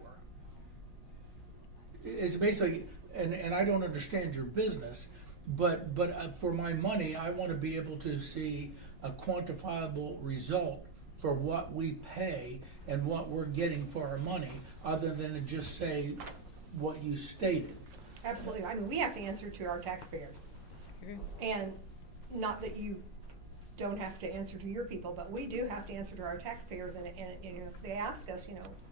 It's basically, and I don't understand your business, but for my money, I want to be able to see a quantifiable result for what we pay and what we're getting for our money, other than to just say what you stated. Absolutely. I mean, we have to answer to our taxpayers. And not that you don't have to answer to your people, but we do have to answer to our taxpayers. And if they ask us,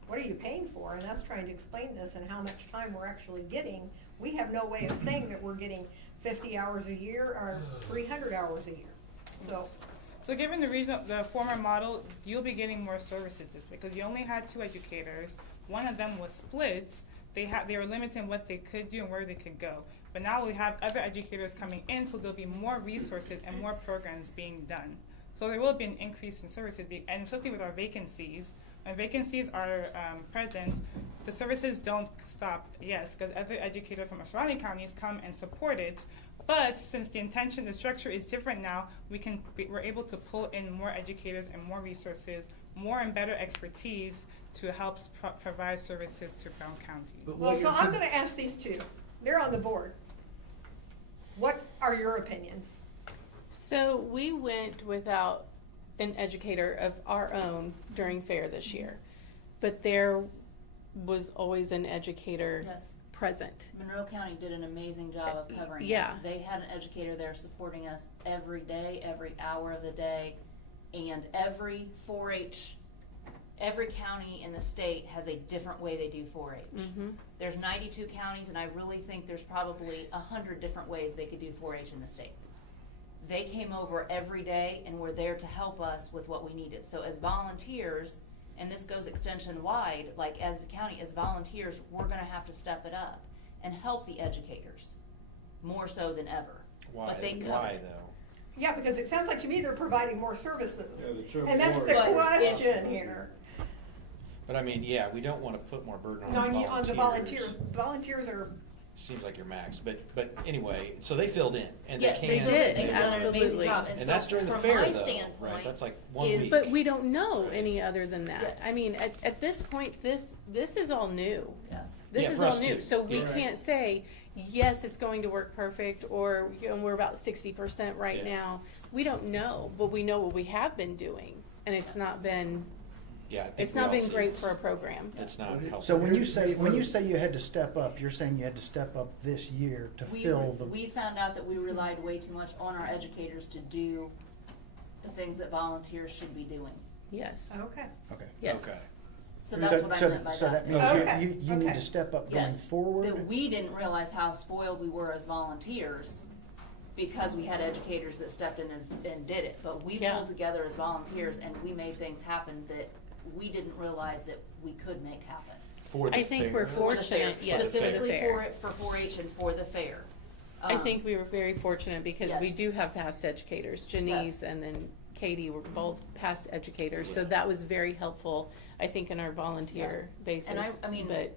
what are you paying for? And us trying to explain this and how much time we're actually getting, we have no way of saying that we're getting 50 hours a year or 300 hours a year. So given the former model, you'll be getting more services this way because you only had 2 educators. One of them was split. They were limited in what they could do and where they could go. But now we have other educators coming in, so there'll be more resources and more programs being done. So there will be an increase in services, and especially with our vacancies. When vacancies are present, the services don't stop, yes, because other educators from surrounding counties come and support it. But since the structure is different now, we're able to pull in more educators and more resources, more and better expertise to help provide services to Brown County. Well, so I'm going to ask these 2. They're on the board. What are your opinions? So we went without an educator of our own during fair this year, but there was always an educator Yes. present. Monroe County did an amazing job of covering Yeah. us. They had an educator there supporting us every day, every hour of the day, and every 4-H, every county in the state has a different way they do 4-H. Mm-hmm. There's 92 counties, and I really think there's probably 100 different ways they could do 4-H in the state. They came over every day and were there to help us with what we needed. So as volunteers, and this goes extension wide, like as a county, as volunteers, we're gonna have to step it up and help the educators, more so than ever. Why, But they why covered. though? Yeah, because it sounds like to me they're providing more services. Yeah, the term And that's more the is- question here. But I mean, yeah, we don't wanna put more burden No, on I mean, volunteers. on the volunteers. Volunteers are, Seems like your max, but anyway, so they filled in, and Yes, they they can. did. They've They done an amazing absolutely. job. And so that's during the from fair my though, standpoint, right? That's like one is- week. But we don't know any other than that. Yes. I mean, at this point, this is all new. Yeah. This Yeah, is for all us new, too. so we Yeah. can't say, yes, it's going to work perfect, or, you know, we're about 60% right Yeah. now. We don't know, but we know what we have been doing, and it's not been, Yeah, I think it's we not all been see great it's- for a program. It's not helpful. So when you Here's say, one of the- you had to step up, you're saying you had to step up this year to We, fill the. we found out that we relied way too much on our educators to do the things that volunteers should be doing. Yes, okay. Okay. yes. Okay. So that's what I meant by So that that. means Okay, you need okay. to step up going Yes, forward? that we didn't realize how spoiled we were as volunteers because we had educators that stepped in and did it. But we Yeah. pulled together as volunteers and we made things happen that we didn't realize that we could make happen. For the I think fair. we're For the fair, fortunate, yes, for the specifically fair. for it, for 4-H and for the fair. I think we were very fortunate because we Yes. do have past educators. Janice and then Katie were both past educators, so Yeah. that was very helpful, I think, in our volunteer basis. And I mean, But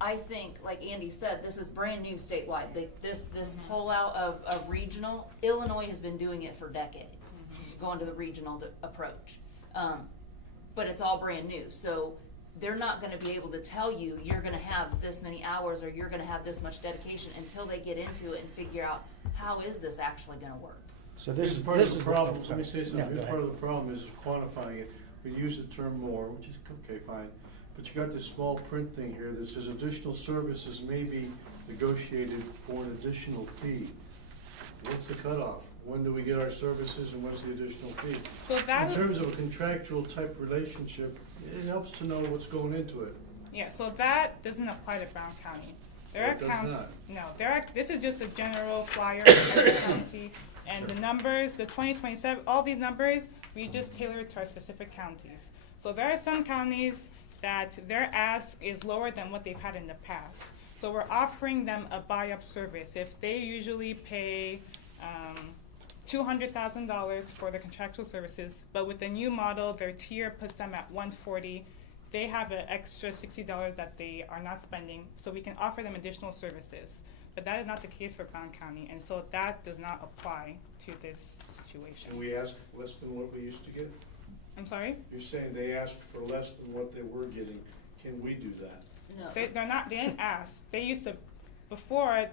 I think, like Andy said, this is brand new statewide. This whole out of regional, Illinois has been doing it for decades, going to the regional approach. But it's all brand new, so they're not gonna be able to tell you, you're gonna have this many hours, or you're gonna have this much dedication until they get into it and figure out, how is this actually gonna work? So Here's this is, part this of is the problem, let me sorry. say No, something, go here's part ahead. of the problem is quantifying it. We use the term more, which is, okay, fine, but you got this small print thing here that says additional services may be negotiated for an additional fee. What's the cutoff? When do we get our services and what's the additional fee? So that In terms of a contractual type relationship, it helps to know what's going into it. Yeah, so that doesn't apply to Brown County. There are It does counties, not. no, this is just a general flyer for every county. And the numbers, the 2027, all these numbers, we just tailor it to our specific counties. So there are some counties that their ask is lower than what they've had in the past. So we're offering them a buy-up service. If they usually pay $200,000 for the contractual services, but with the new model, their tier puts them at $140,000. They have an extra $60 that they are not spending, so we can offer them additional services. But that is not the case for Brown County, and so that does not apply to this situation. And we ask less than what we used to get? I'm sorry? You're saying they asked for less than what they were getting. Can we do that? No. They didn't ask. They used to, before,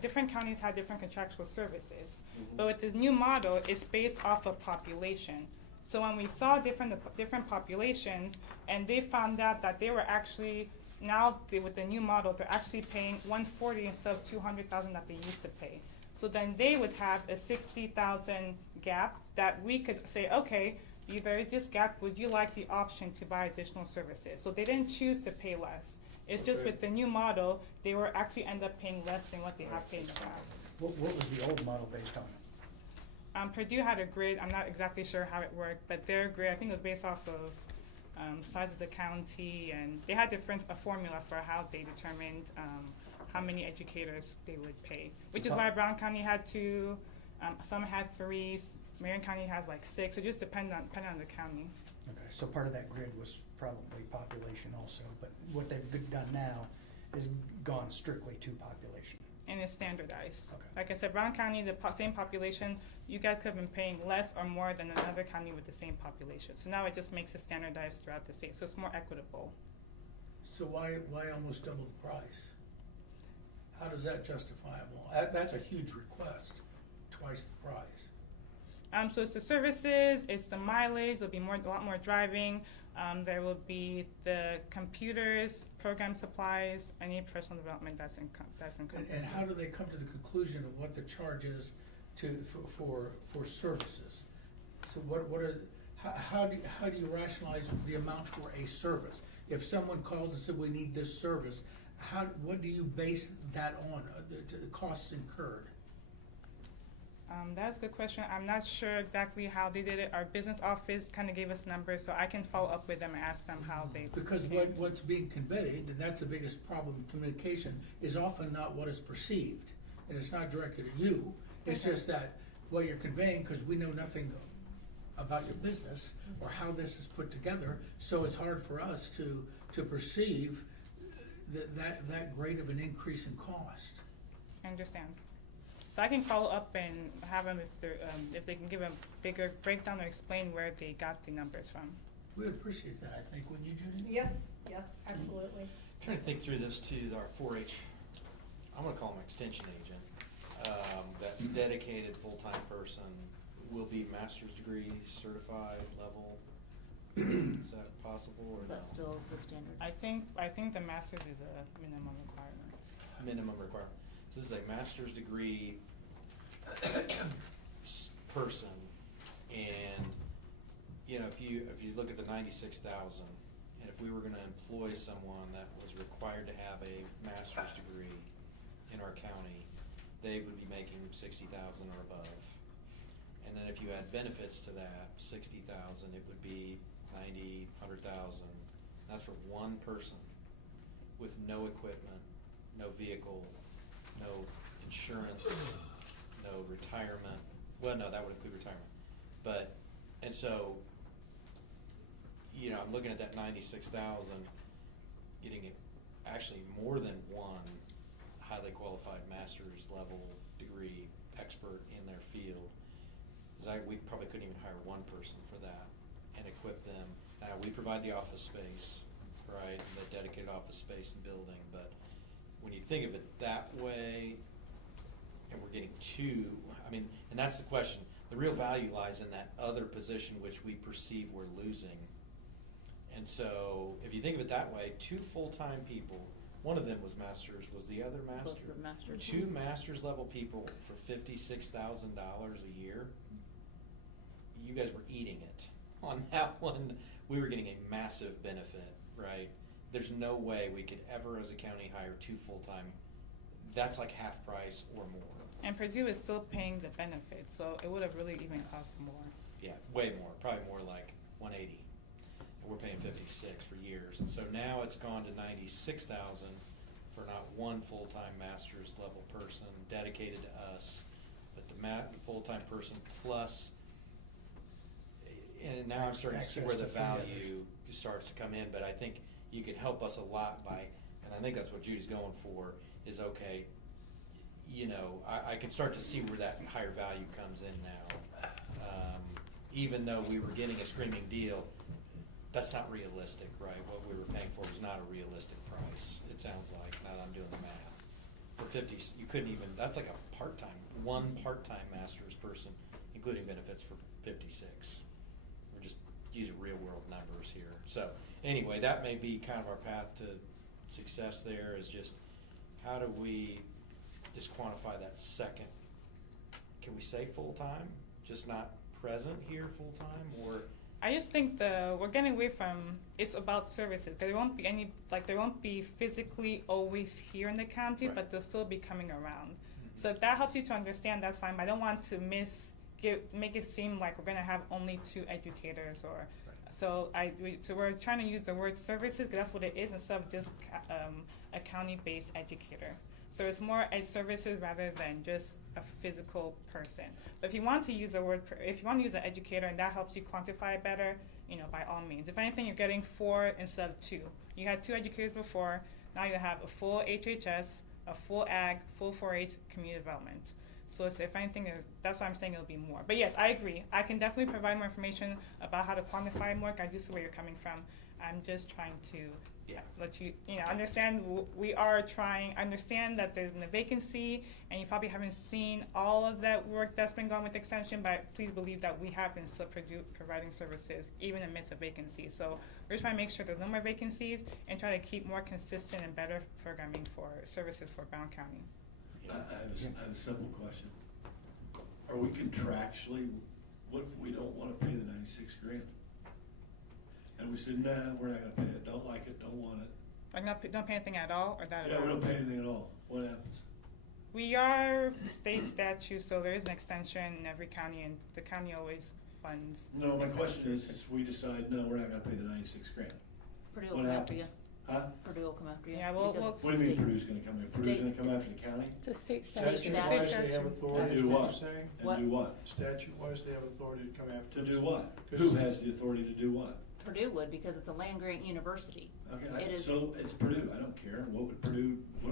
different counties had different contractual services. But with this new model, it's based off of population. So when we saw different populations, and they found out that they were actually, with the new model, they're actually paying $140,000 instead of $200,000 that they used to pay. So then they would have a $60,000 gap that we could say, okay, there is this gap, would you like the option to buy additional services? So they didn't choose to pay less. It's just Okay. with the new model, they were actually end up paying less than what they have paid in the past. What was the old model based on? Purdue had a grid, I'm not exactly sure how it worked, but their grid, I think it was based off of size of the county, and they had a formula for how they determined how many educators they would pay. Which is why Brown County had 2, some had 3, Marion County has like 6, it just depended on the county. Okay, so part of that grid was probably population also, but what they've done now is gone strictly to population. And it's standardized. Okay. Like I said, Brown County, the same population, you guys could have been paying less or more than another county with the same population. So now it just makes it standardized throughout the state, so it's more equitable. So why almost double the price? How does that justifiable? That's a huge request, twice the price. So it's the services, it's the mileage, there'll be a lot more driving. There will be the computers, program supplies, any personal development that's encompassed. And how do they come to the conclusion of what the charge is for services? So how do you rationalize the amount for a service? If someone calls and said, we need this service, what do you base that on, the costs incurred? That's a good question. I'm not sure exactly how they did it. Our business office kind of gave us numbers, so I can follow up with them and ask them how they. Because what's being conveyed, and that's the biggest problem in communication, is often not what is perceived. And it's not directed at you. It's just that what you're conveying, because we know nothing about your business or how this is put together, so it's hard for us to perceive that great of an increase in cost. I understand. So I can follow up and have them if they can give a bigger breakdown or explain where they got the numbers from. We would appreciate that, I think, wouldn't you, Judy? Yes, absolutely. I'm trying to think through this too, our 4-H, I'm gonna call him extension agent. That dedicated full-time person will be master's degree certified level. Is that possible or Is that no? still the standard? I think the master's is a minimum requirement. Minimum requirement. This is a master's degree person, and if you look at the 96,000, and if we were going to employ someone that was required to have a master's degree in our county, they would be making 60,000 or above. And then if you add benefits to that, 60,000, it would be 90, 100,000. That's for one person with no equipment, no vehicle, no insurance, no retirement. Well, no, that would include retirement. And so, I'm looking at that 96,000, getting actually more than one highly qualified master's level degree expert in their field. We probably couldn't even hire one person for that and equip them. Now, we provide the office space, right, the dedicated office space and building, but when you think of it that way, and we're getting two, and that's the question. The real value lies in that other position which we perceive we're losing. And so, if you think of it that way, 2 full-time people, one of them was masters, was the other master? Both were masters. 2 master's level people for $56,000 a year. You guys were eating it. On that one, we were getting a massive benefit, right? There's no way we could ever, as a county, hire 2 full-time. That's like half price or more. And Purdue is still paying the benefits, so it would have really even cost more. Yeah, way more, probably more like 180. And we're paying 56 for years. And so now it's gone to 96,000 for not one full-time master's level person dedicated to us, but the full-time person plus, and now I'm starting to see where the value starts to come in, but I think you could help us a lot by, and I think that's what Judy's going for, is okay, I can start to see where that higher value comes in now. Even though we were getting a screaming deal, that's not realistic, right? What we were paying for was not a realistic price, it sounds like, now that I'm doing the math. For 50, you couldn't even, that's like a one part-time master's person, including benefits, for 56. We're just using real-world numbers here. So anyway, that may be kind of our path to success there, is just how do we just quantify that second? Can we say full-time, just not present here full-time, or? I just think we're getting away from, it's about services. There won't be they won't be physically always here in the county, Right. but they'll still be coming around. So if that helps you to understand, that's fine. But I don't want to make it seem like we're going to have only 2 educators or. Right. So we're trying to use the word services because that's what it is, instead of just a county-based educator. So it's more a services rather than just a physical person. But if you want to use the word, if you want to use an educator and that helps you quantify it better, by all means. If anything, you're getting 4 instead of 2. You had 2 educators before. Now you have a full HHS, a full ag, full 4-H community development. So it's, if anything, that's why I'm saying it'll be more. But yes, I agree. I can definitely provide more information about how to quantify more. I do see where you're coming from. I'm just trying to let you, understand we are trying, understand that there's a vacancy, and you probably haven't seen all of that work that's been going with extension, but please believe that we have been still providing services even amidst a vacancy. So we're just trying to make sure there's no more vacancies and try to keep more consistent and better programming for services for Brown County. I have a simple question. Are we contractually, what if we don't wanna pay the 96 grand? And we said, nah, we're not gonna pay it, don't like it, don't want it. Like don't pay anything at all, or that at Yeah, all? we don't pay anything at all, what happens? We are state statute, so there is an extension in every county, and the county always funds. No, my question is we decide, no, we're not gonna pay the 96 grand. Purdue will What come after you. happens? Huh? Purdue will come after you. Yeah, we'll- because we'll- it's What do you mean state- Purdue's gonna come in? Purdue's gonna come state's- after the county? It's a state State statute. Statute-wise, statute. they have authority, To is do what what? you're saying? And do what? Statute-wise, they have authority to come after. To us. do what? Who has the authority to do what? Purdue would, because it's a land-grant university. Okay, It is- so it's Purdue, I don't care, what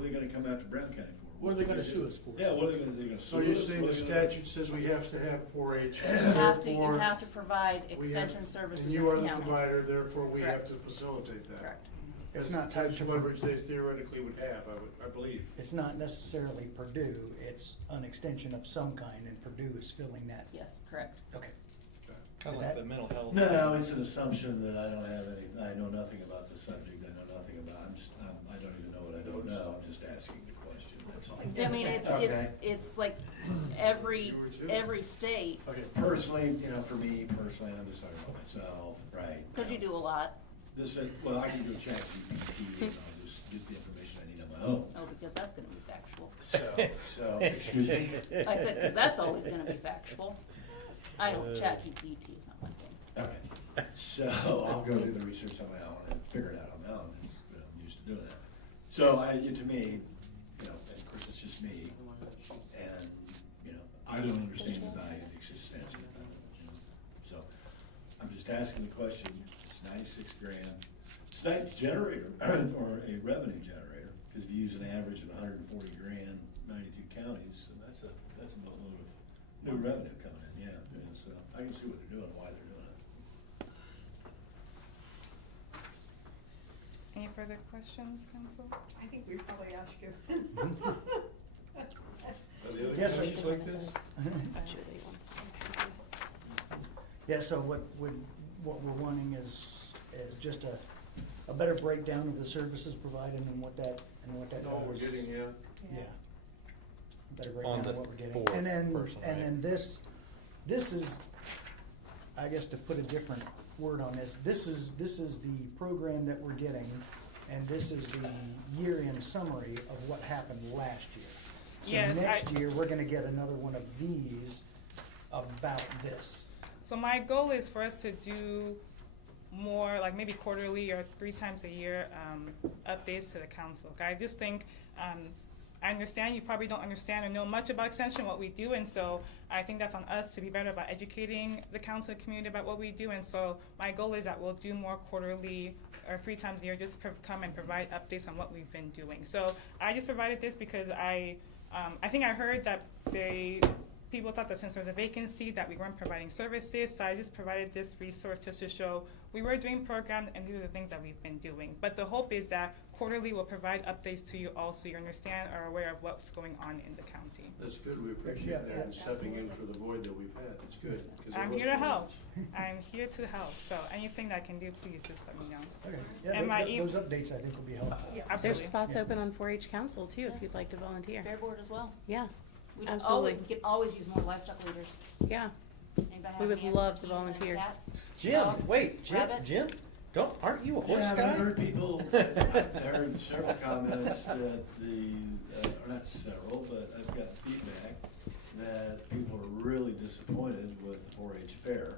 are they gonna come after Brown County for? What are they gonna sue us for? Yeah, what are they gonna sue So you're us? saying What the are they gonna- statute says we have to have 4-H? You have to, therefore provide we have- extension services And in you are the the county. provider, therefore we have Correct. to facilitate that. Correct. It's That's- not tied that's to leverage they theoretically would have, I believe. It's not necessarily Purdue, it's an extension of some kind, and Purdue is filling that. Yes, correct. Okay. Kind of like the mental health. No, it's an assumption that I don't have any, I know nothing about the subject, I know nothing about, I don't even know what I don't know, I'm just asking the question, that's all. I mean, Okay. it's like every state, Okay, personally, for me personally, I'm just talking about myself, right? because you do a lot. Well, I can do ChatGPT and I'll just get the information I need on my own. Oh, because that's gonna be factual. So, excuse me? I said, because that's always gonna be factual. I don't, ChatGPT is not my thing. Okay, so I'll go do the research on my own and figure it out on my own, I'm used to doing that. So to me, and of course it's just me, and, I don't understand the value of the extension. So I'm just asking the question, it's 96 grand, it's not a generator or a revenue generator, because if you use an average of 140 grand, 92 counties, and that's a boatload of new revenue coming in, yeah. And so I can see what they're doing, why they're doing it. Any further questions, council? I think we probably asked you. Are the other Yes, sir. questions like this? Yeah, so what we're wanting is just a better breakdown of the services provided and what that does. No, we're getting, Yeah. Better On breakdown the of what we're getting. four And then, person, and right? then this is, I guess to put a different word on this is the program that we're getting, and this is the year-end summary of what happened last year. Yes, So next year, we're gonna get another one of these about this. So my goal is for us to do more, like maybe quarterly or 3 times a year, updates to the council. I just think, I understand you probably don't understand or know much about extension, what we do, and so I think that's on us to be better about educating the council community about what we do, and so my goal is that we'll do more quarterly or 3 times a year, just come and provide updates on what we've been doing. So I just provided this because I think I heard that people thought that since there was a vacancy that we weren't providing services, so I just provided this resource just to show we were doing programs and these are the things that we've been doing. But the hope is that quarterly we'll provide updates to you all so you understand or are aware of what's going on in the county. That's good, we appreciate Yeah. that, and stepping in for the void that we've had, it's good. 'cause there I'm was here to no- help. I'm here to help. So anything that I can do, please just let me know. Okay. And my Yeah, those updates I think will be helpful. Yeah, There's absolutely. spots Yeah. open on 4-H Council too, if Yes. you'd like to volunteer. Fair board as well. Yeah, We Absolutely. could always use more livestock leaders. yeah. Anybody have We would any love the expertise in volunteers. cats, Jim, dogs, wait, rabbits? Jim, aren't you a horse Yeah, guy? I've heard people, I've heard several comments that or not several, but I've got feedback that people are really disappointed with the 4-H fair.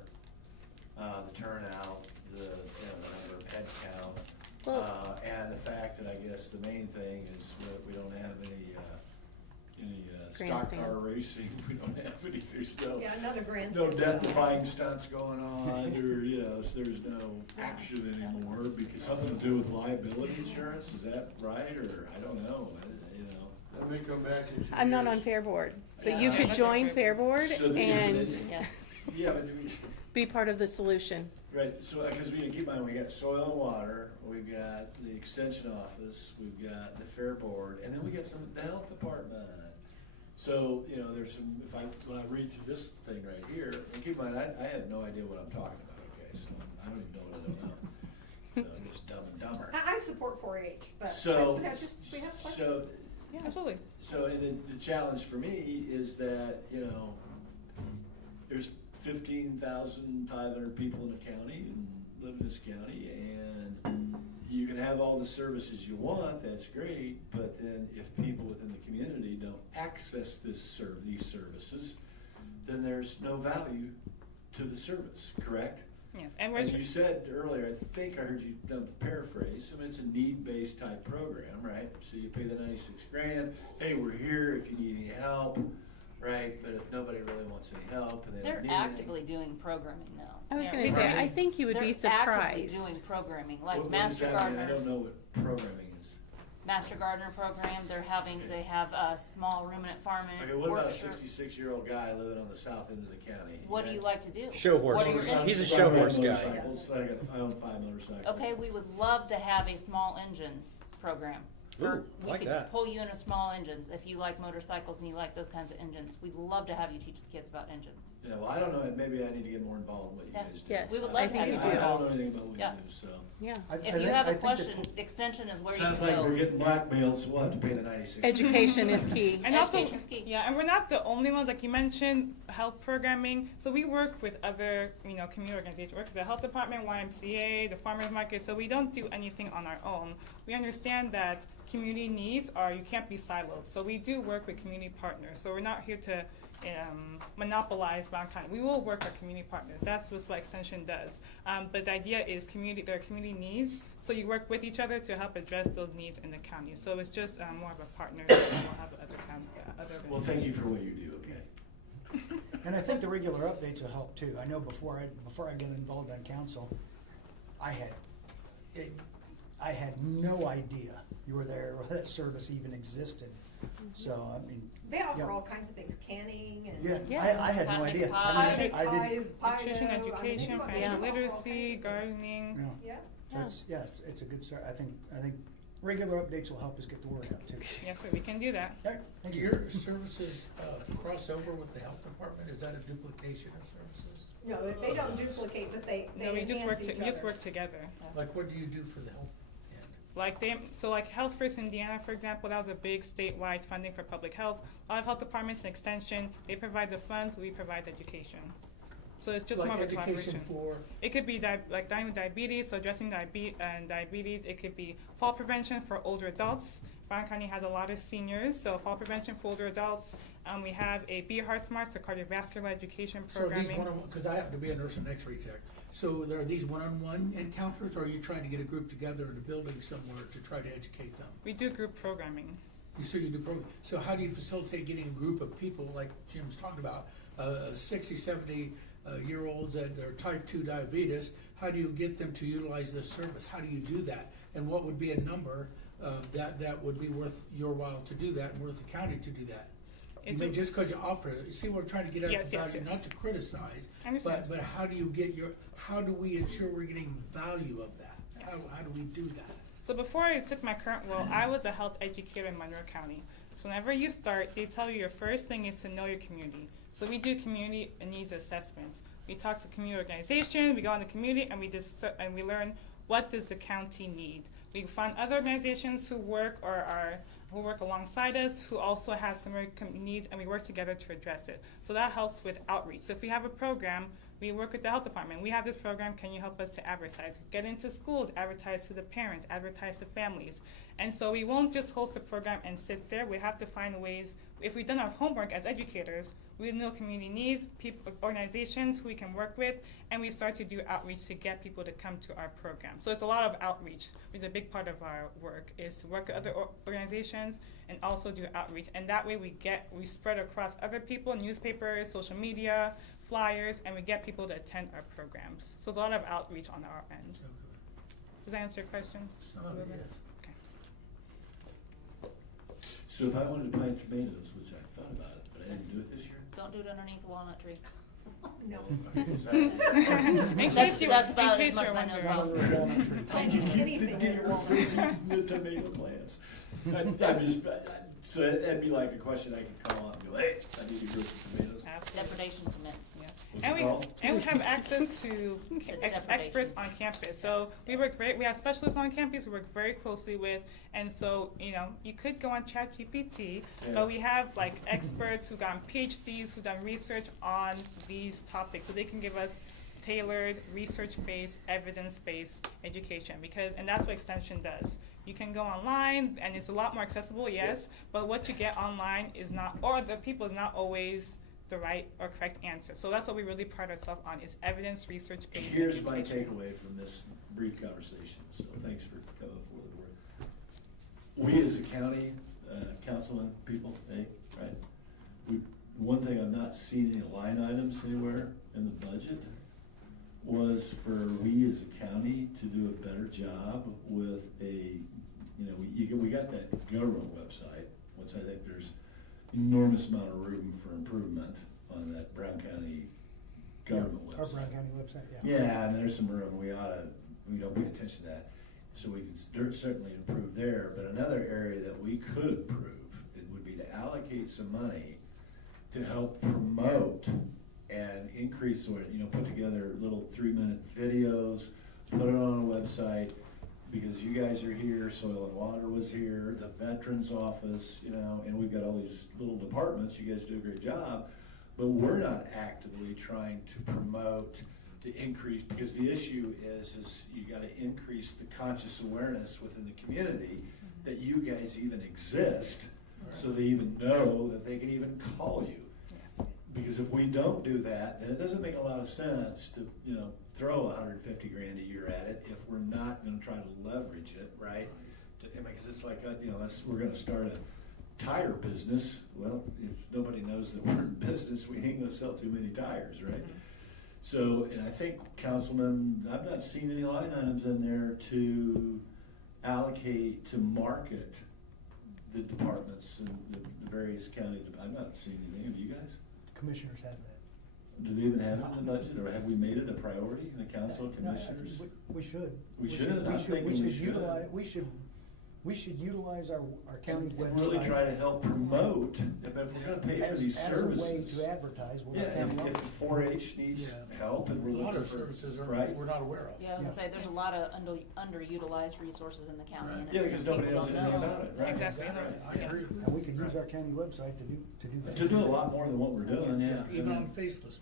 The turnout, the number of head count, Well- and the fact that I guess the main thing is that we don't have any stock Grandstand. car racing, we don't have any, there's no. Yeah, another grandstand. No death-defying stunts going on, or, there's no action anymore, because something to do with liability insurance, is that right, or, I don't know, that When they come back and. I'm not on Fair Board, but you Yeah. could join Fair Board So the- and Yeah, but we, be part of the solution. right, so, because we need to keep in mind, we got soil and water, we've got the extension office, we've got the fair board, and then we got the health department. So, you know, there's some, when I read through this thing right here, and keep in mind, I have no idea what I'm talking about, okay, so I don't even know what I don't know. So I'm just dumb and dumber. I support 4-H, but So, we have questions. so, Yeah, absolutely. so, and then the challenge for me is that, you know, there's 15,500 people in the county and live in this county, and you can have all the services you want, that's great, but then if people within the community don't access these services, then there's no value to the service, correct? Yes, and As you said earlier, I think I heard you paraphrase, I mean, it's a need-based type program, right? So you pay the 96 grand, hey, we're here if you need any help, right? But if nobody really wants any help and they They're don't need any. actively doing programming now. I was Yeah. gonna say, I think you would be They're actively surprised. doing programming, like What does Master that mean? I Gardeners. don't know what programming is. Master Gardener program, they have a small ruminant farming Okay, what about a workshop. 66-year-old guy living on the south end of the county? What do you like to do? Show horse. What are your He's a interests? show horse guy. Motorcycles. I own 5 motorcycles. Okay, we would love to have a small engines program. Ooh, We like could that. pull you into small engines if you like motorcycles and you like those kinds of engines. We'd love to have you teach the kids about engines. Yeah, well, I don't know, maybe I need to get more involved in what you Yeah. guys do. Yes, We would I like to think have you you do. I don't involved. know anything about what Yeah. you do, so. Yeah. If you have a question, extension is where you Sounds can like go. we're getting blackmailed, so we'll have to pay the 96. Education is key. And also, Education's key. yeah, and we're not the only ones, like you mentioned, health programming. So we work with other, community organizations. We work with the health department, YMCA, the farmers market. So we don't do anything on our own. We understand that community needs you can't be siloed. So we do work with community partners. So we're not here to monopolize Brown County. We will work with community partners. That's what Extension does. But the idea is there are community needs, so you work with each other to help address those needs in the county. So it's just more of a partnership. We'll have other Well, thank you for what you do, okay? And I think the regular updates will help too. I know before I get involved on council, I had no idea you were there or that service even existed. So, I mean. They offer yeah. all kinds of things, canning and. Yeah, I had no Pottery idea. pies. I did. nutrition education, financial literacy, Yeah. gardening. Yeah. So it's a good start. I think regular updates will help us get the word out too. Yes, sir, we can do that. All right, thank Do you. your services cross over with the health department? Is that a duplication of services? No, they don't duplicate, but they No, we just enhance each we just other. work together. Like, what do you do for the health end? Like Health First Indiana, for example, that was a big statewide funding for public health. A lot of health departments and extension, they provide the funds, we provide the education. So it's just Like more of a education collaboration. for, It could be like dying with diabetes, so addressing diabetes. It could be fall prevention for older adults. Brown County has a lot of seniors, so fall prevention for older adults. We have a Be Heart Smart, so cardiovascular education so are these programming. because I happen to be a nurse and x-ray tech. So there are these one-on-one encounters, or are you trying to get a group together in a building somewhere to try to educate them? We do group programming. So you do program. So how do you facilitate getting a group of people, like Jim's talking about, 60, 70 year olds that are type 2 diabetes? How do you get them to utilize this service? How do you do that? And what would be a number that would be worth your while to do that and worth the county to do that? You mean just because you offer it, see, we're trying to get at the value, not to criticize, but how do you get how do we ensure we're getting value of that? Yes. How do we do that? So before I took my current role, I was a health educator in Monroe County. So whenever you start, they tell you your first thing is to know your community. So we do community needs assessments. We talk to community organizations, we go in the community, and we learn what does the county need. We find other organizations who work alongside us, who also have similar needs, and we work together to address it. So that helps with outreach. So if we have a program, we work with the health department. We have this program, can you help us to advertise? Get into schools, advertise to the parents, advertise to families. And so we won't just host a program and sit there. We have to find ways, if we've done our homework as educators, we know community needs, organizations who we can work with, and we start to do outreach to get people to come to our program. So it's a lot of outreach, which is a big part of our work, is to work with other organizations and also do outreach. And that way we spread across other people, newspapers, social media, flyers, and we get people to attend our programs. So it's a lot of outreach on our end. Does that answer your questions? Some of it is. So if I wanted to plant tomatoes, which I thought about it, but I didn't do it this year. Don't do it underneath the walnut tree. No. In That's, case you- that's in about case as much you're as I know wondering. about. Planting anything in your walnut. The tomato plants. I'm just, so that'd be like a question I could call up and go, hey, I need to grow some tomatoes. Absolutely. Depredation permits. Yeah. What's And it we, called? and we have access to Said experts depredation. on campus. So we we have specialists on campus we work very closely with. And so, you could go on ChatGPT, Yeah. but we have like experts who've gotten PhDs, who've done research on these topics. So they can give us tailored, research-based, evidence-based education and that's what Extension does. You can go online and it's a lot more accessible, yes, but what you get online is not, or the people is not always the right or correct answer. So that's what we really pride ourselves on is evidence, research-based Here's my education. takeaway from this brief conversation, so thanks for coming forward. We as a county, councilman people, right? One thing I've not seen any line items anywhere in the budget was for we as a county to do a better job with we got that government website, which I think there's enormous amount of room for improvement on that Brown County government website. Our Brown County website, yeah. Yeah, and there's some room, we don't pay attention to that, so we can certainly improve there, but another area that we could improve, it would be to allocate some money to help promote and increase, or, put together little 3-minute videos, put it on a website, because you guys are here, Soil and Water was here, the Veterans Office, and we've got all these little departments, you guys do a great job, but we're not actively trying to promote, to increase, because the issue is you gotta increase the conscious awareness within the community that you guys even exist, so they even know that they can even call you. Yes. Because if we don't do that, then it doesn't make a lot of sense to, throw $150 grand a year at it if we're not gonna try to leverage it, right? Because it's like, we're gonna start a tire business. Well, if nobody knows that we're in business, we ain't gonna sell too many tires, right? So, and I think, Councilman, I've not seen any line items in there to allocate to market the departments and the various county, I've not seen anything, have you guys? Commissioners have that. Do they even have it in the budget, or have we made it a priority in the council of commissioners? We should. We should, I'm thinking we should. We should utilize our county website. Really try to help promote, if we're gonna pay for these services. As a way to advertise what Yeah, our county if offers. 4-H needs help and we're A lot looking of for, services right? we're not aware of. Yeah, I was gonna say, there's a lot of underutilized resources in the county, and Yeah, it's because 'cause nobody people knows don't anything know. about it, right? Exactly. I agree with And we could use our county website to do that. To do a lot more than what we're doing, yeah. Even on Facebook.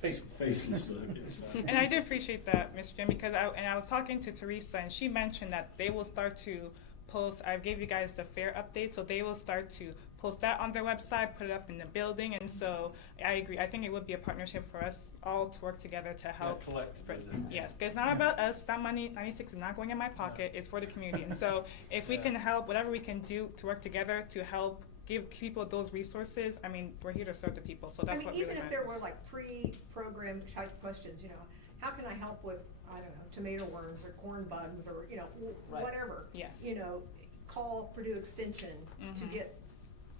Faceless book, it's fine. And I do appreciate that, Mr. Jim, because I was talking to Teresa, and she mentioned that they will start to post, I gave you guys the fair update, so they will start to post that on their website, put it up in the building, and so I agree. I think it would be a partnership for us all to work together to help. collect. Spread. Yes, because it's not about us. That money, 96, is not going in my pocket. It's for the community. And so if we can help, whatever we can do to work together to help give people those resources, I mean, we're here to serve the people, so that's what really Even if matters. there were like pre-programmed type questions, how can I help with, I don't know, tomato worms or corn bugs or, Right. whatever. Yes. Call Purdue Extension to Mhm. get,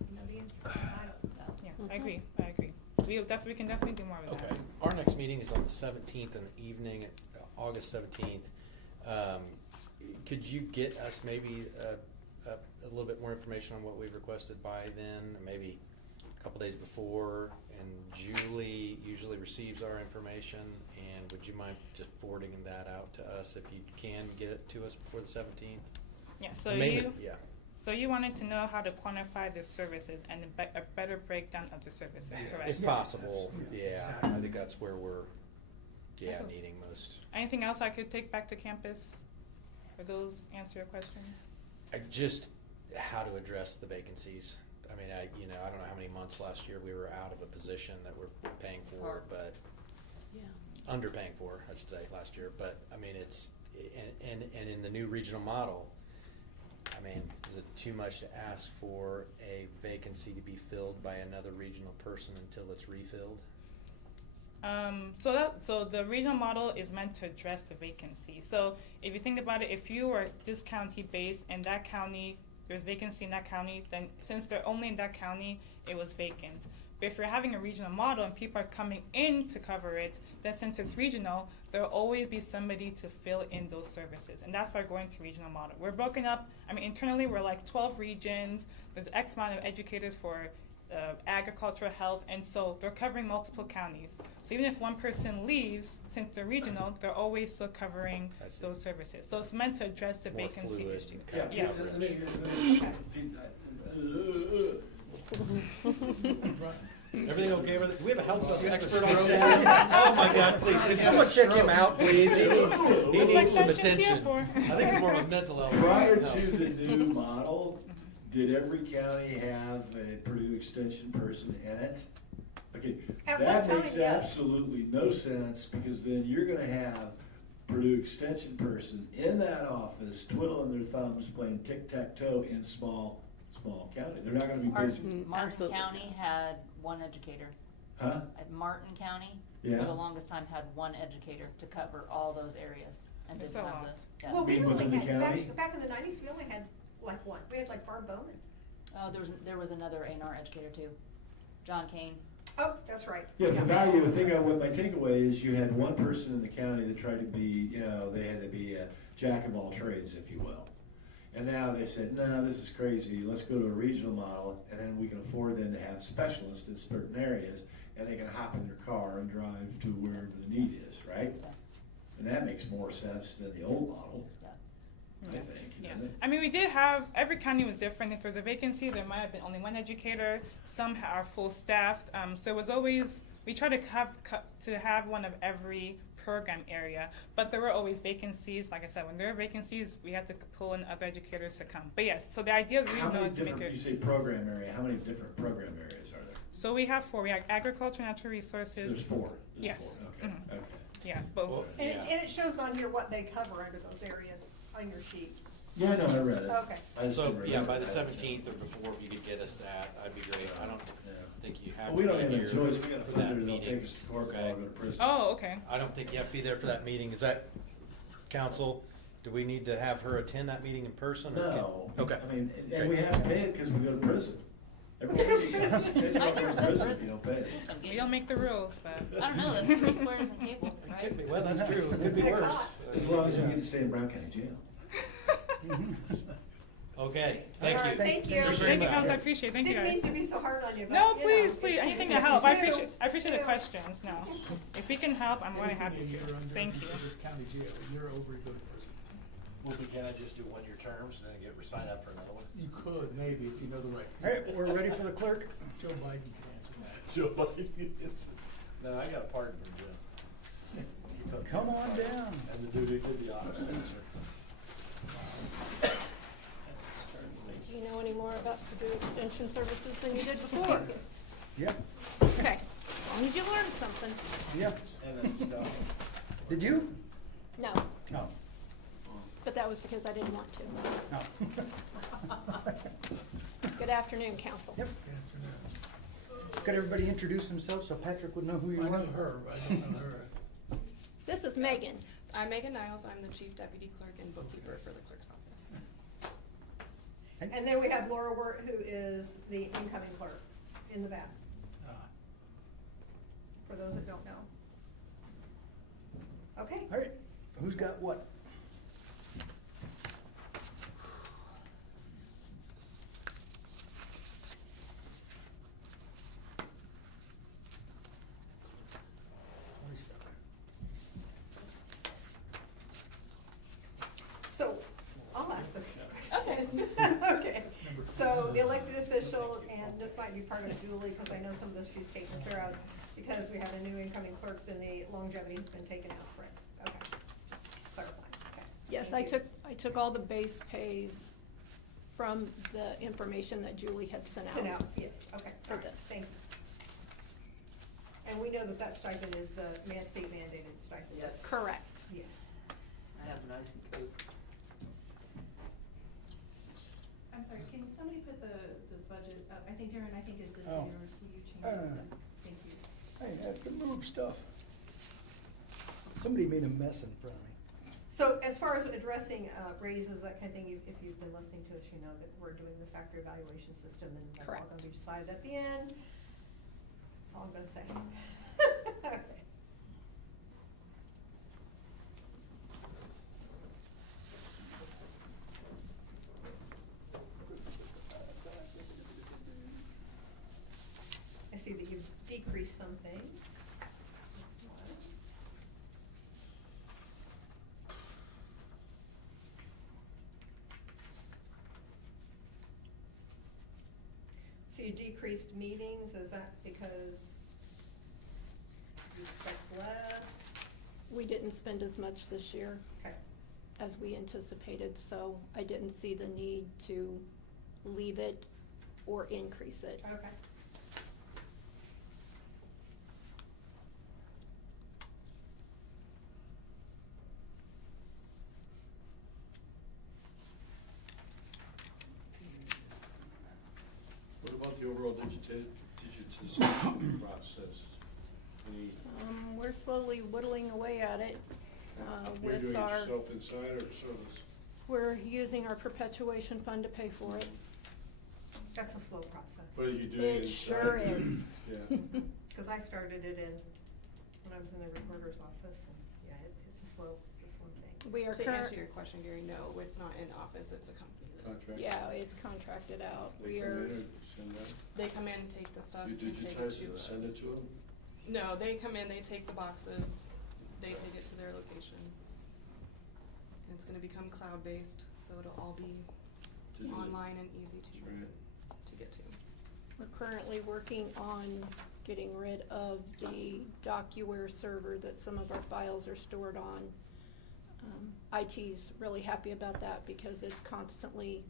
the answer. I don't know. Yeah, I agree. We can definitely do more with that. Okay, our next meeting is on the 17th in the evening, August 17th. Could you get us maybe a little bit more information on what we've requested by then, maybe a couple days before? And Julie usually receives our information, and would you mind just forwarding that out to us if you can get it to us before the 17th? Yeah, so Mainly- yeah. So you wanted to know how to quantify the services and a better breakdown of the services, correct? If possible, yeah, Exactly. I think that's where we're, needing most. Anything else I could take back to campus? Or those answer your questions? Just how to address the vacancies. I mean, I don't know how many months last year we were out of a position that we're paying for, but underpaying for, I should say, last year. But I mean, it's and in the new regional model, I mean, is it too much to ask for a vacancy to be filled by another regional person until it's refilled? So the regional model is meant to address the vacancy. So if you think about it, if you were just county based and that county there's vacancy in that county, then since they're only in that county, it was vacant. But if you're having a regional model and people are coming in to cover it, then since it's regional, there'll always be somebody to fill in those services. And that's why we're going to regional model. We're broken up, I mean, internally, we're like 12 regions. There's X amount of educators for agriculture, health, and so they're covering multiple counties. So even if one person leaves, since they're regional, they're always still covering those services. So it's meant to address the More vacancy fluid issue. kind of Yes. Everything okay with it? Do we have a health expert on staff? Oh my God, please, can someone check him out, please? He needs some attention. I think it's more of a mental health. Prior No. to the new model, did every county have a Purdue Extension person in it? Okay, At that one time, makes yes. absolutely no sense, because then you're gonna have Purdue Extension person in that office twiddling their thumbs, playing tic-tac-toe in small county. They're not gonna be busy. Martin Absolutely. County had one educator. Huh? At Martin County, Yeah. for the longest time, had one educator to cover all those areas and That's didn't a have lot. the. Yeah. Well, we Being only within the had, county? back in the nineties, we only had like one. We had like Barb Bowman. Oh, there was another A&R educator too, John Kane. Oh, that's right. Yeah, the value, I think what my takeaway is, you had one person in the county that tried to be, they had to be a jack of all trades, if you will. And now they said, no, this is crazy, let's go to a regional model, and then we can afford them to have specialists in certain areas, and they can hop in their car and drive to wherever the need is, right? Yeah. And that makes more sense than the old model, Yeah. I think, Yeah. doesn't it? I mean, we did have, every county was different. If there's a vacancy, there might have been only one educator. Some are full staffed. So it was always, we try to have one of every program area, but there were always vacancies. Like I said, when there are vacancies, we had to pull in other educators to come. But yes, so the idea of How regional many is to make different, it. you say program area, how many different program areas are there? So we have 4. We have agriculture, natural So resources. there's 4. There's Yes. 4. Okay, Mhm. okay. Yeah, but Well, And yeah. it shows on here what they cover under those areas on your sheet. Yeah, no, I read it. Okay. I just So, didn't yeah, remember by the that. 17th or before, if you could get us that, I'd be great. I don't think you have Well, to we don't be have a here choice, we gotta for figure that it, they'll meeting. take us to court, or Okay. I'll go to prison. oh, okay. I don't think you have to be there for that meeting. Is that, council, do we need to have her attend that meeting in person? or can- No. Okay. I mean, and we have to pay it because we go to prison. Everybody gets, takes off to prison if you don't pay it. We don't make the rules, but. I don't know, that's 3 squares and cable, Could right? be, well, that's true. It could be worse. As long as we get to stay in Brown County Jail. Okay, thank All you. right, thank you. very Thank you, much. Council. I appreciate it. Thank you, Didn't guys. mean to be so hard on you, but, No, you please, know, please, it- anything it- to help. I you. appreciate the You. questions, no. If we can help, I'm more than happy to. Thank you. County jail, you're over, you go to prison. Well, but can I just do 1-year terms and then get signed up for another one? You could, maybe, if you know the right All people. right, we're ready for the clerk. Joe Biden can answer that. Joe Biden, no, I got a pardon from Jim. He took Come me on pardon. down. And the dude who did the audit censor. Do you know any more about Purdue Extension Services than you did before? Yeah, Okay, as long as you learned something. yeah. And then stuff. Did you? No, No. but that was because I didn't want to. No. Good afternoon, council. Yep. Could everybody introduce themselves so Patrick would know who you I are? know her, but I don't know her. This is Megan. I'm Megan Niles. I'm the Chief Deputy Clerk and Bookkeeper for the Clerk's Office. And then we have Laura Wirt, who is the incoming clerk in the back, for those that don't know. Okay. All right, who's got what? So, I'll ask the question. Okay, so the elected official, and this might be part of Julie, because I know some of this she's taken care of, because we have a new incoming clerk, then the longevity has been taken out, right? Okay, just clarifying, okay. Yes, Thank I took all the base pays from the information that Julie had sent out. Sent out, yes, okay. For all right, this. Thank you. And we know that that stipend is the state mandated stipend. Yes. Correct. Yes. I have an icy coat. I'm sorry, can somebody put the budget up? I think Darren, is this Oh. yours? Will you change it? Thank you. I have to move stuff. Somebody made a mess in front of me. So as far as addressing raises, that kind of thing, if you've been listening to us, you know that we're doing the factor evaluation system, and that's all Correct. gonna be decided at the end. That's all I'm gonna say. Okay. I see that you've decreased some things. So you decreased meetings, is that because you expect less? We didn't spend as much this year Okay. as we anticipated, so I didn't see the need to leave it or increase it. Okay. What about the overall digitization process? Any, We're slowly whittling away at it, you're doing with it our, yourself inside or service? we're using our perpetuation fund to pay for it. That's a slow process. What are you doing inside? It sure is. Yeah. Cause I started it when I was in the recorder's office, and yeah, it's a slow thing. We are To answer your current, question, Gary, no, it's not in office, it's a company. Contract? yeah, it's contracted out. They We come are, in or send that? They come in, take the stuff, You and take it digitize it to and send it to them? No, they come in, they take the boxes, they take it to their location. And it's gonna become cloud-based, so it'll all be Digital. online and easy Right. to get to. we're currently working on getting rid of the DocuWare server that some of our files are stored on. IT's really happy about that because it's constantly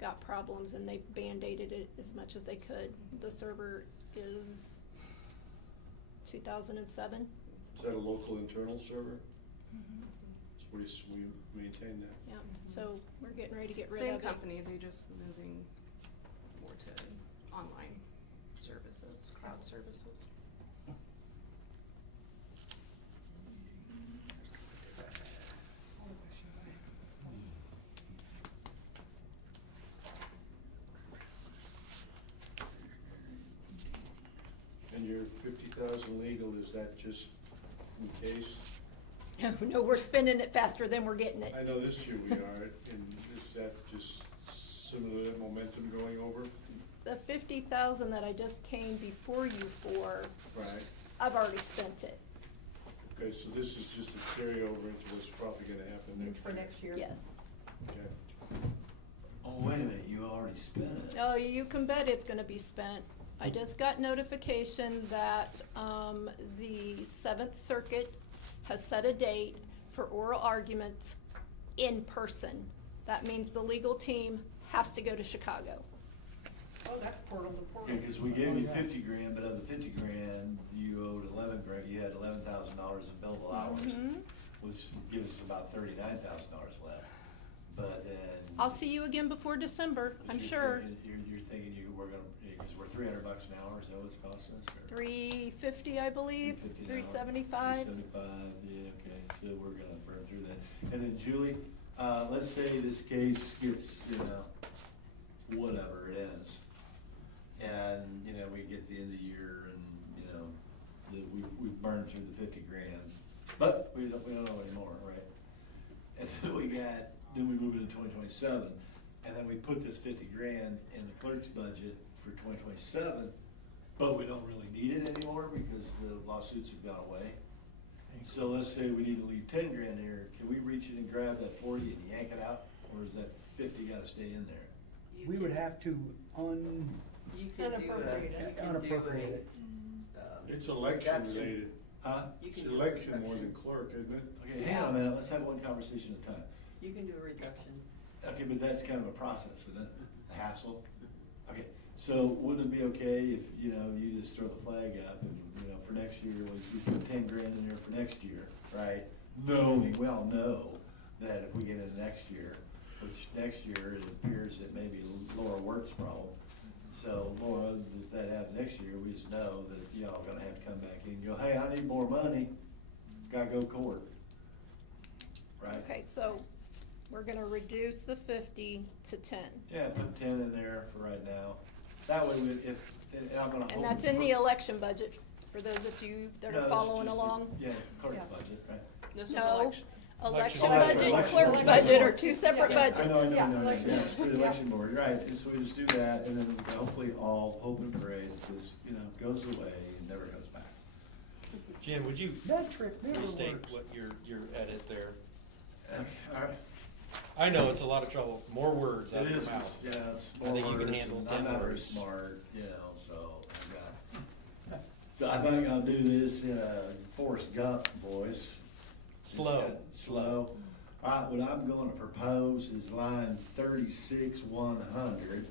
got problems, and they Band-Aided it as much as they could. The server is 2007. Is that a local internal server? So we maintain that? Yeah, so we're getting ready to get rid Same of it. company, they just moving more to online services, cloud services. All the questions I have at this point. And your 50,000 legal, is that just in case? No, we're spending it faster than we're getting it. I know this year we are, and is that just similar momentum going over? The 50,000 that I just came before you for, Right. I've already spent it. Okay, so this is just a carryover into what's probably gonna happen next For year? next year? Yes. Okay. Oh, wait a minute, you already spent it. Oh, you can bet it's gonna be spent. I just got notification that, the Seventh Circuit has set a date for oral arguments in person. That means the legal team has to go to Chicago. Oh, that's portal to portal. Yeah, cause we gave you 50 grand, but of the 50 grand, you owed 11 grand, you had $11,000 in billable hours, Mhm. which gives us about $39,000 left. But then. I'll see you again before December, I'm sure. You're thinking we're gonna, cause we're $300 an hour, is that what it's costing us? or? $350, I believe, $350 an hour? $375. $375, yeah, okay, so we're gonna burn through that. And then Julie, let's say this case gets, whatever it is. And, we get to the end of the year and, that we've burned through the 50 grand, but we don't know anymore, right? And then we move into 2027, and then we put this 50 grand in the clerk's budget for 2027, but we don't really need it anymore because the lawsuits have gone away. So let's say we need to leave 10 grand here, can we reach in and grab that 40 and yank it out, or is that 50 gotta stay in there? We would have to You can do unappropriate it. It's election related. Huh? You It's can do a election more than reduction. clerk, isn't it? Okay, hang on a minute, let's have one conversation at a time. You can do a reduction. Okay, but that's kind of a process, isn't it? A hassle? Okay, so wouldn't it be okay if, you just throw the flag up and, for next year, we put 10 grand in there for next year, right? Knowing, we all know that if we get into next year, which next year it appears that maybe Laura Wert's problem. So Laura, if that happens next year, we just know that y'all gonna have to come back in and go, hey, I need more money, gotta go court. right? Okay, so we're gonna reduce the 50 to 10. Yeah, put 10 in there for right now. That way, if, and I'm gonna. And that's in the election budget, for those of you that No, are this is following just the- along? Yeah, clerk's Yeah. budget, right? This was No, election. election Oh, that's budget, right, election. clerk's Election. budget are two separate Yeah. budgets. I know, Yeah, yes, for the yeah. election board, right, and so we just do that, and then hopefully all hope and pray that this, goes away and never comes back. Jim, would you That trick never restate works. what your edit there? Okay, all right. I know it's a lot of trouble, more words out It of your is, mouth. yeah, it's I more think you can words, handle and 10 I'm not very words. smart, so I got. So I think I'll do this in a Forrest Gump voice. Slow. Slow. All right, what I'm gonna propose is line 36-100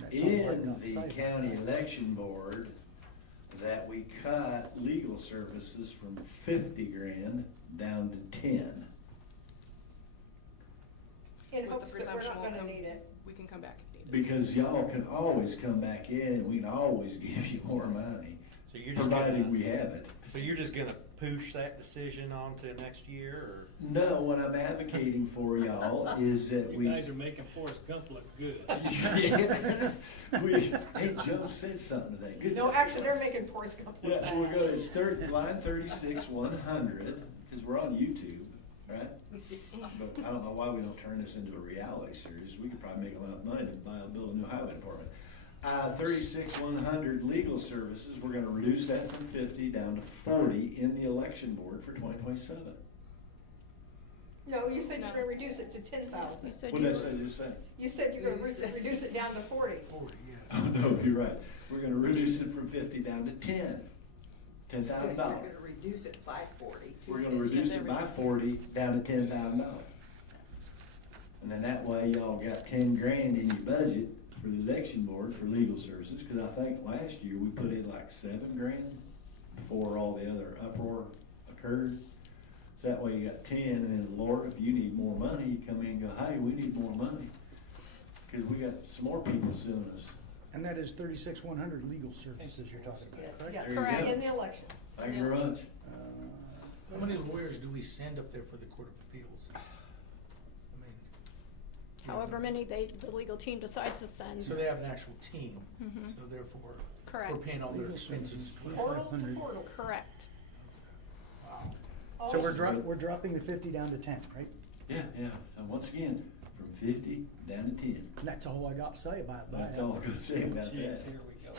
That's all I've in got to the say. county election board, that we cut legal services from 50 grand down to 10. In With the hopes that we're presumption not we'll gonna come- need it. We can come back if needed. Because y'all can always come back in, we can always give you more money, So you're just provided gonna, we have it. so you're just gonna push that decision on to next year, or? No, what I'm advocating for y'all is that we. You guys are making Forrest Gump look good. Hey, Joe said something today, good No, job. actually, they're making Forrest Gump look Yeah, bad. we're going, it's line 36-100, because we're on YouTube, right? But I don't know why we don't turn this into a reality series, we could probably make a lot of money to build a new highway department. 36-100 legal services, we're gonna reduce that from 50 down to 40 in the election board for 2027. No, you said you No. were gonna reduce it to 10,000. You said What you did I were- say, just say? You said you were gonna reduce it down to 40. 40, yeah. Oh, no, you're right, we're gonna reduce it from 50 down to 10, $10,000. You're gonna reduce it by 40. We're gonna reduce it by 40 down to $10,000. And then that way y'all got 10 grand in your budget for the election board for legal services, cause I think last year we put in like 7 grand before all the other uproar occurred. So that way you got 10, and then Lord, if you need more money, you come in and go, hey, we need more money. Cause we got some more people suing us. And that is 36-100 legal services you're talking about, correct? Yeah, There you correct, go. in the election. Thank you very much. How many lawyers do we send up there for the Court of Appeals? I mean. However many the legal team decides to send. So they have an actual team, Mhm. so therefore, Correct. we're paying all their Legal expenses. services, Portal to 2,500. portal. Correct. Wow. So we're dropping the 50 down to 10, right? Yeah, so once again, from 50 down to 10. And that's all I got to say about that. That's all I'm gonna say about Jeez, that. here we go.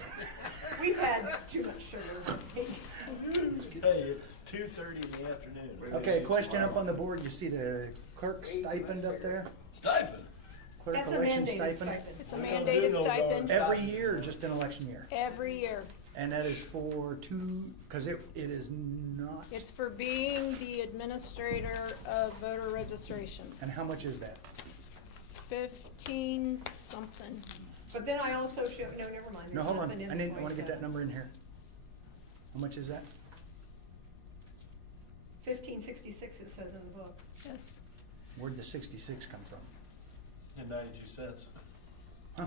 We've had too much sugar. Hey, it's 2:30 in the afternoon. Okay, question up on the board, you see the clerk stipend up there? Stipend. Clerk That's a election mandated stipend? stipend. It's a mandated stipend Every year or just an election year? every year. And that is for because it is not, It's for being the administrator of voter registration. and how much is that? 15 something. But then I also show, no, never mind. No, there's hold on, nothing in I the want to get that 27. number in here. How much is that? 1566 it says in the book. Yes. Where'd the 66 come from? And 92 cents. Huh?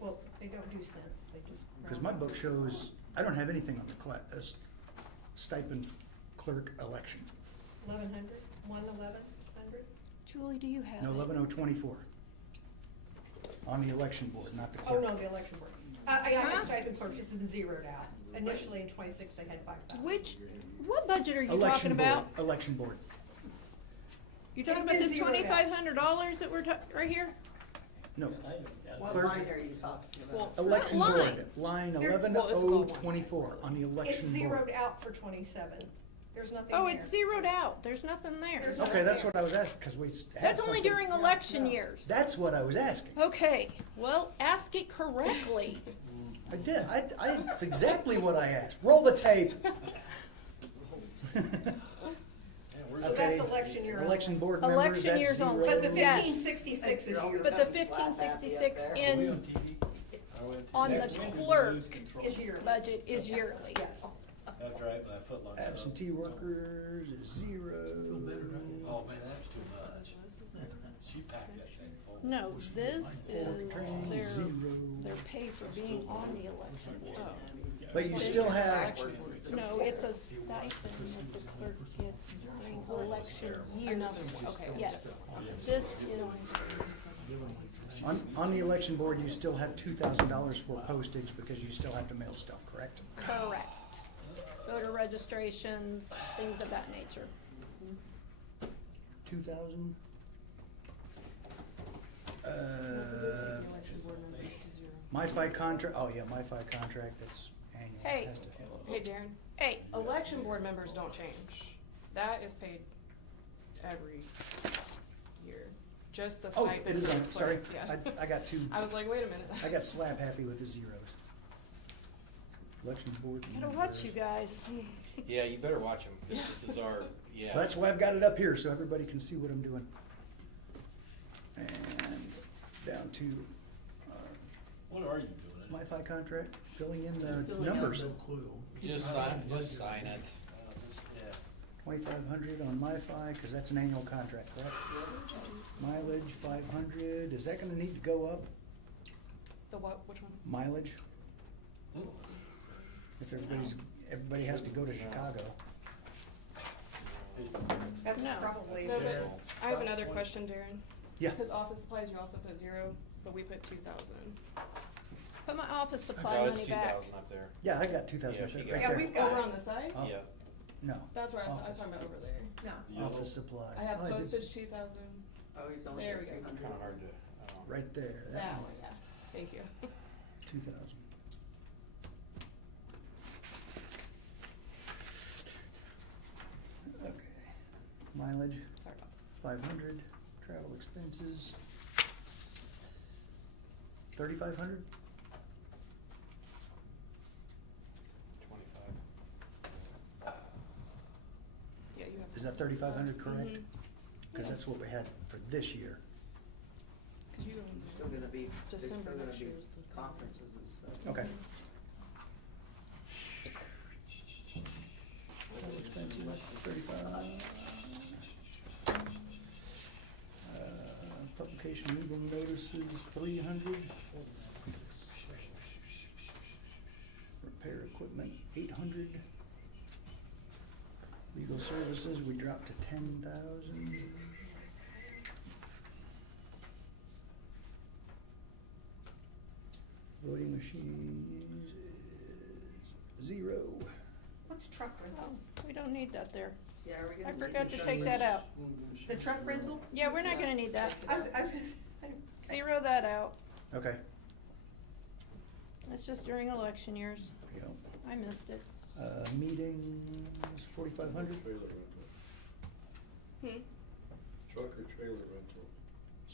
Well, they don't do cents, they just. Because round my up. book shows, I don't have anything on the stipend clerk election. 1100, 1100? Julie, do you have No, it? 11024. On the election board, not the Oh, clerk. no, the election board. I got Huh? a stipend clerk, it's been zeroed out. Initially in 26, they had 5,000. What budget are you Election talking board, about? election board. You talking It's about been this zeroed out. $2,500 that we're right here? No, What Clerk- line are you talking about? Well, election What line? board, line There- well, it's all one. 11024 on the election It's board. zeroed out for 27. There's nothing there. Oh, it's zeroed out. There's nothing there. There's Okay, that's what I was asking, because we had That's only something- during election years. That's what I was asking. Okay, well, ask it correctly. I did, it's exactly what I asked. Roll the tape. So that's election year only. Election board members, Election that's years only. zero. But the Yes. 1566 is your. But the 1566 in, on the clerk Is yearly. budget is yearly. Yes. After I ate my footlong. Absentee workers is zero. Oh, man, that's too much. She packed that thing full. No, this is Training, their, zero. their pay for being on the election board. But you still have, No, it's a stipend that the clerk gets during election year. Another one, okay. Yes, this is, on the election board, you still have $2,000 for postage because you still have to mail stuff, correct? correct. Voter registrations, things of that nature. 2,000? MiFi contract, oh yeah, MiFi contract, that's annual. Hey. Has to- Hey, Darren. Hey, Election board members don't change. That is paid every year. Just the Oh, stipend. it is for on, the sorry, clerk, yeah. I got two, I was like, wait a minute. I got slap happy with the zeros. Election board. gotta watch you guys. Yeah, you better watch them, because this is our, yeah. That's why I've got it up here, so everybody can see what I'm doing. And down to, What are you doing? MiFi contract, filling in the Filling out numbers. no clue. Just sign it. 2,500 on MiFi, cause that's an annual contract, correct? Mileage, 500, is that gonna need to go up, The what, which one? mileage? If everybody has to go to Chicago. That's No. probably. So, but I have another question, Darren. Yeah. Because office supplies, you also put 0, but we put 2,000. Put my office supply Oh, money it's back. 2,000 up there. Yeah, I got 2,000 up Yeah, there, she right got- there. Yeah, we've got. Over on the side? Oh, Yeah. No, That's where I was Office. talking about over there. No. office supply. I have Oh, did- postage 2,000. Oh, he's only There got we go. 200. Kinda hard to, Right there, That that one, one, yeah. Thank you. 2,000. Okay, mileage, Sorry about 500, travel expenses, 3,500? 25. Yeah, you have. Is that 3,500 correct? Mhm. Cause that's what we had for this year. Cause you go There's in still gonna be, there's still December gonna next be year is the. conferences and stuff. Okay. Travel expenses, 35. Publication legal notices, 300. Repair equipment, 800. Legal services, we dropped to 10,000. Voting machines is 0. What's truck rental? We don't need that there. Yeah, are we I gonna? forgot to take that out. The truck rental? Yeah, we're not gonna need that. I was Zero that out. Okay. It's just during election years. There you I missed it. go. Meetings, 4,500. Hmm? Truck or trailer rental?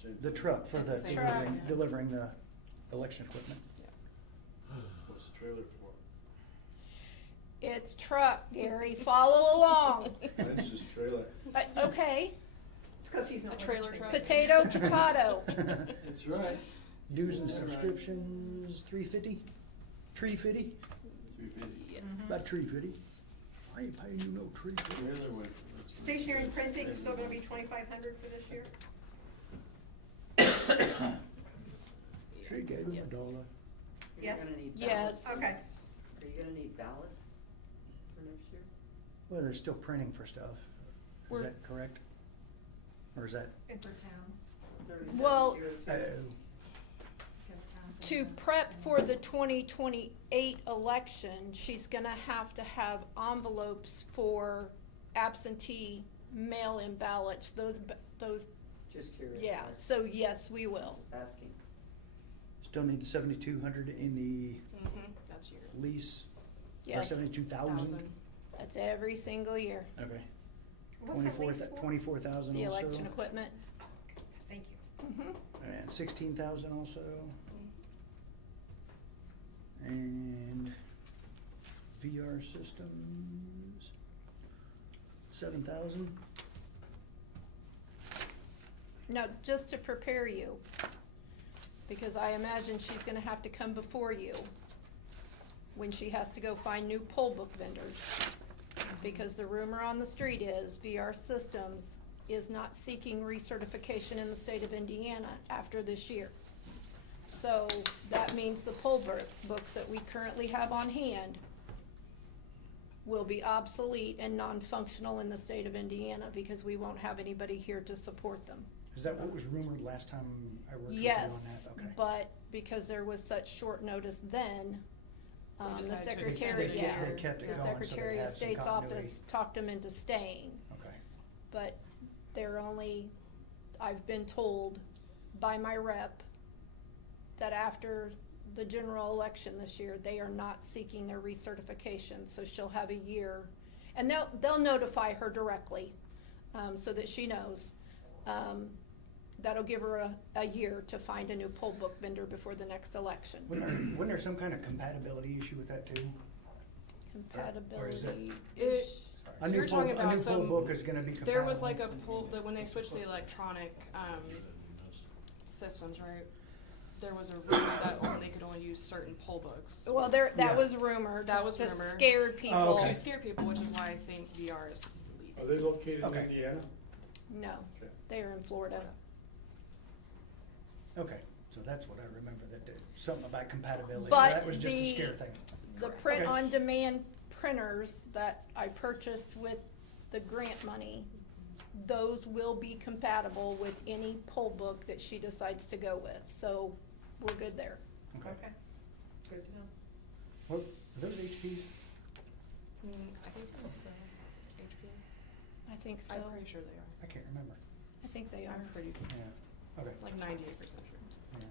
Same The thing. truck for It's the the same delivering, thing. delivering the election equipment. What's the trailer for? It's truck, Gary, follow along. That's just trailer. Okay, It's cause he's not. A trailer listening. truck. potato, potato. That's right. Dues and subscriptions, 350? Tree fitty? 350. Yes. About tree fitty. I ain't paying you no tree fitty. Trailer went for, that's what it Stationery and says. printing is still gonna be 2,500 for this year? She gave him Yes. $1. You're Yes. gonna need Yes. ballots. Okay. Are you gonna need ballots for next year? Well, they're still printing for stuff. Is We're- that correct? Or is that, And for town. Well, 3702. to prep for the 2028 election, she's gonna have to have envelopes for absentee mail-in ballots, those, Just curious. yeah, I was so yes, we will. just asking. still need the 7,200 in the That's your. lease? Or Yes, 72,000? that's every single year, Okay. What's that lease for? 24,000 the also? election equipment. Thank you. And 16,000 also? And VR systems, 7,000? Now, just to prepare you, because I imagine she's gonna have to come before you when she has to go find new poll book vendors. Because the rumor on the street is VR Systems is not seeking recertification in the state of Indiana after this year. So that means the poll books that we currently have on hand will be obsolete and non-functional in the state of Indiana because we won't have anybody here to support them. Is that what was rumored last time I worked with you on Yes, that? Okay. but because there was such short notice then, the decided to Secretary, extend it yeah, They kept it the going, so they Secretary of had some State's continuity. office talked them into staying. Okay. But they're only, I've been told by my rep that after the general election this year, they are not seeking their recertification, so she'll have a year. And they'll notify her directly, so that she knows. That'll give her a year to find a new poll book vendor before the next election. Wasn't there some kind of compatibility issue with that too? Or is it- Compatibility. A new You're poll, talking a about new poll some, book is gonna be compatible. there was like a poll, that when they switched to the electronic, systems, right? There was a rumor that they could only use certain poll books. Well, that Yeah. was rumored. That was to rumored. scare people. Oh, okay. To scare people, which is why I think VR is leaving. Are they located in Okay. Indiana? No, Okay. they are in Florida. Okay, so that's what I remember, something about compatibility. So But that was just a the- scare thing. The Okay. print-on-demand printers that I purchased with the grant money, those will be compatible with any poll book that she decides to go with, so we're good there. Okay. Good to know. What, are those HPs? I think so. HP? I think so. I'm pretty sure they are. I can't remember. I think they are. I'm pretty, Yeah, okay. like 98% sure. Yeah.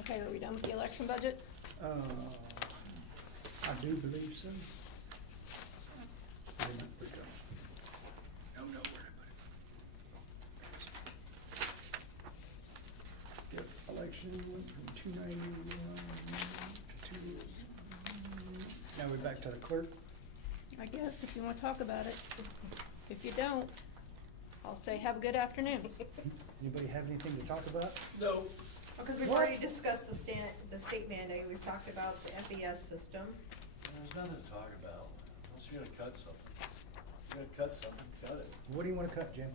Okay, are we done with the election budget? I do believe so. Where did it go? No, where did I put it? Yep, election went from 291 to 2. Now we're back to the clerk. I guess, if you wanna talk about it. If you don't, I'll say have a good afternoon. Anybody have anything to talk about? No. Because we've What? already discussed the state mandate, we've talked about the FES system. There's nothing to talk about, unless you're gonna cut something. If you're gonna cut something, cut it. What do you wanna cut, Jim?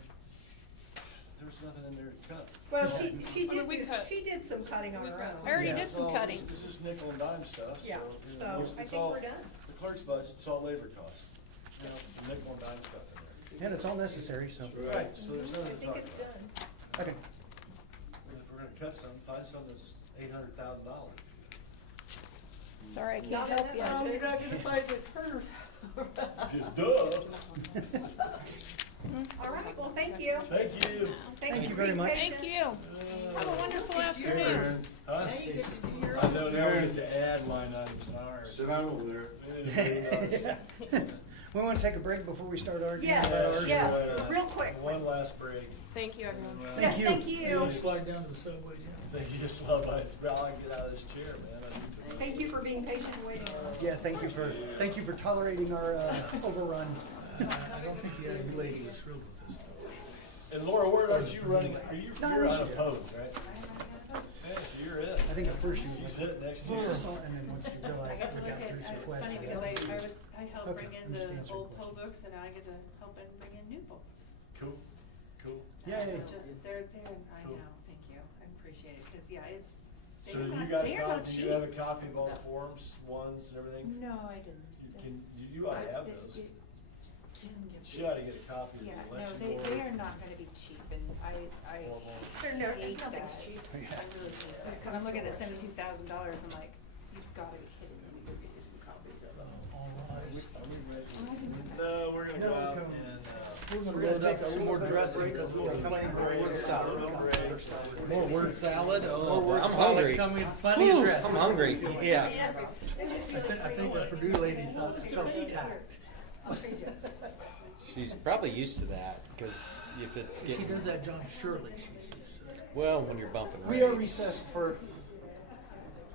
There's nothing in there to cut. Well, I mean, she did some cutting on we her cut own. some. I already Yeah. did some cutting. This is nickel and dime stuff, so. Yeah, you know, so most- I it's think all- we're done. The clerk's budget, it's all labor costs, you know, it's nickel and dime stuff in there. And it's all necessary, so. Right, so there's I nothing to think talk it's about. done. Okay. If we're gonna cut something, find something that's $800,000. Sorry, I can't Not in help that you. budget. You're not gonna find the Turner. Duh. All right, well, thank you. Thank you. Thank you for very being much. patient. Thank you. Have a wonderful afternoon. Huh? Now you get to do your I know now we get to add line items in ours. Sit down over there. We wanna take a break before we start arguing Yes, about ours? yes, real quick. One last break. Thank you, everyone. Yes, you. thank You you. wanna slide down to the subway, Jim? Thank you, just love it. Well, I can get out of this chair, man. I need to. Thank you for being patient and waiting. Yeah, thank you for tolerating our overrun. I don't think the young lady was thrilled with this. And Laura, where aren't you running? You're unopposed, right? Yeah, so you're it. I think at first You sit next to you you. and then once you I realize got to we look got at, through some it's questions. funny because I helped Okay, bring in I'm just the answering old poll questions. books and now I get to help and bring in new books. Cool, cool. Yay. They're, I Cool. know, thank you, I appreciate it, cause yeah, it's, So they're you not, got a they are not copy, cheap. you have a copy of all the forms, ones and everything? No, I didn't. You ought to have those. She ought to get a copy of Yeah, the no, election they board. are not gonna be cheap, and I They're hate nothing's that. cheap. I really hate that, cause I'm looking at $72,000, I'm like, you've gotta be kidding me. All right. No, we're gonna go out and, We're gonna take some more dressing, because we got plenty more word salad. More word salad? More Oh, word I'm salad hungry. coming, plenty of Whew, dressing. I'm hungry, yeah. I think the Purdue lady thought it felt attacked. I'll trade you. She's probably used to that, because if it's She getting, does that job surely, she's used to that. well, when you're bumping We are rates. recessed for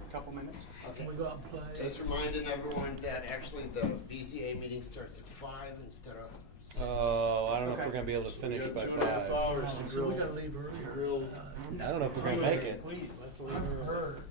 a couple minutes. Can we go out and play? Just reminding everyone that actually the BZA meeting starts at 5 instead of 6. Oh, I don't know if Okay. we're gonna be able to finish by 5. Oh, so we gotta leave earlier. I don't know if we're gonna make it. I've heard.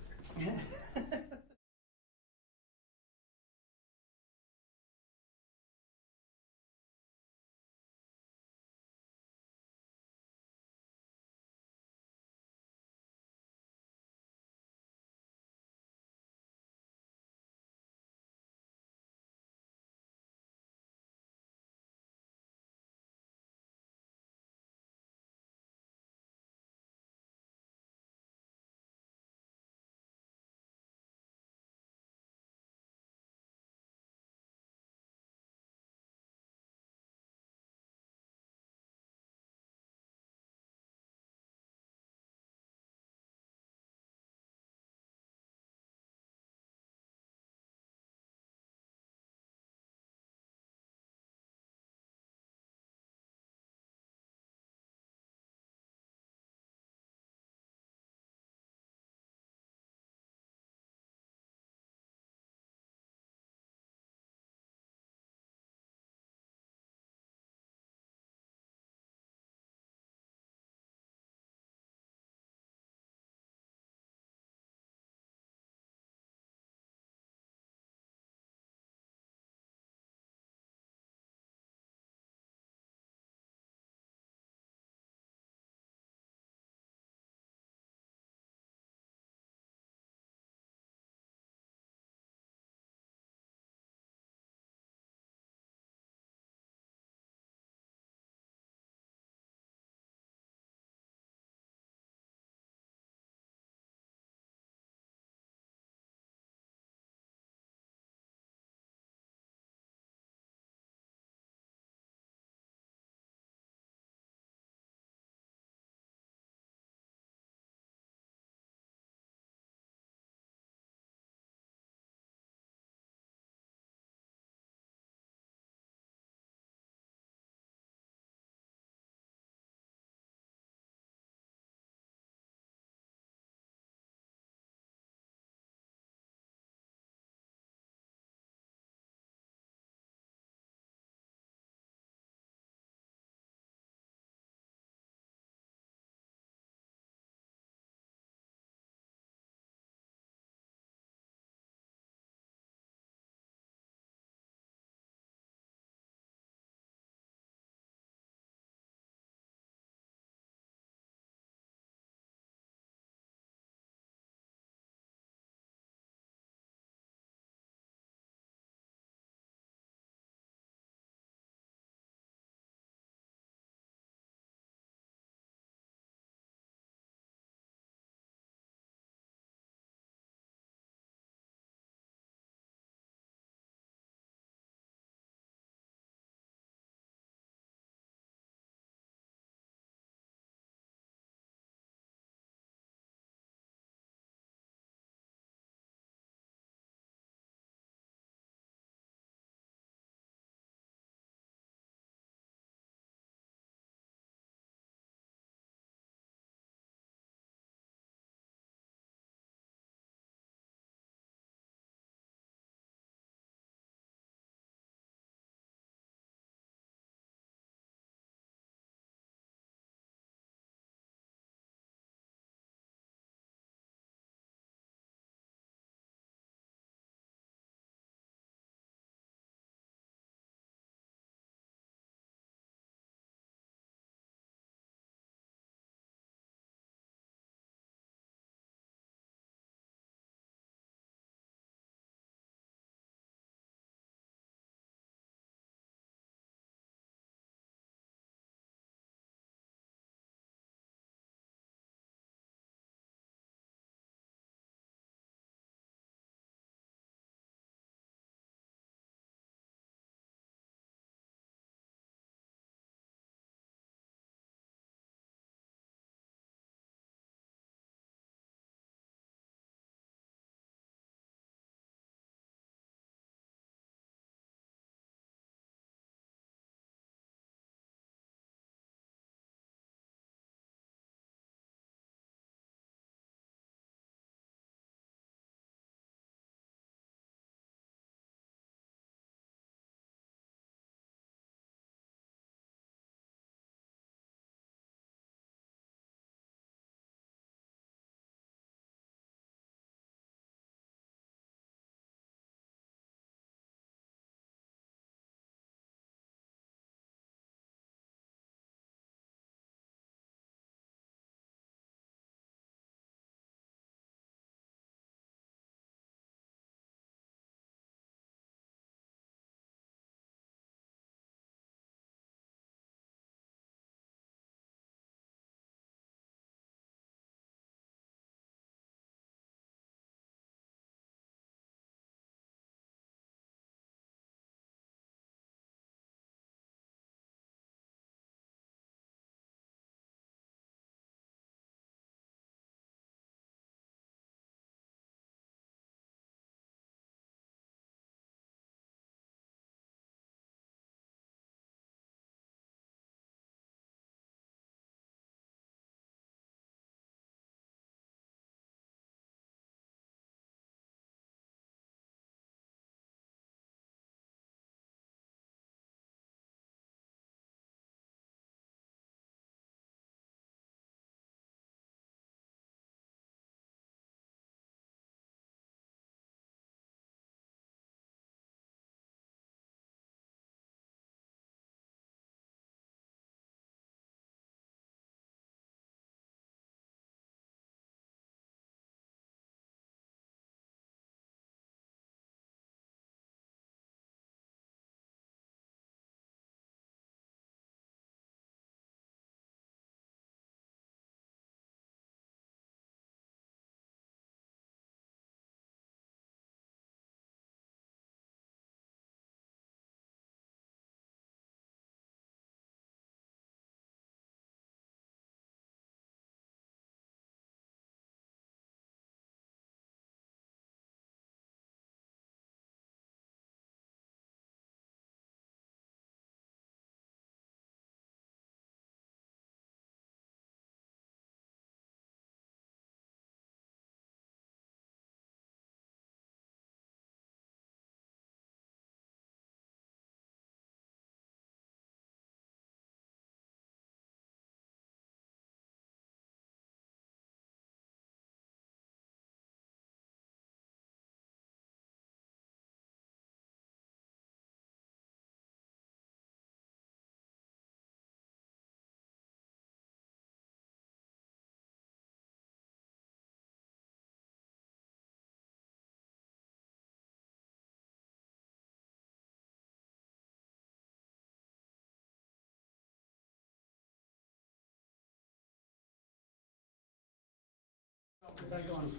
Back on.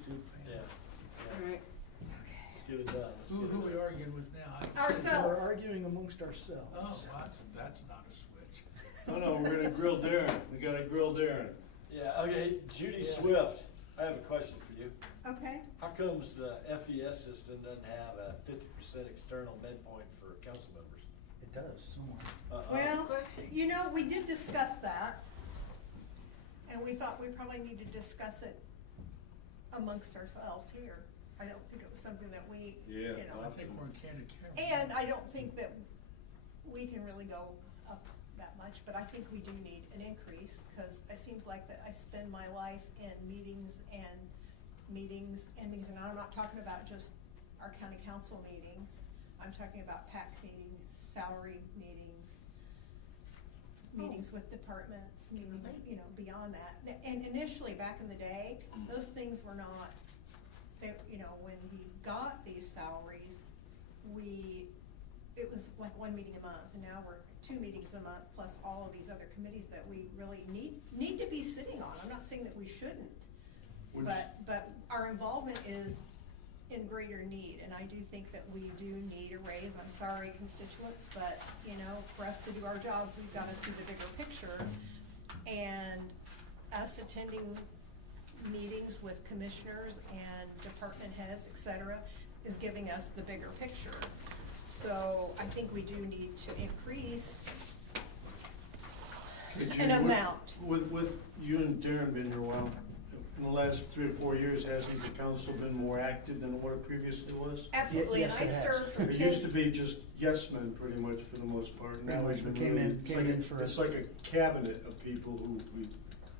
Yeah, All right. let's get it done. Let's Who get it are we done. arguing with now? Ourselves. We're arguing amongst ourselves. Oh, well, that's not a switch. Oh, no, we're gonna grill Darren. We gotta grill Darren. Yeah, okay, Judy Swift, I have a question for you. Okay. How comes the FES system doesn't have a 50% external midpoint for council members? It does somewhere. Well, you know, we did discuss that, and we thought we probably need to discuss it amongst ourselves here. I don't think it was something that we, you Yeah, know. I think we're in candid camera. And I don't think that we can really go up that much, but I think we do need an increase, because it seems like that I spend my life in meetings, and I'm not talking about just our county council meetings. I'm talking about PAC meetings, salary meetings, meetings with departments, meetings, you know, beyond that. And initially, back in the day, those things were not, you know, when we got these salaries, it was like one meeting a month, and now we're 2 meetings a month, plus all of these other committees that we really need to be sitting on. I'm not saying that we shouldn't, but our involvement is in greater need, and I do think that we do need a raise. I'm sorry, constituents, but, you know, for us to do our jobs, we've got to see the bigger picture, and us attending meetings with commissioners and department heads, et cetera, is giving us the bigger picture. So I think we do need to increase an amount. With you and Darren been here a while, in the last 3 to 4 years, hasn't the council been more active than what it previously was? Absolutely, and Yes, I it has. served from It 10. used to be just yes men pretty much for the most part. Pretty Now much, it's we been came really- in- it's came like in a- for It's a- like a cabinet of people who we.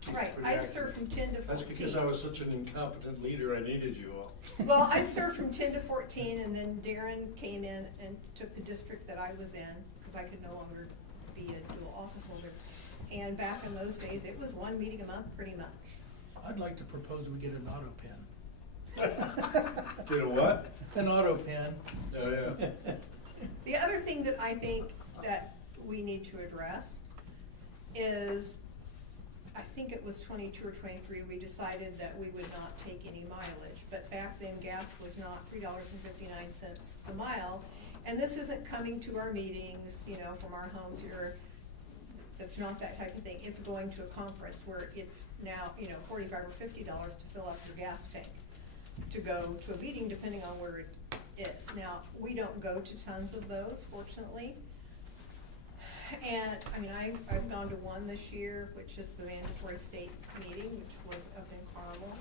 keep Right, pretty I active. served from 10 to 14. That's because I was such an incompetent leader, I needed you all. Well, I served from 10 to 14, and then Darren came in and took the district that I was in, because I could no longer be a dual office holder. And back in those days, it was 1 meeting a month, pretty much. I'd like to propose we get an auto pen. Get a what? An auto pen. Oh, yeah. The other thing that I think that we need to address is, I think it was 22 or 23, we decided that we would not take any mileage. But back then, gas was not $3.59 a mile. And this isn't coming to our meetings, you know, from our homes here. It's not that type of thing. It's going to a conference where it's now, you know, $45 or $50 to fill up your gas tank to go to a meeting, depending on where it is. Now, we don't go to tons of those, fortunately. And, I mean, I've gone to one this year, which is the mandatory state meeting, which was up in Carmel.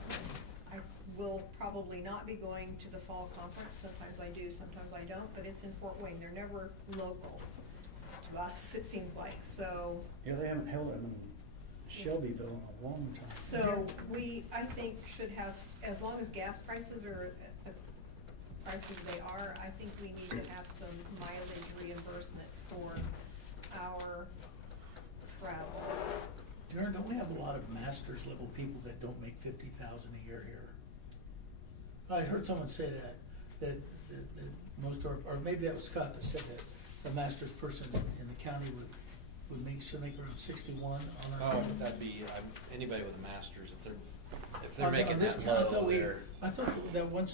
I will probably not be going to the fall conference. Sometimes I do, sometimes I don't, but it's in Fort Wayne. They're never local to us, it seems like, so. Yeah, they haven't held them in Shelbyville in a long time. So we, I think, should have, as long as gas prices are at the prices they are, I think we need to have some mileage reimbursement for our travel. Darren, don't we have a lot of master's level people that don't make $50,000 a year here? I heard someone say that most, or maybe that was Scott that said that the master's person in the county should make around 61 on our. Oh, that'd be, anybody with a master's, if they're On making this that count, low, they're. I thought that one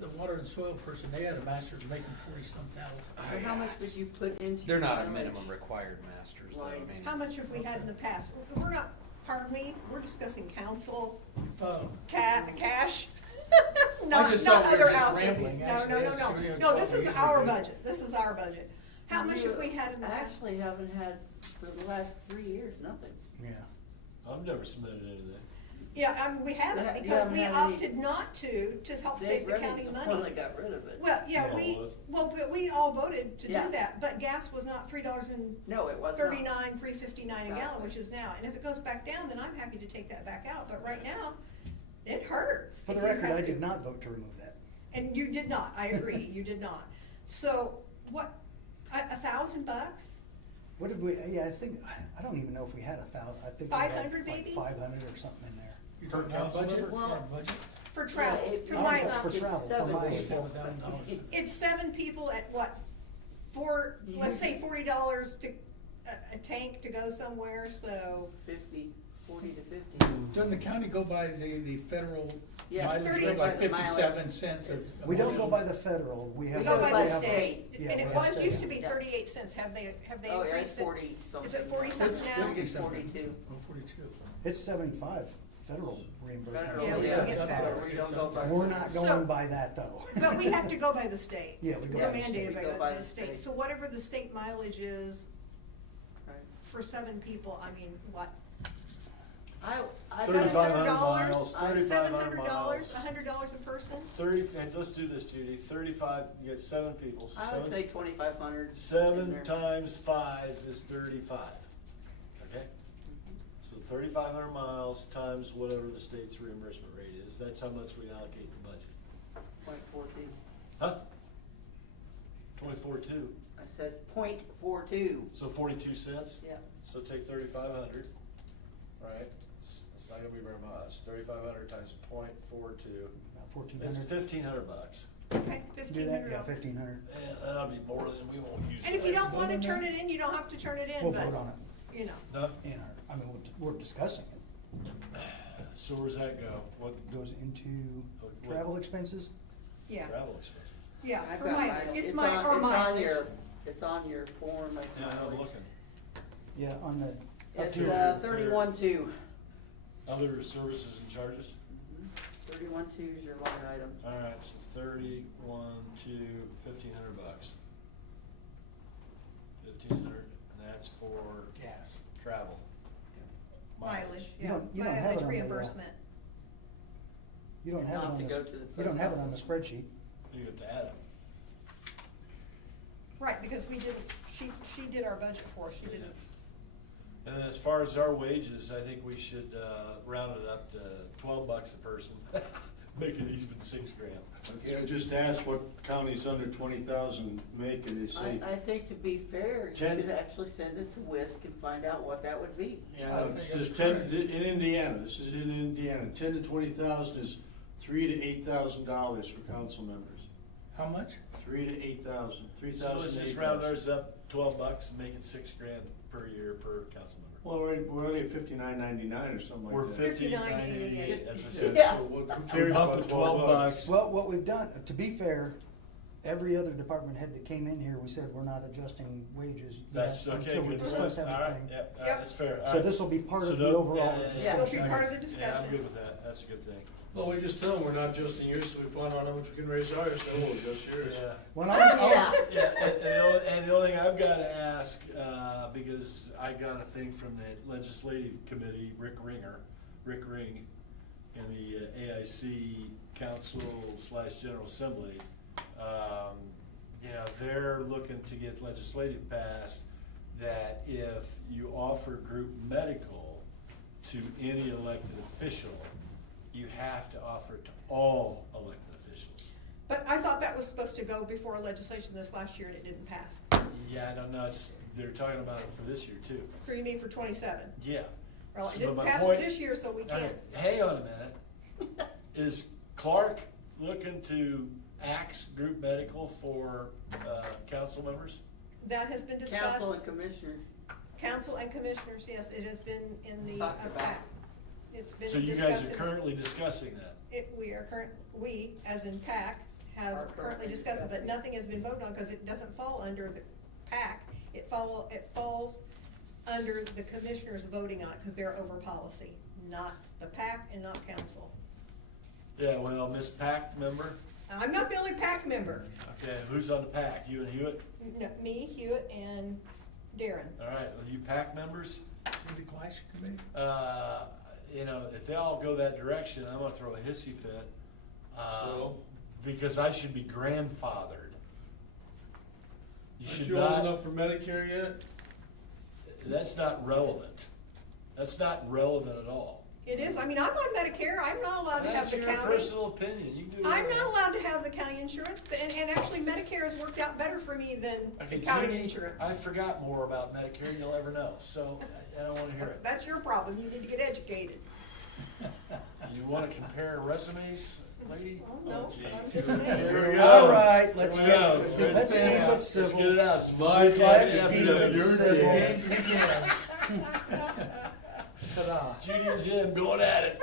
the water and soil person, they had a master's making 40-some thousand. So how much would you put into? They're not a mileage? minimum required masters, though, I mean. How much have we had in the past? We're not, pardon me, we're discussing council, Oh. cash. I Not just not thought we were other just outfits. rambling, No, actually. no, That's no, what we no. were No, this is talking our usually. budget. This is our budget. How much have we had in the I past? actually haven't had, for the last 3 years, nothing. Yeah. I've never submitted anything. Yeah, I mean, we haven't, Yeah, you because haven't we had any- opted not to help Dave save the Redding's county the money. one that got rid of it. Well, yeah, Yeah, but we all voted to do Yeah. that, but gas was not $3.39, No, it was not. $3.59 a gallon, Exactly. which is now. And if it goes back down, then I'm happy to take that back out, but right now, it hurts. For the if you record, have I to. did not vote to remove that. And you did not, I agree, you did not. So, what, $1,000? What did we, yeah, I don't even know if we had 1,000, I think we had 500 like maybe? 500 or something in there. You're talking Per about council budget? member? For our budget? For travel, Yeah, it- to Oh, my, for travel, for my- Just have $1,000. it's 7 people at what, let's say $40 to, a tank to go somewhere, so. 40 to 50. Doesn't the county go by the federal Yes, Mileage thirty- rate like the mileage. 57 cents a We don't go mile. by the federal, we have. We go by the have- state. yeah, And it we was, have used to be Yeah. 38 cents, have they Oh, yeah, it's increased it? 40 something. Is it 40 now. something now? I think it's 40 42. Oh, 42. It's 75 federal reimbursement. Federal, Yeah, we yeah, don't get that's federal. what we don't go by. We're not So- going by that though. But we have to go by the state. Yeah, we go We're by the state. mandated We go by by the the state. state. So whatever the state mileage is Right. for 7 people, I mean, what? I $3,500 $700? miles, $3,500 $700, $100 a person? 30, and let's do this, Judy, 35, you get 7 people, so I would 7 say 2,500. in 7 there. times 5 is 35, okay? So 3,500 miles times whatever the state's reimbursement rate is, that's how much we allocate the budget. 0.42. Huh? 24.2, I said 0.42. so 42 cents? Yeah. So take 3,500, right? It's not gonna be very much, 3,500 times 0.42, About it's 1,400. $1,500. Okay, Do that, yeah, $1,500. 1,500. And that'll be more than we won't use. And if you that. don't wanna turn it in, you don't have to turn it in, We'll but, vote on it you know. No? in our, I mean, we're discussing it. So where's that go? What, Goes into what- travel expenses. Yeah, travel expenses? yeah, I've for got mileage, mine. it's It's my, on- or it's on mileage. your- It's on your form. Like Yeah, I'm mileage. looking. Yeah, on the, up It's to, 31.2. Other services and charges? 31.2 is your line item. Alright, so 31 to $1,500. 1,500, and that's for Gas. travel. Mileage, You yeah, don't have it mileage on the, reimbursement. you don't have it Not on to the, go to the you don't post have it on the office. spreadsheet. You have to add them. Right, because we didn't, she did our budget for us, she didn't. And then as far as our wages, I think we should, round it up to $12 a person, make it even $6,000. Yeah, I just asked what counties under 20,000 make, and they say, I think to be fair, you 10 should actually send it to WISC and find out what that would be. Yeah, I think it's that's just 10, correct. in Indiana, this is in Indiana, 10 to 20,000 is $3,000 to $8,000 for council members. How much? 3,000 to 8,000, So 3,000 let's to just 8,000. round ours up $12 and make it $6,000 per year per council member. Well, we're already at 59.99 or something like We're that. 59.88, as I said, Yeah. so Who we cares bump about it $12. Well, what we've done, to be fair, every other department head that came in here, we said we're not adjusting wages That's yet okay, until we good. discuss All right, everything. yep, Yep. that's fair. All So right. this will be part So of the no- overall yeah, It'll be discussion. part of the Yeah, I'm discussion. good with that, that's a good thing. Well, we just tell them we're not adjusting yours, so we find out how much we can raise ours, then we'll adjust yours. Yeah. When Yeah. Yeah, and the only thing I've gotta ask, because I got a thing from the legislative committee, Rick Ring, in the AIC Council / General Assembly, they're looking to get legislative passed that if you offer group medical to any elected official, you have to offer it to all elected officials. But I thought that was supposed to go before legislation this last year and it didn't pass. Yeah, I don't know, they're talking about it for this year too. For you mean for 27? Yeah. Well, So it didn't my pass for point- this year, so we Okay, can't. hang on a minute. Is Clark looking to axe group medical for, council members? That has been discussed. Council and commissioners. Council and commissioners, yes, it has been in the Talked about. PAC. It's been So discussed. you guys are in- currently discussing that? we, as in PAC, Are have currently currently discussed it, but discussing. nothing has been voted on because it doesn't fall under the PAC. It falls under the commissioners voting on it because they're over policy, not the PAC and not council. Yeah, well, Miss Pack member, I'm not the only PAC member. okay, who's on the Pack? You and Hewitt? No, me, Hewitt, and Darren. All right, are you Pack members? The Clash Committee? If they all go that direction, I'm gonna throw a hissy fit. So? Because I should be grandfathered. You Aren't should you old not, enough for Medicare yet? that's not relevant. That's not relevant at all. It is, I mean, I'm on Medicare, I'm not allowed to have That's the your county. personal opinion, you can do I'm whatever. not allowed to have the county insurance, and actually Medicare has worked out better for me than Okay, the county Judy, insurance. I forgot more about Medicare than you'll ever know, so I don't wanna hear it. That's your problem, you need to get educated. You wanna compare resumes, lady? Well, no, Oh, but I'm geez. just Here saying. we go. All right, let's Here get, we go. let's get it Let's civil. get it out. It's My free Let's game. keep Yeah, it you're civil. the game. Judy and Jim going at it.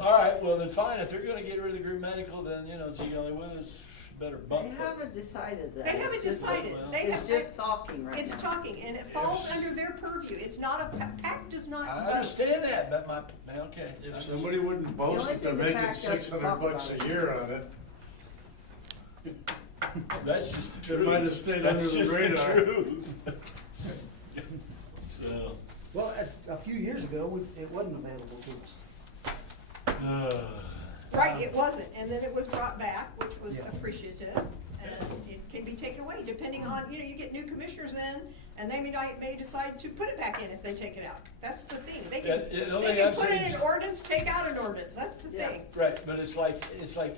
All right, well then fine, if they're gonna get rid of the group medical, then, you know, gee, only with us, better bump They it. haven't decided that. They haven't It's just- decided. They It's have- just talking right now. It's talking, and it falls under their purview. It's not a, PAC does not I vote. understand that, but okay. If somebody wouldn't boast only that they're thing the making PAC doesn't $600 talk bucks about a year on it, That's just the It truth. might have stayed That's under the just radar. truth. So. Well, a few years ago, it wasn't available to us. Right, it wasn't, and then it was brought back, which was Yeah. appreciative, and it can be taken away depending on, you know, you get new commissioners in, and they may decide to put it back in if they take it out. That's the thing. They can, The only they thing I'm can put in saying an is- ordinance, take out an ordinance. That's the thing. Right, but it's like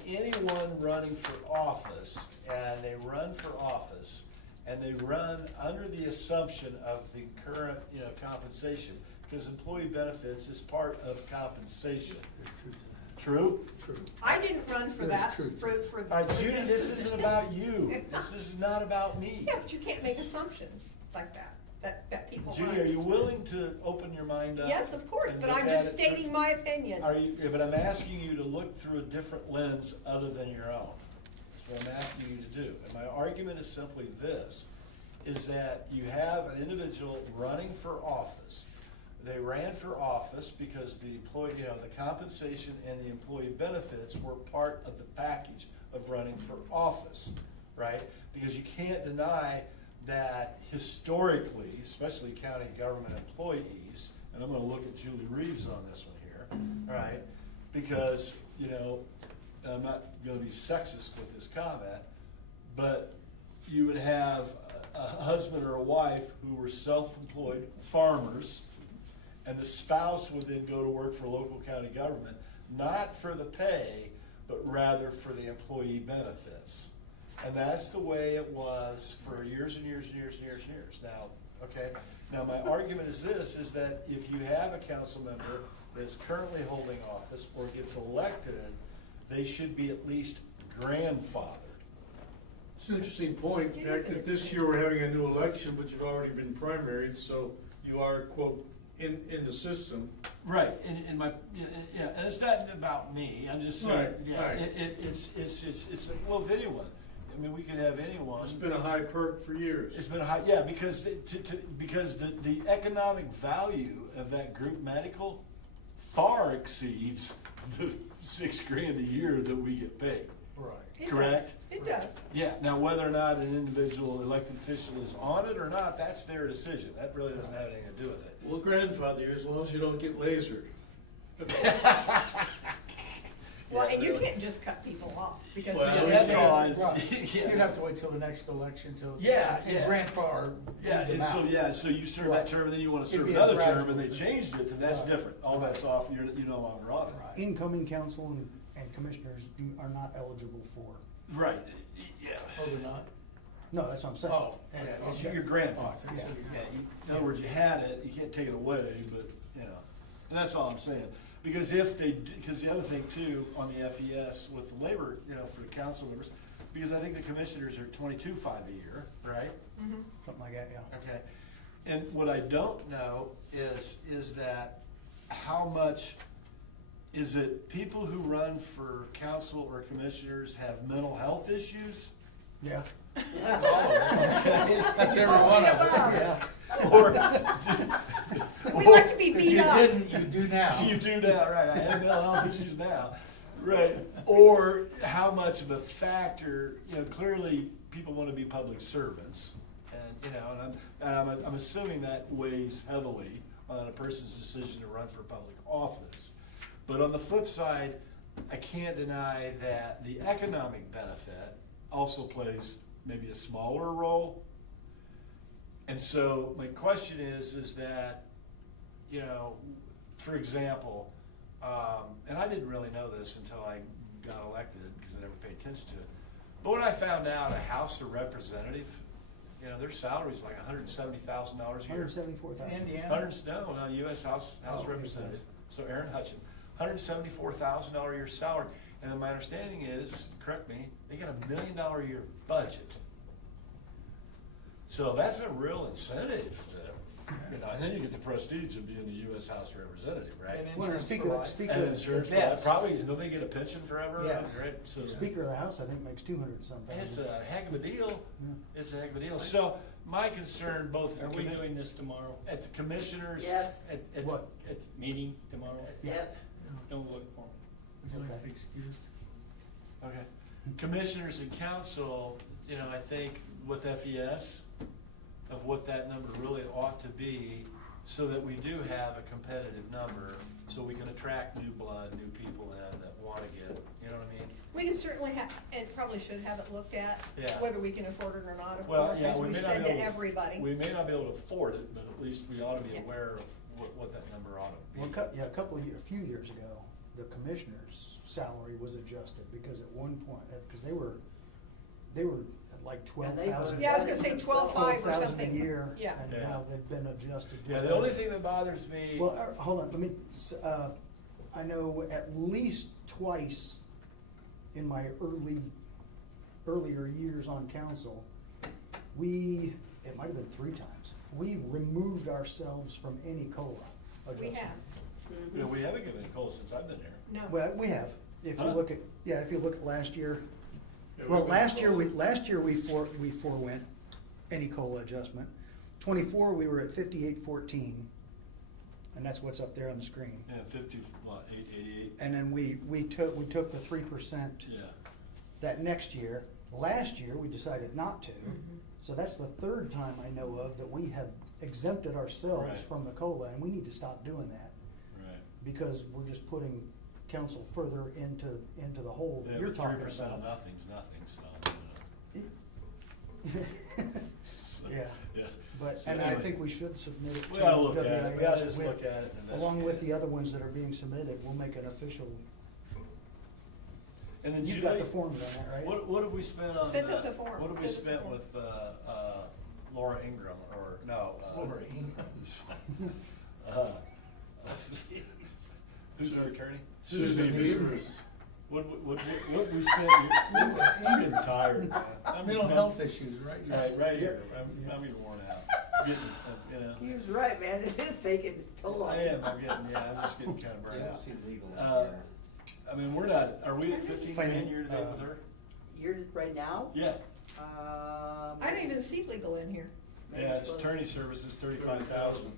anyone running for office, and they run for office, and they run under the assumption of the current, you know, compensation, because employee benefits is part of compensation. There's truth to that. True? True. I didn't run for There's that, truth. for All right, Judy, this isn't position. about you. This is not about me. Yeah, but you can't make assumptions like that people Judy, run. are you willing to open your mind up? Yes, of course, and but look I'm at just it through- stating my opinion. Are you, yeah, but I'm asking you to look through a different lens other than your own. That's what I'm asking you to do. And my argument is simply this, is that you have an individual running for office. They ran for office because the employee, you know, the compensation and the employee benefits were part of the package of running for office, right? Because you can't deny that historically, especially county government employees, and I'm gonna look at Julie Reeves on this one here, all right? Because, you know, and I'm not gonna be sexist with this comment, but you would have a husband or a wife who were self-employed farmers, and the spouse would then go to work for local county government, not for the pay, but rather for the employee benefits. And that's the way it was for years and years and years and years and years. Now, okay, now my argument is this, is that if you have a council member that's currently holding office or gets elected, they should be at least grandfathered. It's an interesting point. It Back is that this year we're having a new election, but you've already been primaried, so you are, quote, in the system. Right, and my, yeah, and it's not about me, I'm just saying, Right, yeah, right. it's, well, if anyone, I mean, we could have anyone. It's been a high perk for years. It's been a high, yeah, because because the economic value of that group medical far exceeds the $6,000 a year that we get paid. Right. It Correct? does. It does. Yeah, now whether or not an individual elected official is on it or not, that's their decision. That really doesn't have anything to do with it. Well, grandfather, as long as you don't get lasered. Well, Yeah, and you really. can't just cut people off because. Well, they don't that's do all it. I Right. yeah. You'd have to wait till the next election till. Yeah, and yeah. grandfather. Yeah, them and so, out. yeah, so you serve that Right. term, and then you wanna It'd serve be a another term, gradual and they thing. changed it, then that's Right. different. All that's off, you're no longer on it. Right. Incoming council and commissioners are not eligible for. Right, yeah. Oh, they're not? No, that's what I'm saying. Oh. Yeah, And- it's your Oh, grandfather. I see what you're Yeah, in other words, you had it, you can't take it away, but, you know, and that's all I'm saying. Because because the other thing too, on the FES with the labor, you know, for the council members, because I think the commissioners are 22.5 a year, right? Mhm. Something like that, yeah. Okay, and what I don't know is that how much, is it people who run for council or commissioners have mental health issues? Yeah. That's every All one the of us. above. Yeah, or. We like to be If beat you up. didn't, you do now. You do now, right, I have mental health issues now, right, or how much of a factor, you know, clearly people wanna be public servants, and, you know, and I'm assuming that weighs heavily on a person's decision to run for public office. But on the flip side, I can't deny that the economic benefit also plays maybe a smaller role. And so my question is that, you know, for example, and I didn't really know this until I got elected because I never paid attention to it. But when I found out a House of Representative, you know, their salary is like $170,000 a year. $174,000. Indiana? No, U.S. House Oh, Representative. So Aaron Hutchin, $174,000 a year salary. And then my understanding is, correct me, they got $1 million a year budget. So that's a real incentive to You know, and then you get the prestige of being the US House of Representative, right? And Well, insurance speaker- for life. speaker- And insurance, The best. probably, don't they get a pension forever? Yes. Right? So Speaker of the House, I think, makes 200 something. it's a heck of a deal. Yeah. It's a heck of a deal. So my concern, both at Are the we commi- doing this tomorrow? at the commissioners. Yes. At What? Meeting tomorrow? Yes. Don't look for me. Would you like to Okay. be excused? Okay. Commissioners and council, you know, I think with FES, of what that number really ought to be, so that we do have a competitive number, so we can attract new blood, new people in that wanna get, you know what I mean? We can certainly have, and probably should have it looked at, Yeah. whether we can afford it or not, of Well, course, yeah, as we we may not said be to able to. everybody. We may not be able to afford it, but at least we ought to be Yeah. aware of what that number ought to be. Well, a few years ago, the commissioner's salary was adjusted because at one point, because they were at like 12,000. Yeah, I was gonna say 12,500 or 12,000 something. a year. Yeah. And Yeah. now they've been adjusted. to Yeah, the that. only thing that bothers me. Well, hold on, I know at least twice in my earlier years on council, it might have been 3 times, we removed ourselves from any COLA We adjustment. have, Yeah, we haven't given any coal since I've been here. no. Well, we have, if you Huh? look at last year, Yeah, well, we've been last year we forewent any COLA adjustment. 24, we were at 58.14, and that's what's up there on the screen. Yeah, 888. And then we took the 3% Yeah. that next year. Last year, we decided not to. So that's the 3rd time I know of that we have exempted ourselves Right. from the COLA, and we need to stop doing that. Right. Because we're just putting council further into the hole that Yeah, you're but talking 3% of about. nothing's nothing, so. Yeah, Yeah. but, So and I anyway, think we should submit it to we ought to look at it. We ought to WIS just look at it and along with investigate the it. other ones that are being submitted, we'll make an official. And then You've got Julie, the forms on that, right? what have we spent on? Send us a form. What have we Send us a spent form. with, Laura Ingram, or, no, who's our attorney? Susan Beavers. What we spent, I'm getting tired, man. Mental health issues, right? Right here, I'm getting worn out, getting, you know. He was right, man, it is taking a toll on I you. am, I'm just getting kinda burned out. legal. I mean, we're not, are we at 15 grand Finan- year to date with her? You're right now? Yeah, I don't even see legal in here. yeah, it's attorney services, 35,000.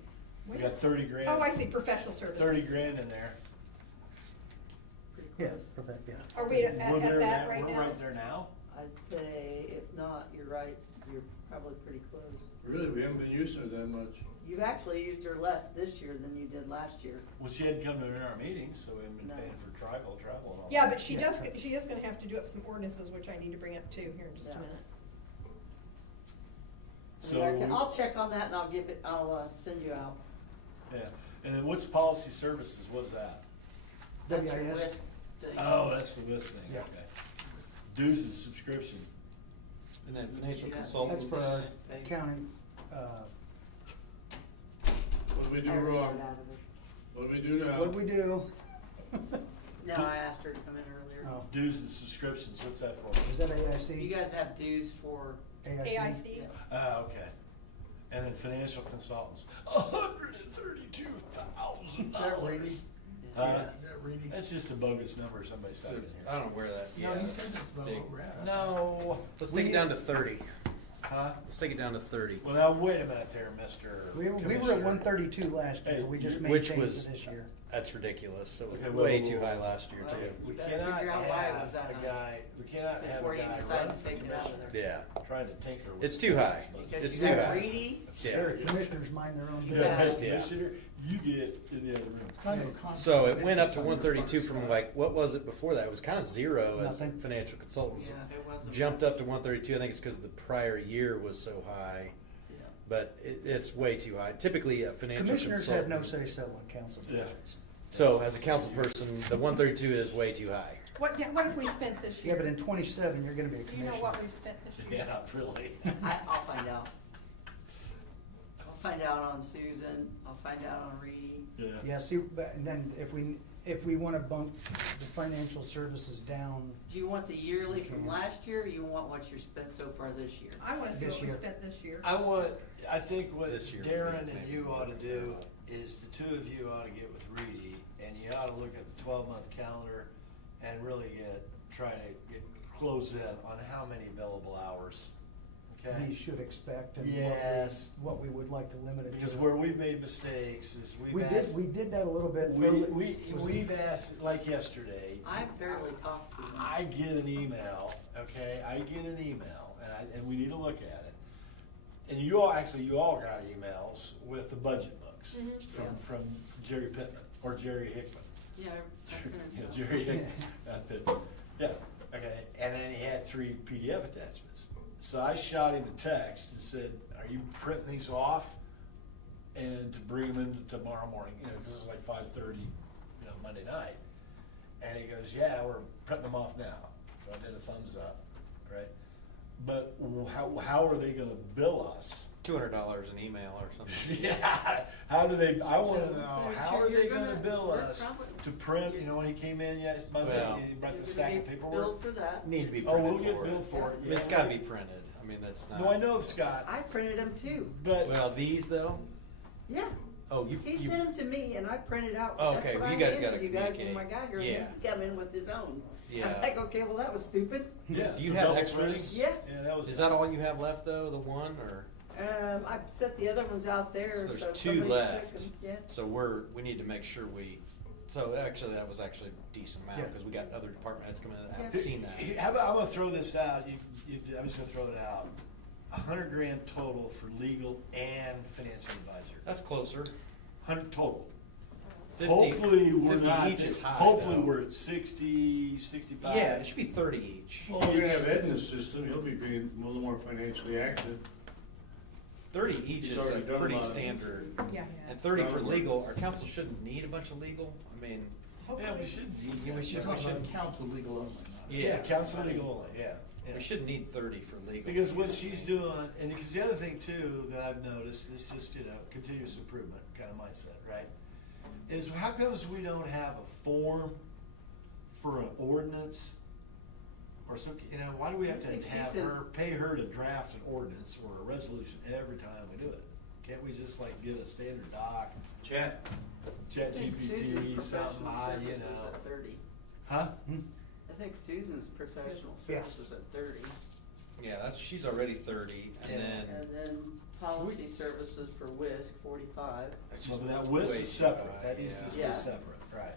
We got 30 grand. Oh, I see, professional services. 30 grand in there. Pretty Yeah, close. perfect, yeah. Are we at We're there that now- right now? We're right there now? I'd say, if not, you're right, you're probably pretty close. Really, we haven't been using her that much. You've actually used her less this year than you did last year. Well, she hadn't come to our meetings, so we haven't been No. paying for travel and all. Yeah, that. but she is gonna have to do up some ordinances, which I need to bring up too here in just a Yeah. minute. I mean, So, I'll check on that and I'll send you out. yeah, and then what's policy services, what's that? That's your WIS. WISC thing. Oh, that's the list thing, Yeah. okay. Dues and subscription. And then financial Yeah. consultants. That's for our That's paid. county, What do we do I read wrong? that out of it. What do we do now? what do we do? No, I asked her to come in earlier. Oh, Dues and subscriptions, what's that for? is that AIC? You guys have dues for, AIC? yeah. Okay. And then financial consultants, $132,000. Is that Reedy? Yeah. Is that Reedy? That's just a bogus number somebody stuck in here. I don't know where that. No, yeah, he it's says it's about big. what we're at. No. Let's take it down to 30. Huh? Let's take it down to 30. Well, now, wait a minute there, Mr. We were at Commissioner. 132 last year, Hey, we just which maintained was- it this year. That's ridiculous. It was Okay, way whoa, too whoa, high whoa. last year Well, too. We better cannot figure out why it have was that a high guy, we cannot have before a you guy decide run to the take it out of commission there. Yeah, trying to tinker with. it's too high. Because It's you too got high. Reedy, Yeah. Their commissioners mind their own You business. got a Yeah. commissioner, you get in the other room. It's kind of a conflict So of it went up to interest on your 132 part, from so- like, what was it before that? It was kind of zero as Nothing. financial consultants. yeah, it wasn't. Jumped much. up to 132. I think it's because the prior year was so high, Yeah. but it's way too high. Typically, a financial Commissioners have no consultant- say-so on council Yeah. decisions. So as a council person, the 132 is way too high. What have we spent this year? Yeah, but in 27, you're gonna be a Do you know commissioner. what we've spent this year? Yeah, really. I'll find out. I'll find out on Susan, I'll find out on Reedy. Yeah. Yeah, see, and then if we, if we wanna bump the financial services down, Do you want the yearly from Okay. last year, or you want what you spent so far this year? I wanna see This what we year. spent this year. I think what This year, Darren and maybe you we ought to could do do is the two of you ought to get with Reedy, and you ought to look at the 12-month calendar and really try to close in on how many billable hours, okay? we should expect and Yes. what we would like to limit it to. Because where we've made mistakes is We we've did, asked. we did that a little bit. We've asked, like yesterday. I barely talked to him. I get an email, okay, and we need to look at it. And you all got emails with the budget books from Jerry Pittman, or Jerry Hickman. Yeah. Yeah, Jerry Hickman, not Pittman. Yeah, okay, and then he had 3 PDF attachments. So I shot him a text and said, are you printing these off and to bring them in tomorrow morning, because it's like 5:30, Monday night. And he goes, yeah, we're printing them off now. So I did a thumbs up, right? But how are they gonna bill us? $200 an email or something. Yeah, how do they, I wanna know, They're- how are they you're gonna bill we're us probably- to print, when he came in, yes, Monday, Well- he brought You're the gonna stack of get paperwork? billed for that. Need to be Oh, printed we'll get for it. billed for it. I mean, it's yeah. gotta be printed. I mean, that's not. No, I know, Scott, I printed them too. but. Well, these though? Yeah. Oh, you. He you- sent them to me and I printed out. Oh, That's okay, what well, I you guys handed gotta you guys when I communicate. got here, and Yeah. then he come in with his own. Yeah. I'm like, okay, well, that was stupid. Yeah. Do you so have double extras? printing? Yeah. Yeah, that was. Is that all you have left though, the one, or? I set the other ones out there, So so there's 2 somebody left. took them. Yeah. So we need to make sure so actually, that was actually a decent amount, Yeah. because we got other department heads coming in that haven't Yeah. seen that. How about, I'm gonna throw this out, I'm just gonna throw it out. $100,000 total for legal and financial advisor. That's closer. 100 total. 50 Hopefully, we're 50 not, each is high, hopefully, though. we're at 60, 65. Yeah, it should be 30 each. Well, you're gonna have Ed in the system, he'll be being a little more financially active. 30 each He's is a already done a pretty lot of- standard. Yeah, And 30 for Done work. legal, our council shouldn't need a bunch of legal, I mean, Yeah, we should need. Yeah, we should- We're talking about council legal only. Yeah, council legal only, yeah. we shouldn't need 30 for legal. Because what she's doing, and because the other thing too that I've noticed, is just, continuous improvement kind of mindset, right? Is how comes we don't have a form for an ordinance? Or some, why do we have I think to she's have in- pay her to draft an ordinance or a resolution every time we do it? Can't we just like get a standard doc, Chat. I think Susan's GPT, professional something, services at 30. Huh? I think Susan's professional Yeah. services at 30. Yeah, she's already 30, and Yeah. then, And then policy services for WISC, 45. that's Well, just that way WIS too is separate, high, that needs yeah. to Yeah. stay separate, right?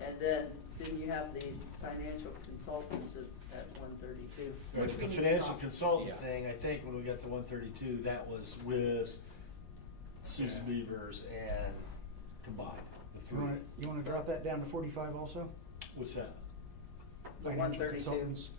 And then you have these financial consultants at 132. Which But we the need to financial talk. consultant Yeah. thing, I think when we got to 132, that was with Susan Beavers and combined, the three. You wanna drop that down to 45 also? What's that? The Financial 132. consultants.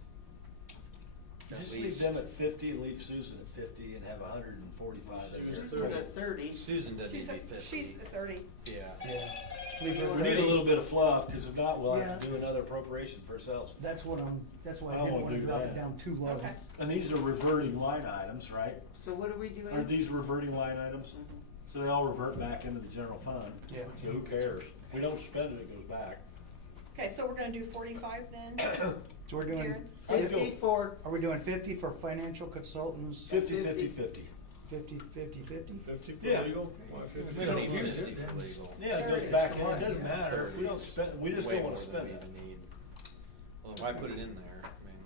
At Just leave least. them at 50 and leave Susan at 50 and have 145 there. Susan's at 30. Susan doesn't need She's to be at, 50. she's at 30. Yeah. Yeah. Leave her We need a 30. little bit of fluff, because if not, we'll have Yeah. to do another appropriation for ourselves. That's why I I didn't won't wanna do drop it that. down too low. Okay. And these are reverting line items, right? So what are we doing? Are these reverting line items? Mhm. So they all revert back into the general fund. Yeah. So who cares? If we don't spend it, it goes back. Okay, so we're gonna do 45 then? So we're doing, Darren? 50 for, are we doing 50 for financial consultants? 50, 50, 50. 50, 50, 50? 50 for Yeah. legal? Why 50 We don't need for 50 for legal. Yeah, it There goes it is. back in, it doesn't matter, if we don't spend, we just Way don't wanna more than spend we it. even need. Well, why put it in there? I mean,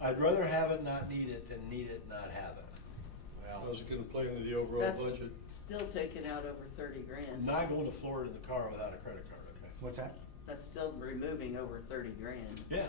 I'd rather have it, not need it, than need it, not have it. well, How's it gonna play into the overall that's budget? still taking out over 30 grand. I'm not going to Florida in the car without a credit card, okay? What's that? That's still removing over 30 grand. Yeah,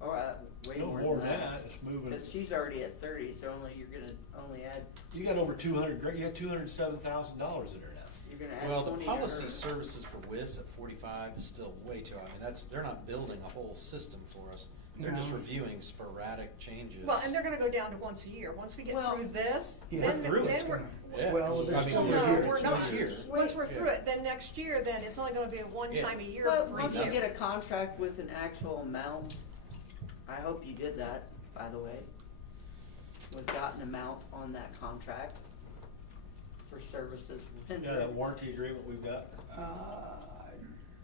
Or way no more than that. it's moving. Because she's already at 30, so you're gonna only add, You got over 200, you got $207,000 in there now. you're gonna add well, the 20 to her. policy services for WIS at 45 is still way too high. I mean, they're not building a whole system for us. They're just No. reviewing sporadic changes. Well, and they're gonna go down to once a year. Once we get Well, through this, Yeah. then, We're through it. then we're, Yeah. Well, I there's mean, still no, this no, year. we're not. This year. Once we're Yeah. through it, then next year, then it's only gonna be a one-time a year Well, once you review. get a contract with an actual amount, I hope you did that, by the way, was got an amount on that contract for services rendered. Yeah, that warranty agreement we've got.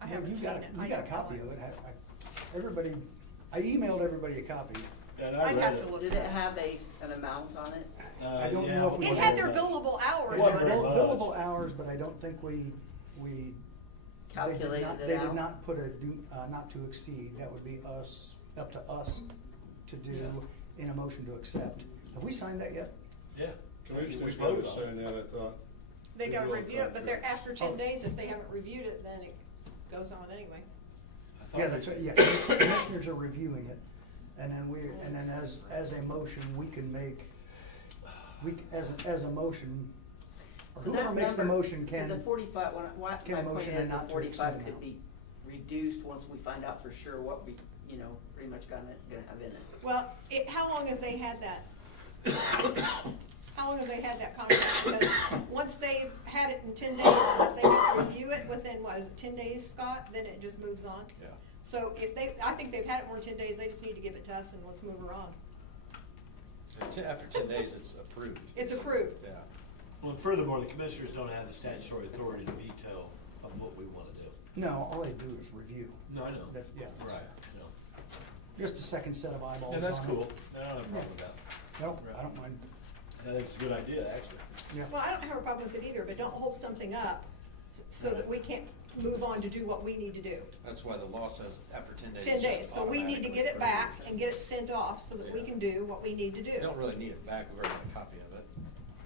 I Yeah, haven't you seen got, it. you I got a don't know copy it. of it. Everybody, I emailed everybody a copy. And I'd I read have it. to look Did at it it. have an amount on it? I don't Yeah, know if we. It had their billable hours Wasn't on very it. much. Billable hours, but I don't think we. Calculated it They out? did not put a not to exceed. That would be us, up to us to do in a motion to accept. Have we signed that yet? Yeah. Commissioners We gotta voted on it. sign that, I thought. They gotta Maybe I'll review it, but they're, contract. after 10 days, if they haven't reviewed it, then it goes on anyway. I thought Yeah, we- that's right, yeah. Commissioners are reviewing it, and then as a motion, we can make, as a motion, or So whoever that makes the number- motion can. So the 45, my can point motion is and the not to 45 exceed could now. be reduced once we find out for sure what we, pretty much gonna have in it. Well, how long have they had that? How long have they had that contract? Because once they've had it in 10 days, and if they don't review it within, what is it, 10 days, Scott, then it just moves on? Yeah. So I think they've had it more than 10 days, they just need to give it to us and let's move her on. After 10 days, it's approved. It's approved. Yeah. Well, furthermore, the commissioners don't have the statutory authority to veto of what we wanna do. No, all they do is review. No, I know. That- yeah. Right, Just a second set of eyeballs. and that's on it. cool, I don't have a problem with that. No, I don't mind. I think it's a good idea, actually. Yeah. Well, I don't have a problem with it either, but don't hold something up so that we can't move on to do what we need to do. That's why the law says after 10 days. 10 it's just days, so we need to get it automatically back approved. and get it sent off so that we can do what we need to do. You don't really need it back, we've already got a copy of it,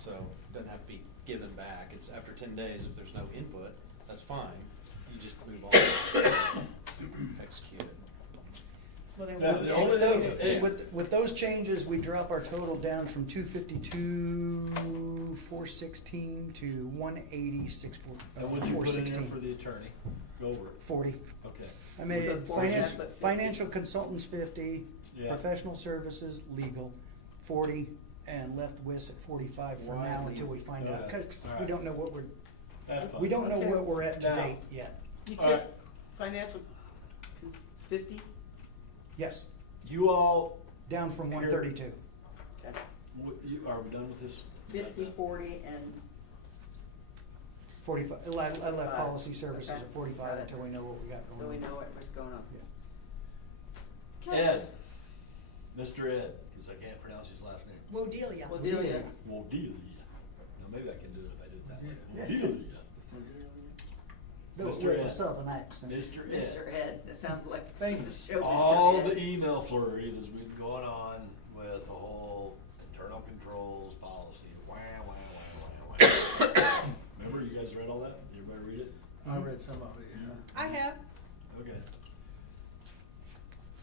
so it doesn't have to be given back. It's after 10 days, if there's no input, that's fine, you just move on, execute it. Well, then Now, we'll- the only thing, yeah. With those changes, we drop our total down from 252, 416 to 180, And what'd you put in there 416. for the attorney? Go over it. 40. Okay. I made Put 40, financial, but 50. financial consultants 50, Yeah. professional services, legal, 40, and left WIS at 45 for Why now leave? until we find out, Okay. because All we right. don't know what That's fine. we don't know Okay. what we're at to Now- date yet. You All took right. financial 50? Yes, You all, down from Here. 132. Okay. are we done with this? 50, 40, and 45, I left Five. policy services Okay. at 45 Got it. until we know what we got going on. so we know what's going on. Ed, Mr. Ed, because I can't pronounce his last name. Wodelia. Wodelia. Wodelia. Now, maybe I can do it if I do it that way. Yeah. Wodelia. Do it Mr. with a Ed. southern accent. Mr. Ed. Mr. Ed, that sounds like Thank the you. show. All Mr. Ed. the email flurry that's been going on with the whole internal controls policy, wah, wah, wah, wah, wah. Remember, you guys read all that? Did everybody read it? I read some of it, yeah. I have. Okay.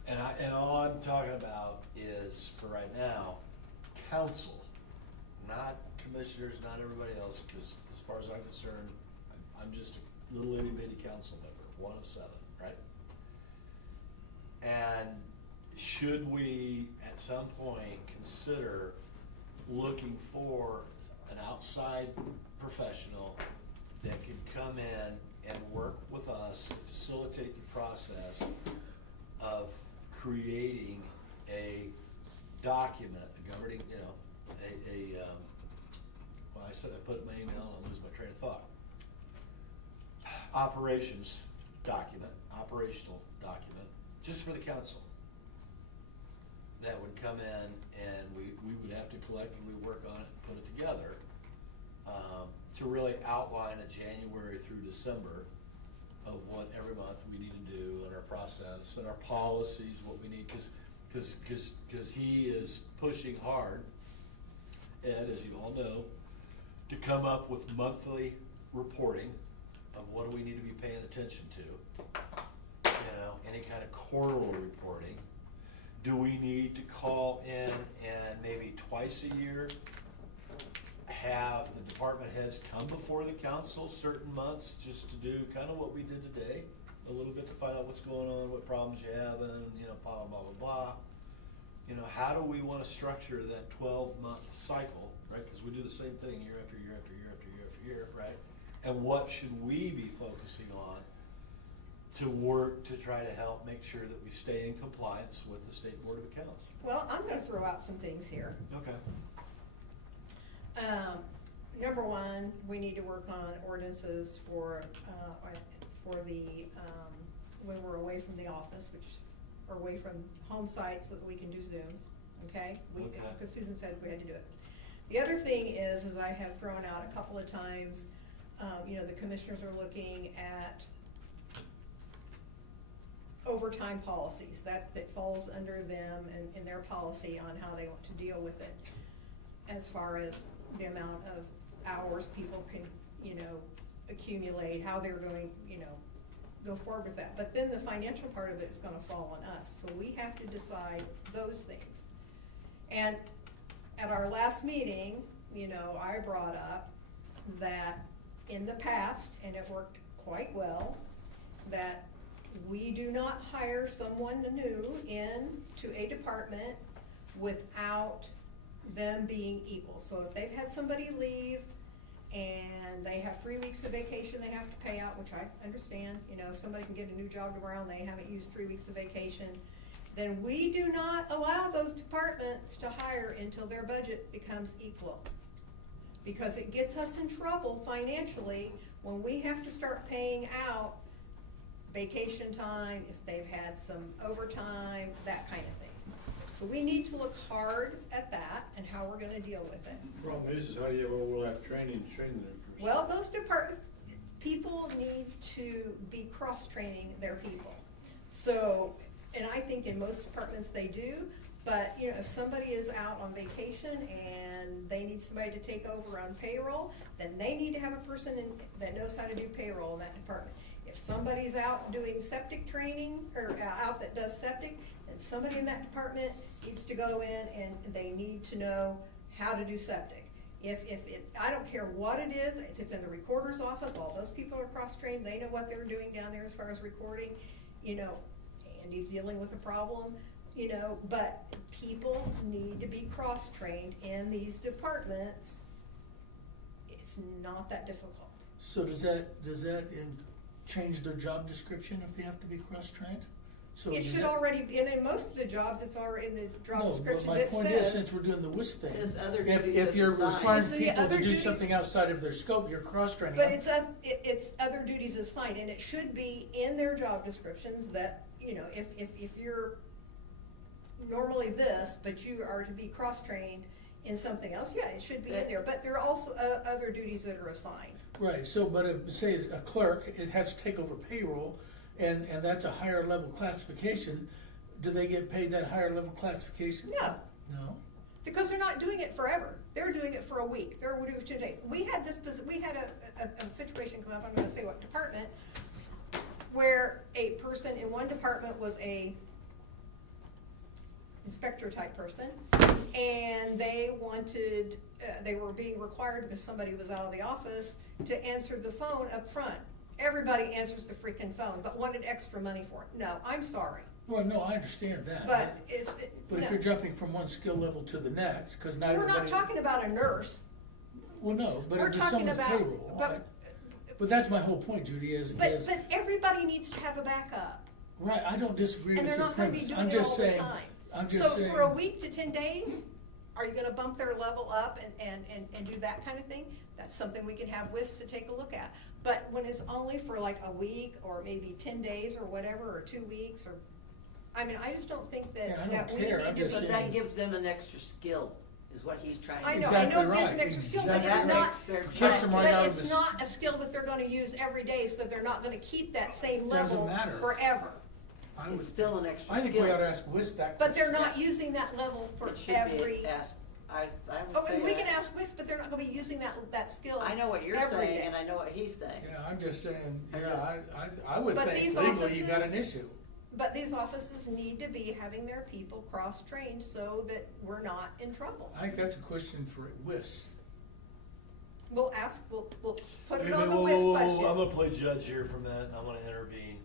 And all I'm talking about is, for right now, council, not commissioners, not everybody else, because as far as I'm concerned, I'm just a little itty bitty council member, one of 7, right? And should we, at some point, consider looking for an outside professional that could come in and work with us to facilitate the process of creating a document, a governing, well, I said I put it in my email and I lose my train of thought. Operational document, just for the council. That would come in and we would have to collectively work on it and put it together, to really outline a January through December of what every month we need to do and our process and our policies, what we need, because he is pushing hard, Ed, as you all know, to come up with monthly reporting of what do we need to be paying attention to. Any kind of quarterly reporting. Do we need to call in and maybe twice a year have the department heads come before the council certain months just to do kind of what we did today? A little bit to find out what's going on, what problems you have, and, blah, blah, blah, blah. How do we want to structure that 12-month cycle, right? Because we do the same thing year after year after year after year after year, right? And what should we be focusing on to work to try to help make sure that we stay in compliance with the State Board of Accounts? Well, I'm gonna throw out some things here. Okay. Number one, we need to work on ordinances for for when we're away from the office, or away from home site, so that we can do Zooms, okay? Okay. Because Susan said we had to do it. The other thing is I have thrown out a couple of times, the commissioners are looking at overtime policies. That falls under them and in their policy on how they want to deal with it, as far as the amount of hours people can, accumulate, how they're going, go forward with that. But then the financial part of it is gonna fall on us, so we have to decide those things. And at our last meeting, I brought up that in the past, and it worked quite well, that we do not hire someone new into a department without them being equal. So if they've had somebody leave and they have 3 weeks of vacation they have to pay out, which I understand, if somebody can get a new job tomorrow and they haven't used 3 weeks of vacation, then we do not allow those departments to hire until their budget becomes equal. Because it gets us in trouble financially when we have to start paying out vacation time, if they've had some overtime, that kind of thing. So we need to look hard at that and how we're gonna deal with it. Problem is how do you have overlap training that person? Well, those people need to be cross-training their people. So, and I think in most departments they do, but if somebody is out on vacation and they need somebody to take over on payroll, then they need to have a person that knows how to do payroll in that department. If somebody's out doing septic training, or out that does septic, then somebody in that department needs to go in and they need to know how to do septic. I don't care what it is, if it's in the recorder's office, all those people are cross-trained, they know what they're doing down there as far as recording, Andy's dealing with a problem, but people need to be cross-trained in these departments. It's not that difficult. So does that change their job description if they have to be cross-trained? So It should already be, and in most of the jobs, it's already in the job description. No, but my point is, since we're doing the WIS thing, Says other if duties you're assigned. requiring It's the people other to do duties- something outside of their scope, you're cross-training But them. it's other duties assigned, and it should be in their job descriptions that, if you're normally this, but you are to be cross-trained in something else, yeah, it should be in there. But there are also other duties that are assigned. Right, so, but if, say, a clerk, it has to take over payroll, and that's a higher level classification, do they get paid that higher level classification? No. No? Because they're not doing it forever. They're doing it for a week. They're doing it for 2 days. We had a situation come up, I'm gonna say what department, where a person in one department was a inspector type person, and they were being required, because somebody was out of the office, to answer the phone up front. Everybody answers the freaking phone, but wanted extra money for it. No, I'm sorry. Well, no, I understand that. But But if no. you're jumping from one skill level to the next, because not We're everybody. not talking about a nurse. Well, no, but We're if it's talking someone's about, payroll. but But that's my whole point, Judy, is, But everybody needs to have a backup. right, I don't disagree And with they're your not gonna be premise. doing I'm it just all the saying, time. I'm just So saying. for a week to 10 days, are you gonna bump their level up and do that kind of thing? That's something we can have WIS to take a look at. But when it's only for like a week, or maybe 10 days or whatever, or 2 weeks, or, I just don't think that, Yeah, I don't that we care. need I'm to just be. But that gives them an extra skill, is what he's trying to I do. know, Exactly it gives an right. extra skill, but it's Exactly. That not, makes their Kicks job. them right out but of it's the not a skill that they're gonna use every day, so they're not gonna keep that same Doesn't level matter. forever. I would- It's still an extra I skill. think we ought to ask WIS that But they're question. not using that level for It should every. be asked, I would Oh, say. and we can ask WIS, but they're not gonna be using that skill I know what you're every saying, day. and I know what he's saying. Yeah, I'm just saying, I'm yeah, just- I would But think these legally you got offices- an issue. But these offices need to be having their people cross-trained so that we're not in trouble. I think that's a question for WIS. We'll put it Wait, on the whoa, WIS whoa, whoa, question. I'm gonna play judge here for a minute, and I wanna intervene.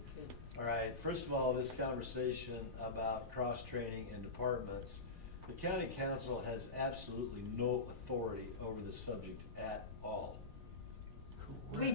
All right, first of all, this conversation about cross-training in departments, the county council has absolutely no authority over this subject at all. We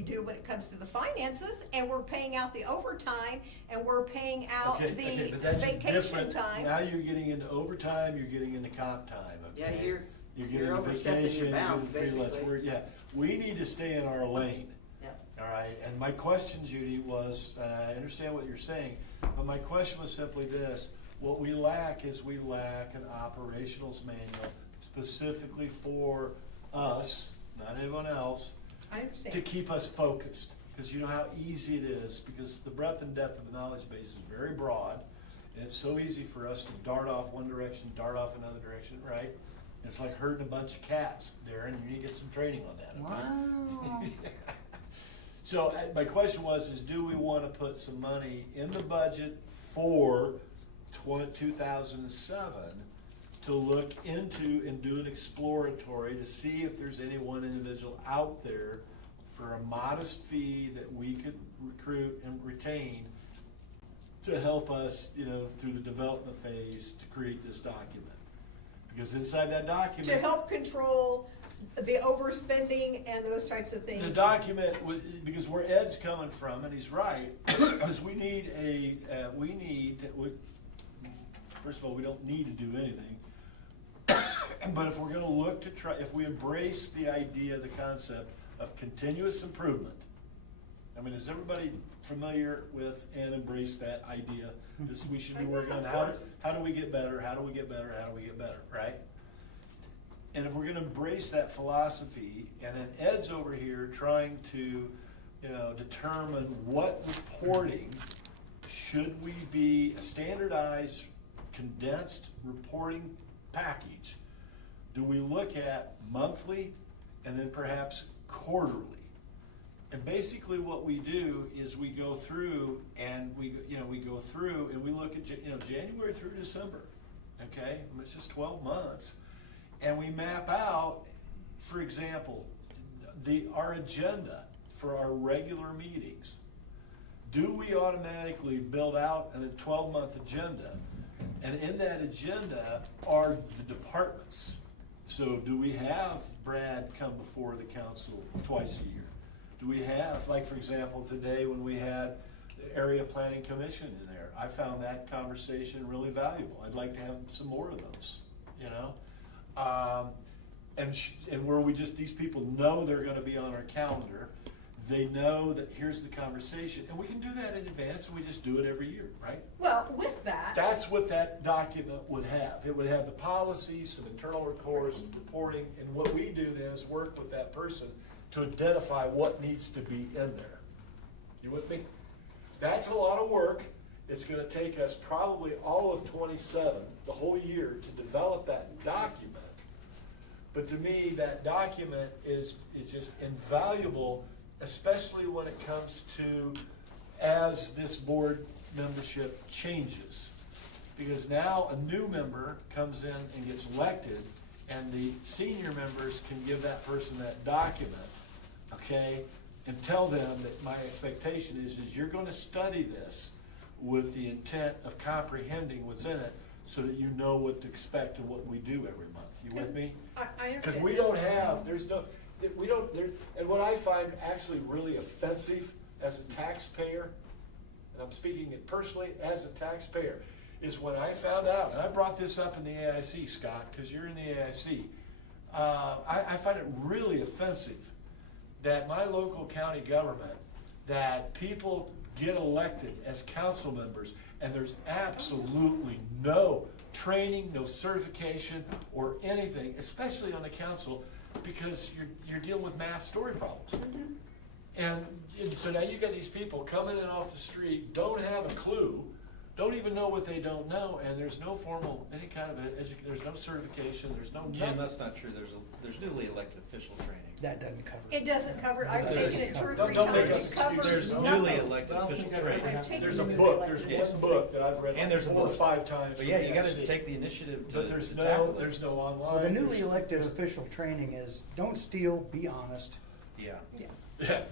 do when it comes to the finances, and we're paying out the overtime, and we're paying out Okay, the but that's vacation different. time. Now you're getting into overtime, you're getting into comp time, okay? Yeah, You're getting you're into overstepping your vacation, you're bounds, getting free lunch. basically. We need to stay in our lane. Yep. All right, and my question, Judy, was, and I understand what you're saying, but my question was simply this: what we lack is we lack an operationals manual specifically for us, not anyone else, I understand. to keep us focused. Because you know how easy it is, because the breadth and depth of the knowledge base is very broad, and it's so easy for us to dart off one direction, dart off another direction, right? It's like herding a bunch of cats, Darren. You need to get some training on that, okay? Wow. So my question was, is do we want to put some money in the budget for 2007 to look into and do an exploratory to see if there's any one individual out there for a modest fee that we could recruit and retain to help us, through the development phase to create this document? Because inside that document, To help control the overspending and those types of things. the document, because where Ed's coming from, and he's right, is we need first of all, we don't need to do anything. But if we're gonna look to try, if we embrace the idea, the concept of continuous improvement, I mean, is everybody familiar with and embrace that idea? This, we should be working on how do we get better, how do we get better, how do we get better, right? And if we're gonna embrace that philosophy, and then Ed's over here trying to, determine what reporting should we be, a standardized, condensed reporting package, do we look at monthly and then perhaps quarterly? And basically what we do is we go through and we look at, January through December, okay? It's just 12 months. And we map out, for example, our agenda for our regular meetings. Do we automatically build out a 12-month agenda? And in that agenda are the departments. So do we have Brad come before the council twice a year? Do we have, like for example, today when we had the Area Planning Commission in there, I found that conversation really valuable. I'd like to have some more of those, and where these people know they're gonna be on our calendar. They know that here's the conversation, and we can do that in advance, and we just do it every year, right? Well, with that. That's what that document would have. It would have the policies, some internal records, reporting, and what we do then is work with that person to identify what needs to be in there. You with me? That's a lot of work. It's gonna take us probably all of 27, the whole year, to develop that document. But to me, that document is just invaluable, especially when it comes to as this board membership changes. Because now a new member comes in and gets elected, and the senior members can give that person that document, okay, and tell them that my expectation is you're going to study this with the intent of comprehending what's in it so that you know what to expect and what we do every month. You with me? I understand. Because we don't have, and what I find actually really offensive as a taxpayer, and I'm speaking it personally as a taxpayer, is when I found out, and I brought this up in the AIC, Scott, because you're in the AIC, I find it really offensive that my local county government, that people get elected as council members, and there's absolutely no training, no certification, or anything, especially on the council, because you're dealing with math story problems. And so now you got these people coming in off the street, don't have a clue, don't even know what they don't know, and there's no formal, any kind of there's no certification, there's no Jim, nothing. that's not true. There's newly elected official training. That doesn't cover it. It doesn't cover, I've taken it 2 or 3 Don't make times, us it covers There's nothing. newly elected official training. There's a book, there's one book that I've read And like there's a 4 or book. 5 times. But yeah, from you the gotta IC. take the initiative to But there's to tackle it. there's no online. Well, the newly elected official training is, don't steal, be honest. Yeah. Yeah. Yeah,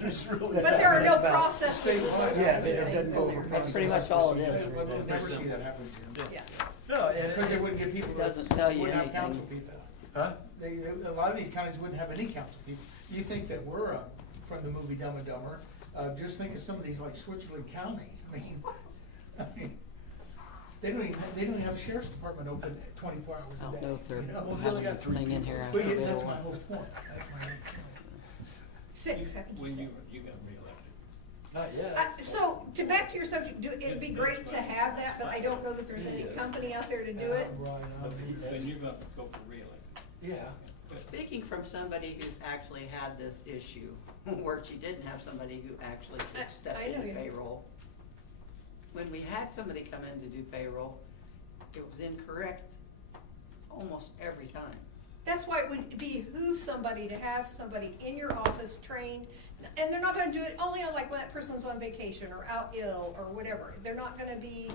there's really. But there are no That's about- processes. Yeah, it doesn't go over. That's pretty much all it is. We'll never see that happen, Jim. Yeah. No, Because they and, wouldn't get people. It doesn't tell you wouldn't have anything. council people. huh? A lot of these counties wouldn't have any council people. You think that we're, from the movie Dumb and Dumber, just think of some of these like Switzerland County. I mean, they don't even have a sheriff's department open 24 hours a day. I don't know if they're you know? Well, they only having got 3 anything in people. here Well, after yeah, That's they my want. whole point. That's my whole point. 6, I think you When said. you got reelected. Not yet. So, back to your subject, it'd be great to have that, but I don't know that there's any Yes. company out there to do it. When you're gonna go for reelection. Yeah. Speaking from somebody who's actually had this issue, where she didn't have somebody who actually could step I know into you. payroll. When we had somebody come in to do payroll, it was incorrect almost every time. That's why it would behoove somebody to have somebody in your office trained, and they're not gonna do it only on like when that person's on vacation or out ill or whatever. They're not gonna be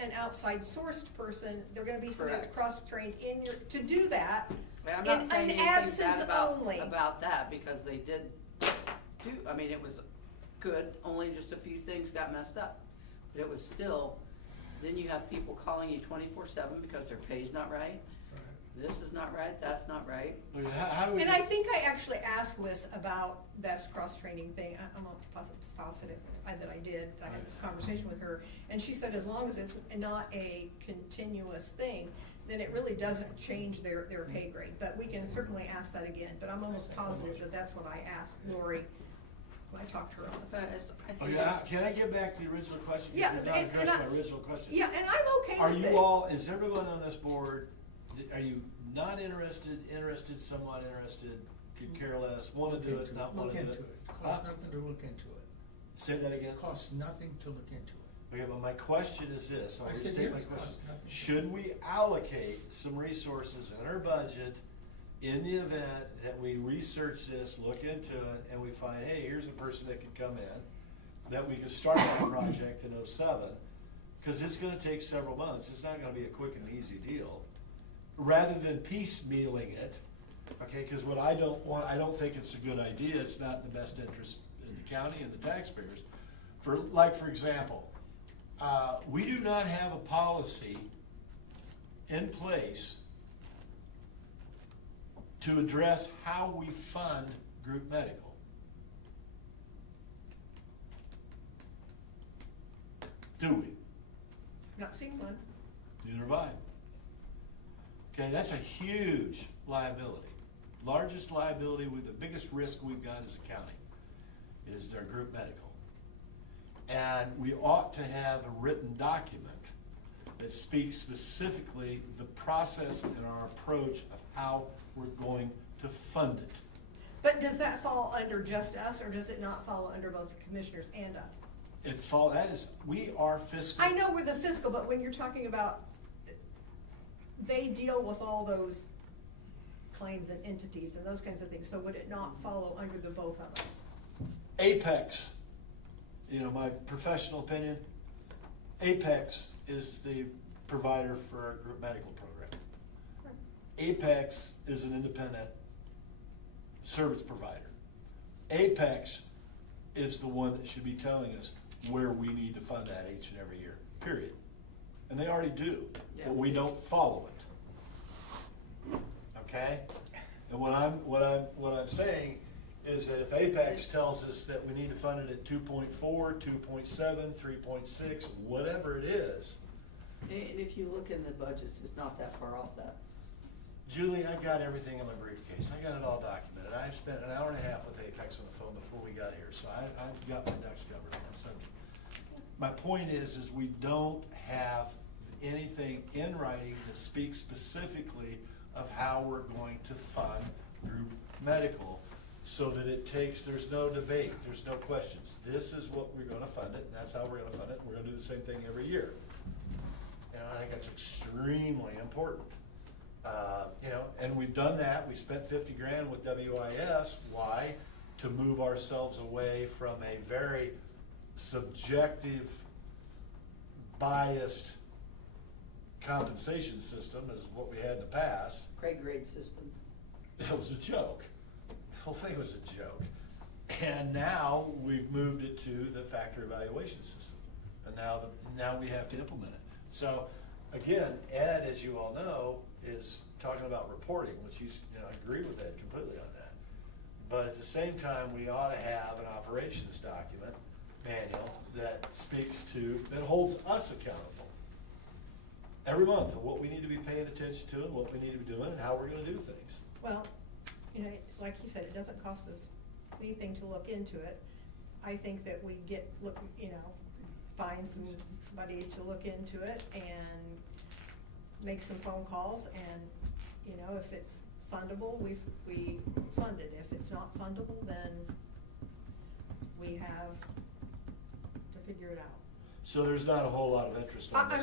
an outside sourced person, they're gonna be somebody that's cross-trained in your, to do that. I'm not In saying an anything absence bad only. about that, because they did do, I mean, it was good, only just a few things got messed up. But it was still, then you have people calling you 24/7 because their pay's not right. This is not right, that's not right. How do we? And I think I actually asked Wiz about this cross-training thing, I'm not positive that I did, I had this conversation with her, and she said as long as it's not a continuous thing, then it really doesn't change their pay grade, but we can certainly ask that again, but I'm almost positive that that's what I asked Lori when I talked to her on the phone. Can I get back to the original question? Yeah, You've not and addressed I- my original question. Yeah, and I'm okay Are with it. you all, is everyone on this board, are you not interested, interested, somewhat interested, could care less, wanna do it, not wanna do it? Look into it. Costs nothing to look into it. Say that again? Costs nothing to look into it. Okay, but my question is this, I'll I said restate my yes, question. costs nothing. Should we allocate some resources in our budget in the event that we research this, look into it, and we find, hey, here's a person that could come in, that we could start that project in '07, because it's gonna take several months, it's not gonna be a quick and easy deal, rather than piecemealing it, okay, because what I don't want, I don't think it's a good idea, it's not in the best interest of the county and the taxpayers. For example, we do not have a policy in place to address how we fund group medical. Do we? Not seeing one. Neither have I. Okay, that's a huge liability. Largest liability, with the biggest risk we've got as a county is their group medical. And we ought to have a written document that speaks specifically the process and our approach of how we're going to fund it. But does that fall under just us, or does it not fall under both the commissioners and us? We are fiscal. I know we're the fiscal, but when you're talking about, they deal with all those claims and entities and those kinds of things, so would it not follow under the both of us? Apex, my professional opinion, Apex is the provider for our group medical program. Apex is an independent service provider. Apex is the one that should be telling us where we need to fund that each and every year, period. And they already do, but we don't follow it. Okay? And what I'm saying is that if Apex tells us that we need to fund it at 2.4, 2.7, 3.6, whatever it is. And if you look in the budgets, it's not that far off that. Julie, I got everything in my briefcase. I got it all documented. I spent an hour and a half with Apex on the phone before we got here, so I've got my ducks covered on that subject. My point is we don't have anything in writing that speaks specifically of how we're going to fund group medical, so that there's no debate, there's no questions. This is what we're gonna fund it, and that's how we're gonna fund it, and we're gonna do the same thing every year. And I think that's extremely important. And we've done that, we spent 50 grand with WIS, why? To move ourselves away from a very subjective, biased compensation system is what we had in the past. Craig grade system. It was a joke. The whole thing was a joke. And now we've moved it to the factor evaluation system. And now we have to implement it. So again, Ed, as you all know, is talking about reporting, which I agree with Ed completely on that. But at the same time, we ought to have an operations document, manual, that speaks to, that holds us accountable every month of what we need to be paying attention to and what we need to be doing and how we're gonna do things. Well, like you said, it doesn't cost us anything to look into it. I think that we find somebody to look into it and make some phone calls, and, if it's fundable, we fund it. If it's not fundable, then we have to figure it out. So there's not a whole lot of interest on this.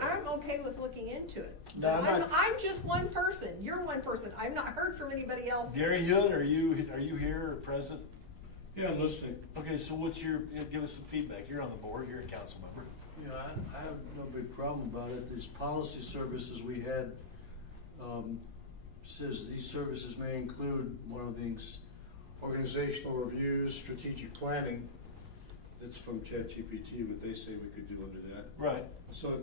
I'm okay with looking into it. No, I'm just one person, you're one person, I've not heard from anybody else. Gary Hood, are you here or present? Yeah, I'm listening. Okay, so give us some feedback. You're on the board, you're a council member. Yeah, I have no big problem about it. These policy services we had, says these services may include one of these organizational reviews, strategic planning. That's from ChatGPT, what they say we could do under that. Right. So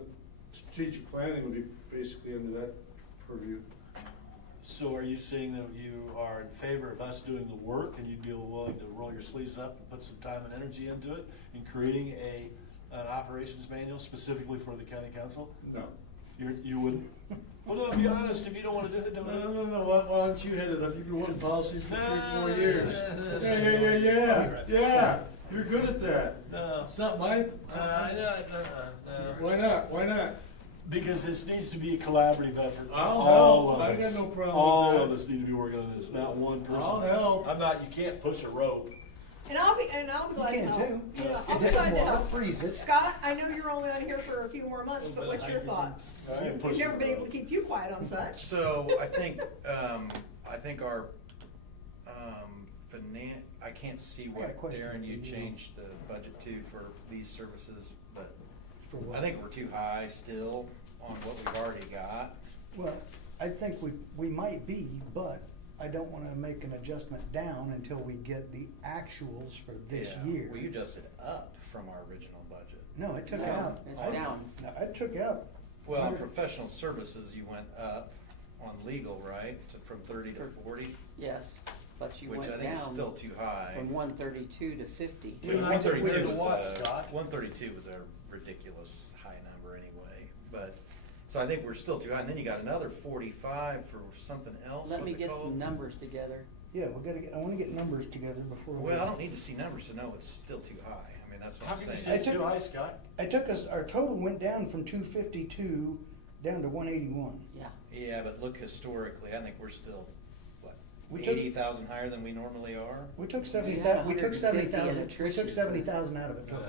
strategic planning would be basically under that purview. So are you saying that you are in favor of us doing the work and you'd be willing to roll your sleeves up and put some time and energy into it in creating an operations manual specifically for the county council? No. You wouldn't? Well, no, be honest, if you don't wanna do it, don't do it. No, why don't you head it up? You've been wanting policies for 3-4 years. Yeah, you're good at that. No. It's not my. Why not? Because this needs to be a collaborative effort. I'll All help. of I us. got no problem with All that. of us need to be working on this, not one person. I'll help. You can't push a rope. And I'll be glad to help. I'll be glad to help. Freeze it. Scott, I know you're only on here for a few more months, but what's your thought? We've never been able to keep you quiet on such. So I think our, I can't see I got a what, question Darren, for you you. changed the budget to for these services, but For what? I think we're too high still on what we've already got. Well, I think we might be, but I don't wanna make an adjustment down until we get the actuals for this Yeah. year. Well, you adjusted up from our original budget. No, I took No, out. it's I- down. No, I took out. Well, on 100 professional services, you went up on legal, right, from 30 to 40? Yes, but you went Which down. I think is still too high. From 132 to 50. Which Yeah, I think 132 we're was to what, a, Scott? 132 was a ridiculous high number anyway, but, so I think we're still too high, and then you got another 45 for something else, Let me what's it get called? some numbers together. Yeah, I wanna get numbers together before we. Well, I don't need to see numbers to know it's still too high, I mean, that's what How I'm can you saying. say it's too high, Scott? Our total went down from 252 down to 181. Yeah. Yeah, but look historically, I think we're still, what, We took- 80,000 higher than we normally are? We took had 70,000, we took 150 in 70,000, we attrition. took 70,000 out of it total.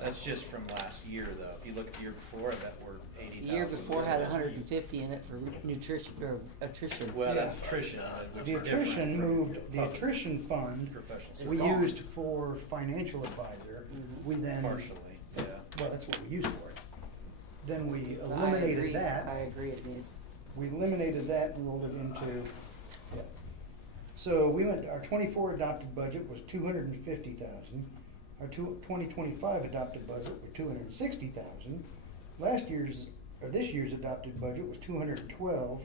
That's just from last year, though. If you look at the year before, that we're 80,000. The year before had 150 in it for nutrition, or attrition. Well, that's Yeah. attrition, which The is different attrition from moved, the public attrition fund, professional It's we gone. used for financial advisor. We then. Partially, yeah. Well, that's what we used for it. Then we I eliminated agree. that. I agree, it needs. We eliminated that and rolled it into, yeah. So our 24 adopted budget was 250,000. Our 2025 adopted budget was 260,000. This year's adopted budget was 212,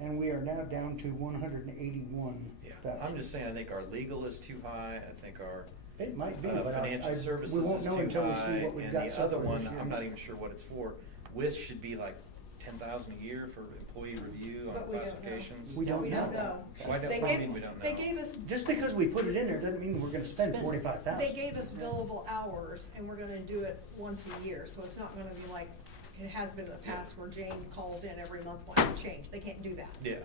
and we are now down to 181,000. Yeah, I'm just saying, I think our legal is too high, I think our It might be, but financial services we won't is know too until we see high, what we've and got the so other far one, this year. I'm not even sure what it's for. WIS should be like 10,000 a year for employee review on But we don't know. classifications. We don't We don't know. know. Why don't, They what do you gave- mean we don't know? They gave us, Just because we put it in there doesn't mean we're gonna spend Spend it. 45,000. they gave us billable hours, and we're gonna do it once a year, so it's not gonna be like it has been in the past where Jane calls in every month wanting to change. They can't do that. Yeah,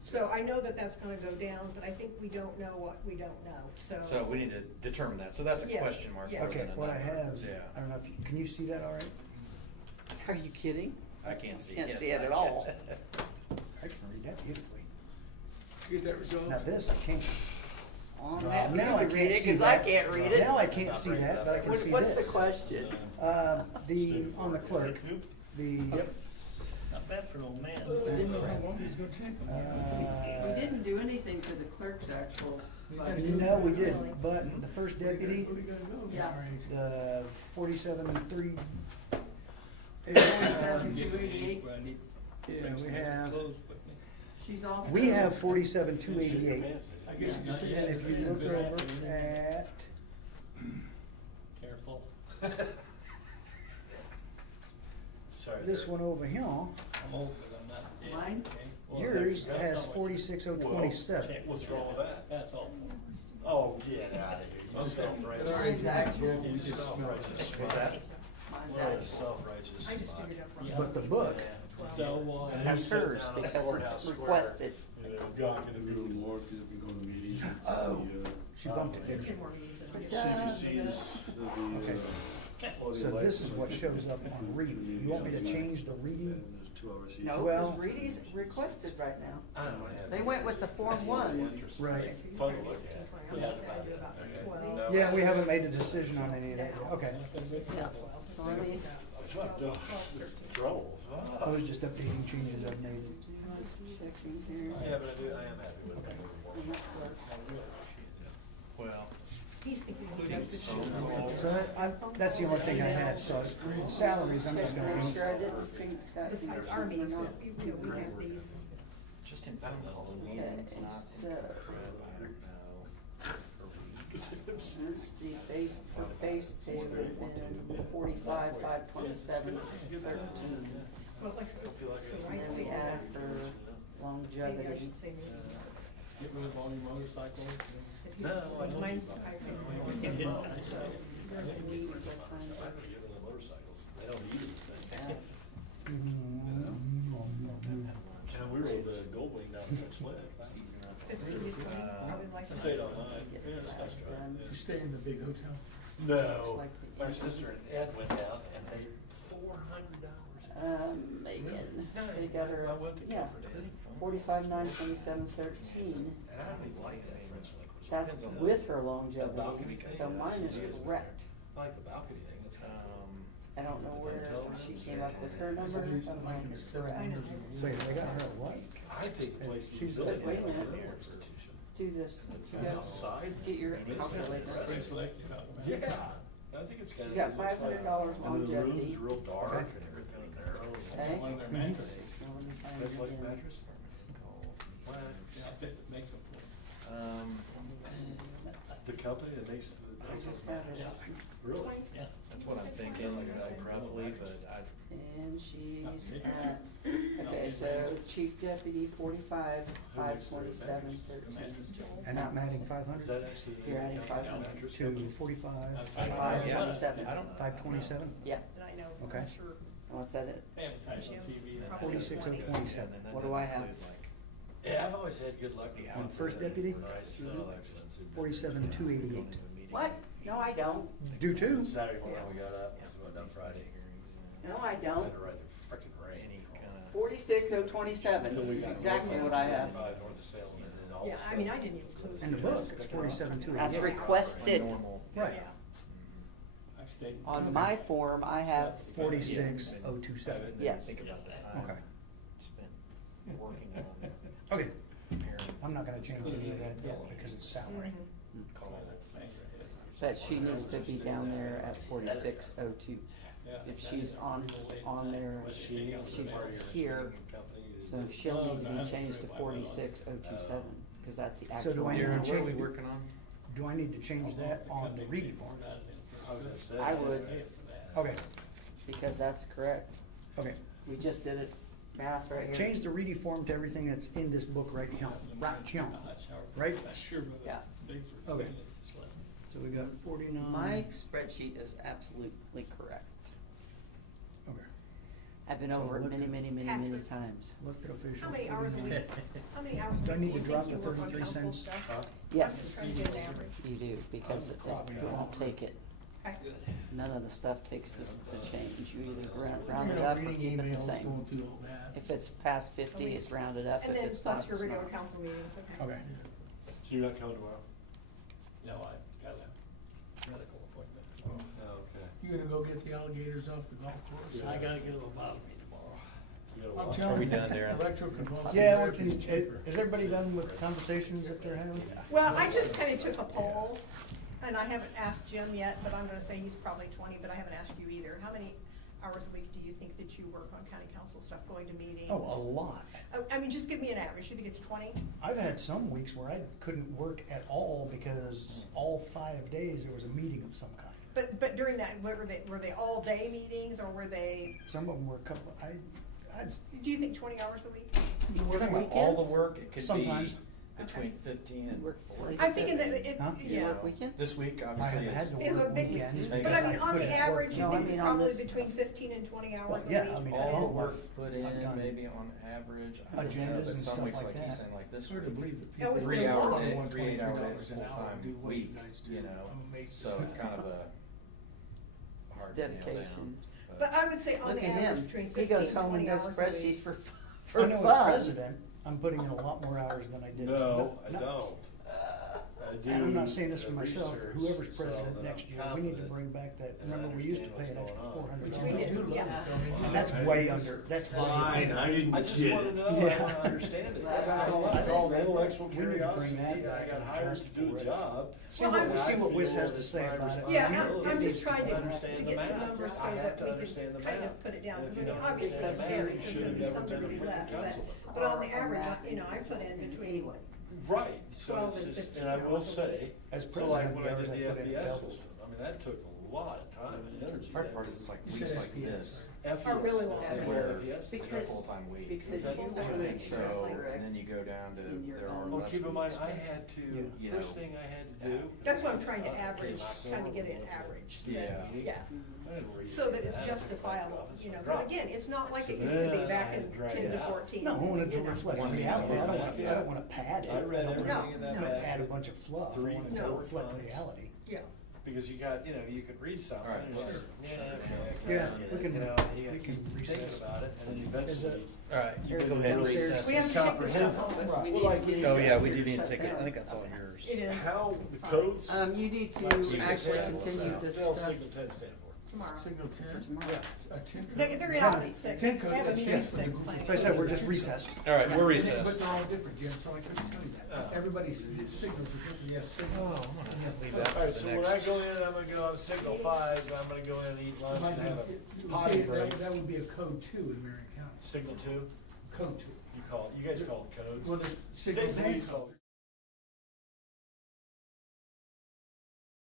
So I know that that's gonna go down, but I think we don't know what we don't know, so. so we need to determine that, so that's a Yes, question mark yeah. more Okay, than a what I number. have, Yeah, I don't know if, can you see that all right? Are you kidding? I can't see. Can't yes, see it I at can. all. I can read that beautifully. Get that resolved? Now this, I can't. Oh, I'm happy Now I you can read can't it, see 'cause I that. can't read it. Now I can't see that, but I can see What's the this. question? On the clerk, the. Not bad for an old man. Didn't know how long he was gonna take. We didn't do anything to the clerk's actual budget. No, we didn't, but the first deputy, Yeah. the 47,3. 47,288. Yeah, we have, She's also. we have 47,288. I guess you could say And if you look over at, Careful. Sorry. this there. one over here, I'm old, but I'm not dead. Mine? okay? yours That's has not what- 46,027. Check. What's wrong with that? That's all. Oh, get out of here, you self-righteous. Mine's actual. You self-righteous. What's that? Mine's What a actual. self-righteous I just smug. figured up. Yeah. But the book, So, And That's who's sitting hers down at the because courthouse it's square, requested. You know, gawking at We go to people. work, we go to meetings. Oh. she bumped it, didn't she? Two more meetings than I did. CBC's, Okay. So this is what shows up on reading. You want me to change the reading? And there's 2 hours each. No, Well- because Reedy's requested right now. I don't have. They went with the Form 1. Right. So you're Fun to trying look to at. get 20. I'm Yeah. just gonna do about Okay. 12. No. Yeah, we haven't made a decision on any of that yet. Okay. Yeah. So let me, Trouble. I was just updating changes I've made. checking here. Yeah, but I am happy with it. And that's what- Well, He's thinking of including just phone the calls. So that's the only thing I had, so salaries, I'm just Check to gonna make sure I use. didn't think that. Besides our meetings, we have these. Just in Halloween, Okay, not so- I don't know. That's the base, for base pay would have been 45, 527, 13. Well, like, so And right then we there. add her Maybe I longevity. should say maybe. get rid of all your motorcycles. If No, he's- I don't. Mine's, No, I Yeah. can, so. There's a need to I'm find not gonna give them the motorcycles. They don't need anything. that. And we rode the Goldwing down the sled. 15 to 20, I would like to. Stayed all night. Get Yeah, it's nice past drive. them. You stay in the big hotel? No, Like the- my sister and Ed went down and they $400. Megan, No, they got her, I went to yeah, Comfort Ed. 45, 9, 27, 13. And I don't even like that French language. That's Depends on the- with her the longevity, balcony thing, so yes, mine it is is. correct. I like the balcony thing, that's kind of. I don't know where she came up with her number, but mine is correct. I know. Wait, they got her at what? I think the place is She's- built Wait a as a minute. institution. Do this, From the outside. get your and it's kind of calculator. impressive. Yeah, I think it's kind of. She's got $500 And the longevity. room's real dark Okay. and everything kind of narrow. Okay. One of their mattresses. Now let me find That's it like again. mattress? What? The outfit that makes them for it. The company that makes the. I just got it. Really? Yeah. That's what I'm thinking, like roughly, but I, And she's at, okay, so chief deputy, 45, 527, 13. And I'm adding Is 500 that actually? the You're adding 500 mattress to company? 45, 527. I don't. 527? Yeah, And I know, Okay. I'm sure. what's that it? Advertise on TV. that's- 46,027. And then What that do I have? include, like, Yeah, I've always had good luck with. On first deputy? Nice, expensive. 47,288. What? No, I don't. Do too. Saturday morning we got up, so we went down Friday. No, I Had don't. to ride the frickin' rain. any kind of. 46027 is exactly what I have. North of Salem and then all Yeah, the I mean, stuff. I didn't even close. And the book, it's 47,288. That's requested. Normal. Right. Yeah. I've stayed. On my form, I have, 46,027. Yes. Think about the time Okay. spent working on Okay, preparing. I'm not gonna change any of that yet because it's salary. calls. but she needs to be down there at 4602. If she's on there, she's here, so she'll need to be changed to 46027, because that's the So actual. do I need Darren, to what are we change, working on? do I need to change that on the reading form? I would, Okay, because that's correct. okay. We just did it, math right here. Change the reading form to everything that's in this book right here, right? Sure, but Yeah. big for Okay. expanded, it's like- So we got 49. My spreadsheet is absolutely correct. Okay. I've been So over it many, elected- many, many, many times. Elected officials. How many hours a week, how many hours Do I need to do you drop think the you work on 33 council cents? stuff? Yes, I'm just trying to get an average. you do, because it won't take it. Okay. None of the stuff takes this, the change. You either round You it know, up or reading keep it the emails, same. going through all that. If it's past 50, it's rounded up. And If then it's not, plus your it's regular not. council meetings, okay. Okay. So you're not coming tomorrow? No, I've got a medical appointment. Oh, okay. You gonna go get the alligators off the golf course? I gotta get a lobotomy tomorrow. You gotta I'm watch. telling Are we you, done, Darren? electroconvulsive Yeah, we therapy can, is cheaper. is everybody done with the conversations that they're having? Well, I just kinda took a poll, and I haven't asked Jim yet, but I'm gonna say he's probably 20, but I haven't asked you either. How many hours a week do you think that you work on county council stuff, going to meetings? Oh, a lot. I mean, just give me an average. You think it's 20? I've had some weeks where I couldn't work at all because all 5 days there was a meeting of some kind. But during that, were they all-day meetings, or were they, Some of them were a couple, do you think 20 hours a week? You We're work talking about all the weekends? work, it could be. Sometimes. between 15 and 40. I'm thinking that it, Huh? yeah. This week, I obviously, have had to It's a work big, weekends. but because I mean, on couldn't the work. average, you No, I think mean, on probably this- between 15 and 20 hours a week. yeah, I mean, put in. all I've work put in, done maybe on average, I don't know, agendas but and some stuff weeks, like like he's that. saying, like this It's hard to week, believe that That people. was do 3 hour more day, than 3 8-hour $123 days, an hour full-time do what week, guys do. you know, I'm amazed so at it's that. kind of a It's hard to nail dedication. down. But I would say on Look the at average, him, between he 15 goes and home and 20 does hours a spreadsheets week. for I know as fun. president, I'm putting in a lot more hours than I did. No, I don't. I do And I'm not saying this for the myself, research whoever's so president that next I'm year, we need to confident bring back that, and I remember, we used to understand pay an what's extra going on. $400. We did, yeah. And that's way under, that's way Fine, under. I didn't I just get wanna it. know, I Yeah. wanna understand it. That's all I I called think. intellectual We need to bring curiosity, that and I back got and hired adjust to do for a it. job. See Well, what, I'm- see what Wiz feel has to it's say my about it. Yeah, responsibility I'm just trying to understand the get some math. numbers so I have that to we understand the can kind math. of put it down. And I if you mean, don't obviously understand it math, varies, you there's should gonna have be never some been that a be less, freaking councilman. but on the Or average, math you know, I put in between Anyway. Right, so 12 it's and just, 15 and I will hours a say, As so like president, when the I hours did I put in the FES doubled. system, I mean, that took a lot of time and energy. Hard part is it's like You weeks said like FPS, this. FES. Are really long. That's Where what FES is. it's a Because- full-time week. because That- you and wanna then make So, sure and then you go down to, in your there are own- Well, less keep in mind, weeks, I but- had to, you first know, thing I had to do. That's what I'm trying to is average, knock trying to get down it averaged. Yeah. Yeah. I didn't read So that it's that. justifiable, you know, Right. but again, it's not like So it used to be then back I in had to drag 10 it to out. 14. No, I want it to you know. reflect One reality. thing I don't about want, that, I don't wanna pad it. I read don't everything wanna in that No. back. add a bunch of fluff. I Three, want it to four reflect times. reality. Yeah. Because you got, you could read something, All right, and you're let's like, yeah, shut it okay, down. I Yeah, kinda get we it, can- you know, and you we gotta can keep recess. thinking about it, and then Is eventually. All right, you Here, go ahead and upstairs. recess. We have this. to take this stuff home. Right. Well, like, Oh, yeah, we Shut do need to take it, down. I think that's all yours. It is How the codes. You need like to Signal actually 10, continue out. this What else stuff. Signal 10 stand for? tomorrow. Signal For 10? tomorrow. Yeah, a 10 code. They're out at 6. They 10 code, have a that's meeting at yes. 6 planned. So I said, we're just recessed. All right, we're But recessed. they're all different, Jim, so I couldn't tell you that. Everybody's signals are different, yes, signal. Oh, I'm gonna leave that for Alright, the so when I next. go in, I'm gonna go on Signal 5, and I'm gonna go in and eat lunch and have a potty break. That would be a code 2 in Marion County. Signal 2, Code 2. you guys call it codes. Well, there's signals State and police call codes. it